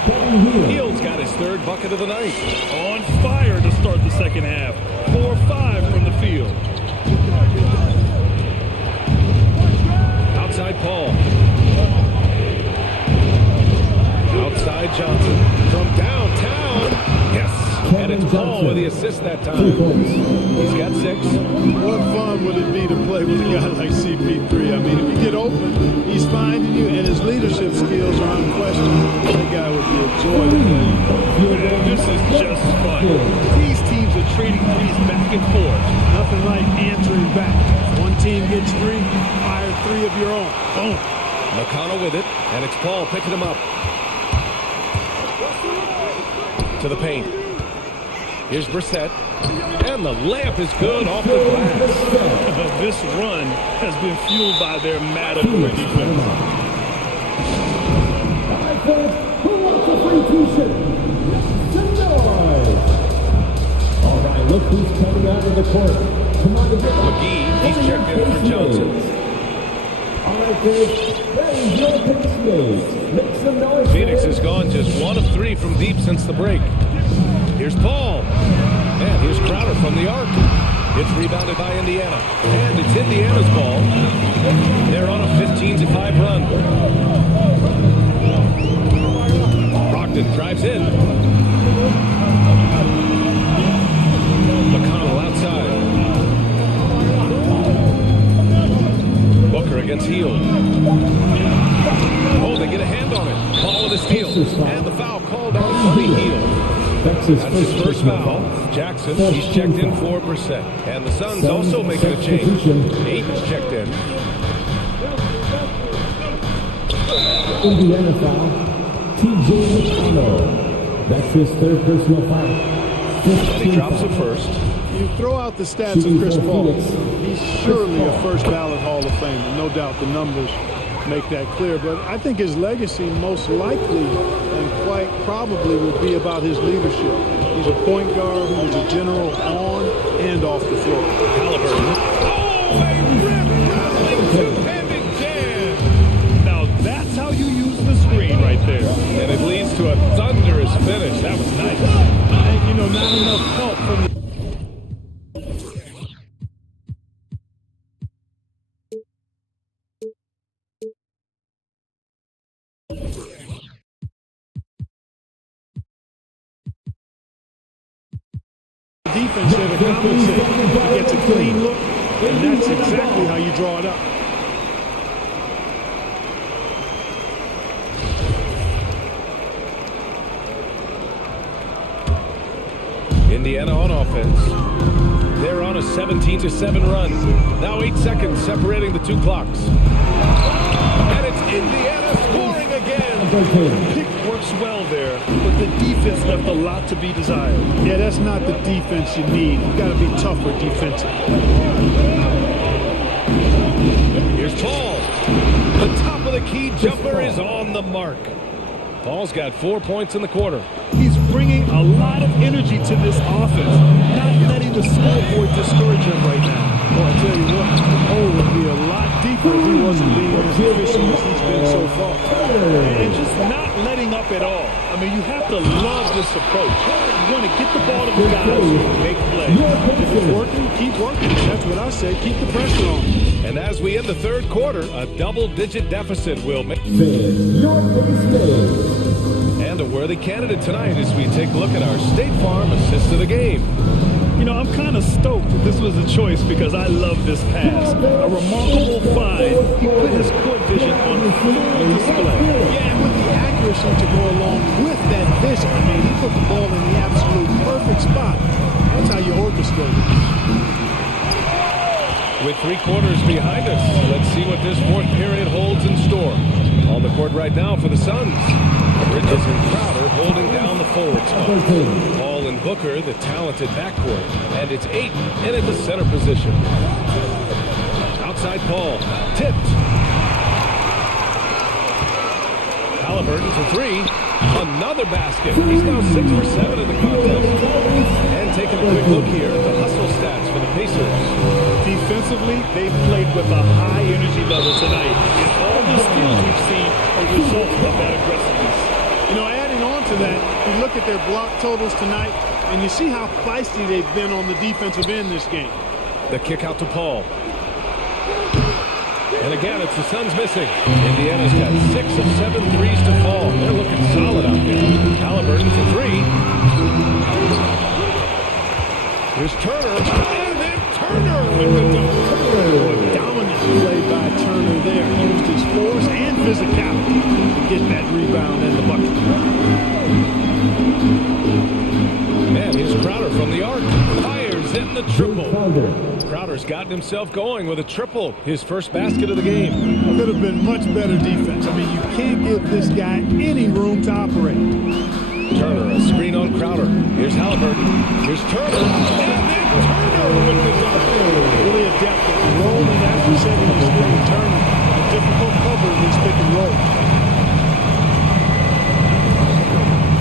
Hield's got his 3rd bucket of the night. On fire to start the second half. 4-5 from the field. assist that time. 3 points. He's got 6. What fun would it be to play with a guy like CP3? I mean, if you get open, he's finding you, and his leadership skills are unquestioned. That guy would be a joy to play. Man, this is just fun. These teams are trading threes back and forth. Nothing like answering back. One team gets 3, fire 3 of your own. Boom. McConnell with it, and it's Paul picking him up. To the paint. Here's Brissett, and the layup is good off the glass. This run has been fueled by their Matador defense. Who wants a free t-shirt? All right, look who's coming out of the court. Come on, McGee, he's checked in for Johnson. All right, kids, that is your pace mates. Make some noise. Phoenix has gone just 1 of 3 from deep since the break. Here's Paul. And here's Crowder from the arc. It's rebounded by Indiana. And it's Indiana's ball. They're on a 15-5 run. Brogdon drives in. McConnell outside. Booker against Hield. Oh, they get a hand on it. Paul with a steal. And the foul called on Buddy Hield. That's his first foul. Jackson, he's checked in 4%. And the Suns also making a change. Aiden's checked in. Indiana foul. TJ McConnell. That's his 3rd personal foul. He drops it first. You throw out the stats of Chris Paul. He's surely a first ballot Hall of Famer. No doubt the numbers make that clear. But I think his legacy most likely and quite probably will be about his leadership. He's a point guard who is a general on and off the floor. Halliburton. Oh, a rip-rattling two-handed jam. Now that's how you use the screen right there. And it leads to a thunderous finish. That was nice. And, you know, not enough help from the defense there to compensate. He gets a clean look, and that's exactly how you draw it up. Indiana on offense. They're on a 17-7 run. Now 8 seconds separating the 2 clocks. And it's Indiana scoring again. Pick works well there, but the defense left a lot to be desired. Yeah, that's not the defense you need. You got to be tougher defensively. Here's Paul. The top of the key jumper is on the mark. Paul's got 4 points in the quarter. He's bringing a lot of energy to this offense, not letting the scoreboard discourage him right now. Well, I'll tell you what, the hole would be a lot deeper if he wasn't being as efficient as he's been so far. And just not letting up at all. I mean, you have to love this approach. You want to get the ball to the guys who make plays. If it's working, keep working. That's what I say. Keep the pressure on. And as we end the 3rd quarter, a double-digit deficit will make. And a worthy candidate tonight as we take a look at our State Farm assist of the game. You know, I'm kind of stoked that this was a choice because I love this pass. A remarkable find. He put his court vision on full display. Yeah, and with the accuracy to go along with that vision. I mean, he put the ball in the absolute perfect spot. That's how you orchestrate it. With 3 quarters behind us, let's see what this 4th period holds in store. On the court right now for the Suns. Bridges and Crowder holding down the forward spot. Paul and Booker, the talented backcourt. And it's Ayton in at the center position. Outside Paul. Tipped. Halliburton for 3. Another basket. He's now 6 for 7 in the contest. And taking a quick look here at the hustle stats for the Pacers. Defensively, they've played with a high energy level tonight. And all the skills we've seen are a result of that aggressiveness. You know, adding on to that, you look at their block totals tonight, and you see how feisty they've been on the defensive end this game. The kick out to Paul. And again, it's the Suns missing. Indiana's got 6 of 7 threes to fall. They're looking solid out there. Halliburton for 3. Here's Turner, and then Turner with the dunk. Boy, dominant play by Turner there. Used his force and physicality to get that rebound and the bucket. And here's Crowder from the arc. Fires in the triple. Crowder's gotten himself going with a triple. His first basket of the game. Could have been much better defense. I mean, you can't give this guy any room to operate. Turner, a screen on Crowder. Here's Halliburton. Here's Turner. And then Turner with the dunk. Really adept at rolling after setting the screen. Turner, a difficult cover in this pick and roll.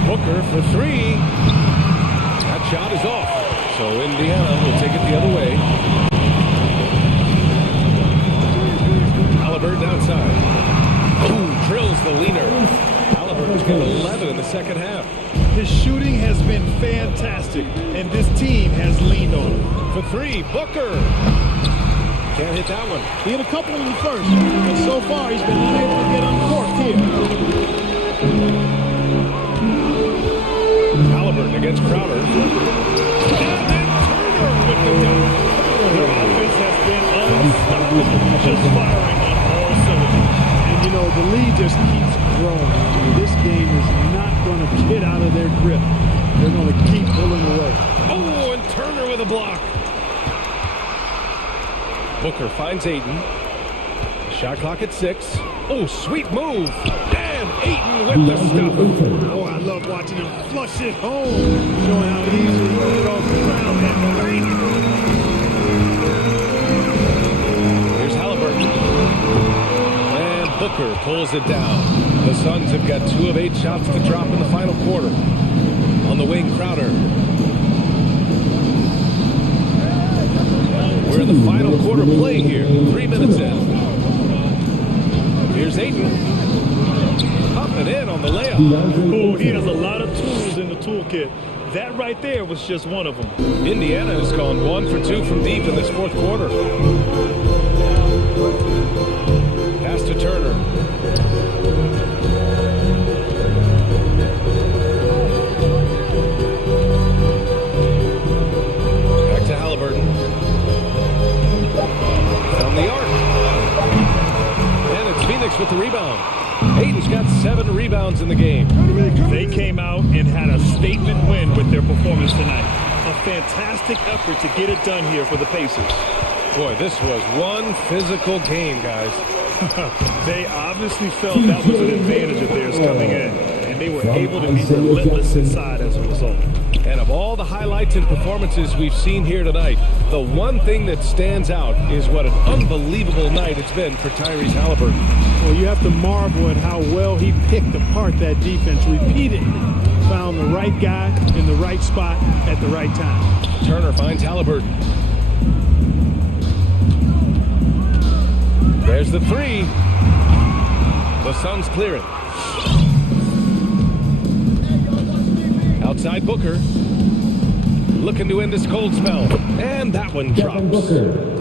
Booker for three. That shot is off. So Indiana will take it the other way. Halliburton outside. Boom, drills the leaner. Halliburton's got 11 in the second half. His shooting has been fantastic, and this team has leaned on him. For three, Booker. Can't hit that one. He hit a couple in the first, but so far he's been unable to get uncorked here. Halliburton against Crowder. And then Turner with the dunk. Their offense has been unstoppable, just firing on all cylinders. And you know, the lead just keeps growing. This game is not going to get out of their grip. They're going to keep pulling away. Oh, and Turner with a block. Booker finds Ayton. Shot clock at 6. Oh, sweet move. And Ayton with the stuff. Oh, I love watching him flush it home. Showing how easy he can get off the ground. Here's Halliburton. And Booker pulls it down. The Suns have got 2 of 8 shots to drop in the final quarter. On the wing, Crowder. We're in the final quarter play here. 3 minutes in. Here's Ayton. Popping in on the layup. Oh, he has a lot of tools in the toolkit. That right there was just one of them. Indiana has gone 1 for 2 from deep in this fourth quarter. Pass to Turner. Back to Halliburton. From the arc. And it's Phoenix with the rebound. Ayton's got 7 rebounds in the game. They came out and had a statement win with their performance tonight. A fantastic effort to get it done here for the Pacers. Boy, this was one physical game, guys. They obviously felt that was an advantage of theirs coming in, and they were able to be relentless inside as a result. And of all the highlights and performances we've seen here tonight, the one thing that stands out is what an unbelievable night it's been for Tyrese Halliburton. Well, you have to marvel at how well he picked apart that defense repeatedly. Found the right guy in the right spot at the right time. Turner finds Halliburton. There's the 3. The Suns clear it. Outside Booker. Looking to end this cold spell. And that one drops.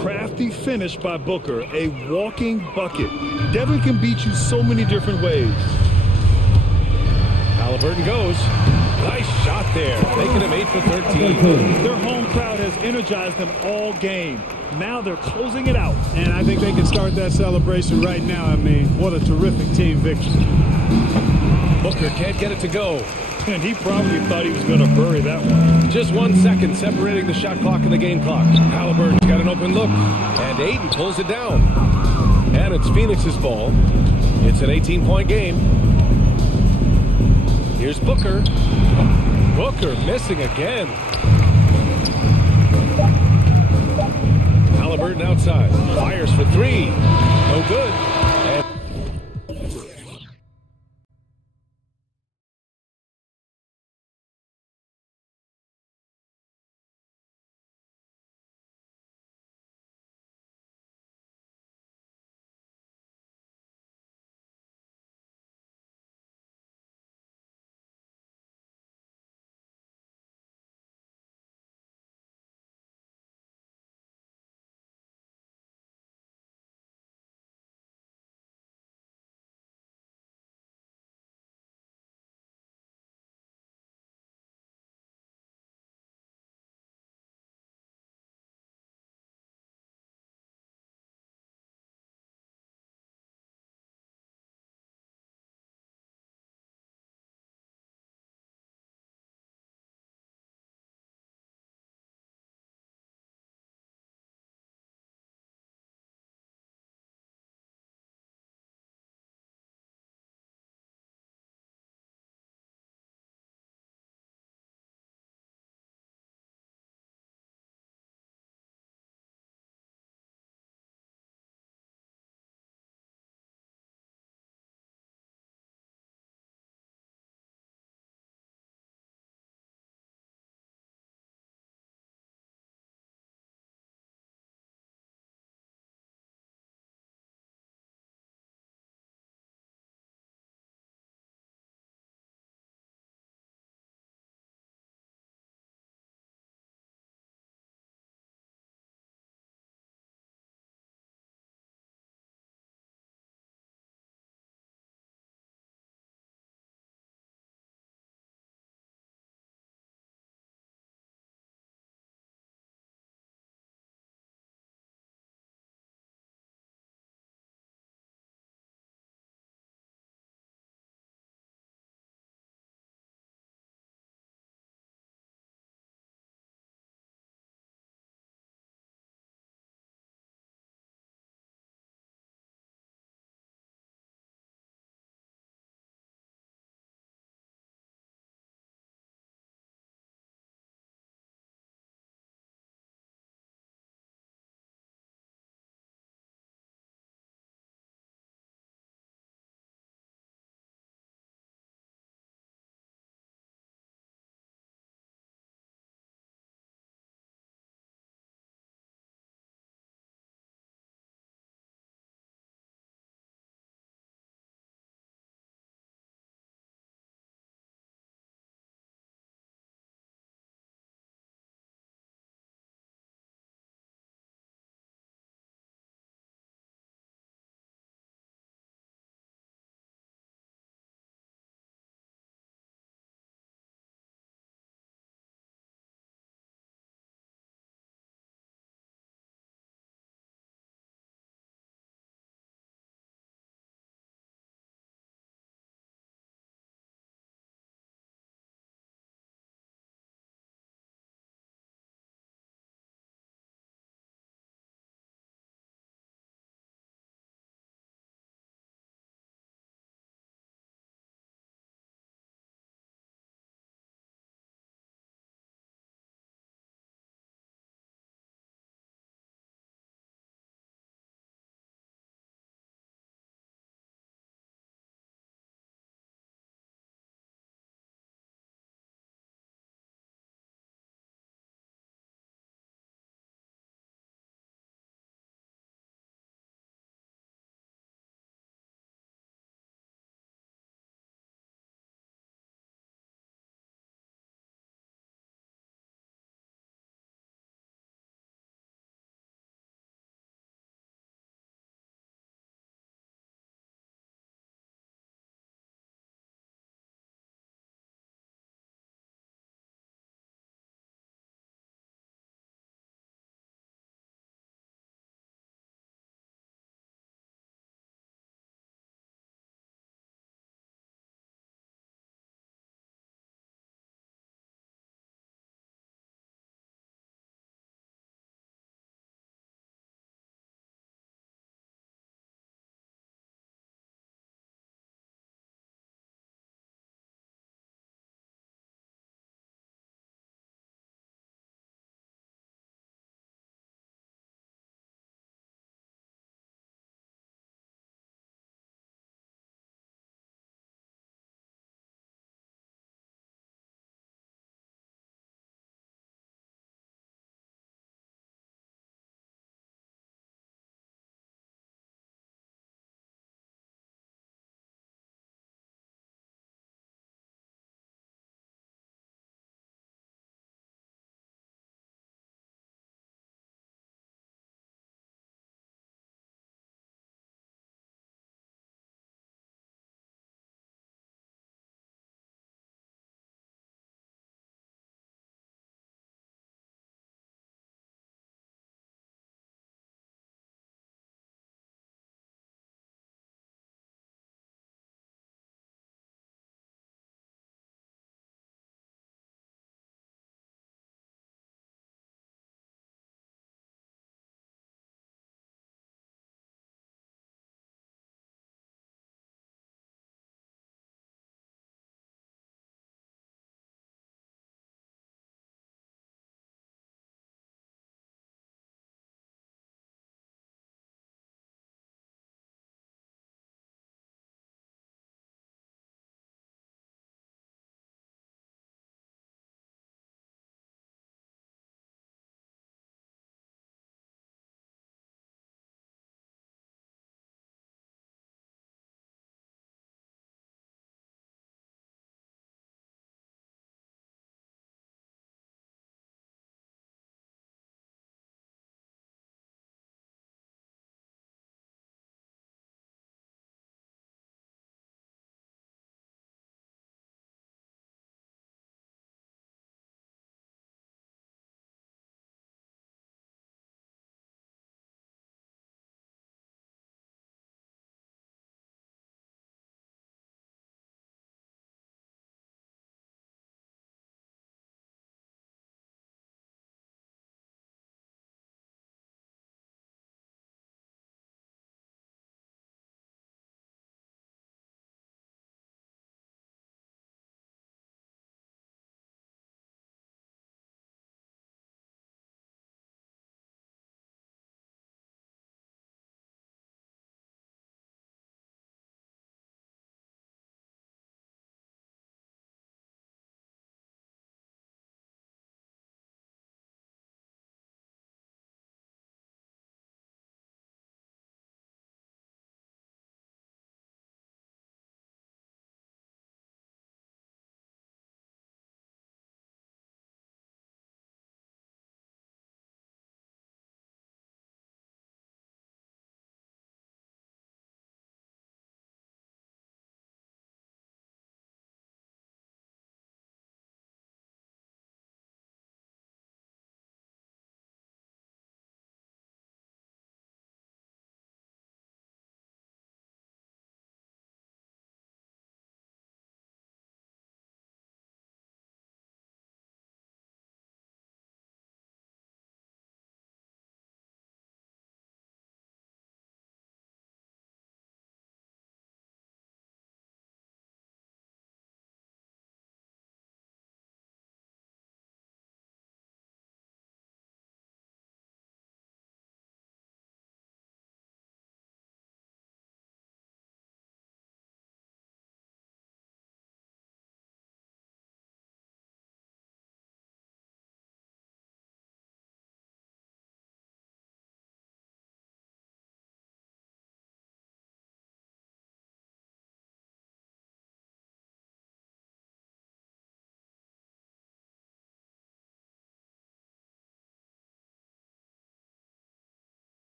Crafty finish by Booker. A walking bucket. Devin can beat you so many different ways. Halliburton goes. Nice shot there. Making him 8 for 13. Their home crowd has energized them all game. Now they're closing it out. And I think they can start that celebration right now. I mean, what a terrific team victory. Booker can't get it to go. And he probably thought he was going to bury that one. Just 1 second separating the shot clock and the game clock. Halliburton's got an open look. And Ayton pulls it down. And it's Phoenix's ball. It's an 18-point game. Here's Booker. Booker missing again. Halliburton outside. Fires for 3. No good.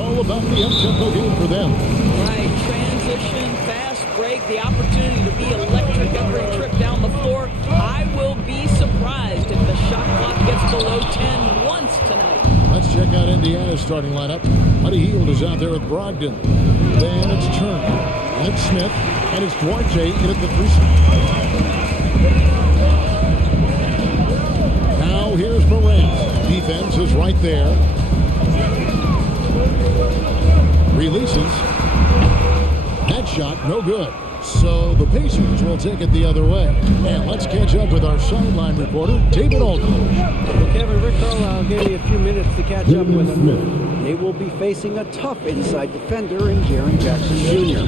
all about the up-tempo game for them. Right, transition, fast break, the opportunity to be electric every trip down the floor. I will be surprised if the shot clock gets below 10 once tonight. Let's check out Indiana's starting lineup. Buddy Hield is out there with Brogdon. Then it's Turner, and it's Smith, and it's Duarte in at the 3 spot. Now here's Morant. Defense is right there. Releases. That shot, no good. So the Pacers will take it the other way. And let's catch up with our sideline reporter, David Aldridge. Well, Kevin, Rick Carlisle gave me a few minutes to catch up with him. They will be facing a tough inside defender in Jaren Jackson Jr.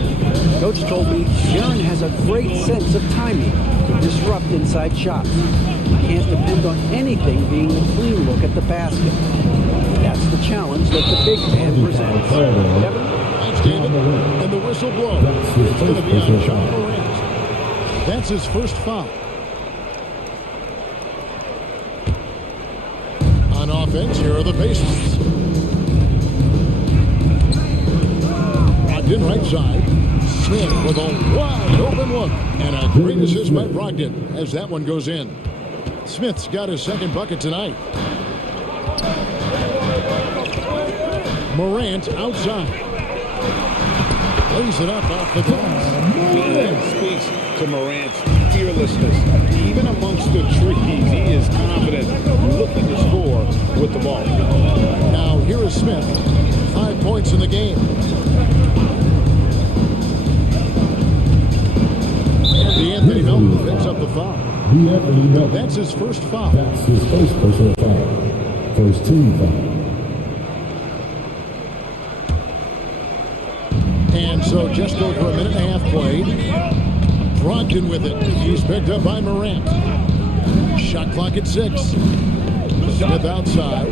Coach told me Jaren has a great sense of timing to disrupt inside shots. He can't depend on anything being a clean look at the basket. That's the challenge that the big man presents. Kevin? David, and the whistle blows. It's going to be on John Morant. That's his first foul. On offense, here are the Pacers. Brogdon right side. Smith with a wide open look. And a great assist by Brogdon as that one goes in. Smith's got his second bucket tonight. Morant outside. Lays it up off the glass. That speaks to Morant's fearlessness. Even amongst the trees, he is confident, looking to score with the ball. Now here is Smith. 5 points in the game. And DeAnthony Melton picks up the foul. That's his first foul. That's his first personal foul. First team foul. And so just over a minute and a half played. Brogdon with it. He's picked up by Morant. Shot clock at 6. Smith outside.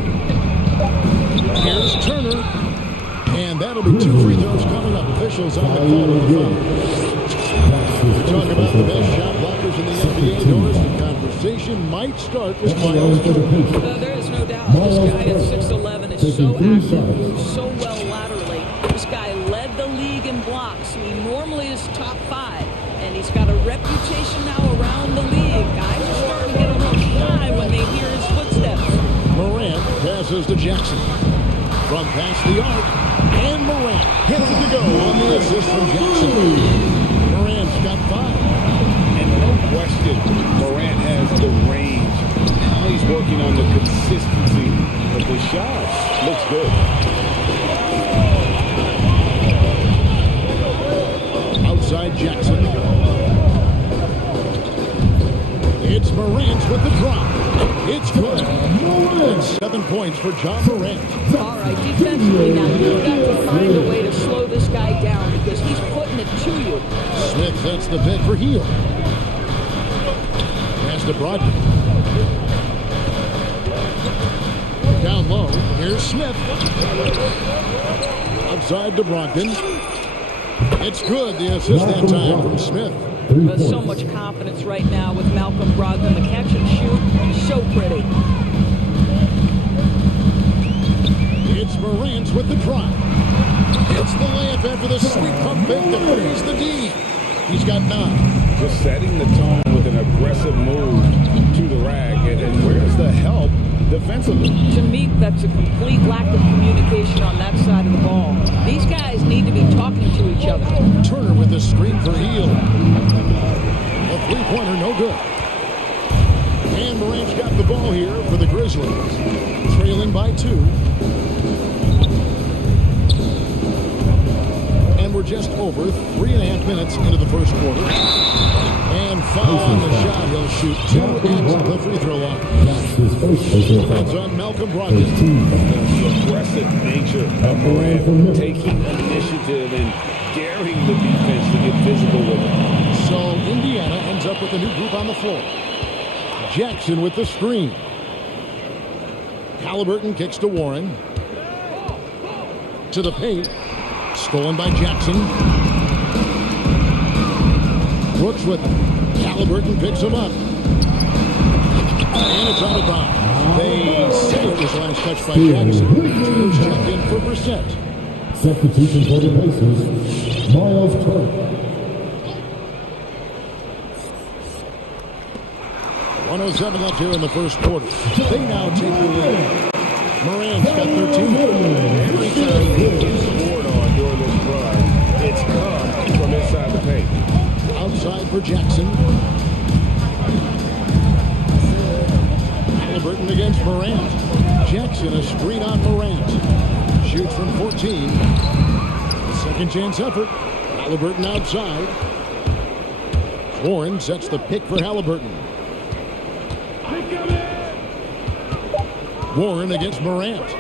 Here's Turner. And that'll be 2 free throws coming up. Officials on the call with the foul. We talk about the best shot blockers in the NBA. Doris, the conversation might start with Miles Turner. There is no doubt. This guy at 6'11" is so active, moves so well laterally. This guy led the league in blocks. He normally is top 5, and he's got a reputation now around the league. Guys are starting to get a little shy when they hear his footsteps. Morant passes to Jackson. From past the arc, and Morant hits it to go on the assist from Jackson. Morant's got 5. And no question, Morant has the range. Now he's working on the consistency of the shot. Looks good. Outside Jackson. It's Morant with the drop. It's good. And 7 points for John Morant. All right, defensively now, you've got to find a way to slow this guy down because he's putting it to you. Smith sets the pick for Hield. Pass to Brogdon. Down low, here's Smith. Outside to Brogdon. It's good, the assist that time from Smith. There's so much confidence right now with Malcolm Brogdon. The catch and shoot, so pretty. It's Morant with the drive. It's the layup after the sweet pump fake to freeze the D. He's got 9. Just setting the tone with an aggressive move to the rack. And where's the help defensively? To me, that's a complete lack of communication on that side of the ball. These guys need to be talking to each other. Turner with the screen for Hield. A 3-pointer, no good. And Morant's got the ball here for the Grizzlies. Trailing by 2. And we're just over 3.5 minutes into the first quarter. And foul on the shot. He'll shoot 2 at the free throw line. That's on Malcolm Brogdon. The aggressive nature of Morant, taking initiative and daring the defense to get physical with him. So Indiana ends up with a new group on the floor. Jackson with the screen. Halliburton kicks to Warren. To the paint. Stolen by Jackson. Brooks with him. Halliburton picks him up. And it's out of bounds. They say it was last touched by Jackson. Checked in for Brissett. Substitution for the Pacers, Miles Turner. 107 left here in the first quarter. They now take the lead. Morant's got 13. Every time he gets scored on during this run, it's come from inside the paint. Outside for Jackson. Halliburton against Morant. Jackson a screen on Morant. Shoots from 14. Second chance effort. Halliburton outside. Warren sets the pick for Halliburton. Warren against Morant.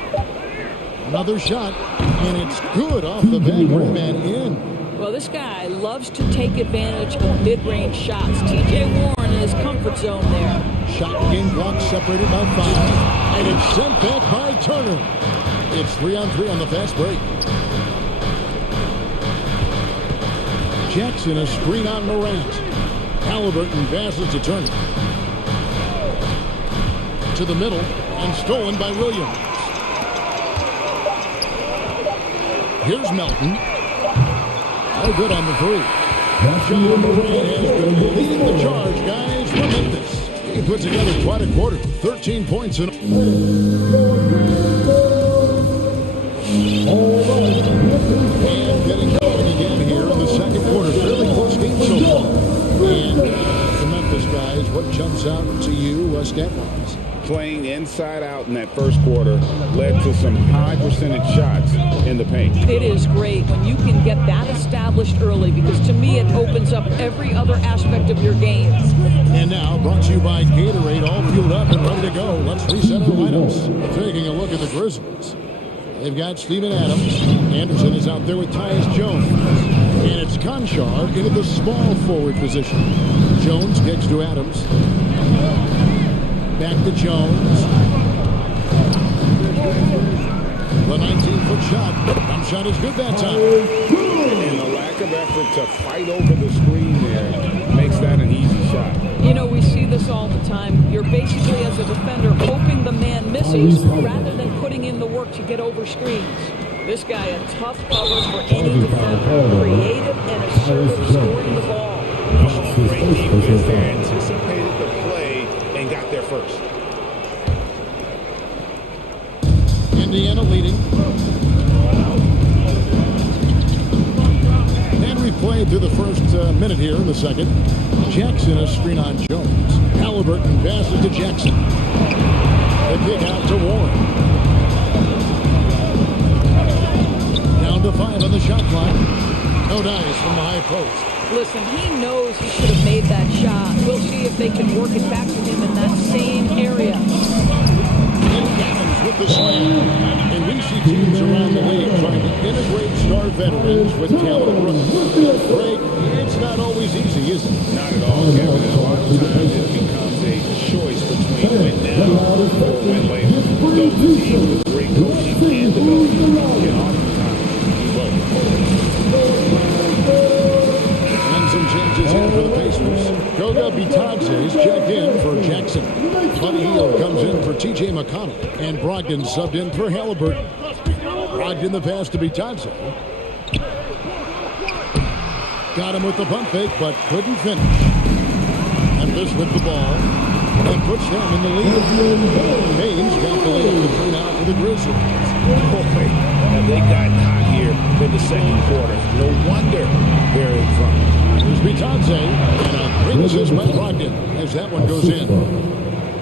Another shot, and it's good off the back rim and in. Well, this guy loves to take advantage of mid-range shots. T.J. Warren in his comfort zone there. Shot game clock separated by 5, and it's sent back by Turner. It's 3-on-3 on the fast break. Jackson a screen on Morant. Halliburton passes to Turner. To the middle, and stolen by Williams. Here's Melton. Oh, good on the three. John Morant has been leading the charge, guys, for Memphis. He put together quite a quarter. 13 points in. And getting going again here in the second quarter. Fairly close game so far. And the Memphis guys, what jumps out to you stat-wise? Playing inside out in that first quarter led to some high percentage shots in the paint. It is great when you can get that established early, because to me it opens up every other aspect of your game. And now brought to you by Gatorade, all fueled up and ready to go. Let's reset our lineups. Taking a look at the Grizzlies. They've got Steven Adams. Anderson is out there with Tyus Jones. And it's Conchar into the small forward position. Jones kicks to Adams. Back to Jones. The 19-foot shot. One shot is good that time. And the lack of effort to fight over the screen there makes that an easy shot. You know, we see this all the time. You're basically, as a defender, hoping the man misses rather than putting in the work to get over screens. This guy, a tough cover for any defender. Creative and assertive scoring the ball. Great defense there. Anticipated the play and got there first. Indiana leading. And we played through the first minute here in the second. Jackson a screen on Jones. Halliburton passes to Jackson. The kick out to Warren. Down to 5 on the shot clock. No dice from the high post. Listen, he knows he should have made that shot. We'll see if they can work it back to him in that same area. Adams with the slam. And we see teams around the league trying to integrate star veterans with talented rookies. Greg, it's not always easy, is it? Not at all, Kevin. A lot of times it becomes a choice between win now or win later. Those teams with great coaching and development can oftentimes do both. Some changes here for the Pacers. Goga Bitadze is checked in for Jackson. Buddy Hield comes in for T.J. McConnell. And Brogdon subbed in for Halliburton. Brogdon the pass to Bitadze. Got him with the pump fake, but couldn't finish. Memphis with the ball. And puts them in the lead. Haynes got the lead now for the Grizzlies. Boy, have they gotten hot here in the second quarter. No wonder they're in front. Here's Bitadze, and a great assist by Brogdon as that one goes in.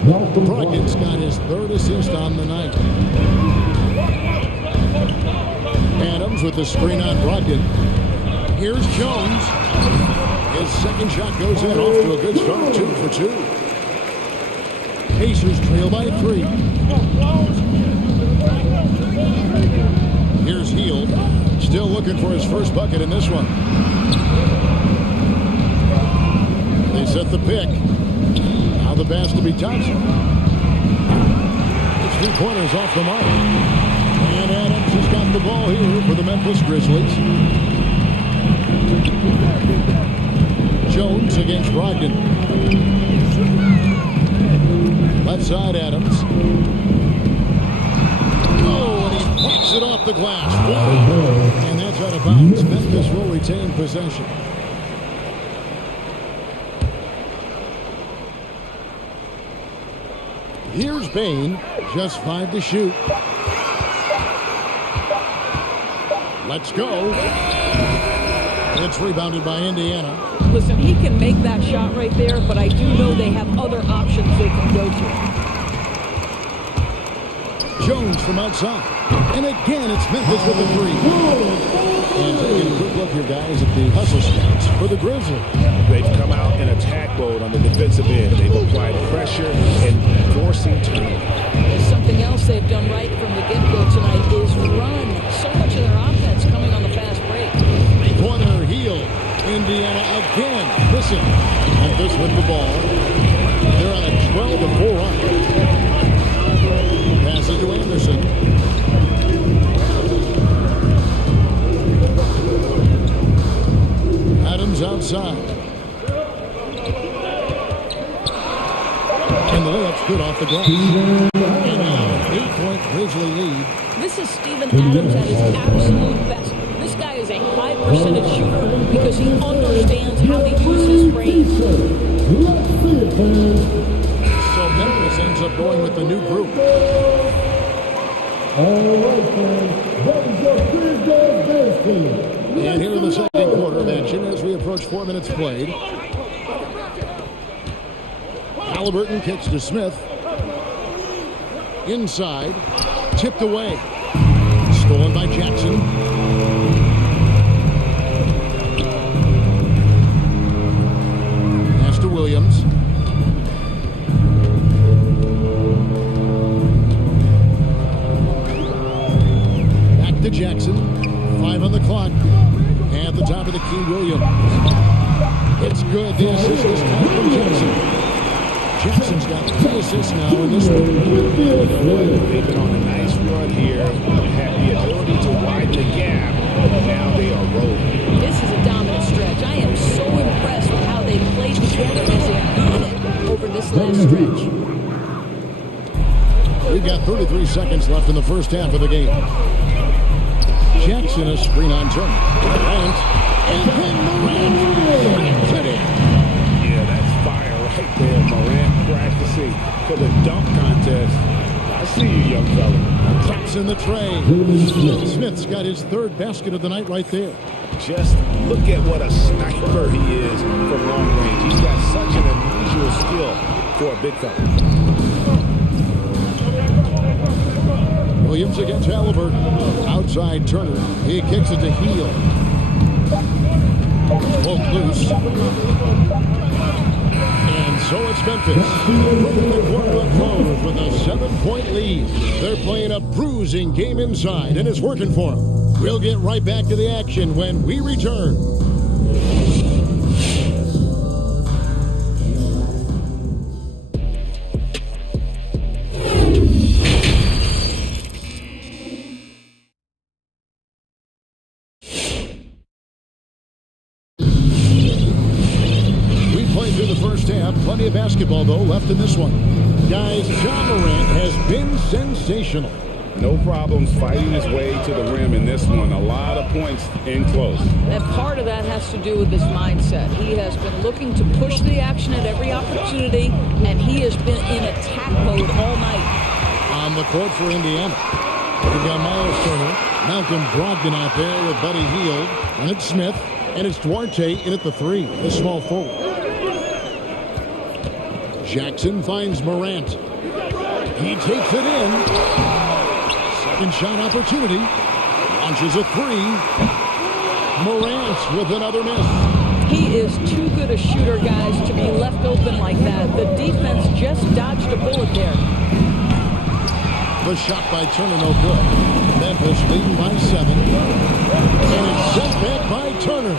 Brogdon's got his third assist on the night. Adams with the screen on Brogdon. Here's Jones. His second shot goes in, off to a good start, 2 for 2. Pacers trail by 3. Here's Hield, still looking for his first bucket in this one. They set the pick. Now the pass to Bitadze. It's 3 pointers off the mark. And Adams has got the ball here for the Memphis Grizzlies. Jones against Brogdon. Left side Adams. Oh, and he pops it off the the glass. Wow. And that's out of bounds. Memphis will retain possession. Here's Bain, just 5 to shoot. Let's go. It's rebounded by Indiana. Listen, he can make that shot right there, but I do know they have other options they can go to. Jones from outside. And again, it's Memphis with the three. And taking a quick look here, guys, at the hustle stats for the Grizzlies. They've come out in attack mode on the defensive end. They've applied pressure and forcing turnovers. Something else they've done right from the get-go tonight is run. So much of their offense coming on the fast break. Corner heel. Indiana again. Listen, Memphis with the ball. They're on a 12-4 run. Passes to Anderson. Adams outside. And the layup's good off the glass. And now an 8-point Grizzly lead. This is Steven Adams at his absolute best. This guy is a high percentage shooter because he understands how to use his frame. So Memphis ends up going with the new group. And here in the second quarter of action as we approach 4 minutes played. Halliburton kicks to Smith. Inside. Tipped away. Stolen by Jackson. Pass to Williams. Back to Jackson. 5 on the clock. And at the top of the key, Williams. It's good. The assist is coming from Jackson. Jackson's got 3 assists now in this one. They've been on a nice run here. Have the ability to widen the gap. Now they are rolling. This is a dominant stretch. I am so impressed with how they played together as a unit over this last stretch. We've got 33 seconds left in the first half of the game. Jackson, a screen on Turner. Durant. And then Morant. Yeah, that's fire right there. Morant practicing for the dunk contest. I see you, young fella. Taps in the tray. Smith's got his 3rd basket of the night right there. Just look at what a sniper he is from long range. He's got such an unusual skill for a big fella. Williams against Halliburton. Outside Turner. He kicks it to Heel. Both loose. And so it's Memphis. Bringing the quarter to a close with a 7-point lead. They're playing a bruising game inside, and it's working for them. We'll get right back to the action when we return. Plenty of basketball, though, left in this one. Guys, Ja Morant has been sensational. No problems fighting his way to the rim in this one. A lot of points in close. And part of that has to do with his mindset. He has been looking to push the action at every opportunity, and he has been in attack mode all night. On the court for Indiana, we've got Miles Turner, Malcolm Brogdon out there with Buddy Hield, and it's Smith, and it's Duarte in at the 3, the small forward. Jackson finds Morant. He takes it in. Second shot opportunity. Launches a 3. Morant with another miss. He is too good a shooter, guys, to be left open like that. The defense just dodged a bullet there. The shot by Turner, no good. Memphis leading by 7. And it's sent back by Turner.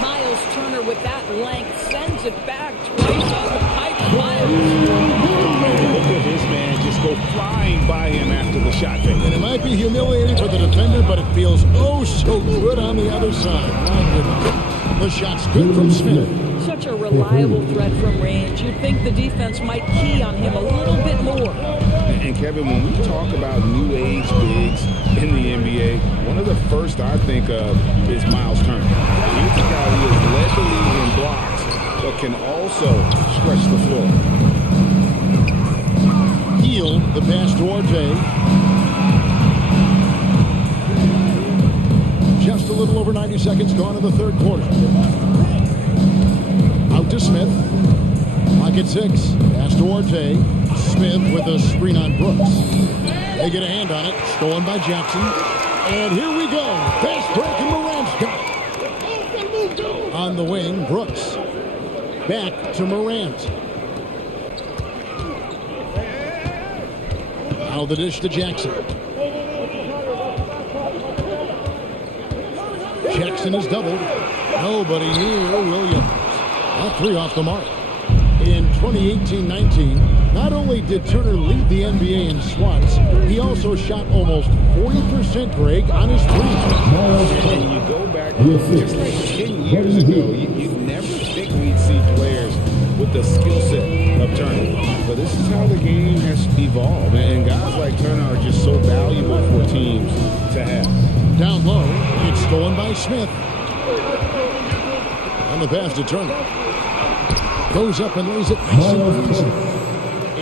Miles Turner with that length sends it back twice on the pipe. Miles. Look at this man just go flying by him after the shot fake. And it might be humiliating for the defender, but it feels oh so good on the other side. My goodness. The shot's good from Smith. Such a reliable threat from range. You'd think the defense might key on him a little bit more. And Kevin, when we talk about new age bigs in the NBA, one of the first I think of is Miles Turner. He's a guy who has led the league in blocks, but can also stretch the floor. Heel, the pass to Orte. Just a little over 90 seconds gone in the third quarter. Out to Smith. Pocket 6. Pass to Orte. Smith with a screen on Brooks. They get a hand on it. Stolen by Jackson. And here we go. Fast break and Morant's got it. On the wing, Brooks. Back to Morant. Now the dish to Jackson. Jackson is doubled. Nobody near Williams. That three off the mark. In 2018-19, not only did Turner lead the NBA in swats, he also shot almost 40%, Greg, on his three. And you go back just like 10 years ago, you'd never think we'd see players with the skill set of Turner. But this is how the game has evolved. And guys like Turner are just so valuable for teams to have. Down low, it's stolen by Smith. On the pass to Turner. Goes up and lays it nice and easy.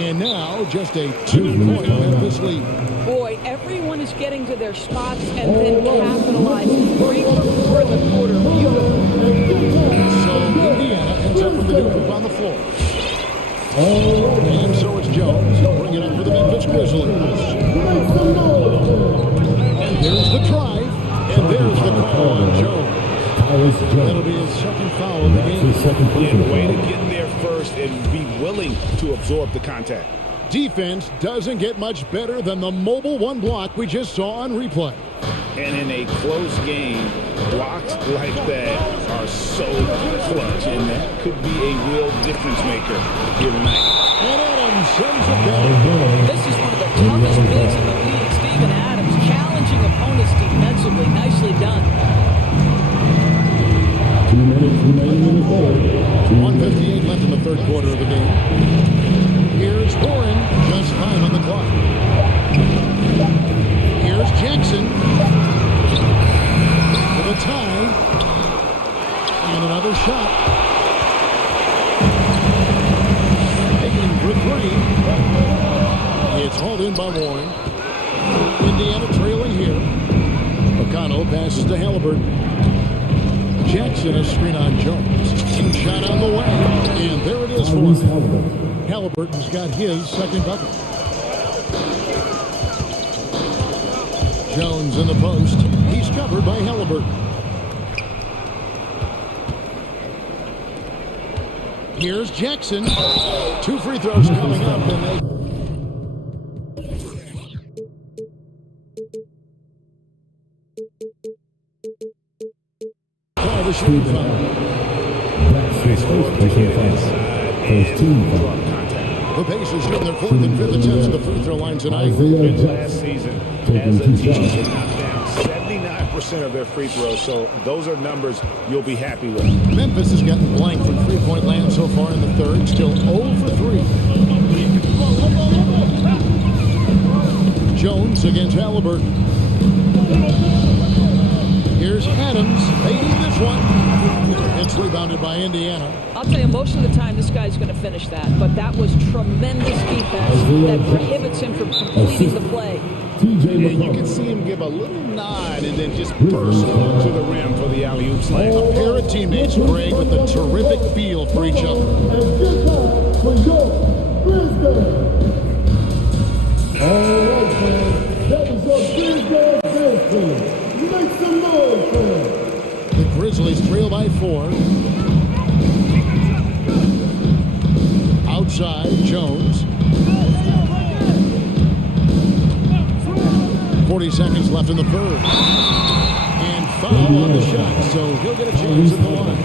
And now just a 2-point Memphis lead. Boy, everyone is getting to their spots and then capitalizing. 3 for 4 in the quarter. Beautiful. So Indiana ends up with the new group on the floor. And so it's Jones. He'll bring it up for the Memphis Grizzlies. And there's the drive. And there's the call on Jones. That'll be his second foul of the game. Yeah, way to get there first and be willing to absorb the contact. Defense doesn't get much better than the mobile one block we just saw on replay. And in a close game, blocks like that are so clutch, and that could be a real difference maker here tonight. And Adams sends it down. This is one of the toughest bigs in the league. Steven Adams challenging opponents defensively. Nicely done. 2 minutes remaining in the third. 1:58 left in the third quarter of the game. Here's Warren, just 5 on the clock. Here's Jackson with a tie. And another shot. Taking for 3. It's hauled in by Warren. Indiana trailing here. McConnell passes to Halliburton. Jackson, a screen on Jones. Team shot on the way. And there it is for him. Halliburton's got his second bucket. Jones in the post. He's covered by Halliburton. Here's Jackson. 2 free throws coming up, and they... The shooting foul. That's his first personal foul. First team foul. The Pacers shooting their 4th and 5th attempts at the free throw line tonight. And last season, as a team, they knocked down 79% of their free throws, so those are numbers you'll be happy with. Memphis has gotten blank from three-point land so far in the third, still 0 for 3. Jones against Halliburton. Here's Adams, fading this one. It's rebounded by Indiana. I'll tell you, most of the time this guy's going to finish that, but that was tremendous defense that prohibits him from completing the play. And you can see him give a little nod and then just burst to the rim for the alley-oop slam. A pair of teammates, Greg, with a terrific feel for each other. All right, man. That was a big dance team. Make some noise, man. The Grizzlies trail by 4. Outside, Jones. 40 seconds left in the third. And foul on the shot, so he'll get a chance at the line.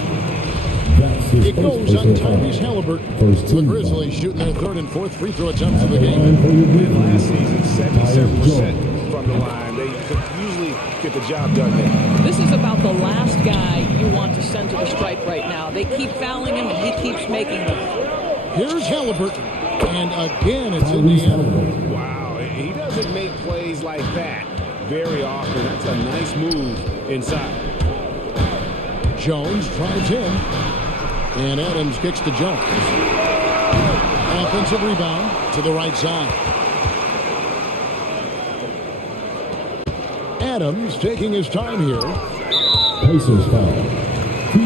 It goes on Tyrese Halliburton. The Grizzlies shooting their 3rd and 4th free throw attempts of the game. And last season, 77% from the line. They could usually get the job done there. This is about the last guy you want to send to the stripe right now. They keep fouling him, and he keeps making them. Here's Halliburton. And again, it's Indiana. Wow. He doesn't make plays like that very often. That's a nice move inside. Jones drives in, and Adams kicks to Jones. Offensive rebound to the right side. Adams taking his time here. Pacers foul.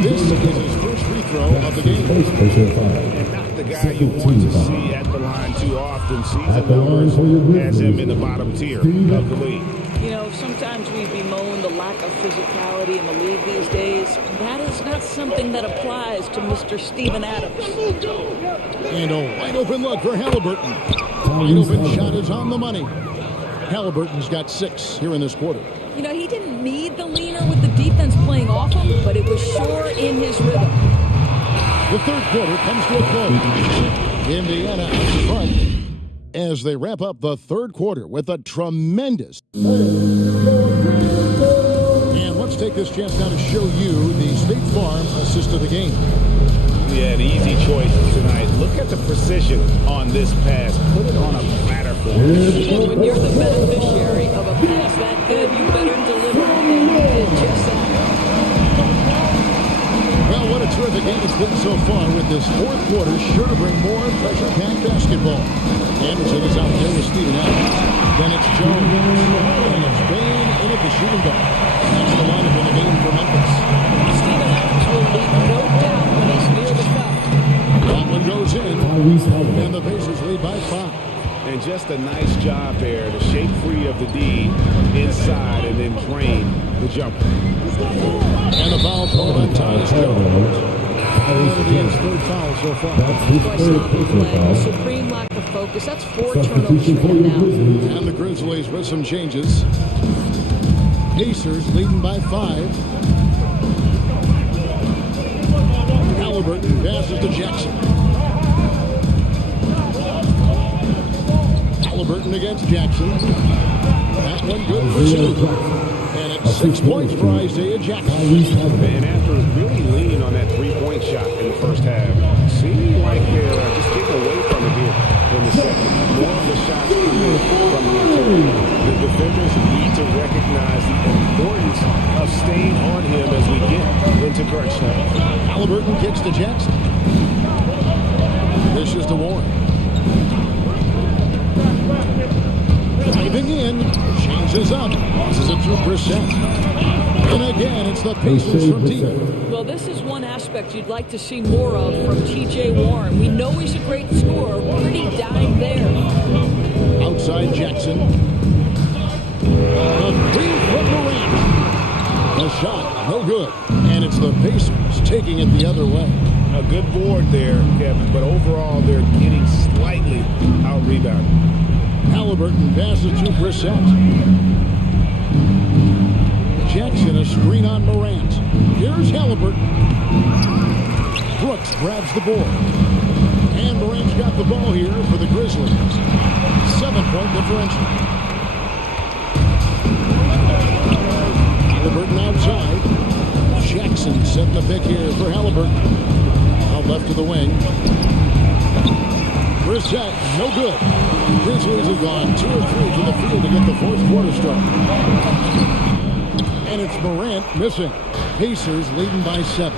This is his first free throw of the game. And not the guy you want to see at the line too often. Season numbers has him in the bottom tier of the league. You know, sometimes we bemoan the lack of physicality in the league these days. That is not something that applies to Mr. Steven Adams. And a wide open look for Halliburton. Wide open shot is on the money. Halliburton's got 6 here in this quarter. You know, he didn't need the leaner with the defense playing off him, but it was sure in his rhythm. The third quarter comes to a close. Indiana out front as they wrap up the third quarter with a tremendous. And let's take this chance now to show you the State Farm assist of the game. Yeah, an easy choice tonight. Look at the precision on this pass. Put it on a platter for him. When you're the beneficiary of a pass that good, you better deliver, and he did just that. Well, what a terrific game it's been so far with this fourth quarter. Sure to bring more pressure-packed basketball. Anderson is out there with Steven Adams. Then it's Jones. And it's Bain in at the shooting guard. That's the lineup in the game for Memphis. Steven Adams will leave no doubt when he's near the cup. That one goes in. And the Pacers lead by 5. And just a nice job there to shake free of the D inside and then drain the jumper. And a foul called on Tyus Jones. His third foul so far. Supreme lack of focus. That's 4 turnovers for him now. And the Grizzlies with some changes. Pacers leading by 5. Halliburton passes to Jackson. Halliburton against Jackson. That one good for 2. And it's 6 points for Isaiah Jackson. And after really leaning on that three-point shot in the first half, seeming like they're just getting away from it here in the second. More of the shots coming from the interior. The defenders need to recognize the importance of staying on him as we get into crunch time. Halliburton kicks to Jackson. This is to Warren. Driving in, changes up, losses it to 2%. And again, it's the Pacers from deep. Well, this is one aspect you'd like to see more of from T.J. Warren. We know he's a great scorer, pretty dime there. Outside Jackson. A 3 from Morant. The shot, no good. And it's the Pacers taking it the other way. A good board there, Kevin, but overall they're getting slightly out-rebounded. Halliburton passes 2%. Jackson a screen on Morant. Here's Halliburton. Brooks grabs the board. And Morant's got the ball here for the Grizzlies. 7-point differential. Halliburton outside. Jackson set the pick here for Halliburton. Out left to the wing. Brissett, no good. Grizzlies have gone 2 or 3 from the field to get the fourth quarter started. And it's Morant missing. Pacers leading by 7.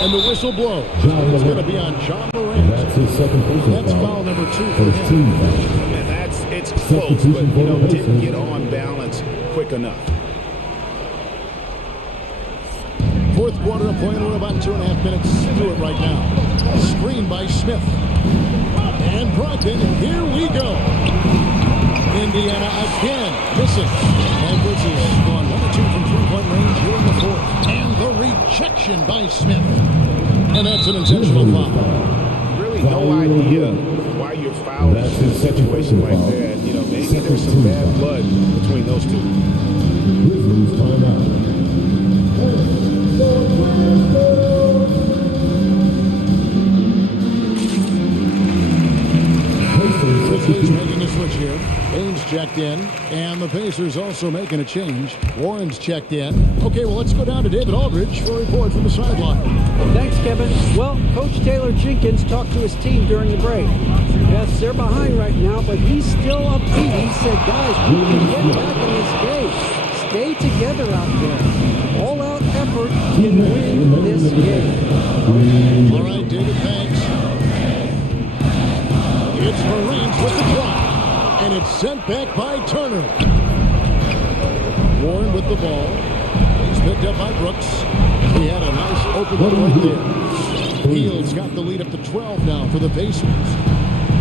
And the whistle blows. It's going to be on John Morant. That's his second personal That's foul number 2 for him. And it's close, but didn't get on balance quick enough. Fourth quarter, a point. We're about 2.5 minutes through it right now. Screen by Smith. And Brogdon, here we go. Indiana again missing. Memphis is gone 1 or 2 from 3-point range here in the fourth. And the rejection by Smith. And that's an intentional foul. Really no idea why you're fouling in a situation like that. Maybe there's some bad blood between those two. Grizzlies timeout. Grizzlies making a switch here. Bain's checked in, and the Pacers also making a change. Warren's checked in. Okay, well, let's go down to David Aldridge for a report from the sideline. Thanks, Kevin. Well, Coach Taylor Jenkins talked to his team during the break. Yes, they're behind right now, but he's still upbeat. He said, guys, we can get back in this game. Stay together out there. All-out effort can win this game. All right, David, thanks. It's Morant with the drop, and it's sent back by Turner. Warren with the ball. He's picked up by Brooks. He had a nice open look right there. Fields got the lead up to 12 now for the Pacers.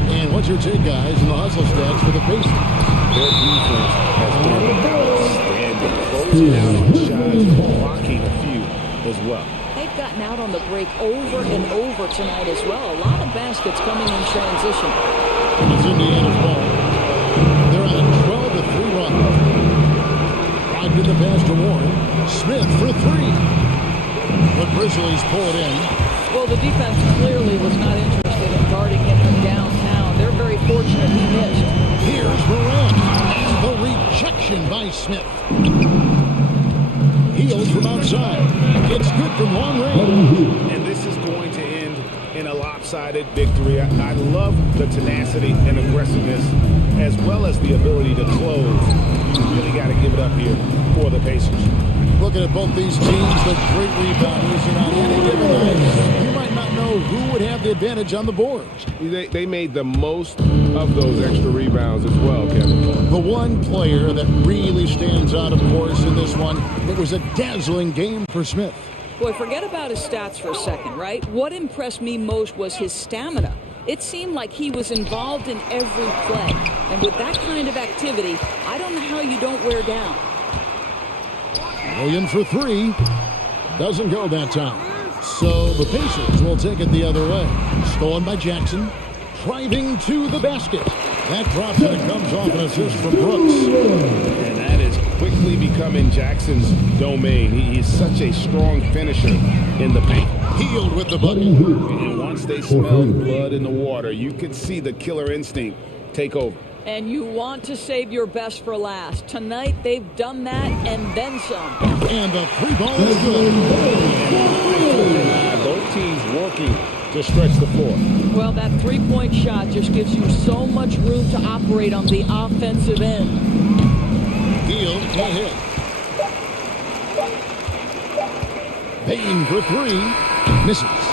And what's your take, guys, in the hustle stats for the Pacers? Their defense has been outstanding. Closing out on shots, blocking a few as well. They've gotten out on the break over and over tonight as well. A lot of baskets coming in transition. And it's Indiana's ball. They're on a 12-3 run. Right to the pass to Warren. Smith for three. But Grizzlies pull it in. Well, the defense clearly was not interested in guarding him from downtown. They're very fortunate he missed. Here's Morant. And the rejection by Smith. Heels from outside. It's good from long range. And this is going to end in a lopsided victory. I love the tenacity and aggressiveness as well as the ability to close. You really got to give it up here for the Pacers. Looking at both these teams, the great rebounders, and on any given night, you might not know who would have the advantage on the boards. They made the most of those extra rebounds as well, Kevin. The one player that really stands out, of course, in this one, it was a dazzling game for Smith. Boy, forget about his stats for a second, right? What impressed me most was his stamina. It seemed like he was involved in every play. And with that kind of activity, I don't know how you don't wear down. Williams for three. Doesn't go that time. So the Pacers will take it the other way. Stolen by Jackson. Driving to the basket. That drops and it comes off an assist from Brooks. And that is quickly becoming Jackson's domain. He's such a strong finisher in the paint. Healed with the bucket. And once they smelled blood in the water, you could see the killer instinct take over. And you want to save your best for last. Tonight, they've done that and then some. And the three ball is good. Both teams working to stretch the floor. Well, that three-point shot just gives you so much room to operate on the offensive end. Hield can't hit. Payne for three. Misses.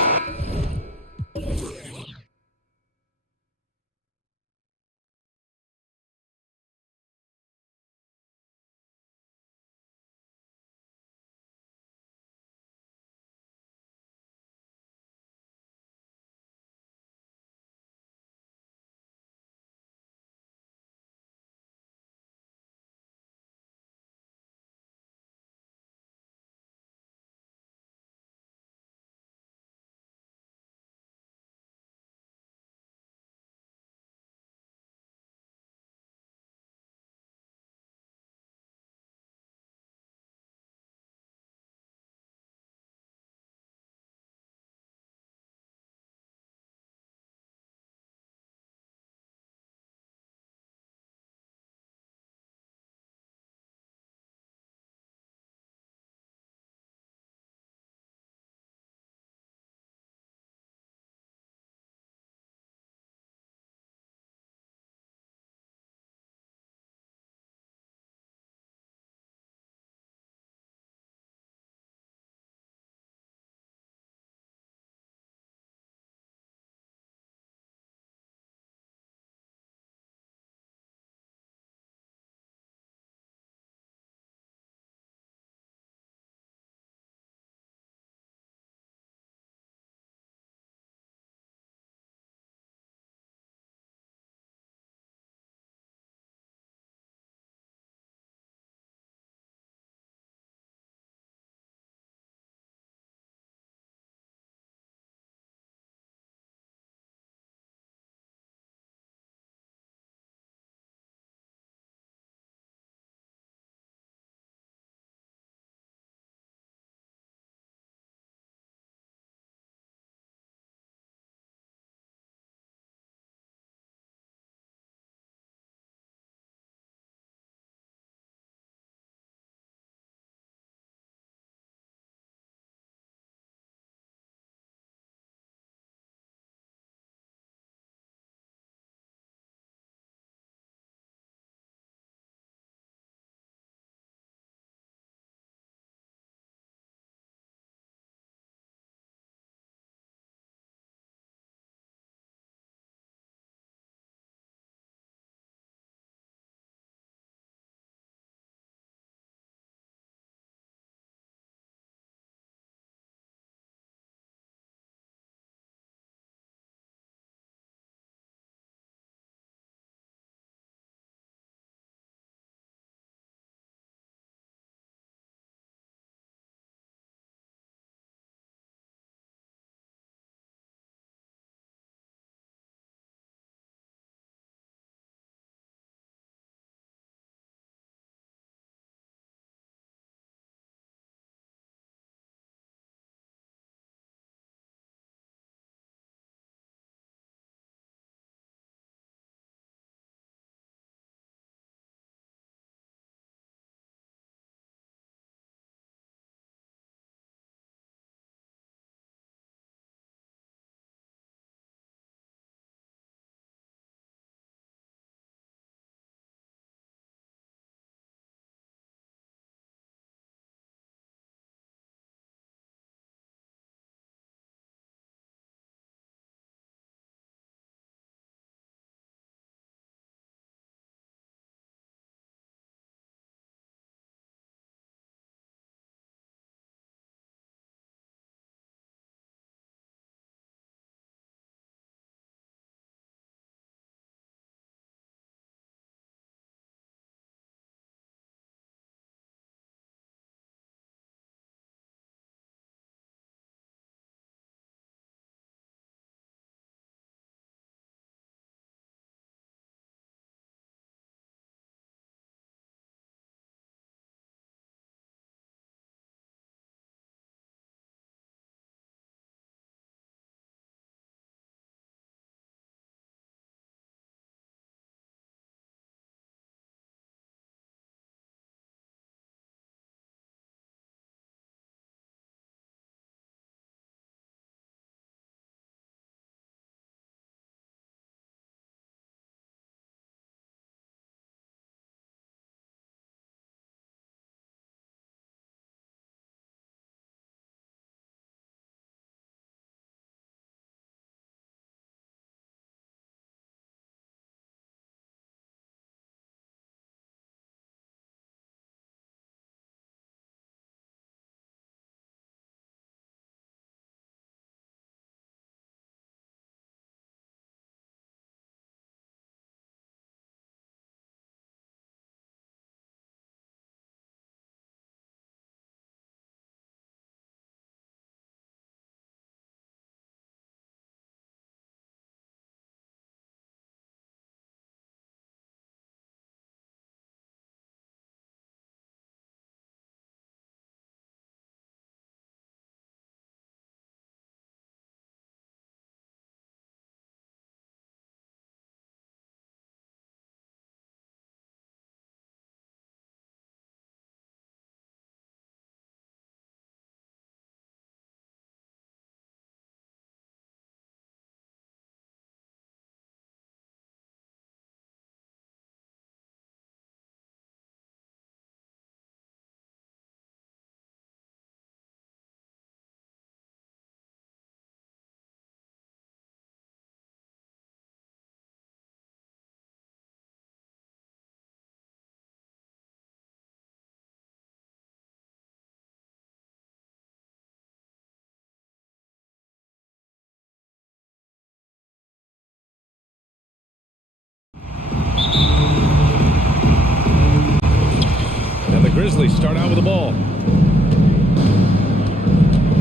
Grizzlies start out with the ball.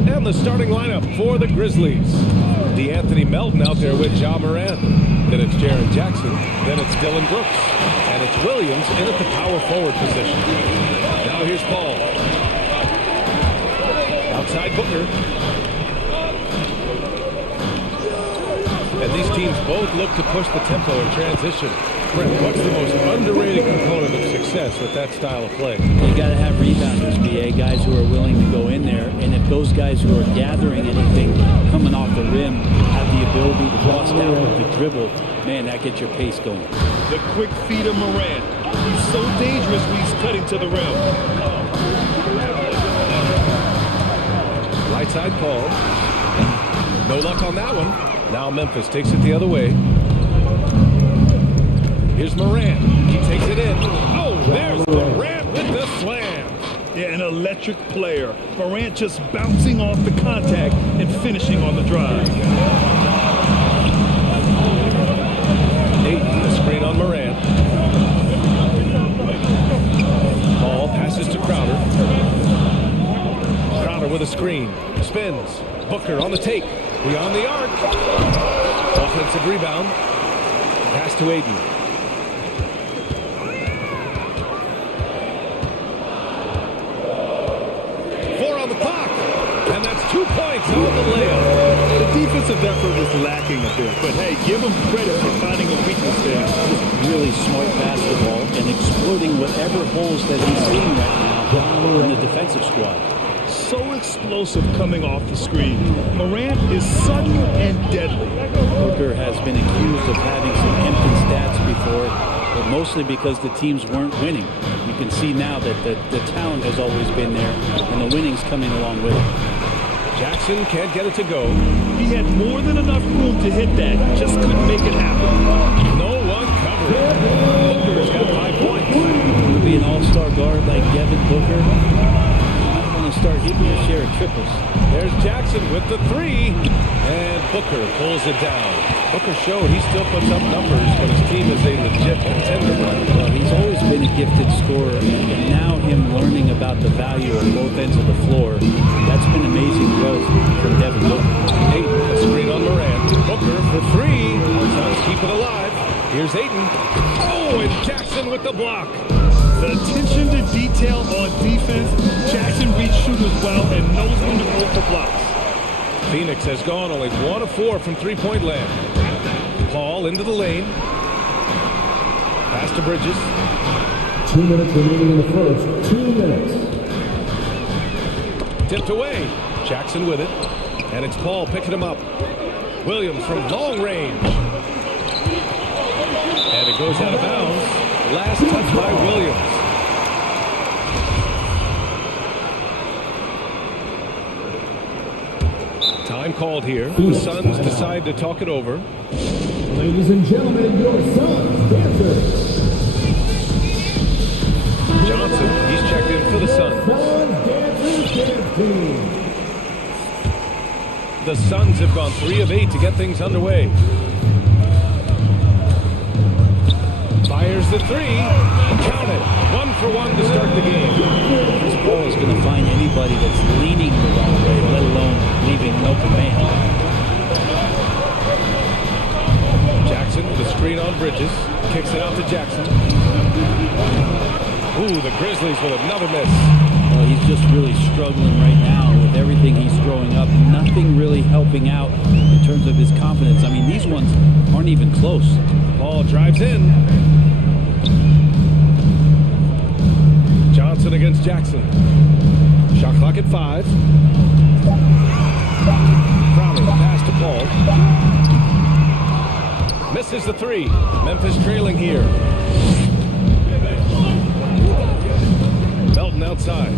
And the starting lineup for the Grizzlies. DeAnthony Melton out there with Ja Morant. Then it's Jaren Jackson. Then it's Dylan Brooks. And it's Williams in at the power forward position. Now here's Paul. Outside Booker. And these teams both look to push the tempo in transition. Brett, what's the most underrated component of success with that style of play? You got to have rebounders, BA, guys who are willing to go in there. And if those guys who are gathering anything coming off the rim have the ability to bust out with the dribble, man, that gets your pace going. The quick feed of Morant. He's so dangerous when he's cutting to the rim. Right side Paul. No luck on that one. Now Memphis takes it the other way. Here's Morant. He takes it in. Oh, there's Morant with the slam. Yeah, an electric player. Morant just bouncing off the contact and finishing on the drive. Ayton, the screen on Morant. Ball passes to Crowder. Crowder with a screen. Spins. Booker on the take. Beyond the arc. Offensive rebound. Pass to Ayton. On the clock, and that's 2 points on the layup. The defensive effort was lacking a bit, but hey, give them credit for finding a weakness there. Really smart basketball and exploiting whatever holes that he's seeing right now in the defensive squad. So explosive coming off the screen. Morant is sudden and deadly. Booker has been accused of having some empty stats before, but mostly because the teams weren't winning. You can see now that the talent has always been there, and the winning's coming along with it. Jackson can't get it to go. He had more than enough room to hit that, just couldn't make it happen. No one covered. Booker's got 5 points. To be an all-star guard like Devin Booker, you want to start hitting your share of triples. There's Jackson with the three, and Booker pulls it down. Booker showed he still puts up numbers when his team is a legit contender. Well, he's always been a gifted scorer, and now him learning about the value of both ends of the floor, that's been amazing growth from Devin Booker. Ayton, a screen on Morant. Booker for three. Suns keep it alive. Here's Ayton. Oh, and Jackson with the block. The attention to detail on defense, Jackson reads shooters well and knows when to go for blocks. Phoenix has gone only 1 of 4 from three-point land. Paul into the lane. Pass to Bridges. 2 minutes remaining in the first. 2 minutes. Tipped away. Jackson with it. And it's Paul picking him up. Williams from long range. And it goes out of bounds. Last touch by Williams. Time called here. The Suns decide to talk it over. Ladies and gentlemen, your Suns dancers. Johnson, he's checked in for the Suns. The Suns have gone 3 of 8 to get things underway. Fires the three. Count it. 1 for 1 to start the game. This ball is going to find anybody that's leaning the wrong way, let alone leaving an open man. Jackson with a screen on Bridges. Kicks it out to Jackson. Ooh, the Grizzlies with another miss. Well, he's just really struggling right now with everything he's throwing up. Nothing really helping out in terms of his confidence. I mean, these ones aren't even close. Ball drives in. Johnson against Jackson. Shot clock at 5. Crowder, pass to Paul. Misses the 3. Memphis trailing here. Melton outside.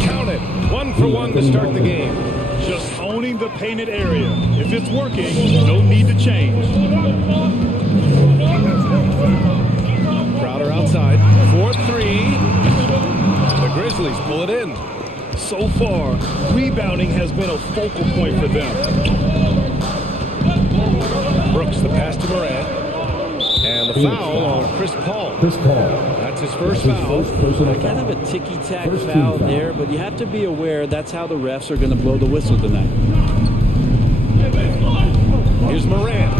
Count it. 1 for 1 to start the game. Just owning the painted area. If it's working, no need to change. Crowder outside. 4-3. The Grizzlies pull it in. So far, rebounding has been a focal point for them. Brooks, the pass to Morant. And the foul on Chris Paul. That's his first foul. Kind of a ticky-tack foul there, but you have to be aware that's how the refs are going to blow the whistle tonight. Here's Morant.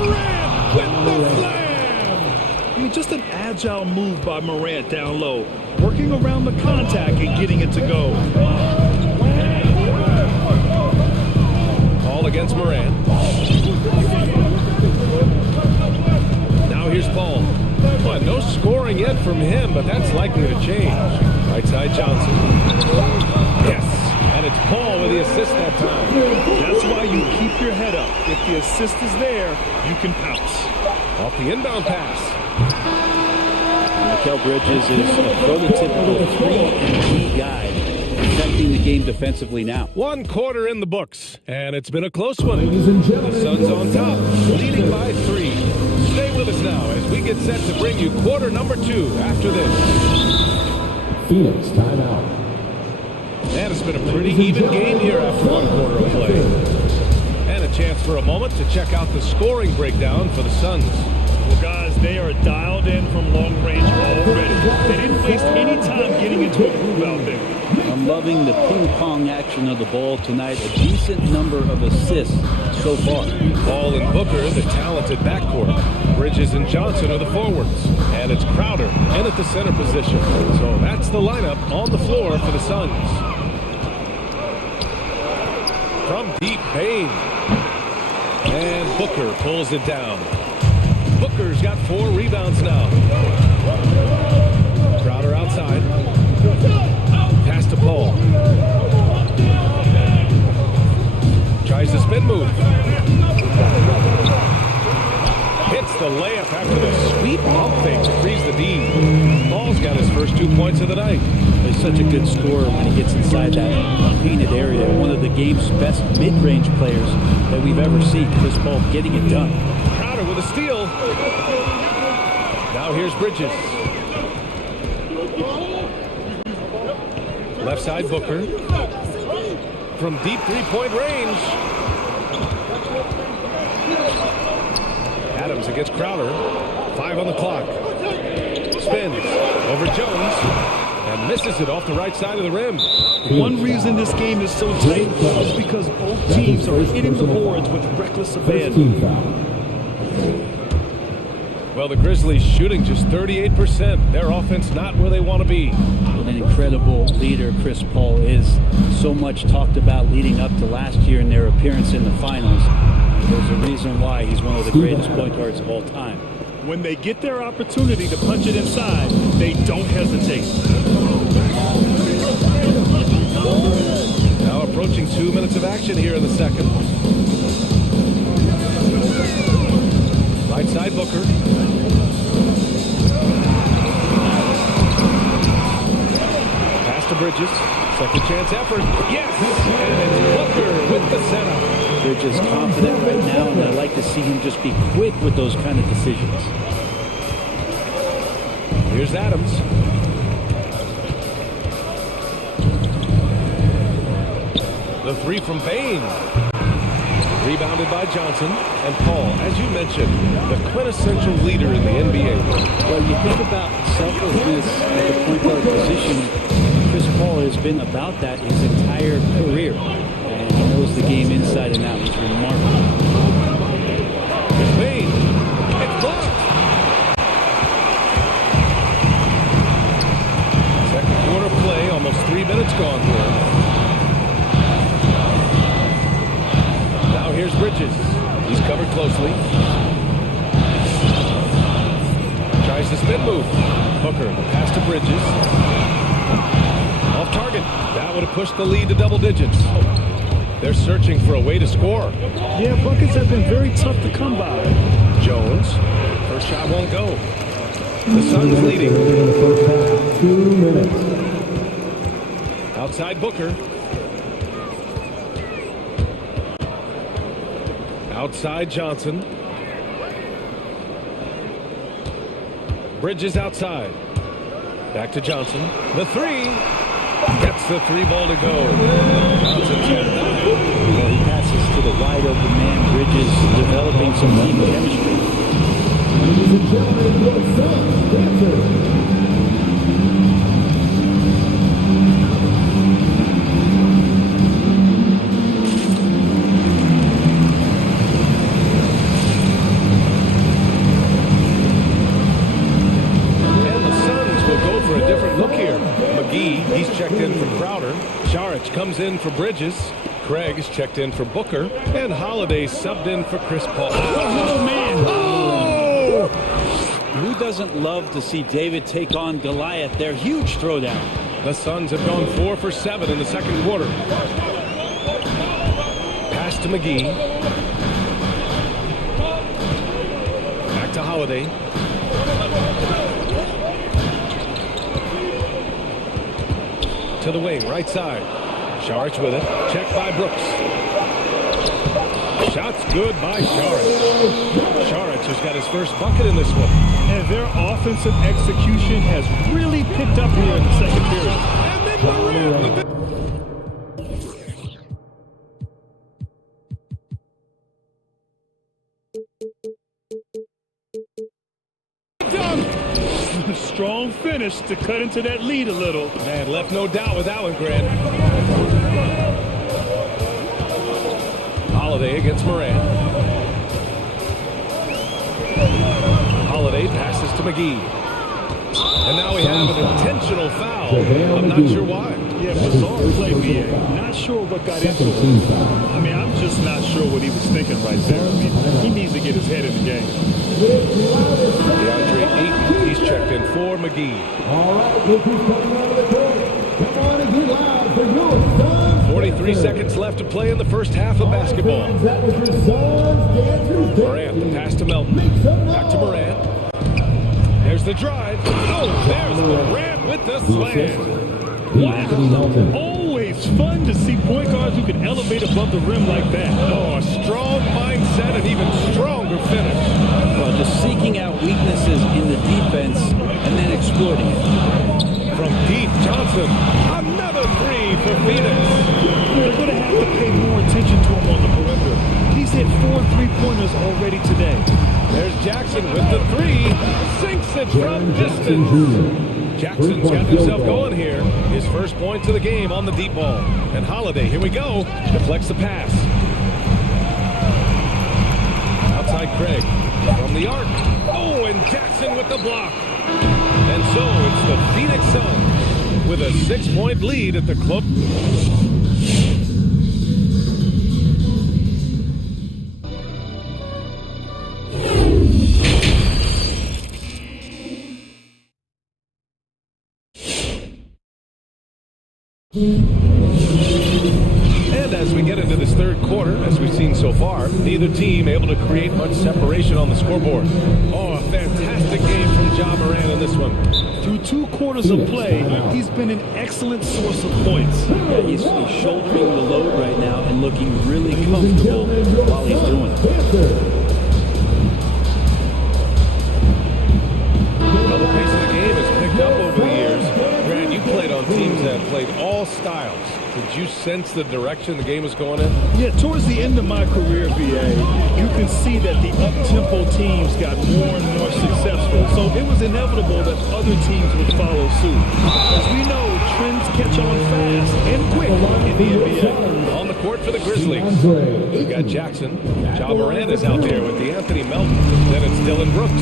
Morant with the slam! I mean, just an agile move by Morant down low, working around the contact and getting it to go. All against Morant. Now here's Paul. Well, no scoring yet from him, but that's likely to change. Right side Johnson. Yes. And it's Paul with the assist that time. That's why you keep your head up. If the assist is there, you can pounce. Off the inbound pass. Mikal Bridges is a prototypical 3-and-D guy, protecting the game defensively now. 1 quarter in the books, and it's been a close one. The Suns on top, leading by 3. Stay with us now as we get set to bring you quarter number 2 after this. Phoenix timeout. And it's been a pretty even game here after 1 quarter of play. And a chance for a moment to check out the scoring breakdown for the Suns. Well, guys, they are dialed in from long range already. They didn't waste any time getting into a groove out there. I'm loving the ping-pong action of the ball tonight. A decent number of assists so far. Paul and Booker, the talented backcourt. Bridges and Johnson are the forwards. And it's Crowder in at the center position. So that's the lineup on the floor for the Suns. From deep, Payne. And Booker pulls it down. Booker's got 4 rebounds now. Crowder outside. Pass to Paul. Tries the spin move. Hits the layup after the sweep pump fake to freeze the D. Paul's got his first 2 points of the night. He's such a good scorer when he gets inside that painted area. One of the game's best mid-range players that we've ever seen. Chris Paul getting it done. Crowder with a steal. Now here's Bridges. Left side Booker. From deep 3-point range. Adams against Crowder. 5 on the clock. Spins over Jones. And misses it off the right side of the rim. One reason this game is so tight is because both teams are hitting the boards with reckless abandon. Well, the Grizzlies shooting just 38%. Their offense not where they want to be. An incredible leader, Chris Paul is. So much talked about leading up to last year in their appearance in the finals. There's a reason why he's one of the greatest point guards of all time. When they get their opportunity to punch it inside, they don't hesitate. Now approaching 2 minutes of action here in the second. Right side Booker. Pass to Bridges. Second chance effort. Yes! And it's Booker with the setup. Bridges confident right now, and I like to see him just be quick with those kind of decisions. Here's Adams. The 3 from Payne. Rebounded by Johnson. And Paul, as you mentioned, the quintessential leader in the NBA. Well, you think about selflessness at the point guard position. Chris Paul has been about that his entire career. And he knows the game inside and out. It's remarkable. It's Payne. It's blocked. Second quarter play, almost 3 minutes gone for him. Now here's Bridges. He's covered closely. Tries the spin move. Booker, the pass to Bridges. Off target. That would have pushed the lead to double digits. They're searching for a way to score. Yeah, buckets have been very tough to come by. Jones. First shot won't go. The Suns leading. 2 minutes. Outside Booker. Outside Johnson. Bridges outside. Back to Johnson. The 3. Gets the 3 ball to go. Johnson can't. Well, he passes to the wide open man. Bridges developing some team chemistry. Ladies and gentlemen, your Suns dancer. He's checked in for Crowder. Saric comes in for Bridges. Craig is checked in for Booker. And Holiday subbed in for Chris Paul. Oh, man. Oh! Who doesn't love to see David take on Goliath? Their huge throwdown. The Suns have gone 4 for 7 in the second quarter. Pass to McGee. Back to Holiday. To the wing, right side. Saric with it. Check by Brooks. Shots good by Saric. Saric has got his first bucket in this one. And their offensive execution has really picked up here in the second period. And then Morant with the... Strong finish to cut into that lead a little. Man, left no doubt with that one, Grant. Holiday against Morant. Holiday passes to McGee. And now we have an intentional foul. I'm not sure why. Yeah, bizarre play, BA. Not sure what got into it. I mean, I'm just not sure what he was thinking right there. I mean, he needs to get his head in the game. DeAndre Ayton, he's checked in for McGee. All right, look who's coming out of the court. Come on and get loud for your Suns. 43 seconds left to play in the first half of basketball. That was your Suns dancers. Morant, the pass to Melton. Back to Morant. There's the drive. Oh, there's Morant with the slam. Wow. Always fun to see point guards who can elevate above the rim like that. Oh, a strong mindset and even stronger finish. Well, just seeking out weaknesses in the defense and then exploiting it. From deep, Johnson. Another three for Phoenix. They're going to have to pay more attention to him on the perimeter. He's hit 4 3-pointers already today. There's Jackson with the three. Sinks it from distance. Jackson's got himself going here. His first point to the game on the deep ball. And Holiday, here we go, deflects the pass. Outside Craig from the arc. Oh, and Jackson with the block. And so it's the Phoenix Suns with a 6-point lead at the club. And as we get into this third quarter, as we've seen so far, neither team able to create much separation on the scoreboard. Oh, a fantastic game from Ja Morant in this one. Through 2 quarters of play, he's been an excellent source of points. Yeah, he's shouldering the load right now and looking really comfortable while he's doing it. Well, the pace of the game has picked up over the years. Grant, you played on teams that played all styles. Did you sense the direction the game was going in? Yeah, towards the end of my career, BA, you can see that the up-tempo teams got more and more successful. So it was inevitable that other teams would follow suit. As we know, trends catch on fast and quick in the NBA. On the court for the Grizzlies. We've got Jackson. Ja Morant is out there with DeAnthony Melton. Then it's Dylan Brooks.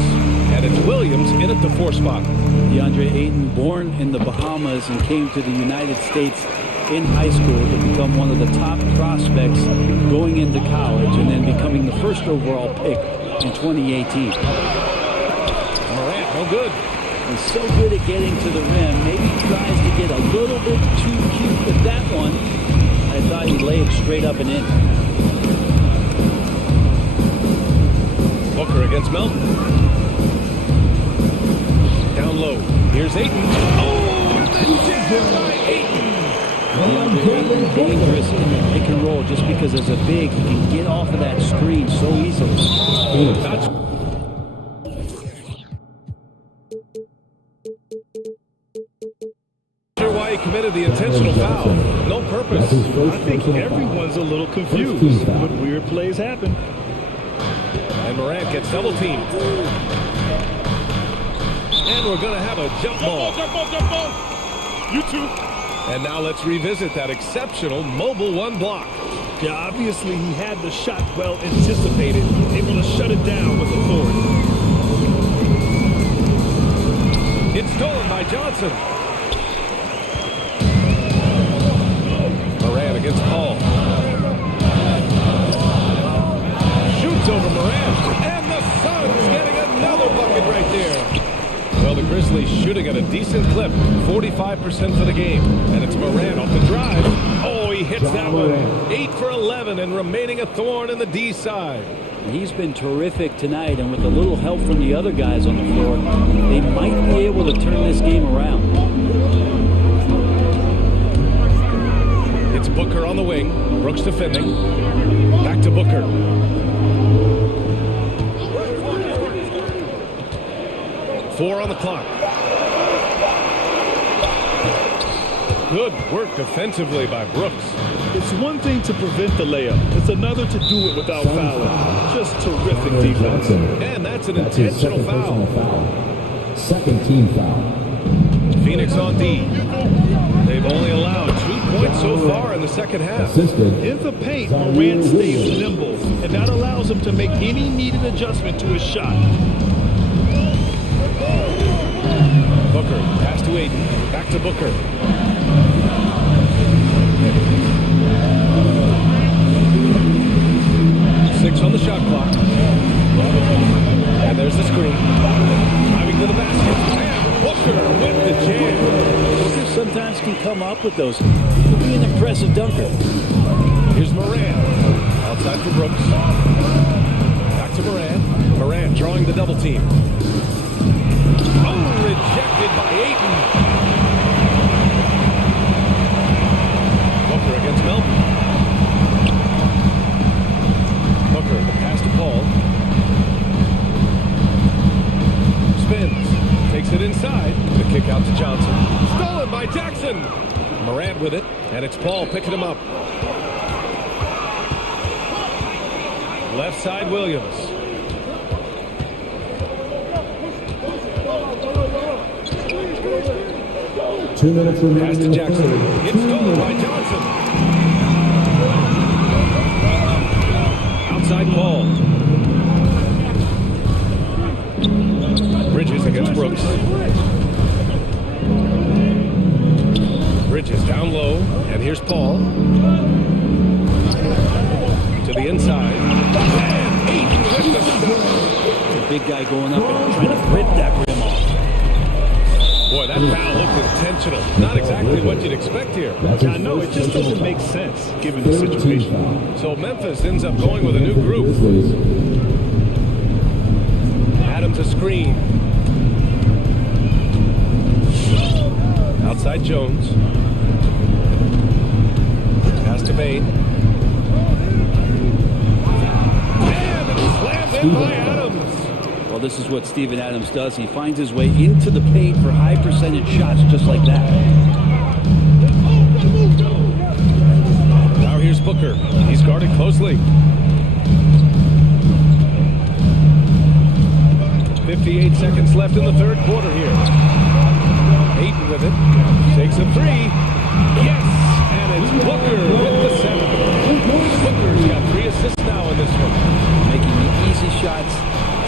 And it's Williams in at the 4 spot. DeAndre Ayton, born in the Bahamas and came to the United States in high school to become one of the top prospects going into college and then becoming the first overall pick in 2018. Morant, no good. He's so good at getting to the rim. Maybe tries to get a little bit too cute with that one. I thought he'd lay it straight up and in. Booker against Melton. Down low. Here's Ayton. Oh, and the jam by Ayton. DeAndre dangerous in the pick and roll just because as a big, he can get off of that screen so easily. That's sure why he committed the intentional foul. No purpose. I think everyone's a little confused, but weird plays happen. And Morant gets double teamed. And we're going to have a jump ball. Jump ball. You too. And now let's revisit that exceptional mobile one block. Yeah, obviously he had the shot well anticipated, able to shut it down with authority. It's stolen by Johnson. Morant against Paul. Shoots over Morant. And the Suns getting another bucket right there. Well, the Grizzlies shooting at a decent clip, 45% for the game. And it's Morant off the drive. Oh, he hits that one. 8 for 11 and remaining a thorn in the D side. He's been terrific tonight, and with a little help from the other guys on the floor, they might be able to turn this game around. It's Booker on the wing. Brooks defending. Back to Booker. Four on the clock. Good work defensively by Brooks. It's one thing to prevent the layup. It's another to do it without fouling. Just terrific defense. And that's an intentional foul. Second team foul. Phoenix on D. They've only allowed 2 points so far in the second half. In the paint, Morant stays nimble, and that allows him to make any needed adjustment to his shot. Booker, pass to Aiden. Back to Booker. Six on the shot clock. And there's the screen. Driving to the basket. And Booker with the jam. Booker sometimes can come up with those. He'll be an impressive dunker. Here's Morant. Outside for Brooks. Back to Morant. Morant drawing the double team. Oh, rejected by Ayton. Booker against Melton. Booker, the pass to Paul. Spins. Takes it inside. The kick out to Johnson. Stolen by Jackson. Morant with it. And it's Paul picking him up. Left side, Williams. 2 minutes remaining. Pass to Jackson. It's stolen by Johnson. Outside Paul. Bridges against Brooks. Bridges down low. And here's Paul. To the inside. And 8 with the stop. The big guy going up and trying to rip that rim off. Boy, that foul looked intentional. Not exactly what you'd expect here. I know, it just doesn't make sense given the situation. So Memphis ends up going with a new group. Adams a screen. Outside Jones. Pass to Bane. And it's slammed in by Adams. Well, this is what Steven Adams does. He finds his way into the paint for high percentage shots just like that. Now here's Booker. He's guarded closely. 58 seconds left in the third quarter here. Ayton with it. Takes a three. Yes! And it's Booker with the 7. Booker's got 3 assists now in this one. Making the easy shots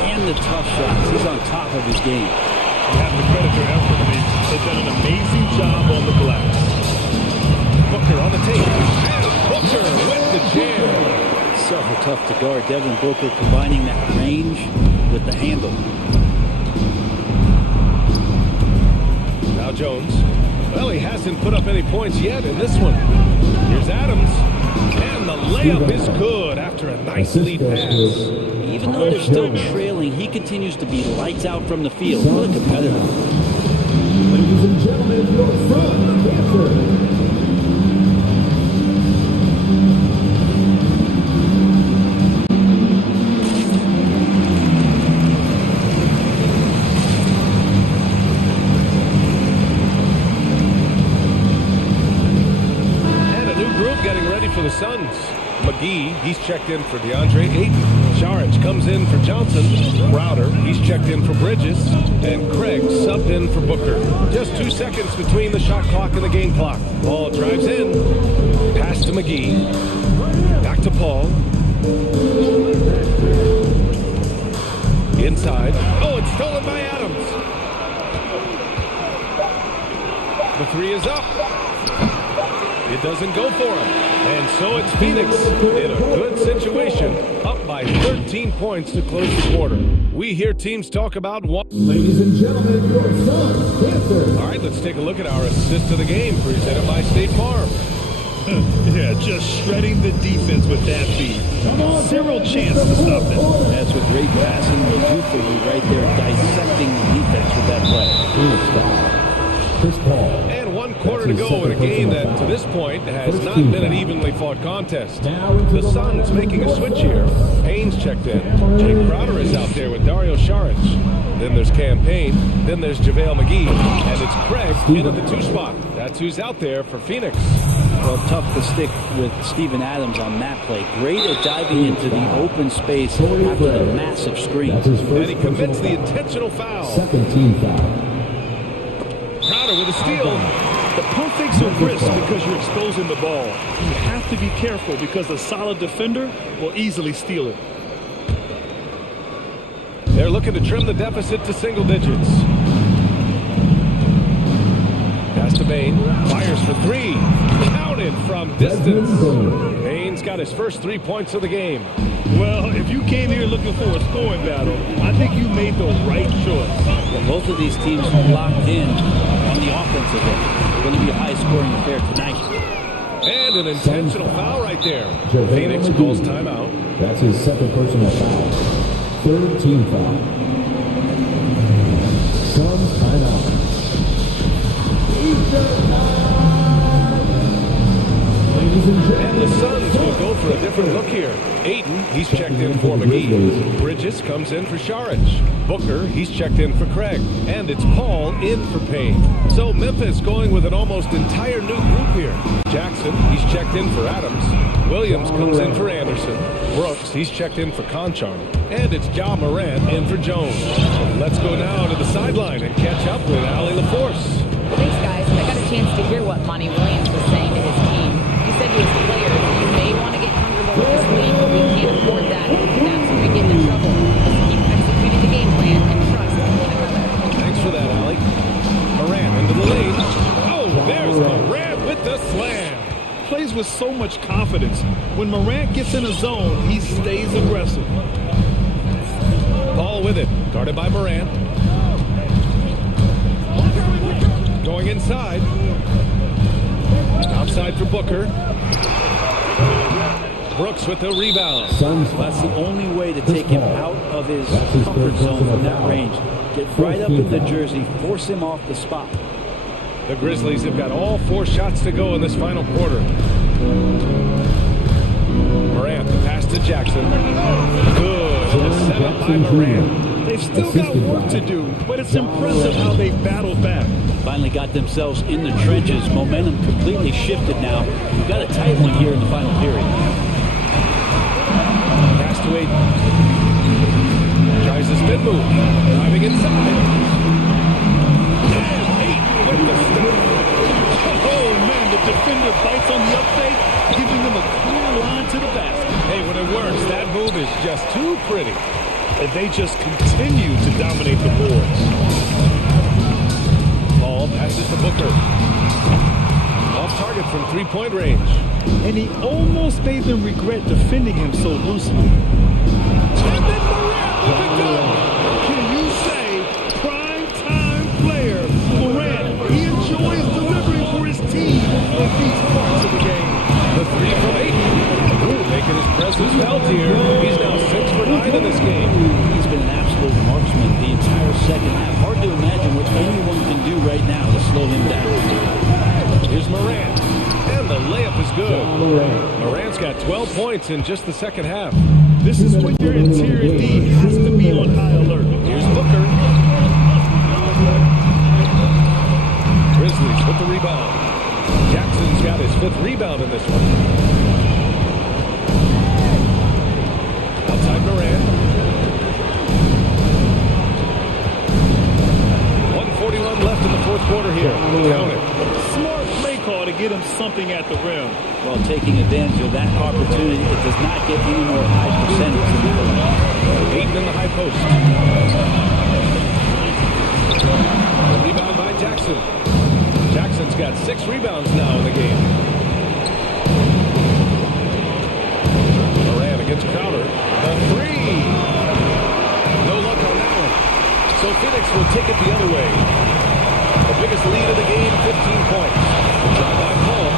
and the tough shots. He's on top of his game. You have to credit their effort. They've done an amazing job on the glass. Booker on the tape. And Booker with the jam. So tough to guard. Devin Booker combining that range with the handle. Now Jones. Well, he hasn't put up any points yet in this one. Here's Adams. And the layup is good after a nice lead pass. Even though they're still trailing, he continues to be lights out from the field. What a competitor. Ladies and gentlemen, your front dancer. And a new group getting ready for the Suns. McGee, he's checked in for DeAndre Ayton. Saric comes in for Johnson. Crowder, he's checked in for Bridges. And Craig subbed in for Booker. Just 2 seconds between the shot clock and the game clock. Paul drives in. Pass to McGee. Back to Paul. Inside. Oh, it's stolen by Adams. The three is up. It doesn't go for him. And so it's Phoenix in a good situation, up by 13 points to close the quarter. We hear teams talk about one. Ladies and gentlemen, your son's dancer. All right, let's take a look at our assist of the game presented by State Farm. Yeah, just shredding the defense with that feed. Zero chance to stop it. That's what great passing will do for you right there, dissecting the defense with that play. Chris Paul. And 1 quarter to go in a game that, to this point, has not been an evenly fought contest. The Suns making a switch here. Payne's checked in. Jay Crowder is out there with Dario Saric. Then there's Cam Payne. Then there's JaVale McGee. And it's Craig in at the 2 spot. That's who's out there for Phoenix. Well, tough to stick with Steven Adams on that play. Great at diving into the open space after the massive screen. And he commits the intentional foul. Second team foul. Crowder with a steal. The pump fakes a risk because you're exposing the ball. You have to be careful because a solid defender will easily steal it. They're looking to trim the deficit to single digits. Pass to Payne. Fires for 3. Counted from distance. Payne's got his first 3 points of the game. Well, if you came here looking for a scoring battle, I think you made the right choice. Well, both of these teams are locked in on the offensive end. It's going to be a high-scoring affair tonight. And an intentional foul right there. Phoenix calls timeout. That's his second personal foul. Third team foul. Suns timeout. And the Suns will go for a different look here. Ayton, he's checked in for McGee. Bridges comes in for Saric. Booker, he's checked in for Craig. And it's Paul in for Payne. So Memphis going with an almost entire new group here. Jackson, he's checked in for Adams. Williams comes in for Anderson. Brooks, he's checked in for Conchar. And it's Ja Morant in for Jones. Let's go now to the sideline and catch up with Allie LaForce. Thanks, guys. I got a chance to hear what Monty Williams was saying to his team. He said to his players, you may want to get comfortable with this lead, but we can't afford that. That's when we get into trouble. Just keep executing the game plan and trust one another. Thanks for that, Allie. Morant into the lane. Oh, there's Morant with the slam. Plays with so much confidence. When Morant gets in a zone, he stays aggressive. Paul with it, guarded by Morant. Going inside. Outside for Booker. Brooks with the rebound. That's the only way to take him out of his comfort zone from that range. Get right up in the jersey, force him off the spot. The Grizzlies have got all 4 shots to go in this final quarter. Morant, the pass to Jackson. Good. And the setup by Morant. They've still got work to do, but it's impressive how they've battled back. Finally got themselves in the trenches. Momentum completely shifted now. We've got a tight one here in the final period. Pass to Ayton. Tries the spin move. Driving inside. And Ayton with the stop. Oh, man, the defender bites on the upfake, giving them a clear line to the basket. Hey, when it works, that move is just too pretty. And they just continue to dominate the boards. Paul passes to Booker. Off target from 3-point range. And he almost made them regret defending him so loosely. And then Morant with the dunk. Can you say prime time player Morant? He enjoys delivering for his team in these parts of the game. The 3 from Ayton. Making his presence felt here. He's now 6 for 9 in this game. He's been an absolute marksman the entire second half. Hard to imagine what anyone can do right now to slow him down. Here's Morant. And the layup is good. Morant's got 12 points in just the second half. This is when your interior D has to be on high alert. Here's Booker. Grizzlies with the rebound. Jackson's got his 5th rebound in this one. quarter here. Count it. Smart play call to get him something at the rim. Well, taking advantage of that opportunity, it does not get any more high percentage than that one. Aiton in the high post. Rebound by Jackson. Jackson's got 6 rebounds now in the game. Moran against Crowder. The 3. No luck on that one. So Phoenix will take it the other way. The biggest lead of the game, 15 points. Shot by Paul.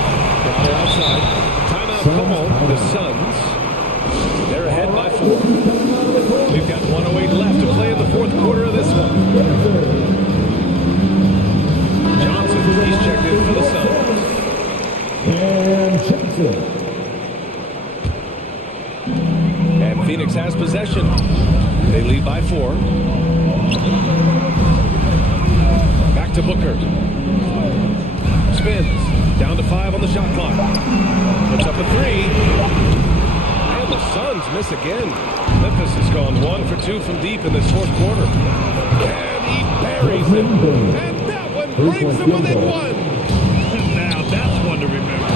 Crowder outside. Timeout call. The Suns. They're ahead by 4. We've got 1:08 left to play in the fourth quarter of this one. Johnson, he's checked in for the Suns. And Johnson. And Phoenix has possession. They lead by 4. Back to Booker. Spins. Down to 5 on the shot clock. Puts up a 3. And the Suns miss again. Memphis has gone 1 for 2 from deep in this fourth quarter. And he buries it. And that one brings them within 1. Now that's one to remember.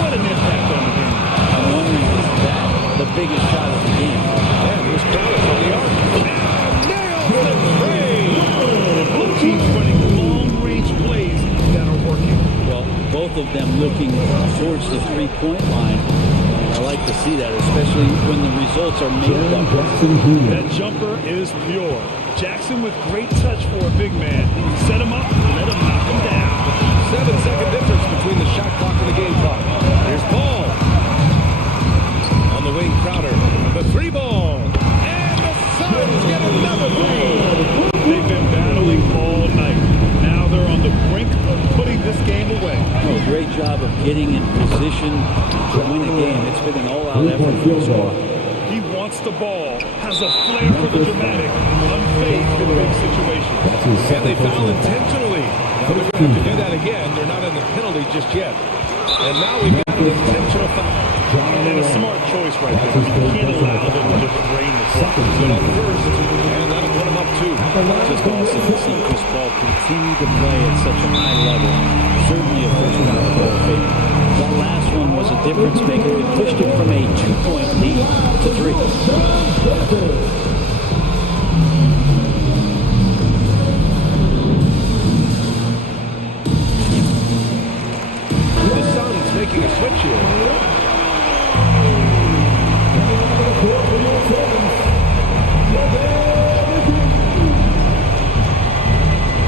What an impact on the game. I'm wondering, is that the biggest shot of the game? And here's Crowder from the arc. And nails the three. Blue team's running long-range plays that are working. Well, both of them looking towards the three-point line. I like to see that, especially when the results are made up. That jumper is pure. Jackson with great touch for a big man. Set him up, let him knock him down. 7-second difference between the shot clock and the game clock. Here's Paul. On the wing, Crowder. The 3 ball. And the Suns get another 3. They've been battling all night. Now they're on the brink of putting this game away. Oh, great job of getting in position to win a game. It's been an all-out effort for the squad. He wants the ball, has a flair for the dramatic, unfazed in big situations. And they foul intentionally. Now they're going to have to do that again. They're not in the penalty just yet. And now we've got an intentional foul. And a smart choice right there. You can't allow them to just drain the clock. Good up first, and that'll put them up 2. Just awesome to see Chris Paul continue to play at such a high level. Certainly a first-round Hall of Famer. That last one was a difference maker. It pushed it from a 2-point lead to 3. The Suns making a switch here.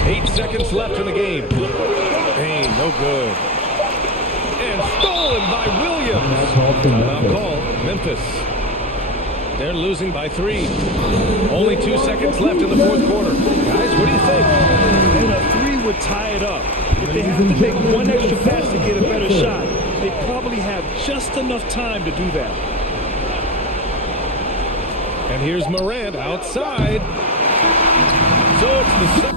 8 seconds left in the game. Payne, no good. And stolen by Williams. Timeout call, Memphis. They're losing by 3. Only 2 seconds left in the fourth quarter. Guys, what do you think? And a 3 would tie it up. If they have to make one extra pass to get a better shot, they probably have just enough time to do that. And here's Morant outside. So it's the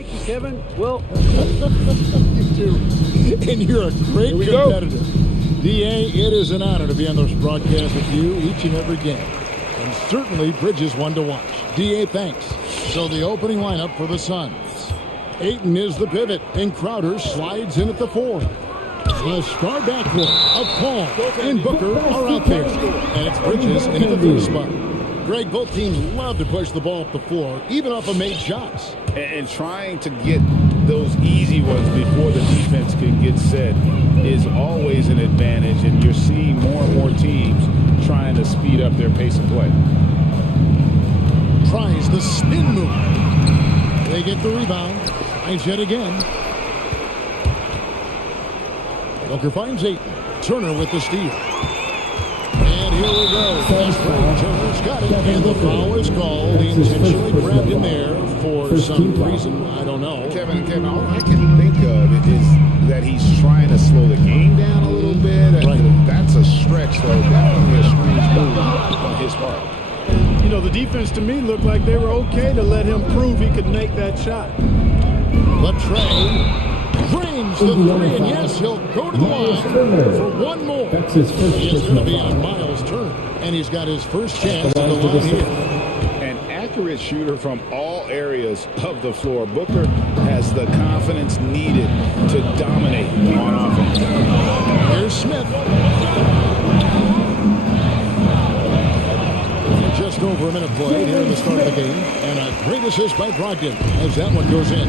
Thank you, Kevin. Well, you do. And you're a great competitor. DA, it is an honor to be on this broadcast with you each and every game. And certainly Bridges one to watch. DA, thanks. So the opening lineup for the Suns. Ayton is the pivot, and Crowder slides in at the 4. The star backcourt of Paul and Booker are out there. And it's Bridges in at the 3 spot. Greg, both teams love to push the ball up the floor, even off of made shots. And trying to get those easy ones before the defense can get set is always an advantage, and you're seeing more and more teams trying to speed up their pace of play. Tries the spin move. They get the rebound. Tries yet again. Booker finds Ayton. Turner with the steal. And here we go. Turner's got it, and the foul is called. He intentionally grabbed him there for some reason. I don't know. Kevin, all I can think of is that he's trying to slow the game down a little bit. Right. That's a stretch, though. Definitely a strange move on his part. You know, the defense to me looked like they were okay to let him prove he could make that shot. Latrey drains the 3, and yes, he'll go to the line for one more. That's his first. He's going to be on Miles Turner, and he's got his first chance at the line here. An accurate shooter from all areas of the floor. Booker has the confidence needed to dominate on offense. Here's Smith. Just over a minute played here in the start of the game, and a great assist by Brogdon as that one goes in.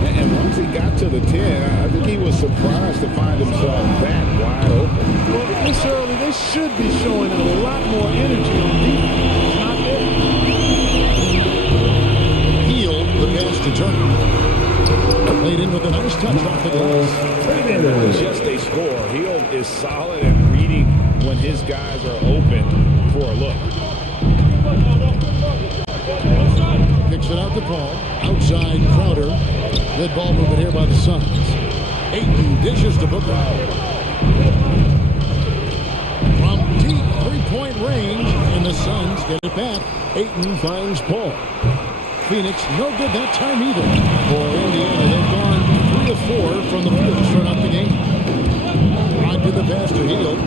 And once he got to the 10, I think he was surprised to find himself that wide open. Well, this early, they should be showing a lot more energy on defense. It's not there. Hield the pass to Turner. Played in with a nice touch off the glass. And just a score. Hield is solid at reading when his guys are open for a look. Kicks it out to Paul. Outside Crowder. Good ball movement here by the Suns. Ayton dishes to Booker. From deep three-point range, and the Suns get it back. Ayton finds Paul. Phoenix, no good that time either. For Indiana, they've gone 3 of 4 from the field to start out the game. Brogdon the pass to Hield.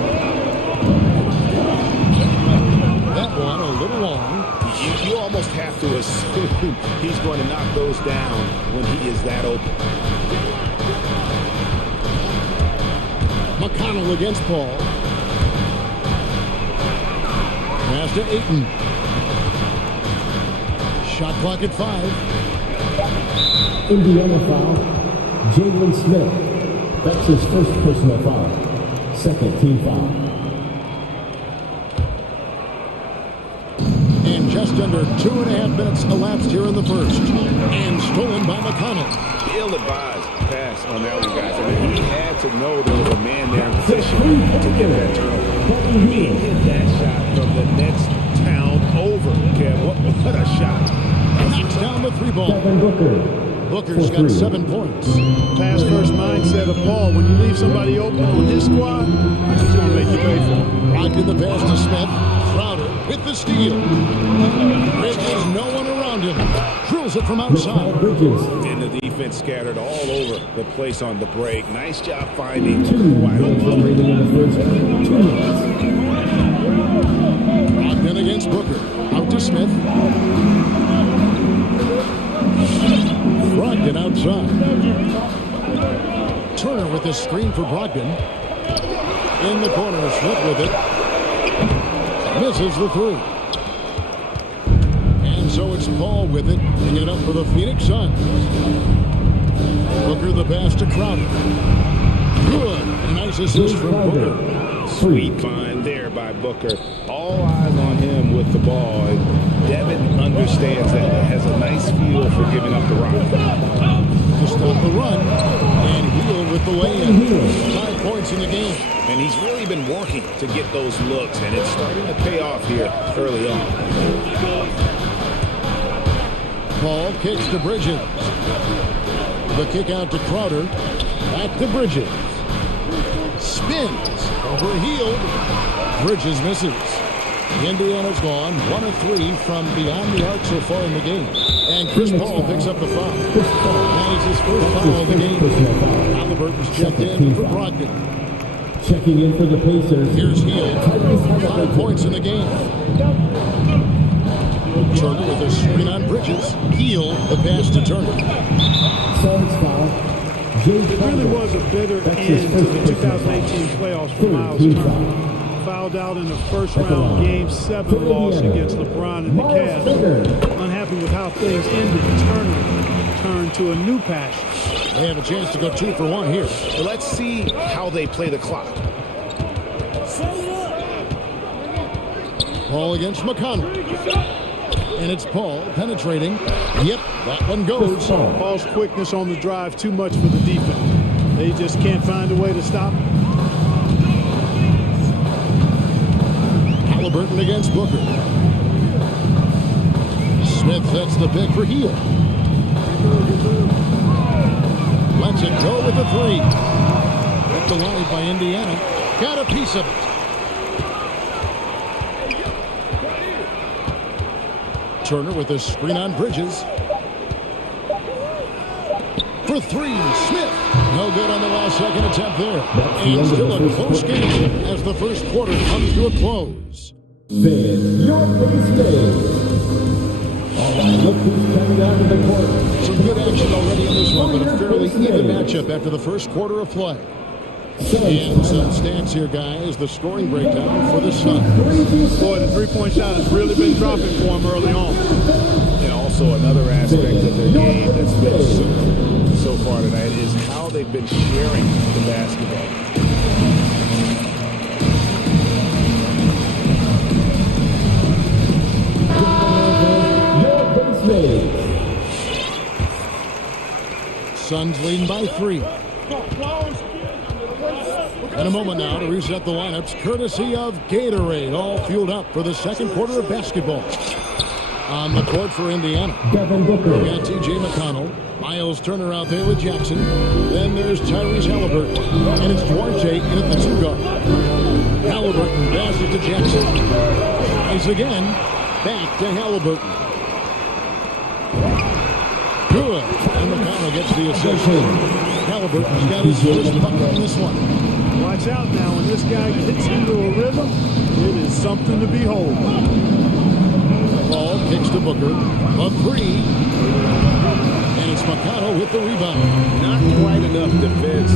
That one a little long. You almost have to assume he's going to knock those down when he is that open. McConnell against Paul. Pass to Ayton. Shot clock at 5. Indiana foul. Jalen Smith. That's his first personal foul. Second team foul. And just under 2.5 minutes elapsed here in the first. And stolen by McConnell. Ill-advised pass on that one, guys. I mean, he had to know there was a man there in position to get that turnover. He hit that shot from the next town over. Kev, what a shot. Knocks down the 3 ball. Booker's got 7 points. Pass first mindset of Paul. When you leave somebody open on his squad, he's going to make you pay for it. Brogdon the pass to Smith. Crowder with the steal. Bridges, no one around him. Drills it from outside. And the defense scattered all over the place on the break. Nice job finding wide open. Brogdon against Booker. Out to Smith. Brogdon outside. Turner with the screen for Brogdon. In the corner, Smith with it. Misses the 3. And so it's Paul with it, picking it up for the Phoenix Suns. Booker the pass to Crowder. Good. Nice assist from Booker. Sweet find there by Booker. All eyes on him with the ball. And Devin understands that. Has a nice feel for giving up the rock. To stop the run. And Hield with the lay-in. 5 points in the game. And he's really been working to get those looks, and it's starting to pay off here early on. Paul kicks to Bridges. The kick out to Crowder. Back to Bridges. Spins over Hield. Bridges misses. Indiana's gone 1 of 3 from beyond the arc so far in the game. And And Chris Paul picks up the foul. That is his first foul of the game. Halliburton's checked in for Brogdon. Checking in for the Pacers. Here's Hill. 5 points in the game. Turner with a screen on Bridges. Hill, the pass to Turner. Suns foul. It really was a bitter end to the 2018 playoffs for Miles Turner. Fouled out in the first round Game 7 loss against LeBron and the Cavs. Unhappy with how things ended, Turner turned to a new passion. They have a chance to go 2 for 1 here. But let's see how they play the clock. Paul against McConnell. And it's Paul penetrating. Yep, that one goes. Paul's quickness on the drive, too much for the defense. They just can't find a way to stop him. Halliburton against Booker. Smith sets the pick for Hill. Lets it go with the 3. Denied by Indiana. Got a piece of it. Turner with a screen on Bridges. For 3, Smith. No good on the last second attempt there. And still a close game as the first quarter comes to a close. Your base game. All right, look who's coming out of the court. Some good action already in this one, but a fairly even matchup after the first quarter of play. And some stats here, guys. The scoring breakdown for the Suns. Boy, the three-point shot has really been dropping for him early on. And also another aspect of their game that's been super so far tonight is how they've been sharing the basketball. Suns leading by 3. In a moment now to reset the lineups, courtesy of Gatorade, all fueled up for the second quarter of basketball. On the court for Indiana, we got T.J. McConnell, Miles Turner out there with Jackson. Then there's Tyrese Halliburton, and it's Duarte in at the 2 guard. Halliburton passes to Jackson. Tries again, back to Halliburton. Good, and McConnell gets the assist. Halliburton's got his first bucket in this one. Watch out now, when this guy gets into a rhythm, it is something to behold. Paul kicks to Booker, a 3, and it's McConnell with the rebound. Not quite enough defense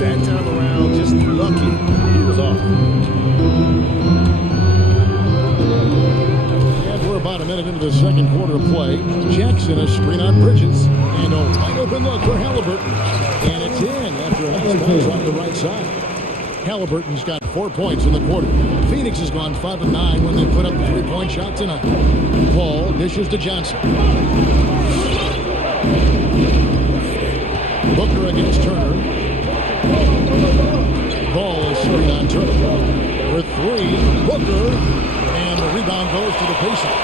that time around, just lucky he was off. And we're about a minute into the second quarter of play. Jackson a screen on Bridges, and a wide open look for Halliburton. And it's in after a nice pass off the right side. Halliburton's got 4 points in the quarter. Phoenix has gone 5 of 9 when they put up the 3-point shot tonight. Paul dishes to Johnson. Booker against Turner. Paul is screen on Turner. For 3, Booker. And the rebound goes to the Pacers.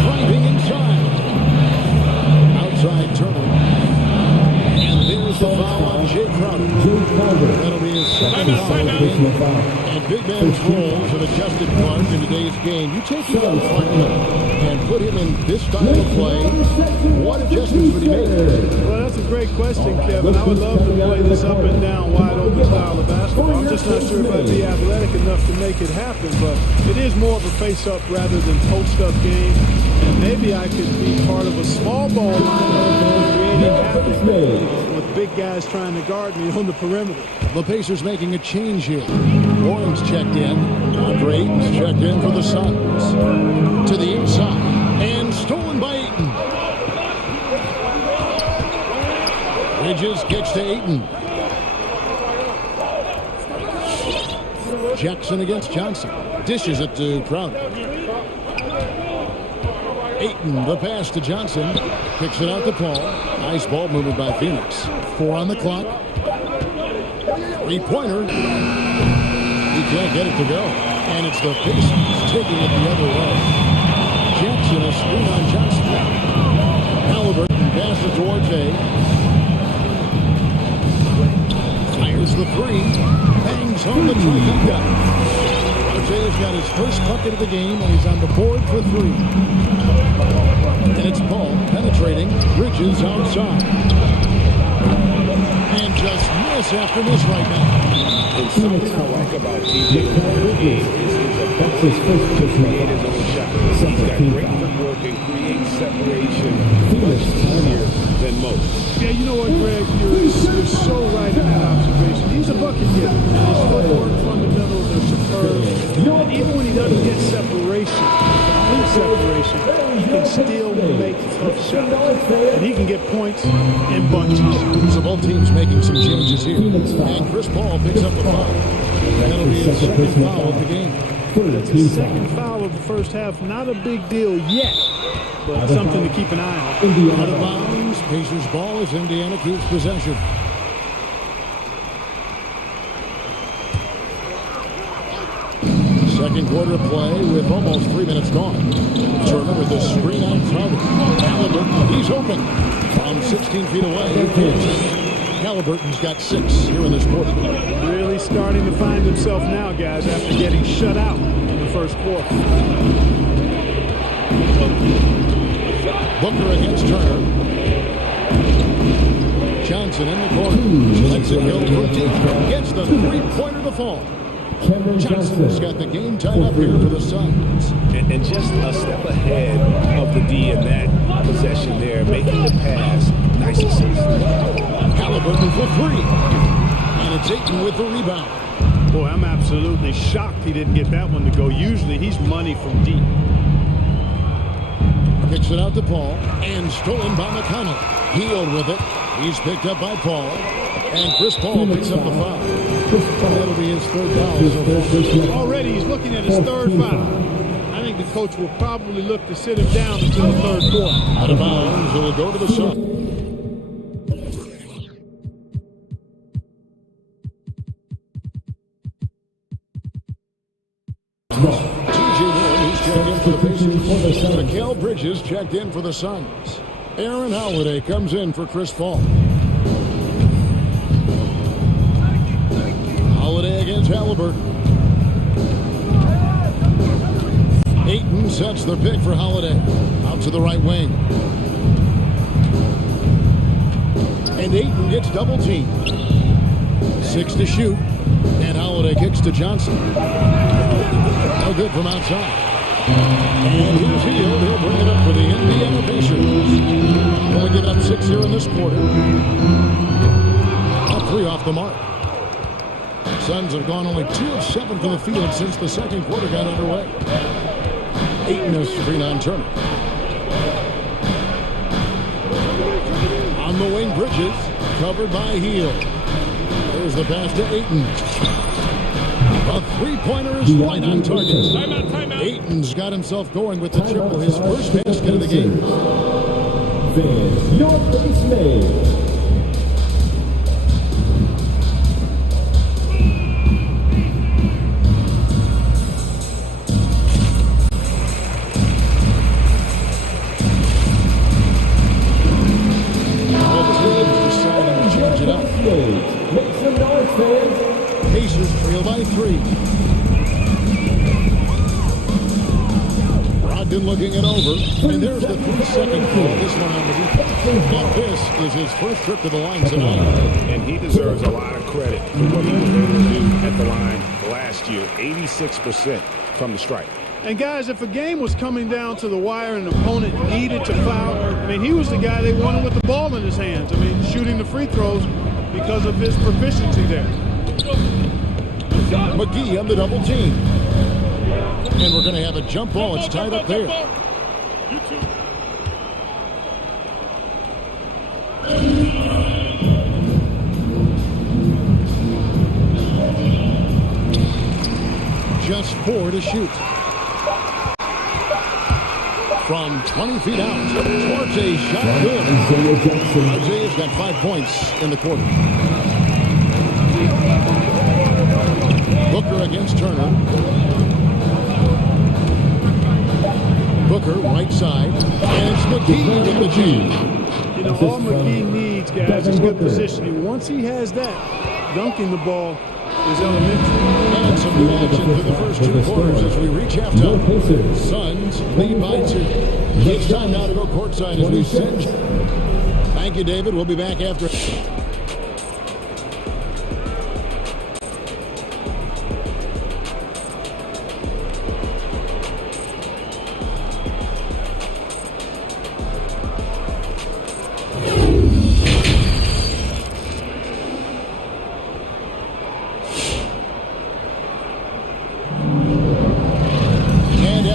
Driving inside. Outside Turner. The foul on Jay Crowder. That'll be his second foul. And big man's role is an adjusted part in today's game. You take him on partner and put him in this style of play. What adjustments would he make? Well, that's a great question, Kevin. I would love to play this up and down, wide open style of basketball. I'm just not sure if I'd be athletic enough to make it happen, but it is more of a face-up rather than post-up game. And maybe I could be part of a small ball line creating havoc with big guys trying to guard me on the perimeter. The Pacers making a change here. Warren's checked in. Andre Ayton's checked in for the Suns. To the inside. And stolen by Ayton. Bridges kicks to Ayton. Jackson against Johnson. Dishes it to Crowder. Ayton, the pass to Johnson. Kicks it out to Paul. Nice ball movement by Phoenix. 4 on the clock. 3-pointer. He can't get it to go. And it's the Pacers taking it the other way. Jackson a screen on Johnson. Halliburton passes to Duarte. Fires the 3. Bangs home the trifecta. Isaiah's got his first bucket of the game, and he's on the board for 3. And it's Paul penetrating. Bridges outside. And just miss after miss right now. And something I like about DJ is his ability to create his own shot. He's got great footwork and creates separation much easier than most. Yeah, you know what, Greg? You're so right in that observation. He's a bucket getter. His footwork fundamentals are superb. And even when he doesn't get separation, complete separation, he can still make tough shots. And he can get points in bunches. So both teams making some changes here. And Chris Paul picks up the foul. That'll be his second foul of the game. That's his second foul of the first half. Not a big deal yet, but something to keep an eye on. Out of bounds, Pacers ball as Indiana keeps possession. Second quarter play with almost 3 minutes gone. Turner with the screen on Crowder. Halliburton, he's open from 16 feet away. Halliburton's got 6 here in this quarter. Really starting to find himself now, guys, after getting shut out in the first quarter. Booker against Turner. Johnson in the corner. Lets it go for deep. Gets the three-pointer to fall. Johnson's got the game tied up here for the Suns. And just a step ahead of the D in that possession there, making the pass. Nice assist. Halliburton for 3. And it's Ayton with the rebound. Boy, I'm absolutely shocked he didn't get that one to go. Usually he's money from deep. Kicks it out to Paul. And stolen by McConnell. Healed with it. He's picked up by Paul. And Chris Paul picks up the foul. That'll be his third foul. Already he's looking at his third foul. I think the coach will probably look to sit him down until the third quarter. Out of bounds, it'll go to the Suns. Mikal Bridges checked in for the Suns. Aaron Holiday comes in for Chris Paul. Holiday against Halliburton. Ayton sets the pick for Holiday. Out to the right wing. And Ayton gets double teamed. 6 to shoot. And Holiday kicks to Johnson. No good from outside. And here's Hield. He'll bring it up for the Indiana Pacers. Only giving up 6 here in this quarter. Up 3 off the mark. Suns have gone only 2 of 7 from the field since the second quarter got underway. Ayton is screen on Turner. On the wing, Bridges. Covered by Hield. There's the pass to Ayton. A three-pointer is right on target. Timeout. Ayton's got himself going with the triple, his first basket of the game. There's your base made. Deciding to change it up. Make some noise, fans. Pacers trail by 3. Brogdon looking it over. And there's the 3-second call. This one on the defense. Now this is his first trip to the line tonight. And he deserves a lot of credit for what he was able to do at the line last year. 86% from the stripe. And guys, if a game was coming down to the wire and an opponent needed to foul, I mean, he was the guy they wanted with the ball in his hands. I mean, shooting the free throws because of his proficiency there. McGee on the double team. And we're going to have a jump ball. It's tied up there. Just 4 to shoot. From 20 feet out, Duarte shot good. Isaiah's got 5 points in the quarter. Booker against Turner. Booker, right side. And it's McGee with the jam. You know, all McGee needs, guys, is good positioning. Once he has that, dunking the ball is elementary. And some the action for the first two quarters as we reach halftime. Suns lead by 2. It's time now to go courtside as we send. Thank you, David. We'll be back after.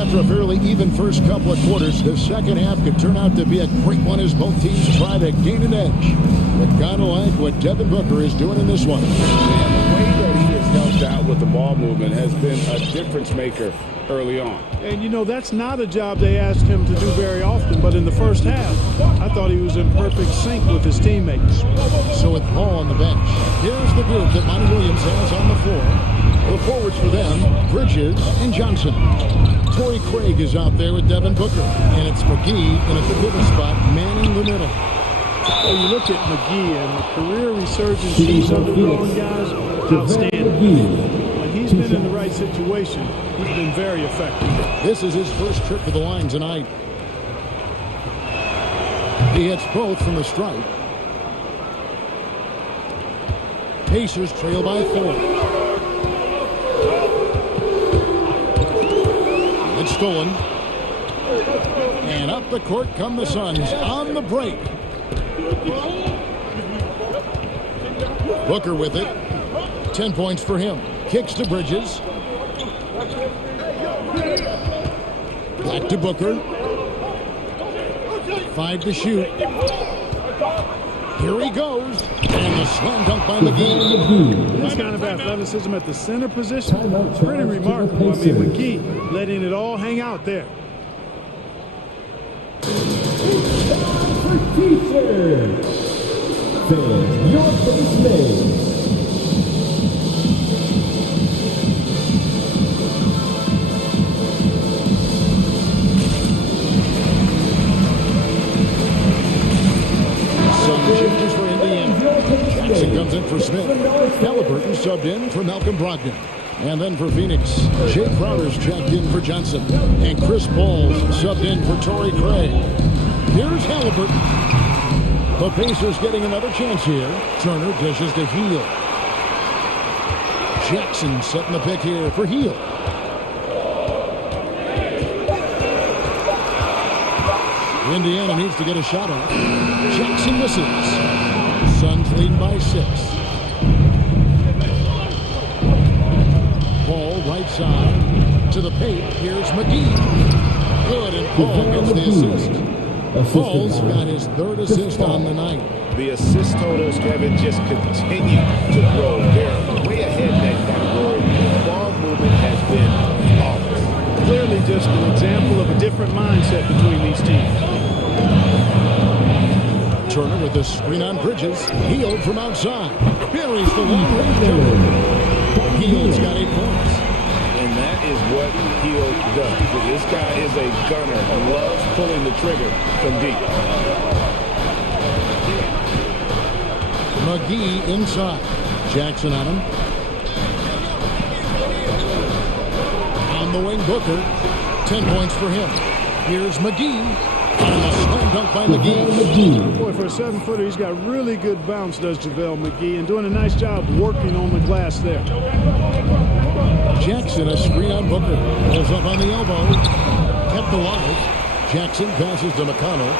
After a fairly even first couple of quarters, the second half could turn out to be a great one as both teams try to gain an edge. But kind of like what Devin Booker is doing in this one. And the way that he has helped out with the ball movement has been a difference maker early on. And, you know, that's not a job they asked him to do very often, but in the first half, I thought he was in perfect sync with his teammates. So with Paul on the bench, here's the group that Monty Williams has on the floor. The forwards for them, Bridges and Johnson. Torrey Craig is out there with Devin Booker, and it's McGee in a pivot spot, manning the middle. Well, you look at McGee and the career resurgence he's undergone, guys, outstanding. When he's been in the right situation, he's been very effective. This is his first trip to the line tonight. He hits both from the stripe. Pacers trail by 4. It's stolen. And up the court come the Suns on the break. Booker with it. 10 points for him. Kicks to Bridges. Back to Booker. 5 to shoot. Here he goes. And the slam dunk by McGee. This kind of athleticism at the center position, pretty remarkable. I mean, McGee letting it all hang out there. Your base name. Shifters for Indiana. Jackson comes in for Smith. Halliburton subbed in for Malcolm Brogdon. And then for Phoenix, Jay Crowder's checked in for Johnson. And Chris Paul subbed in for Torrey Craig. Here's Halliburton. The Pacers getting another chance here. Turner dishes to Hield. Jackson setting the pick here for Hield. Indiana needs to get a shot off. Jackson misses. Suns leading by 6. Paul right side to the paint. Here's McGee. Good, and Paul gets the assist. Paul's got his 3rd assist on the night. The assist totals, Kevin, just continue to grow. They're way ahead in that category. Ball movement has been flawless. Clearly just an example of a different mindset between these teams. Turner with the screen on Bridges. Hield from outside. Buries the long-range jumper. Hield's got 8 points. And that is what Hield does. This guy is a gunner and loves pulling the trigger from deep. McGee inside. Jackson on him. On the wing, Booker. 10 points for him. Here's McGee. And a slam dunk by McGee. Boy, for a 7-footer, he's got really good bounce, does JaVale McGee, and doing a nice job working on the glass there. Jackson, a screen on Booker. Pulls up on the elbow. Kept alive. Jackson passes to McConnell.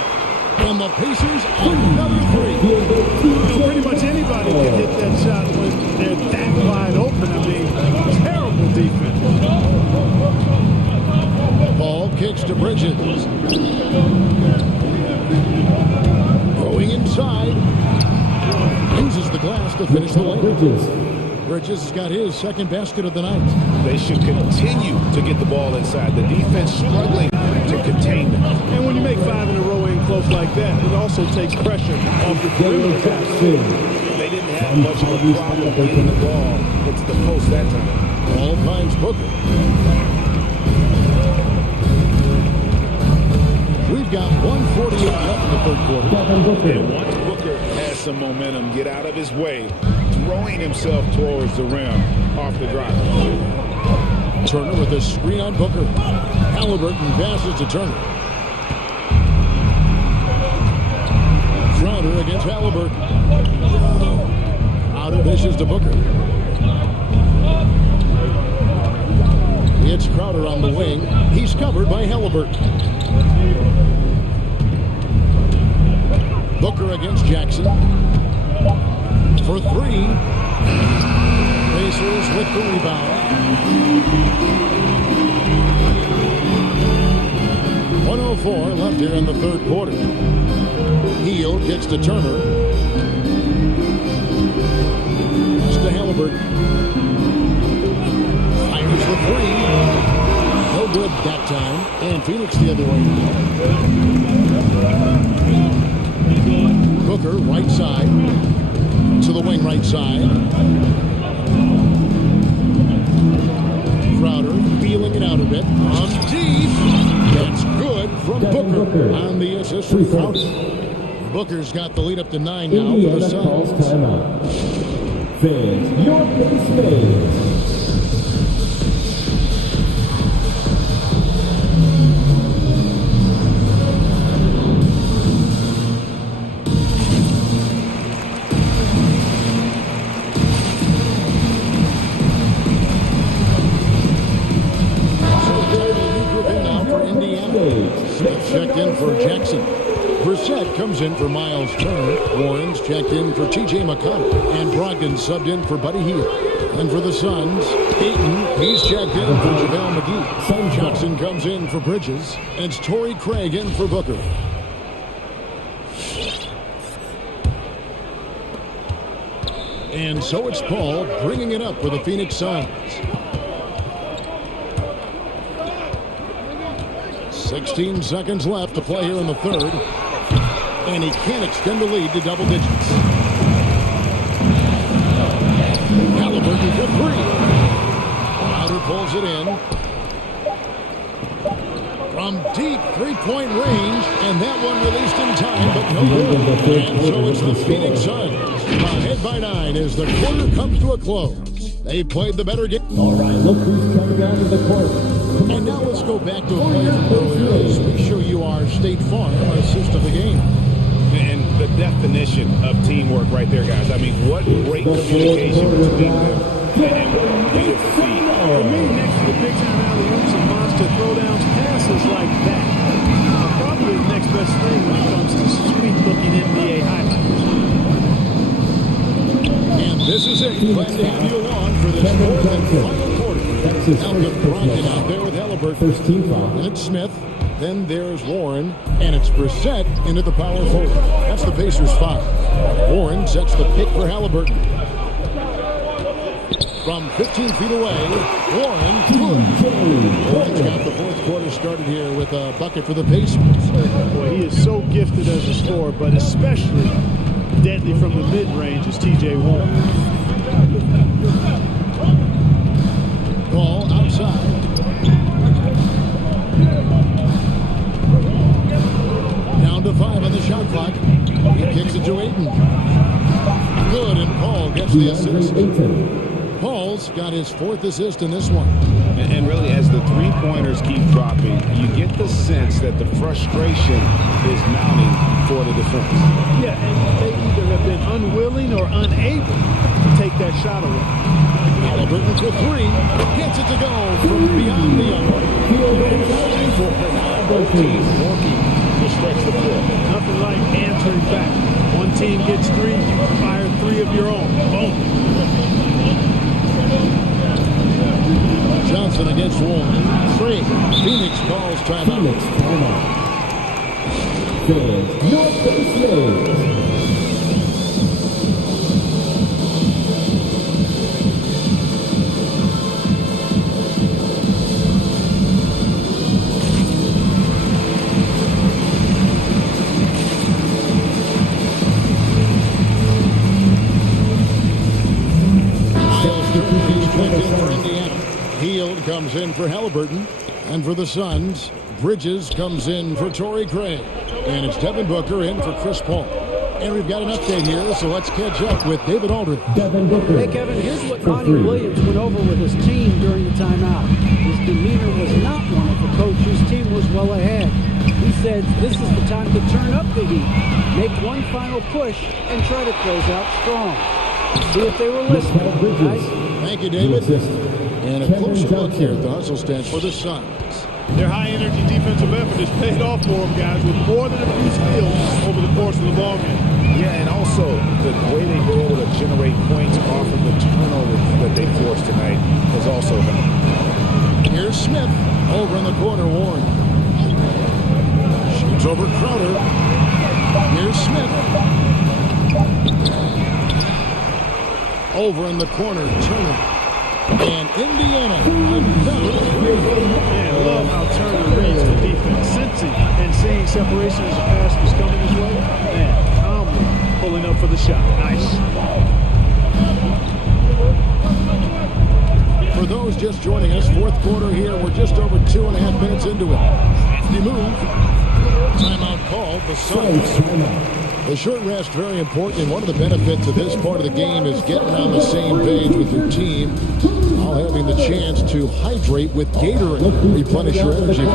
And the Pacers, another 3. You know, pretty much anybody can hit that shot when they're that wide open. I mean, terrible defense. Ball kicks to Bridges. Going inside. Uses the glass to finish the layup. Bridges has got his 2nd basket of the night. They should continue to get the ball inside. The defense struggling to contain them. And when you make 5 in a row in close like that, it also takes pressure off the perimeter guys. They didn't have much of a problem getting the ball into the post that time. Ball finds Booker. We've got 1:48 left in the 3rd quarter. And once Booker has some momentum, get out of his way. throwing himself towards the rim off the drive. Turner with a screen on Booker. Halliburton passes to Turner. Crowder against Halliburton. Out of dishes to Booker. It's Crowder on the wing. He's covered by Halliburton. Booker against Jackson. For three. Pacers with the rebound. 1:04 left here in the third quarter. Heel gets to Turner. Pass to Halliburton. Fires for three. No good that time. And Phoenix the other way. Booker, right side. To the wing, right side. Crowder feeling it out a bit. On deep. That's good from Booker on the assist from Crowder. Booker's got the lead up to 9 now for the Suns. Fans, your base fans. Checked in for Jackson. Brissett comes in for Miles Turner. Warren's checked in for T.J. McConnell. And Brogdon subbed in for Buddy Hield. And for the Suns, Ayton, he's checked in for JaVale McGee. Johnson comes in for Bridges. And it's Torrey Craig in for Booker. And so it's Paul bringing it up for the Phoenix Suns. 16 seconds left to play here in the third. And he can't extend the lead to double digits. Halliburton for three. Crowder pulls it in. From deep three-point range. And that one released in time, but no good. And so it's the Phoenix Suns. Ahead by 9 as the quarter comes to a close. They played the better game. All right, look who's coming down to the court. And now let's go back to a play from earlier as we show you our State Farm assist of the game. And the definition of teamwork right there, guys. I mean, what great communication between them and what beautiful feet. For me, next to the big time alley-oops and monster throwdowns, passes like that are probably the next best thing when it comes to sweet-looking NBA highlights. And this is it. Glad to have you along for this fourth and final quarter. Elgin Brogdon out there with Halliburton. First team foul. And it's Smith. Then there's Warren. And it's Brissett into the power forward. That's the Pacers' foul. Warren sets the pick for Halliburton. From 15 feet away, Warren. Warren's got the fourth quarter started here with a bucket for the Pacers. Boy, he is so gifted as a scorer, but especially deadly from the mid-range is T.J. Warren. Ball outside. Down to 5 on the shot clock. He kicks it to Ayton. Good, and Paul gets the assist. Paul's got his fourth assist in this one. And really, as the three-pointers keep dropping, you get the sense that the frustration is mounting for the defense. Yeah, and they either have been unwilling or unable to take that shot away. Halliburton for three. Gets it to go from beyond the other. Both teams working to stretch the floor. Nothing like answering back. One team gets three, you fire three of your own. Boom. Johnson against Warren. Three. Phoenix calls timeout. Your base fans. Hield comes in for Halliburton. And for the Suns, Bridges comes in for Torrey Craig. And it's Devin Booker in for Chris Paul. And we've got an update here, so let's catch up with David Aldridge. Hey, Kevin, here's what Monty Williams went over with his team during the timeout. His demeanor was not one of the coach whose team was well ahead. He said this is the time to turn up the heat, make one final push, and try to close out strong. See if they were listening, guys. Thank you, David. And a closer look here at the hustle stance for the Suns. Their high-energy defensive effort has paid off for them, guys, with more than a few steals over the course of the ballgame. Yeah, and also the way they've been able to generate points off of the turnover that they forced tonight has also helped. Here's Smith over in the corner, Warren. Shoots over Crowder. Here's Smith. Over in the corner, Turner. And Indiana, another three. Man, love how Turner reads the defense, sensing and seeing separation as the pass was coming his way. Man, calmly pulling up for the shot. Nice. For those just joining us, fourth quarter here. We're just over 2.5 minutes into it. Hefty move. Timeout call. The Suns. The short rest, very important, and one of the benefits of this part of the game is getting on the same page with your team, while having the chance to hydrate with Gatorade, replenish your energy.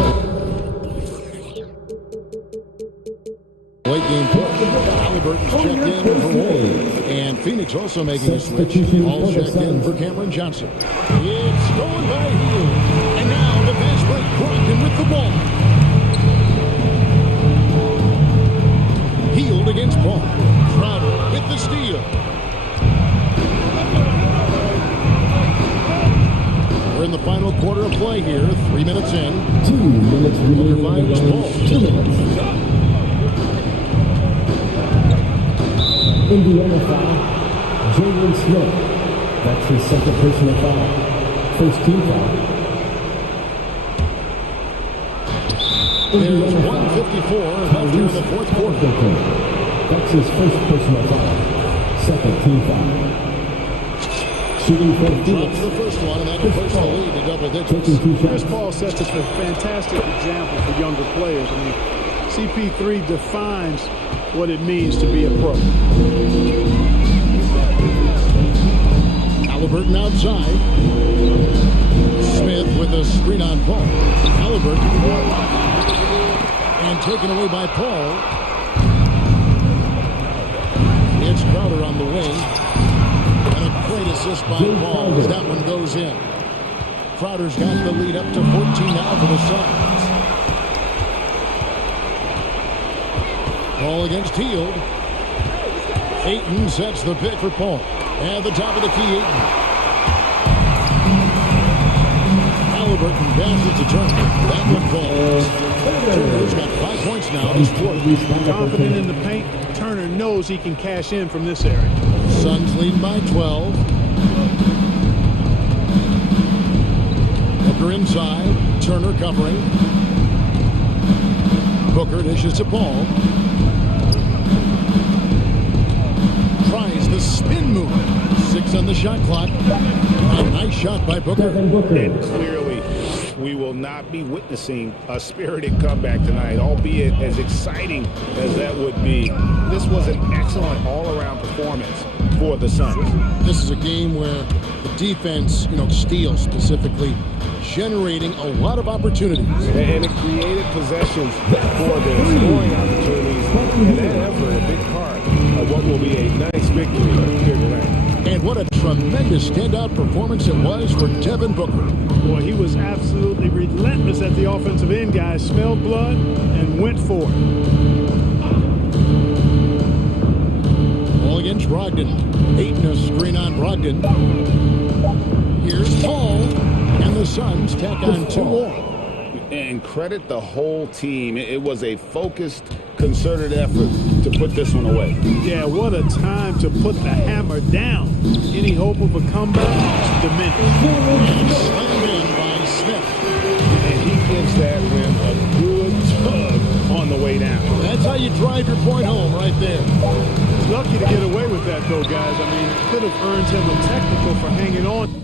Late game push. Halliburton's checked in for Wade, and Phoenix also making a switch. All checked in for Cameron Johnson. It's going by Hill, and now the fast break, Brogdon with the ball. Healed against Paul. Crowder with the steal. We're in the final quarter of play here. 3 minutes in. 2 minutes remaining. Finds Paul. 2 minutes. Indiana foul. Jalen Smith. That's his second personal foul. First team foul. There's 1:54 left here in the fourth quarter. That's his first personal foul. Second team foul. Shooting for Drops Phoenix. the first one, and that'll push the lead to double digits. Chris Paul sets us a fantastic example for younger players. I mean, CP3 defines what it means to be a pro. Halliburton outside. Smith with a screen on Paul. Halliburton. And taken away by Paul. It's Crowder on the wing. And a great assist by Paul as that one goes in. Crowder's got the lead up to 14 now for the Suns. Paul against Hield. Ayton sets the pick for Paul. At the top of the key, Ayton. Halliburton passes to Turner. That one falls. Turner's got 5 points now. He's confident in the paint. Turner knows he can cash in from this area. Suns lead by 12. Booker inside. Turner covering. Booker dishes to Paul. Tries the spin move. 6 on the shot clock. A nice shot by Booker. And clearly, we will not be witnessing a spirited comeback tonight, albeit as exciting as that would be. This was an excellent all-around performance for the Suns. This is a game where the defense, steals specifically, generating a lot of opportunities. And it created possessions for their scoring opportunities, and that effort a big part of what will be a nice victory here tonight. And what a tremendous standout performance it was for Devin Booker. Boy, he was absolutely relentless at the offensive end, guys. Smelled blood and went for it. Ball against Brogdon. Ayton a screen on Brogdon. Here's Paul. And the Suns tack on 2 more. And credit the whole team. It was a focused, concerted effort to put this one away. Yeah, what a time to put the hammer down. Any hope of a comeback? Diminished. Slammed in by Smith. And he gives that rim a good tug on the way down. That's how you drive your point home right there. Lucky to get away with that, though, guys. I mean, could have earned him a technical for hanging on.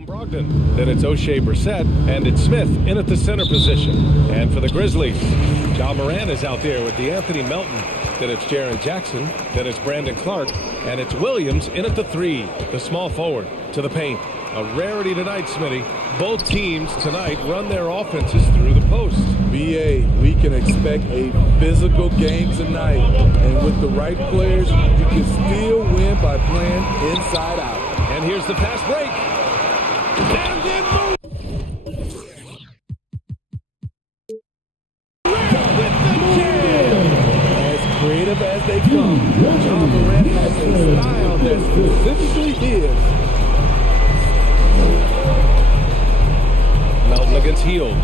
Brogdon. Then it's O'Shea Brissett, and it's Smith in at the center position. And for the Grizzlies, Ja Morant is out there with D'Anthony Melton. Then it's Jaren Jackson. Then it's Brandon Clark. And it's Williams in at the 3, the small forward, to the paint. A rarity tonight, Smitty. Both teams tonight run their offenses through the post. BA, we can expect a physical game tonight. And with the right players, you can still win by playing inside out. And here's the fast break. And then move. With the jam. As creative as they come, Ja Morant has a style that's specifically his. Melton against Hield.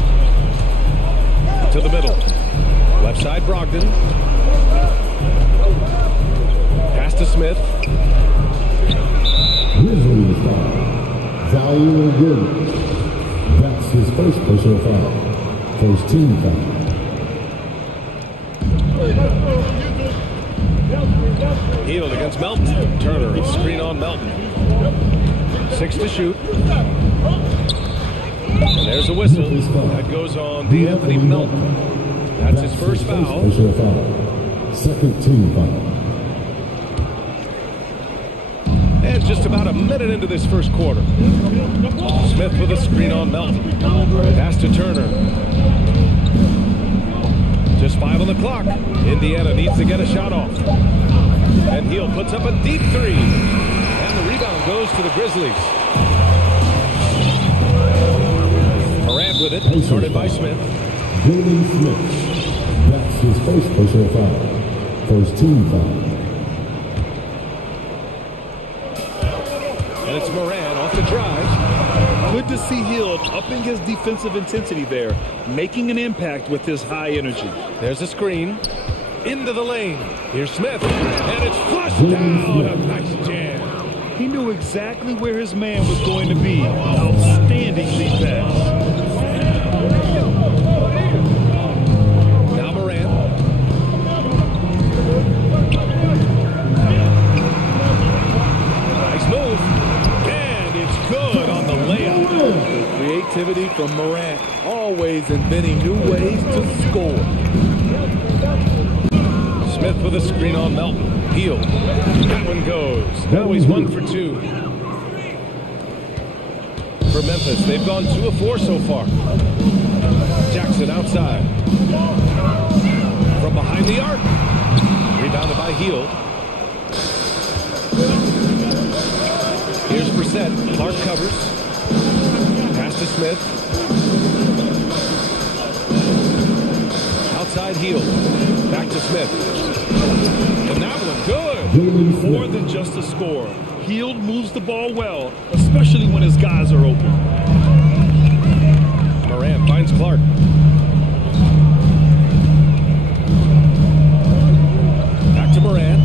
To the middle. Left side, Brogdon. Pass to Smith. Grizzlies foul. Zaire Williams. That's his first personal foul. First team foul. Hield against Melton. Turner, a screen on Melton. 6 to shoot. And there's a whistle. That goes on D'Anthony Melton. That's his first foul. Personal foul. Second team foul. And just about a minute into this first quarter. Smith with a screen on Melton. Pass to Turner. Just 5 on the clock. Indiana needs to get a shot off. And Hield puts up a deep 3. And the rebound goes to the Grizzlies. Morant with it, started by Smith. Billy Smith. That's his first personal foul. First team foul. And it's Morant off the drive. Good to see Hield upping his defensive intensity there, making an impact with his high energy. There's a screen. Into the lane. Here's Smith. And it's flushed down. A nice jam. He knew exactly where his man was going to be. Outstanding lead pass. Now Morant. Nice move. And it's good on the layup. The creativity from Morant, always inventing new ways to score. Smith with a screen on Melton. Hield. That one goes. Now he's 1 for 2. For Memphis, they've gone 2 of 4 so far. Jackson outside. From behind the arc. Rebounded by Hield. Here's Brissett. Clark covers. Pass to Smith. Outside Hield. Back to Smith. And that one good. More than just a score. Hield moves the ball well, especially when his guys are open. Morant finds Clark. Back to Morant.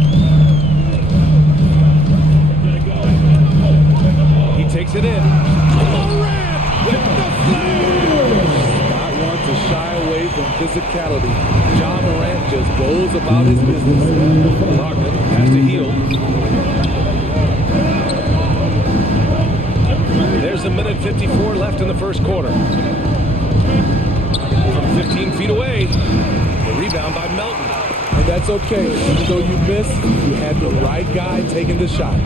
He takes it in. Morant with the flare. Not want to shy away from physicality. Ja Morant just goes about his business. Brogdon has to Hield. There's a minute 54 left in the first quarter. From 15 feet away, the rebound by Melton. And that's okay. Even though you missed, you had the right guy taking the shot.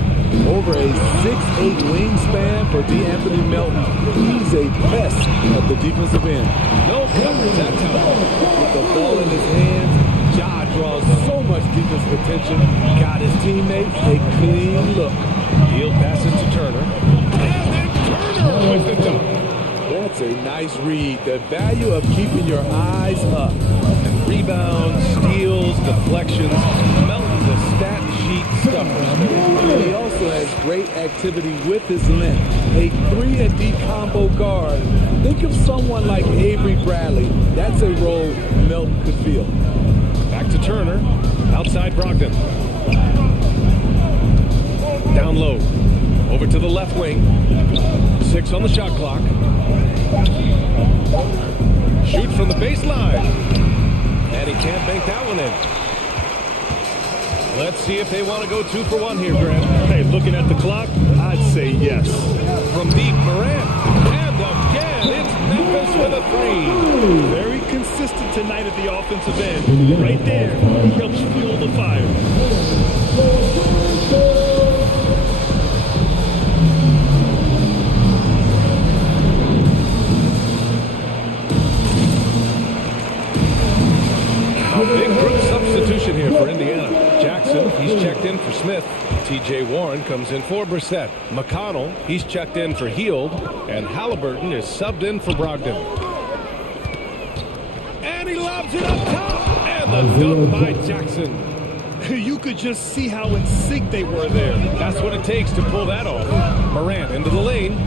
Over a 6'8" wingspan for D'Anthony Melton. He's a pest at the defensive end. No coverage that time. With the ball in his hands, Ja draws so much defensive attention. Got his teammates a clean look. Hield passes to Turner. And then Turner with the dunk. That's a nice read. The value of keeping your eyes up. And rebounds, steals, deflections. Melton's a stat sheet stuffer. He also has great activity with his length. A 3-and-D combo guard. Think of someone like Avery Bradley. That's a role Melton could fill. Back to Turner. Outside Brogdon. Down low. Over to the left wing. 6 on the shot clock. Shoots from the baseline. And he can't bank that one in. Let's see if they want to go 2 for 1 here, Grant. Hey, looking at the clock, I'd say yes. From deep, Morant. And again, it's Memphis with a 3. Very consistent tonight at the offensive end. Right there, he helps fuel the fire. A big group substitution here for Indiana. Jackson, he's checked in for Smith. T.J. Warren comes in for Brissett. McConnell, he's checked in for Hield. And Halliburton is subbed in for Brogdon. And he lobs it up top. And the dunk by Jackson. You could just see how in sync they were there. That's what it takes to pull that off. Morant into the lane.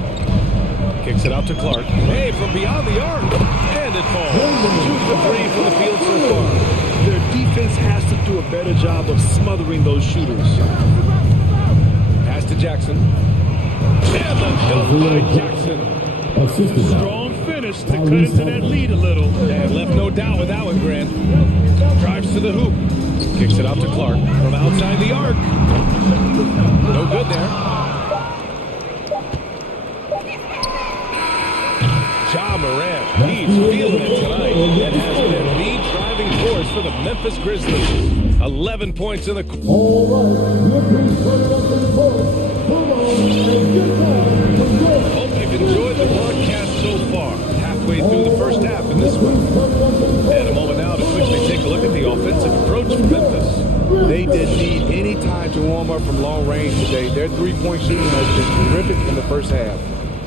Kicks it out to Clark. Hey, from beyond the arc. And it falls. 2 for 3 from the field so far. Their defense has to do a better job of smothering those shooters. Pass to Jackson. And the dunk by Jackson. Strong finish to cut into that lead a little. And left no doubt with that one, Grant. Drives to the hoop. Kicks it out to Clark from outside the arc. No good there. Ja Morant, he's feeling it tonight and has been the driving force for the Memphis Grizzlies. 11 points in the Hope you've enjoyed the broadcast so far. Halfway through the first half in this one. And a moment now to quickly take a look at the offensive approach for Memphis. They didn't need any time to warm up from long range today. Their three-point shooting has been terrific in the first half.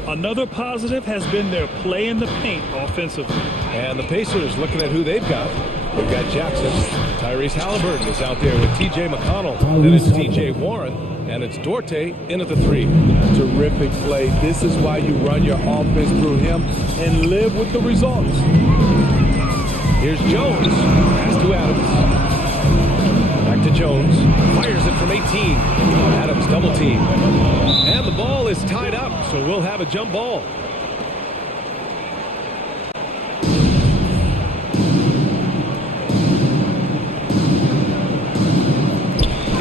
Another positive has been their play in the paint offensively. And the Pacers looking at who they've got. We've got Jackson. Tyrese Halliburton is out there with T.J. McConnell. Then it's T.J. Warren. And it's Dorte in at the 3. Terrific play. This is why you run your offense through him and live with the results. Here's Jones. Pass to Adams. Back to Jones. Fires it from 18. Adams double team. And the ball is tied up, so we'll have a jump ball.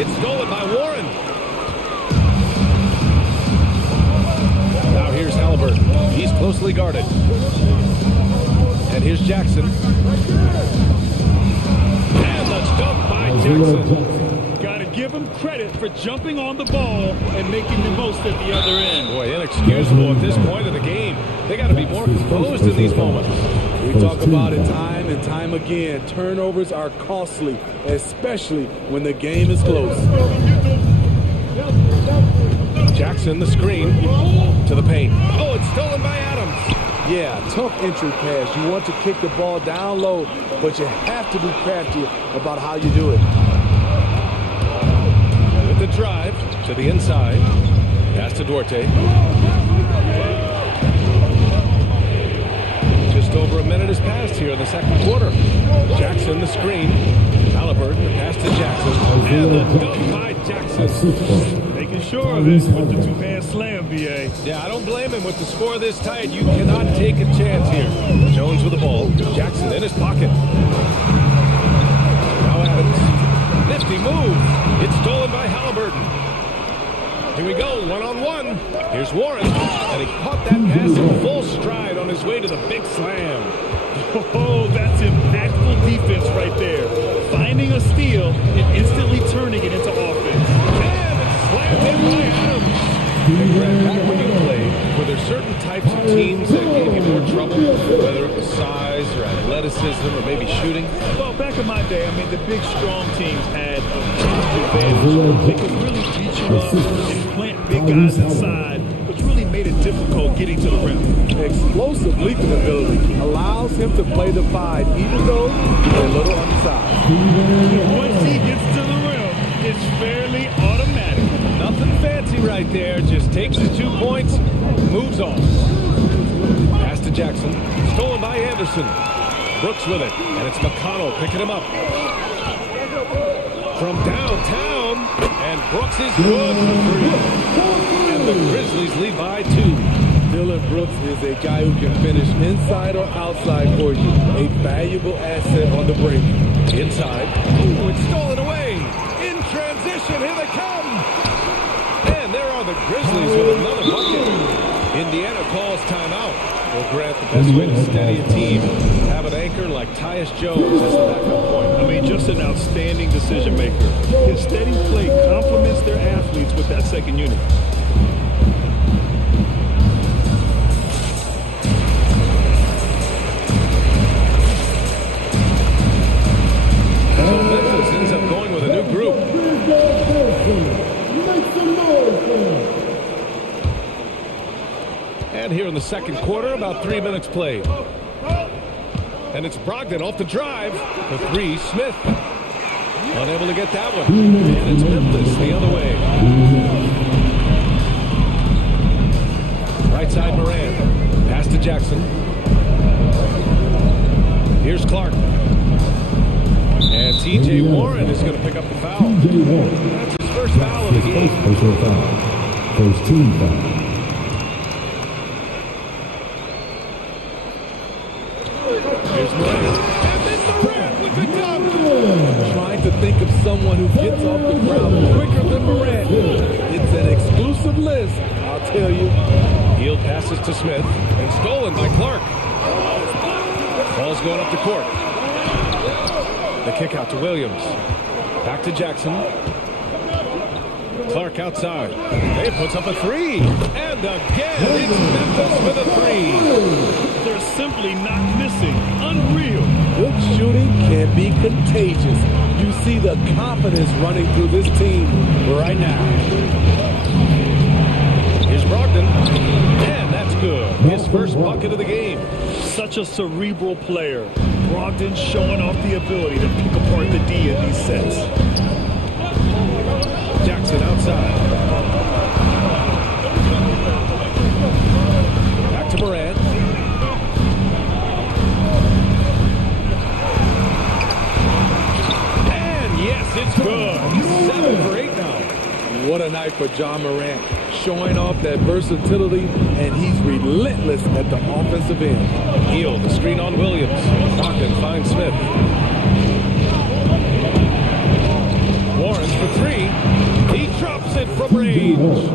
It's stolen by Warren. Now here's Halliburton. He's closely guarded. And here's Jackson. And the dunk by Jackson. Gotta give him credit for jumping on the ball and making the most at the other end. Boy, inexcusable at this point of the game. They got to be more composed in these moments. We talk about it time and time again. Turnovers are costly, especially when the game is close. Jackson, the screen to the paint. Oh, it's stolen by Adams. Yeah, tough entry pass. You want to kick the ball down low, but you have to be crafty about how you do it. With the drive to the inside. Pass to Dorte. Just over a minute has passed here in the second quarter. Jackson, the screen. Halliburton, the pass to Jackson. And the dunk by Jackson. Making sure of it with the two-hand slam, B.A. Yeah, I don't blame him with the score this tight. You cannot take a chance here. Jones with the ball. Jackson in his pocket. Now Adams. Nifty move. It's stolen by Halliburton. Here we go, one-on-one. Here's Warren, and he caught that pass in full stride on his way to the big slam. Oh, that's impactful defense right there. Finding a steal and instantly turning it into offense. And it's slammed in by Adams. And Grant, back when you played, were there certain types of teams that gave you more trouble, whether it was size or athleticism or maybe shooting? Well, back in my day, I mean, the big, strong teams had a advantage. They could really beat you up and plant big guys inside, which really made it difficult getting to the rim. Explosive leaping ability allows him to play the 5, even though he's a little undersized. Once he gets to the rim, it's fairly automatic. Nothing fancy right there. Just takes his 2 points, moves on. Pass to Jackson. Stolen by Anderson. Brooks with it. And it's McConnell picking him up. From downtown. And Brooks is good for 3. And the Grizzlies lead by 2. Dillon Brooks is a guy who can finish inside or outside for you. A valuable asset on the break. Inside. Ooh, it's stolen away. In transition. position. Here they come. And there are the Grizzlies with another bucket. Indiana calls timeout. Will grant the best way to steady a team. Have an anchor like Tyus Jones as the backup point. I mean, just an outstanding decision maker. His steady play complements their athletes with that second unit. So Memphis ends up going with a new group. And here in the second quarter, about 3 minutes played. And it's Brogdon off the drive. For three, Smith. Unable to get that one. And it's Memphis the other way. Right side Moran. Pass to Jackson. Here's Clark. And T.J. Warren is going to pick up the foul. That's his first foul of the game. First team foul. Here's Moran. And then Moran with the dunk. Trying to think of someone who gets off the ground quicker than Moran. It's an exclusive list, I'll tell you. Healed passes to Smith. And stolen by Clark. Ball's going up the court. The kick out to Williams. Back to Jackson. Clark outside. He puts up a three. And again, it's Memphis with a three. They're simply not missing. Unreal. Good shooting can be contagious. You see the confidence running through this team right now. Here's Brogdon. And that's good. His first bucket of the game. Such a cerebral player. Brogdon showing off the ability to pick apart the D in these sets. Jackson outside. Back to Moran. And yes, it's good. 7 for 8 now. What a night for John Morant. Showing off that versatility, and he's relentless at the offensive end. Heel, the screen on Williams. Brogdon finds Smith. Warren's for three. He drops it from range.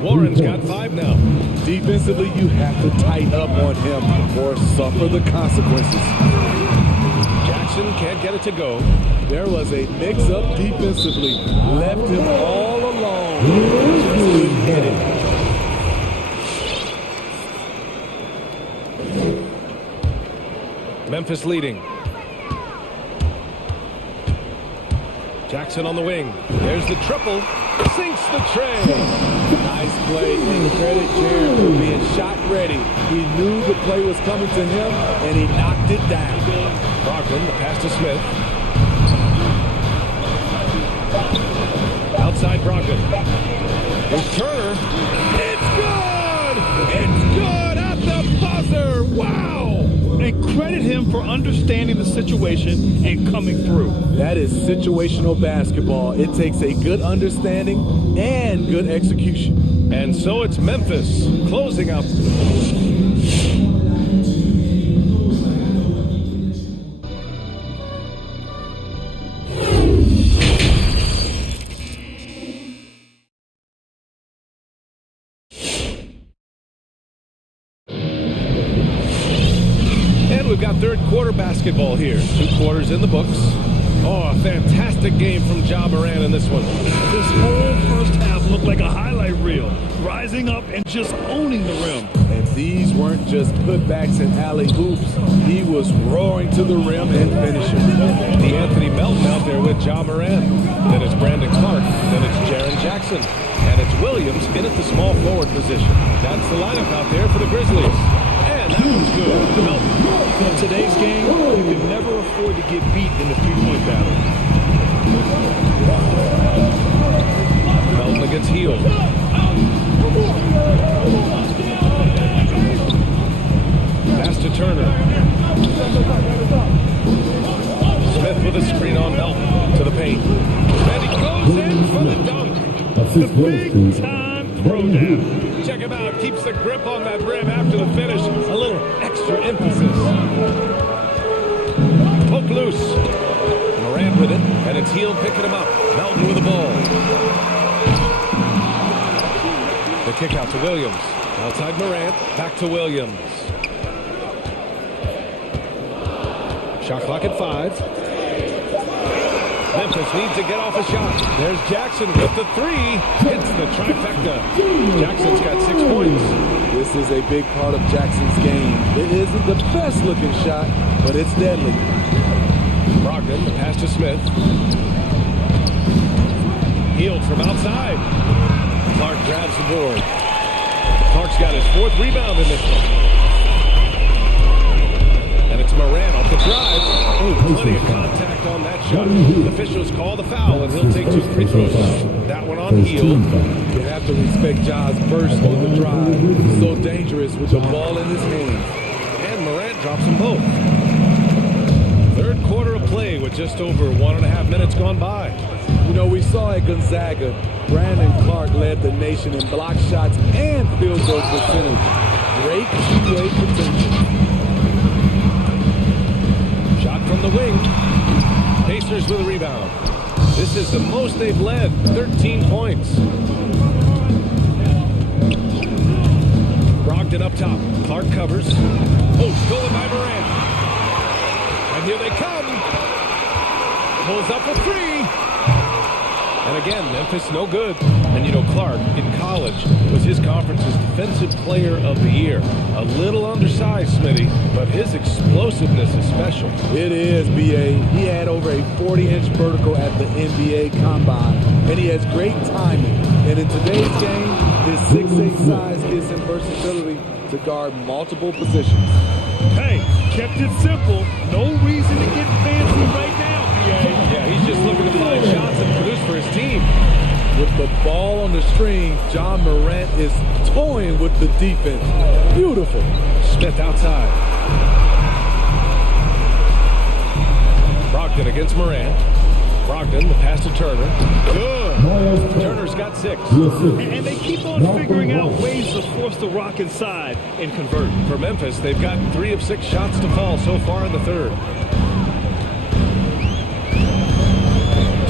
Warren's got 5 now. Defensively, you have to tighten up on him or suffer the consequences. Jackson can't get it to go. There was a mix-up defensively. Left him all alone. Just couldn't hit it. Memphis leading. Jackson on the wing. There's the triple. Sinks the tray. Nice play. And credit Jared for being shot ready. He knew the play was coming to him, and he knocked it down. Brogdon, the pass to Smith. Outside Brogdon. Here's Turner. It's good! It's good at the buzzer! Wow! And credit him for understanding the situation and coming through. That is situational basketball. It takes a good understanding and good execution. And so it's Memphis closing out. We've got third quarter basketball here. 2 quarters in the books. Oh, a fantastic game from Ja Morant in this one. This whole first half looked like a highlight reel. Rising up and just owning the rim. And these weren't just putbacks and alley-oops. He was roaring to the rim and finishing. The Anthony Melton out there with Ja Morant. Then it's Brandon Clark. Then it's Jaren Jackson. And it's Williams in at the small forward position. That's the lineup out there for the Grizzlies. And that was good. In today's game, you can never afford to get beat in the three-point battle. Melton gets healed. Pass to Turner. Smith with a screen on Melton to the paint. And he goes in for the dunk. The big-time throwdown. Check him out. Keeps the grip on that rim after the finish. A little extra emphasis. Poke loose. Morant with it. And And it's Heel picking him up. Melton with the ball. The kick out to Williams. Outside Morant. Back to Williams. Shot clock at 5. Memphis needs to get off a shot. There's Jackson with the 3. Hits the trifecta. Jackson's got 6 points. This is a big part of Jackson's game. It isn't the best looking shot, but it's deadly. Brogdon, the pass to Smith. Healed from outside. Clark grabs the board. Clark's got his 4th rebound in this one. And it's Morant off the drive. Oh, plenty of contact on that shot. The officials call the foul, and he'll take 2 free throws. That one on Heel. You have to respect Ja's burst on the drive. He's so dangerous with the ball in his hands. And Morant drops them both. 3rd quarter of play with just over 1.5 minutes gone by. You know, we saw at Gonzaga, Brandon Clark led the nation in block shots and field goal percentage. Great two-way potential. Shot from the wing. Pacers with a rebound. This is the most they've led, 13 points. Brogdon up top. Clark covers. Oh, stolen by Morant. And here they come. Pulls up for 3. And again, Memphis no good. And you know, Clark in college was his conference's defensive player of the year. A little undersized, Smitty, but his explosiveness is special. It is, B.A. He had over a 40-inch vertical at the NBA Combine, and he has great timing. And in today's game, his 6'8" size gives him versatility to guard multiple positions. Hey, kept it simple. No reason to get fancy right now, B.A. Yeah, he's just looking to find shots and produce for his team. With the ball on the string, John Morant is toying with the defense. Beautiful. Smith outside. Brogdon against Morant. Brogdon, the pass to Turner. Good. Turner's got 6. And they keep on figuring out ways to force the Rock inside and convert. For Memphis, they've got 3 of 6 shots to fall so far in the 3rd.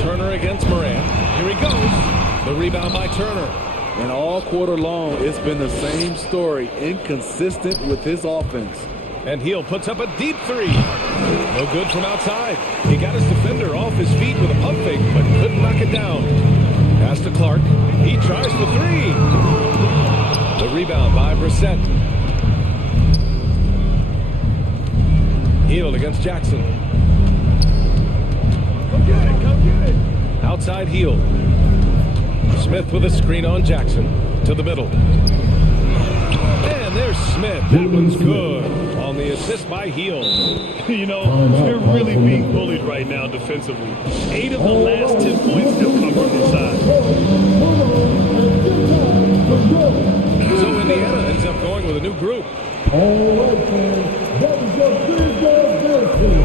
Turner against Morant. Here he goes. The rebound by Turner. And all quarter long, it's been the same story. Inconsistent with his offense. And Heel puts up a deep 3. No good from outside. He got his defender off his feet with a pump fake, but couldn't knock it down. Pass to Clark. He tries for 3. The rebound by Brissett. Heel against Jackson. Come get it. Outside Heel. Smith with a screen on Jackson. To the middle. And there's Smith. That one's good. On the assist by Heel. You know, they're really being bullied right now defensively. 8 of the last 10 points have come from the side. So Indiana ends up going with a new group.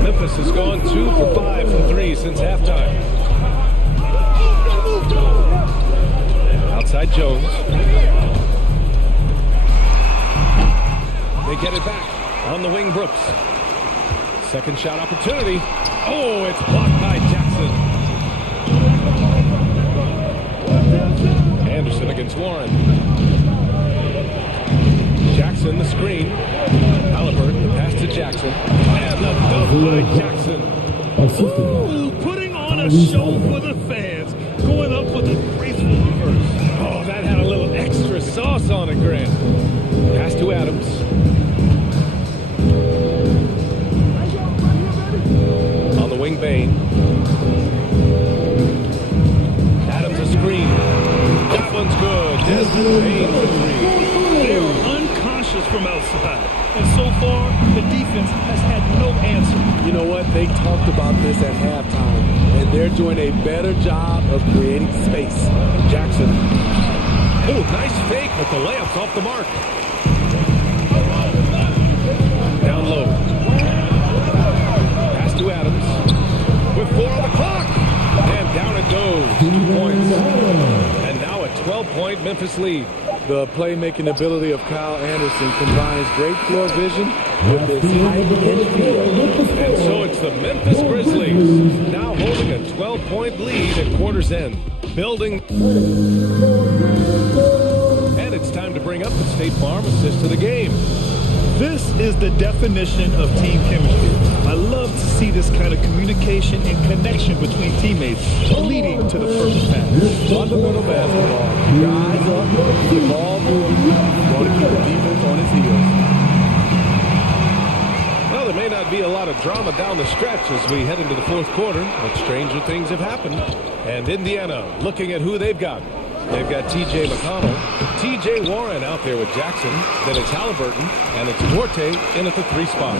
Memphis has gone 2 for 5 from 3 since halftime. Outside Jones. They get it back. On the wing, Brooks. Second shot opportunity. Oh, it's blocked by Jackson. Anderson against Warren. Jackson, the screen. Halliburton, the pass to Jackson. And the dunk by Jackson. Ooh, putting on a show for the fans. Going up with a graceful reverse. Oh, that had a little extra sauce on it, Grant. Pass to Adams. On the wing, Bain. Adams a screen. That one's good. Desmond Bain for 3. They are unconscious from outside. And so far, the defense has had no answer. You know what? They talked about this at halftime, and they're doing a better job of creating space. Jackson. Oh, nice fake, but the layup's off the mark. Down low. Pass to Adams. With 4 on the clock. And down it goes. 2 points. And now a 12-point Memphis lead. The playmaking ability of Kyle Anderson combines great floor vision with his height and feel. And so it's the Memphis Grizzlies now holding a 12-point lead at quarter's end. Building. And it's time to bring up the State Farm assist to the game. This is the definition of team chemistry. I love to see this kind of communication and connection between teammates leading to the perfect pass. Fundamental basketball. Guys up, the ball moving, going to keep the defense on its heels. Well, there may not be a lot of drama down the stretch as we head into the fourth quarter, but stranger things have happened. And Indiana looking at who they've got. They've got T.J. McConnell, T.J. Warren out there with Jackson, then it's Halliburton, and it's Duarte in at the 3 spot.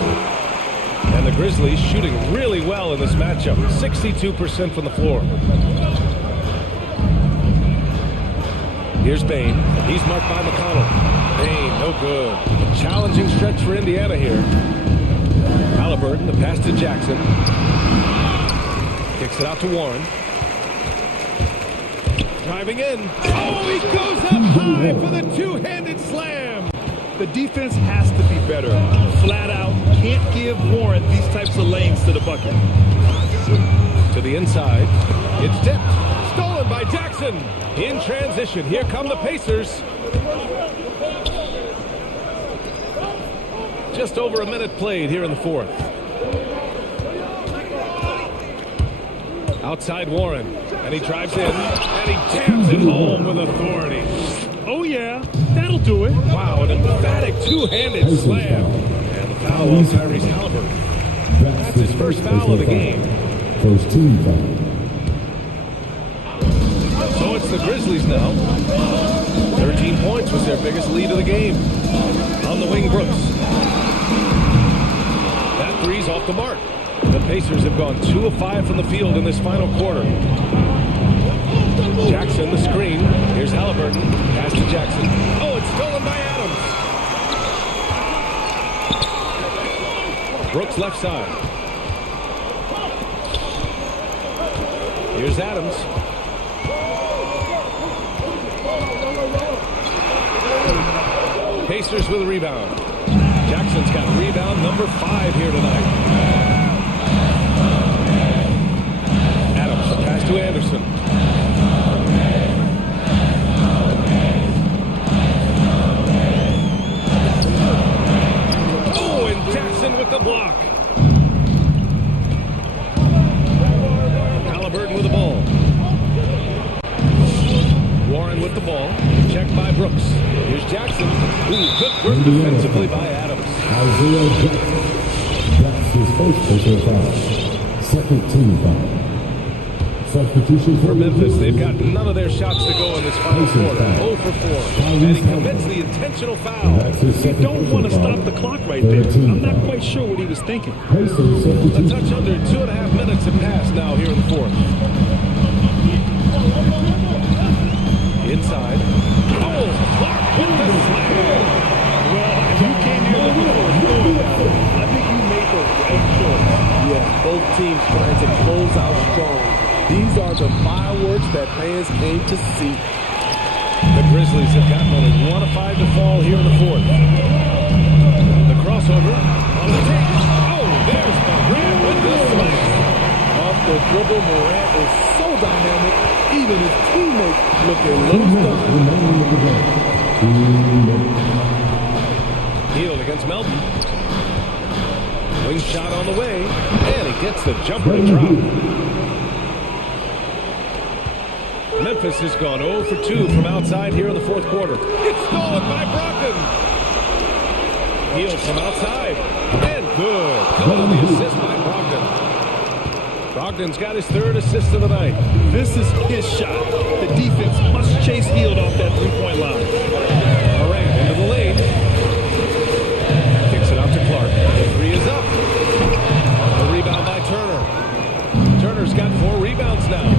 And the Grizzlies shooting really well in this matchup, 62% from the floor. Here's Bain. He's marked by McConnell. Bain, no good. Challenging stretch for Indiana here. Halliburton, the pass to Jackson. Kicks it out to Warren. Driving in. Oh, he goes up high for the two-handed slam. The defense has to be better. Flat out, can't give Warren these types of lanes to the bucket. To the inside. It's tipped. Stolen by Jackson. In transition. Here come the Pacers. Just over a minute played here in the fourth. Outside Warren. And he drives in. And he jams it home with authority. Oh, yeah. That'll do it. Wow, an emphatic two-handed slam. And the foul on Tyrese Halliburton. That's his first foul of the game. First team foul. So it's the Grizzlies now. 13 points was their biggest lead of the game. On the wing, Brooks. That three's off the mark. The Pacers have gone 2 of 5 from the field in this final quarter. Jackson, the screen. Here's Halliburton. Pass to Jackson. Oh, it's stolen by Adams. Brooks left side. Here's Adams. Pacers with a rebound. Jackson's got rebound number 5 here tonight. Adams, pass to Anderson. Oh, and Jackson with the block. Halliburton with the ball. Warren with the ball. Checked by Brooks. Here's Jackson. Ooh, good work defensively by Adams. Isaiah Jackson. That's his first personal foul. Second team foul. Substitution For Memphis, they've got none of their shots to go in this final quarter. 0 for 4. And he commits the intentional foul. You don't want to stop the clock right there. I'm not quite sure what he was thinking. A touch under 2.5 minutes have passed now here in the fourth. Inside. Oh, Clark with the slam. Well, if you came here looking for a scoring battle, I think you made the right choice. Yeah, both teams trying to close out strong. These are the fireworks that fans came to see. The Grizzlies have gotten only 1 of 5 to fall here in the fourth. The crossover on the take. Oh, there's Morant with the slam. Off the dribble, Morant is so dynamic. Even his teammates look a little stunned. Healed against Melton. Wing shot on the way. And he gets the jumper to drop. Memphis has gone 0 for 2 from outside here in the fourth quarter. It's stolen by Brogdon. Healed from outside. And good. Good on the assist by Brogdon. Brogdon's got his 3rd assist of the night. This is his shot. The defense must chase Hield off that three-point line. Morant into the lane. Kicks it out to Clark. The 3 is up. A rebound by Turner. Turner's got 4 rebounds now.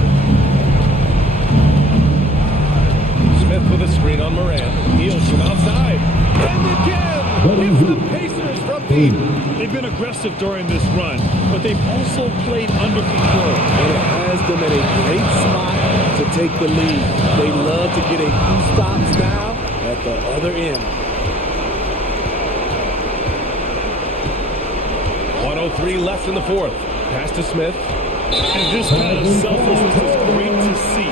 Smith with a screen on Morant. Heals from outside. And again! It's the Pacers from deep. They've been aggressive during this run, but they've also played under control. And it has them in a great spot to take the lead. They love to get a few stops now at the other end. 1:03 left in the fourth. Pass to Smith. And this kind of selflessness is great to see.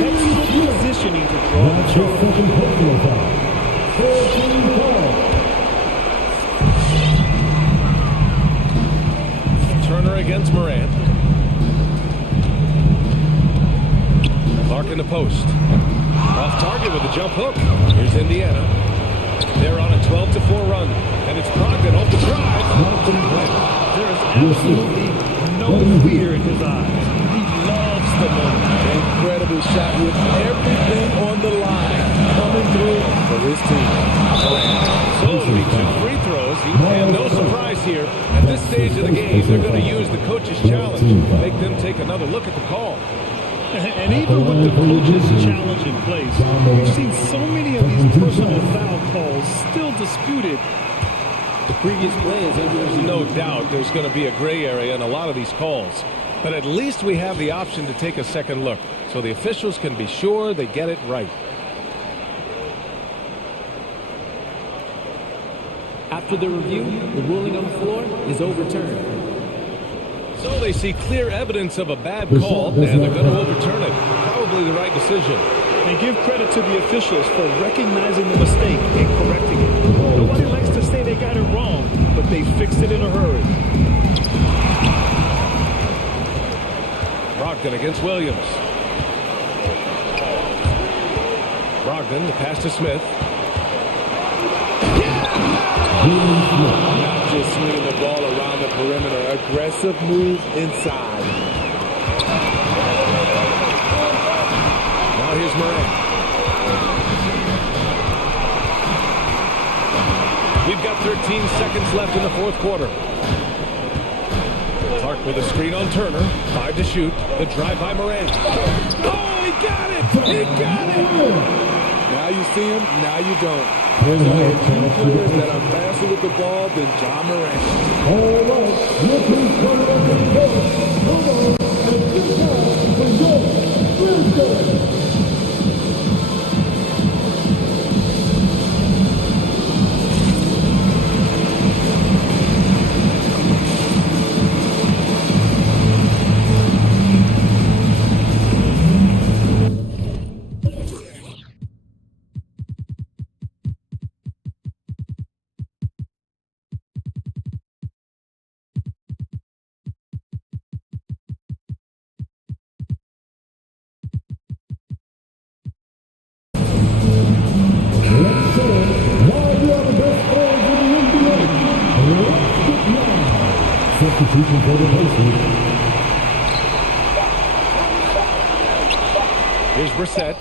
Textbook positioning to draw the charge. Turner against Morant. Clark in the post. Off target with a jump hook. Here's Indiana. They're on a 12-4 run. And it's Brogdon off the drive. There is absolutely no fear in his eyes. He loves the moment. Incredible shot with everything on the line coming through for his team. So it'll be 2 free throws. And no surprise here. At this stage of the game, they're going to use the coach's challenge. Make them take another look at the call. And even with the coach's challenge in place, we've seen so many of these personal foul calls still disputed. The previous play is There's no doubt there's going to be a gray area in a lot of these calls. But at least we have the option to take a second look, so the officials can be sure they get it right. After the review, the ruling on the floor is overturned. So they see clear evidence of a bad call, and they're going to overturn it. Probably the right decision. And give credit to the officials for recognizing the mistake and correcting it. Nobody likes to say they got it wrong, but they fixed it in a hurry. Brogdon against Williams. Brogdon, the pass to Smith. Not just swinging the ball around the perimeter. Aggressive move inside. Now here's Morant. We've got 13 seconds left in the fourth quarter. Clark with a screen on Turner. 5 to shoot. The drive by Morant. Oh, he got it! He got it! Now you see him, now you don't. There's only a few players that are faster with the ball than John Morant. Substitution for the Pacers. Here's Brissett.